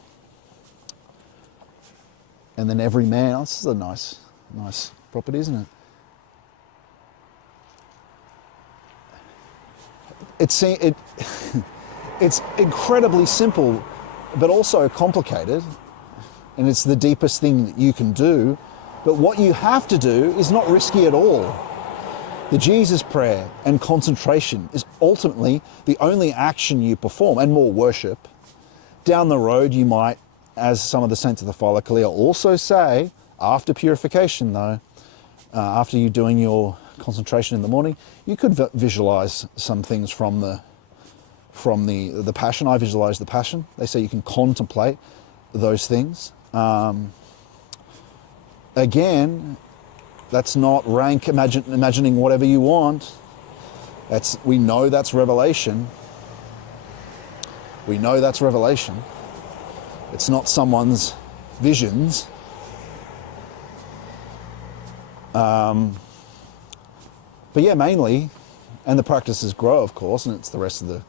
And then every man, this is a nice property, isn't it? It's incredibly simple, but also complicated, and it's the deepest thing that you can do. But what you have to do is not risky at all. The Jesus prayer and concentration is ultimately the only action you perform, and more worship. Down the road, you might, as some of the saints of the Philokalia also say, after purification though, after you doing your concentration in the morning, you could visualize some things from the Passion. I visualize the Passion. They say you can contemplate those things. Again, that's not rank imagining whatever you want. We know that's revelation. We know that's revelation. It's not someone's visions. But yeah, mainly, and the practices grow, of course, and it's the rest of the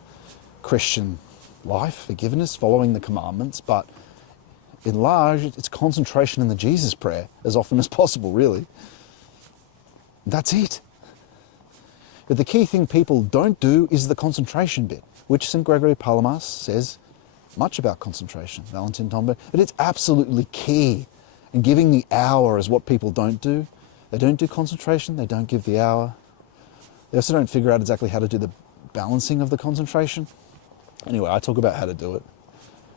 Christian life, forgiveness, following the commandments, but in large, it's concentration in the Jesus prayer as often as possible, really. That's it. But the key thing people don't do is the concentration bit, which St. Gregory Palamas says much about concentration, Valentin Tomberg, but it's absolutely key. And giving the hour is what people don't do. They don't do concentration, they don't give the hour. They also don't figure out exactly how to do the balancing of the concentration. Anyway, I talk about how to do it.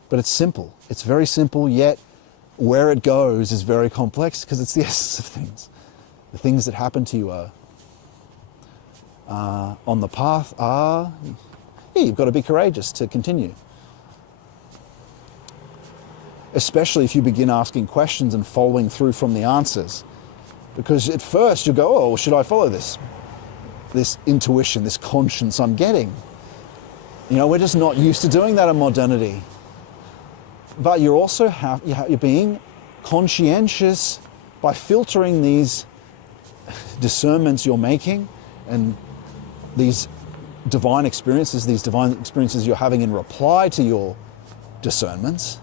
But it's simple. It's very simple, yet where it goes is very complex because it's the essence of things. The things that happen to you on the path are, you've got to be courageous to continue. Especially if you begin asking questions and following through from the answers. Because at first you'll go, oh, should I follow this intuition, this conscience I'm getting? You know, we're just not used to doing that in modernity. But you're also you're being conscientious by filtering these discernments you're making and these divine experiences you're having in reply to your discernments.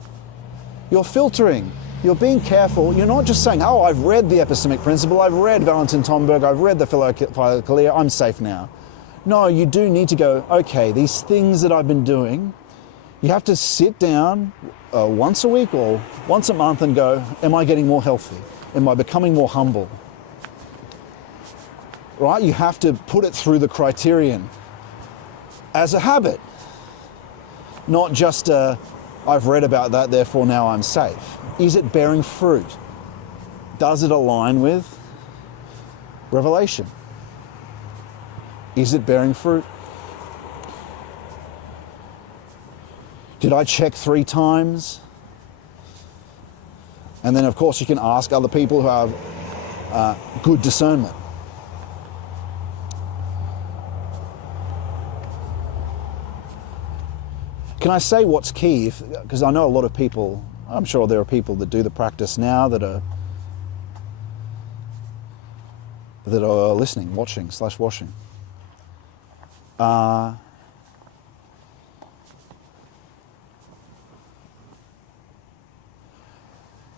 You're filtering. You're being careful. You're not just saying, oh, I've read the epistemic principle, I've read Valentin Tomberg, I've read the Philokalia, I'm safe now. No, you do need to go, okay, these things that I've been doing, You have to sit down once a week or once a month and go, am I getting more healthy? Am I becoming more humble? Right? You have to put it through the criterion as a habit, not just I've read about that, therefore now I'm safe. Is it bearing fruit? Does it align with Revelation? Is it bearing fruit? Did I check 3 times? And then, of course, you can ask other people who have good discernment. Can I say what's key? Because I know a lot of people, I'm sure there are people that do the practice now that are listening, watching/washing.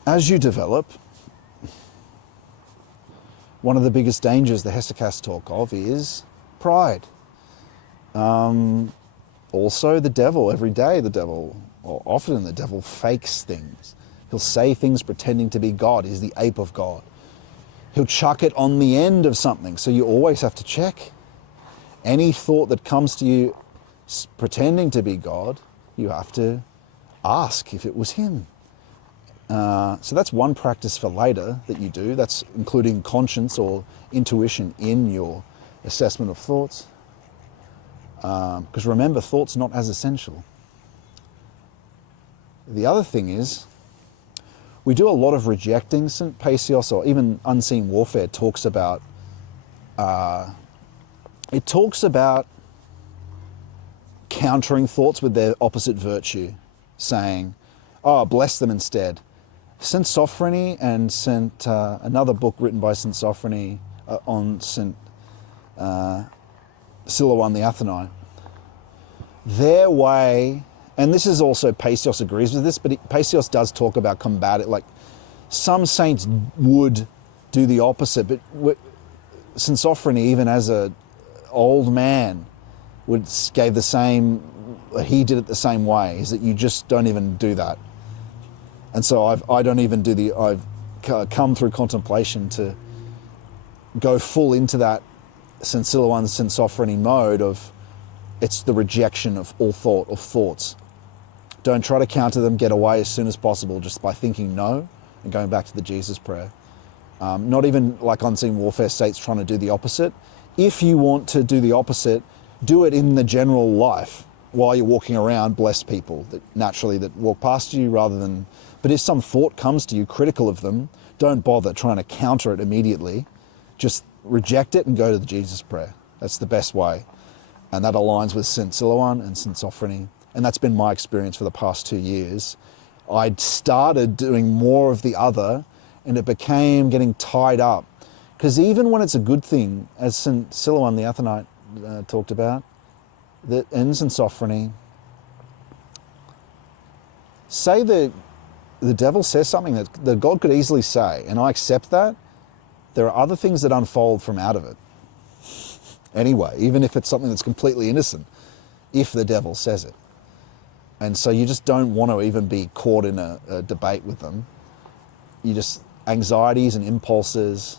As you develop, one of the biggest dangers the Hesychasts talk of is pride. Also the devil, every day the devil, or often the devil fakes things. He'll say things pretending to be God. He's the ape of God. He'll chuck it on the end of something, so you always have to check. Any thought that comes to you pretending to be God, you have to ask if it was him. So that's one practice for later that you do. That's including conscience or intuition in your assessment of thoughts. Because remember, thought's not as essential. The other thing is, we do a lot of rejecting. St. Paisios, or even Unseen Warfare, talks about, it talks about countering thoughts with their opposite virtue, saying, oh, bless them instead. St. Sophrony and another book written by St. Sophrony on St. Symeon the Athonite, their way, and this is also, Paisios agrees with this, but Paisios does talk about combating, like some saints would do the opposite, but St. Sophrony, even as an old man, gave the same, he did it the same way, is that you just don't even do that. And so I've come through contemplation to go full into that St. Symeon, St. Sophrony mode of, it's the rejection of all thoughts. Don't try to counter them, get away as soon as possible just by thinking no and going back to the Jesus prayer. Not even like Unseen Warfare states trying to do the opposite. If you want to do the opposite, do it in the general life while you're walking around, bless people that walk past you rather than, but if some thought comes to you critical of them, don't bother trying to counter it immediately. Just reject it and go to the Jesus prayer. That's the best way. And that aligns with St. Symeon and St. Sophrony. And that's been my experience for the past 2 years. I'd started doing more of the other and it became getting tied up. Because even when it's a good thing, as St. Symeon the Athonite talked about, that in St. Sophrony, say that the devil says something that God could easily say, and I accept that, there are other things that unfold from out of it. Anyway, even if it's something that's completely innocent, if the devil says it. And so you just don't want to even be caught in a debate with them. You just, anxieties and impulses,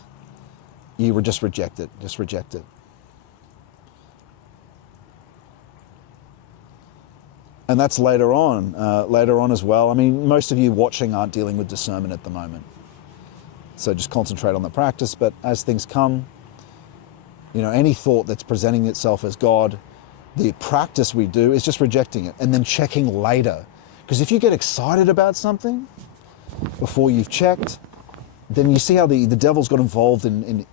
you would just reject it, And that's later on as well. I mean, most of you watching aren't dealing with discernment at the moment. So just concentrate on the practice, but as things come, any thought that's presenting itself as God, the practice we do is just rejecting it and then checking later. Because if you get excited about something before you've checked, then you see how the devil's got involved in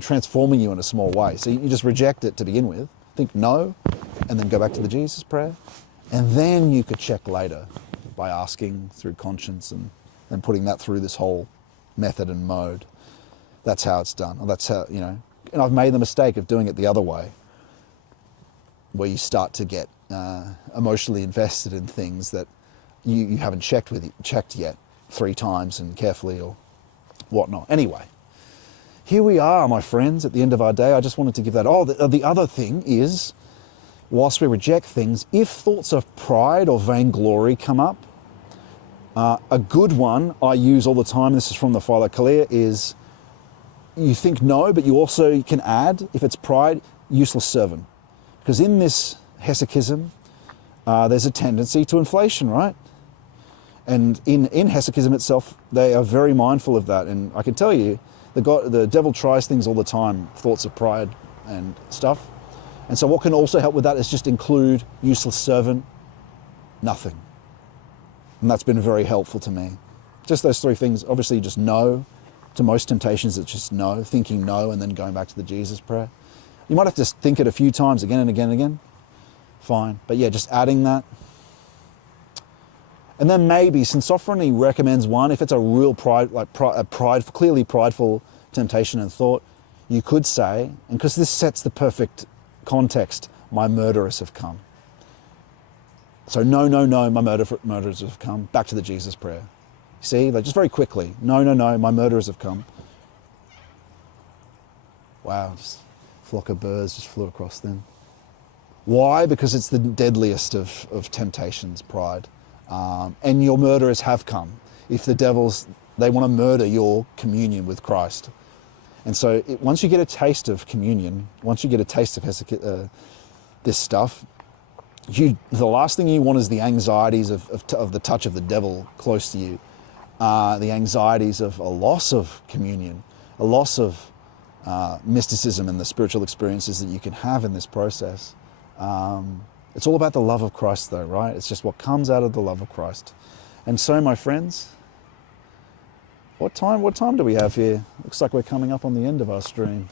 transforming you in a small way. So you just reject it to begin with, think no, and then go back to the Jesus prayer. And then you could check later by asking through conscience and putting that through this whole method and mode. That's how it's done. That's how, and I've made the mistake of doing it the other way, where you start to get emotionally invested in things that you haven't checked yet 3 times and carefully or whatnot. Anyway, here we are, my friends, at the end of our day. I just wanted to give that. Oh, the other thing is, whilst we reject things, if thoughts of pride or vainglory come up, a good one I use all the time, this is from the Philokalia, is you think no, but you also can add, if it's pride, useless servant. Because in this hesychism, there's a tendency to inflation, right? And in hesychism itself, they are very mindful of that. And I can tell you, the devil tries things all the time, thoughts of pride and stuff. And so what can also help with that is just include useless servant, nothing. And that's been very helpful to me. Just those three things. Obviously just no. To most temptations it's just no, thinking no and then going back to the Jesus prayer. You might have to think it a few times again and again and again. Fine. But yeah, just adding that. And then maybe, since sovereignty recommends one, if it's a real clearly prideful temptation and thought, you could say, and because this sets the perfect context, my murderers have come. So no, no, no, my murderers have come. Back to the Jesus prayer. See, like just very quickly, no, no, no, my murderers have come. Wow, just a flock of birds just flew across them. Why? Because it's the deadliest of temptations, pride. And your murderers have come. If the devils, they want to murder your communion with Christ. And so once you get a taste of communion, once you get a taste of this stuff, the last thing you want is the anxieties of the touch of the devil close to you. The anxieties of a loss of communion, a loss of mysticism and the spiritual experiences that you can have in this process. It's all about the love of Christ though, right? It's just what comes out of the love of Christ. And so, my friends, what time do we have here? Looks like we're coming up on the end of our stream.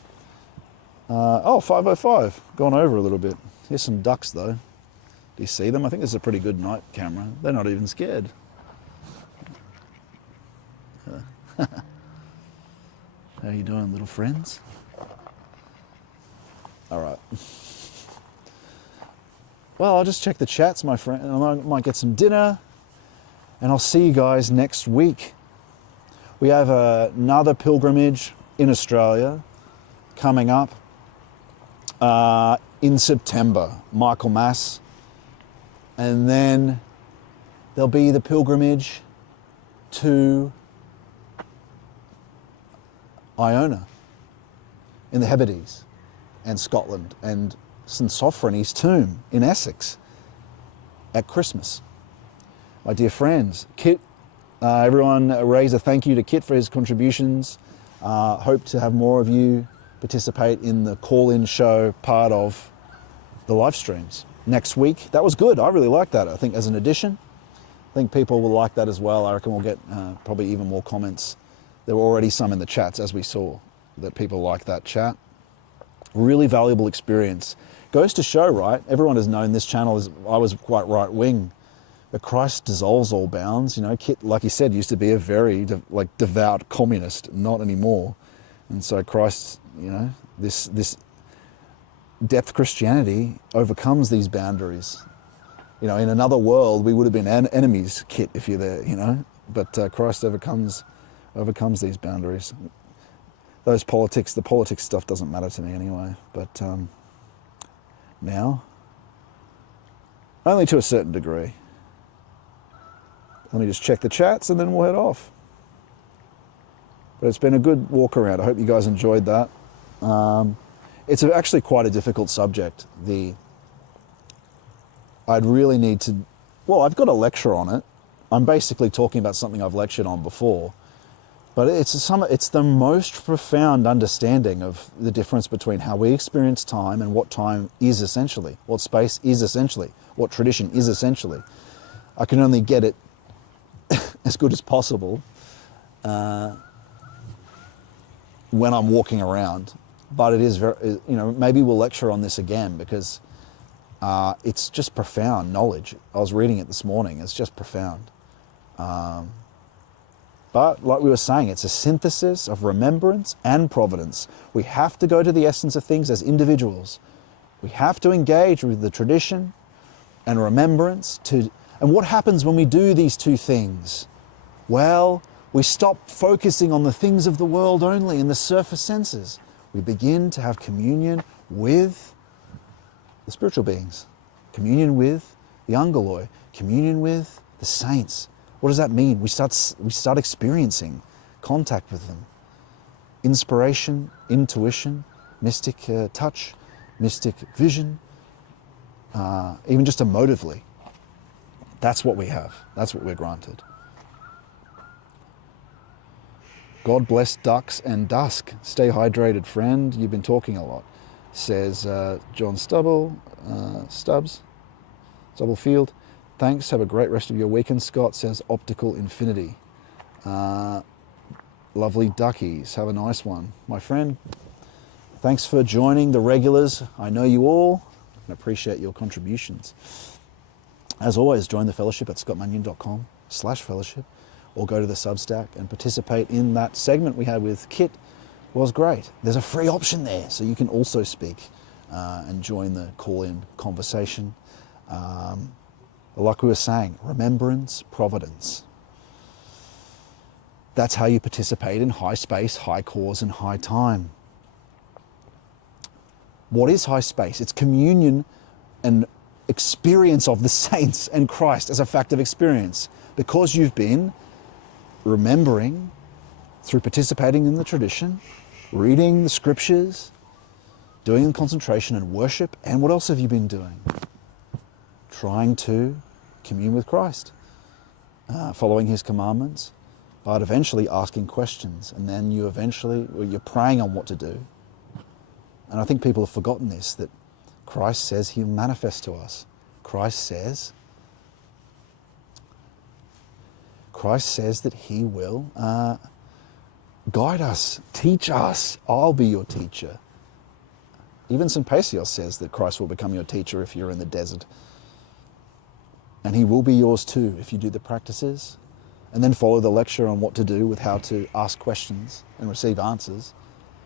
5:05, gone over a little bit. Here's some ducks though. Do you see them? I think this is a pretty good night camera. They're not even scared. How you doing, little friends? All right. Well, I'll just check the chats, my friend, and I might get some dinner, and I'll see you guys next week. We have another pilgrimage in Australia coming up in September, Michaelmas, and then there'll be the pilgrimage to Iona in the Hebrides and Scotland, and St. Sophrony's tomb in Essex at Christmas. My dear friends, Kit, everyone raise a thank you to Kit for his contributions. Hope to have more of you participate in the call-in show part of the live streams next week. That was good. I really liked that. I think as an addition, I think people will like that as well. I reckon we'll get probably even more comments. There were already some in the chats, as we saw, that people like that chat. Really valuable experience. Goes to show, right? Everyone has known this channel I was quite right wing, but Christ dissolves all bounds. You know, Kit, like he said, used to be a very devout communist, not anymore. And so Christ, you know, this depth Christianity overcomes these boundaries. You know, in another world we would have been enemies, Kit, if you're there, you know. But Christ overcomes these boundaries. The politics stuff doesn't matter to me anyway. But now, only to a certain degree. Let me just check the chats and then we'll head off. But it's been a good walk around. I hope you guys enjoyed that. It's actually quite a difficult subject. I'd really need to, well, I've got a lecture on it. I'm basically talking about something I've lectured on before. But it's the most profound understanding of the difference between how we experience time and what time is essentially, what space is essentially, what tradition is essentially. I can only get it as good as possible when I'm walking around. But it is very, you know, maybe we'll lecture on this again because it's just profound knowledge. I was reading it this morning. It's just profound. But like we were saying, it's a synthesis of remembrance and providence. We have to go to the essence of things as individuals. We have to engage with the tradition and remembrance. And what happens when we do these two things? Well, we stop focusing on the things of the world only in the surface senses. We begin to have communion with the spiritual beings. communion with the angeloi, communion with the saints. What does that mean? We start experiencing contact with them. Inspiration, intuition, mystic touch, mystic vision, even just emotively. That's what we have. That's what we're granted. God bless ducks and dusk. Stay hydrated, friend. You've been talking a lot, says John Stubblefield. Thanks. Have a great rest of your weekend. Scott says Optical Infinity. Lovely duckies. Have a nice one. My friend, thanks for joining the regulars. I know you all and appreciate your contributions. As always, join the fellowship at scottmanion.com/fellowship or go to the Substack and participate in that segment we had with Kit. Was great. There's a free option there, so you can also speak and join the call-in conversation. Like we were saying, remembrance, providence. That's how you participate in high space, high cause, and high time. What is high space? It's communion and experience of the saints and Christ as a fact of experience. Because you've been remembering through participating in the tradition, reading the scriptures, doing concentration and worship, and what else have you been doing? Trying to commune with Christ, following his commandments, but eventually asking questions, and then you're praying on what to do. And I think people have forgotten this, that Christ says he'll manifest to us. Christ says that he will guide us, teach us. I'll be your teacher. Even St. Paisios says that Christ will become your teacher if you're in the desert. And he will be yours too if you do the practices and then follow the lecture on what to do with how to ask questions and receive answers.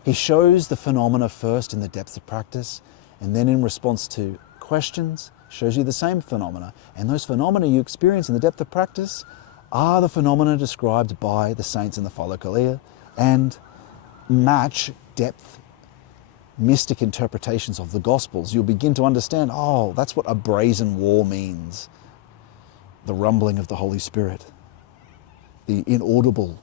He shows the phenomena first in the depth of practice, and then in response to questions, shows you the same phenomena. And those phenomena you experience in the depth of practice are the phenomena described by the saints in the Philokalia and match depth, mystic interpretations of the Gospels. You'll begin to understand, oh, that's what a brazen wall means. The rumbling of the Holy Spirit, the inaudible,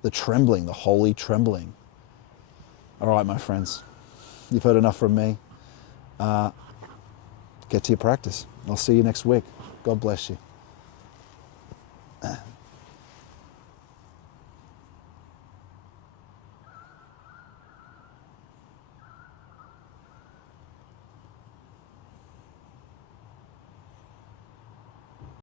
the trembling, the holy trembling. All right, my friends, you've heard enough from me. Get to your practice. I'll see you next week. God bless you.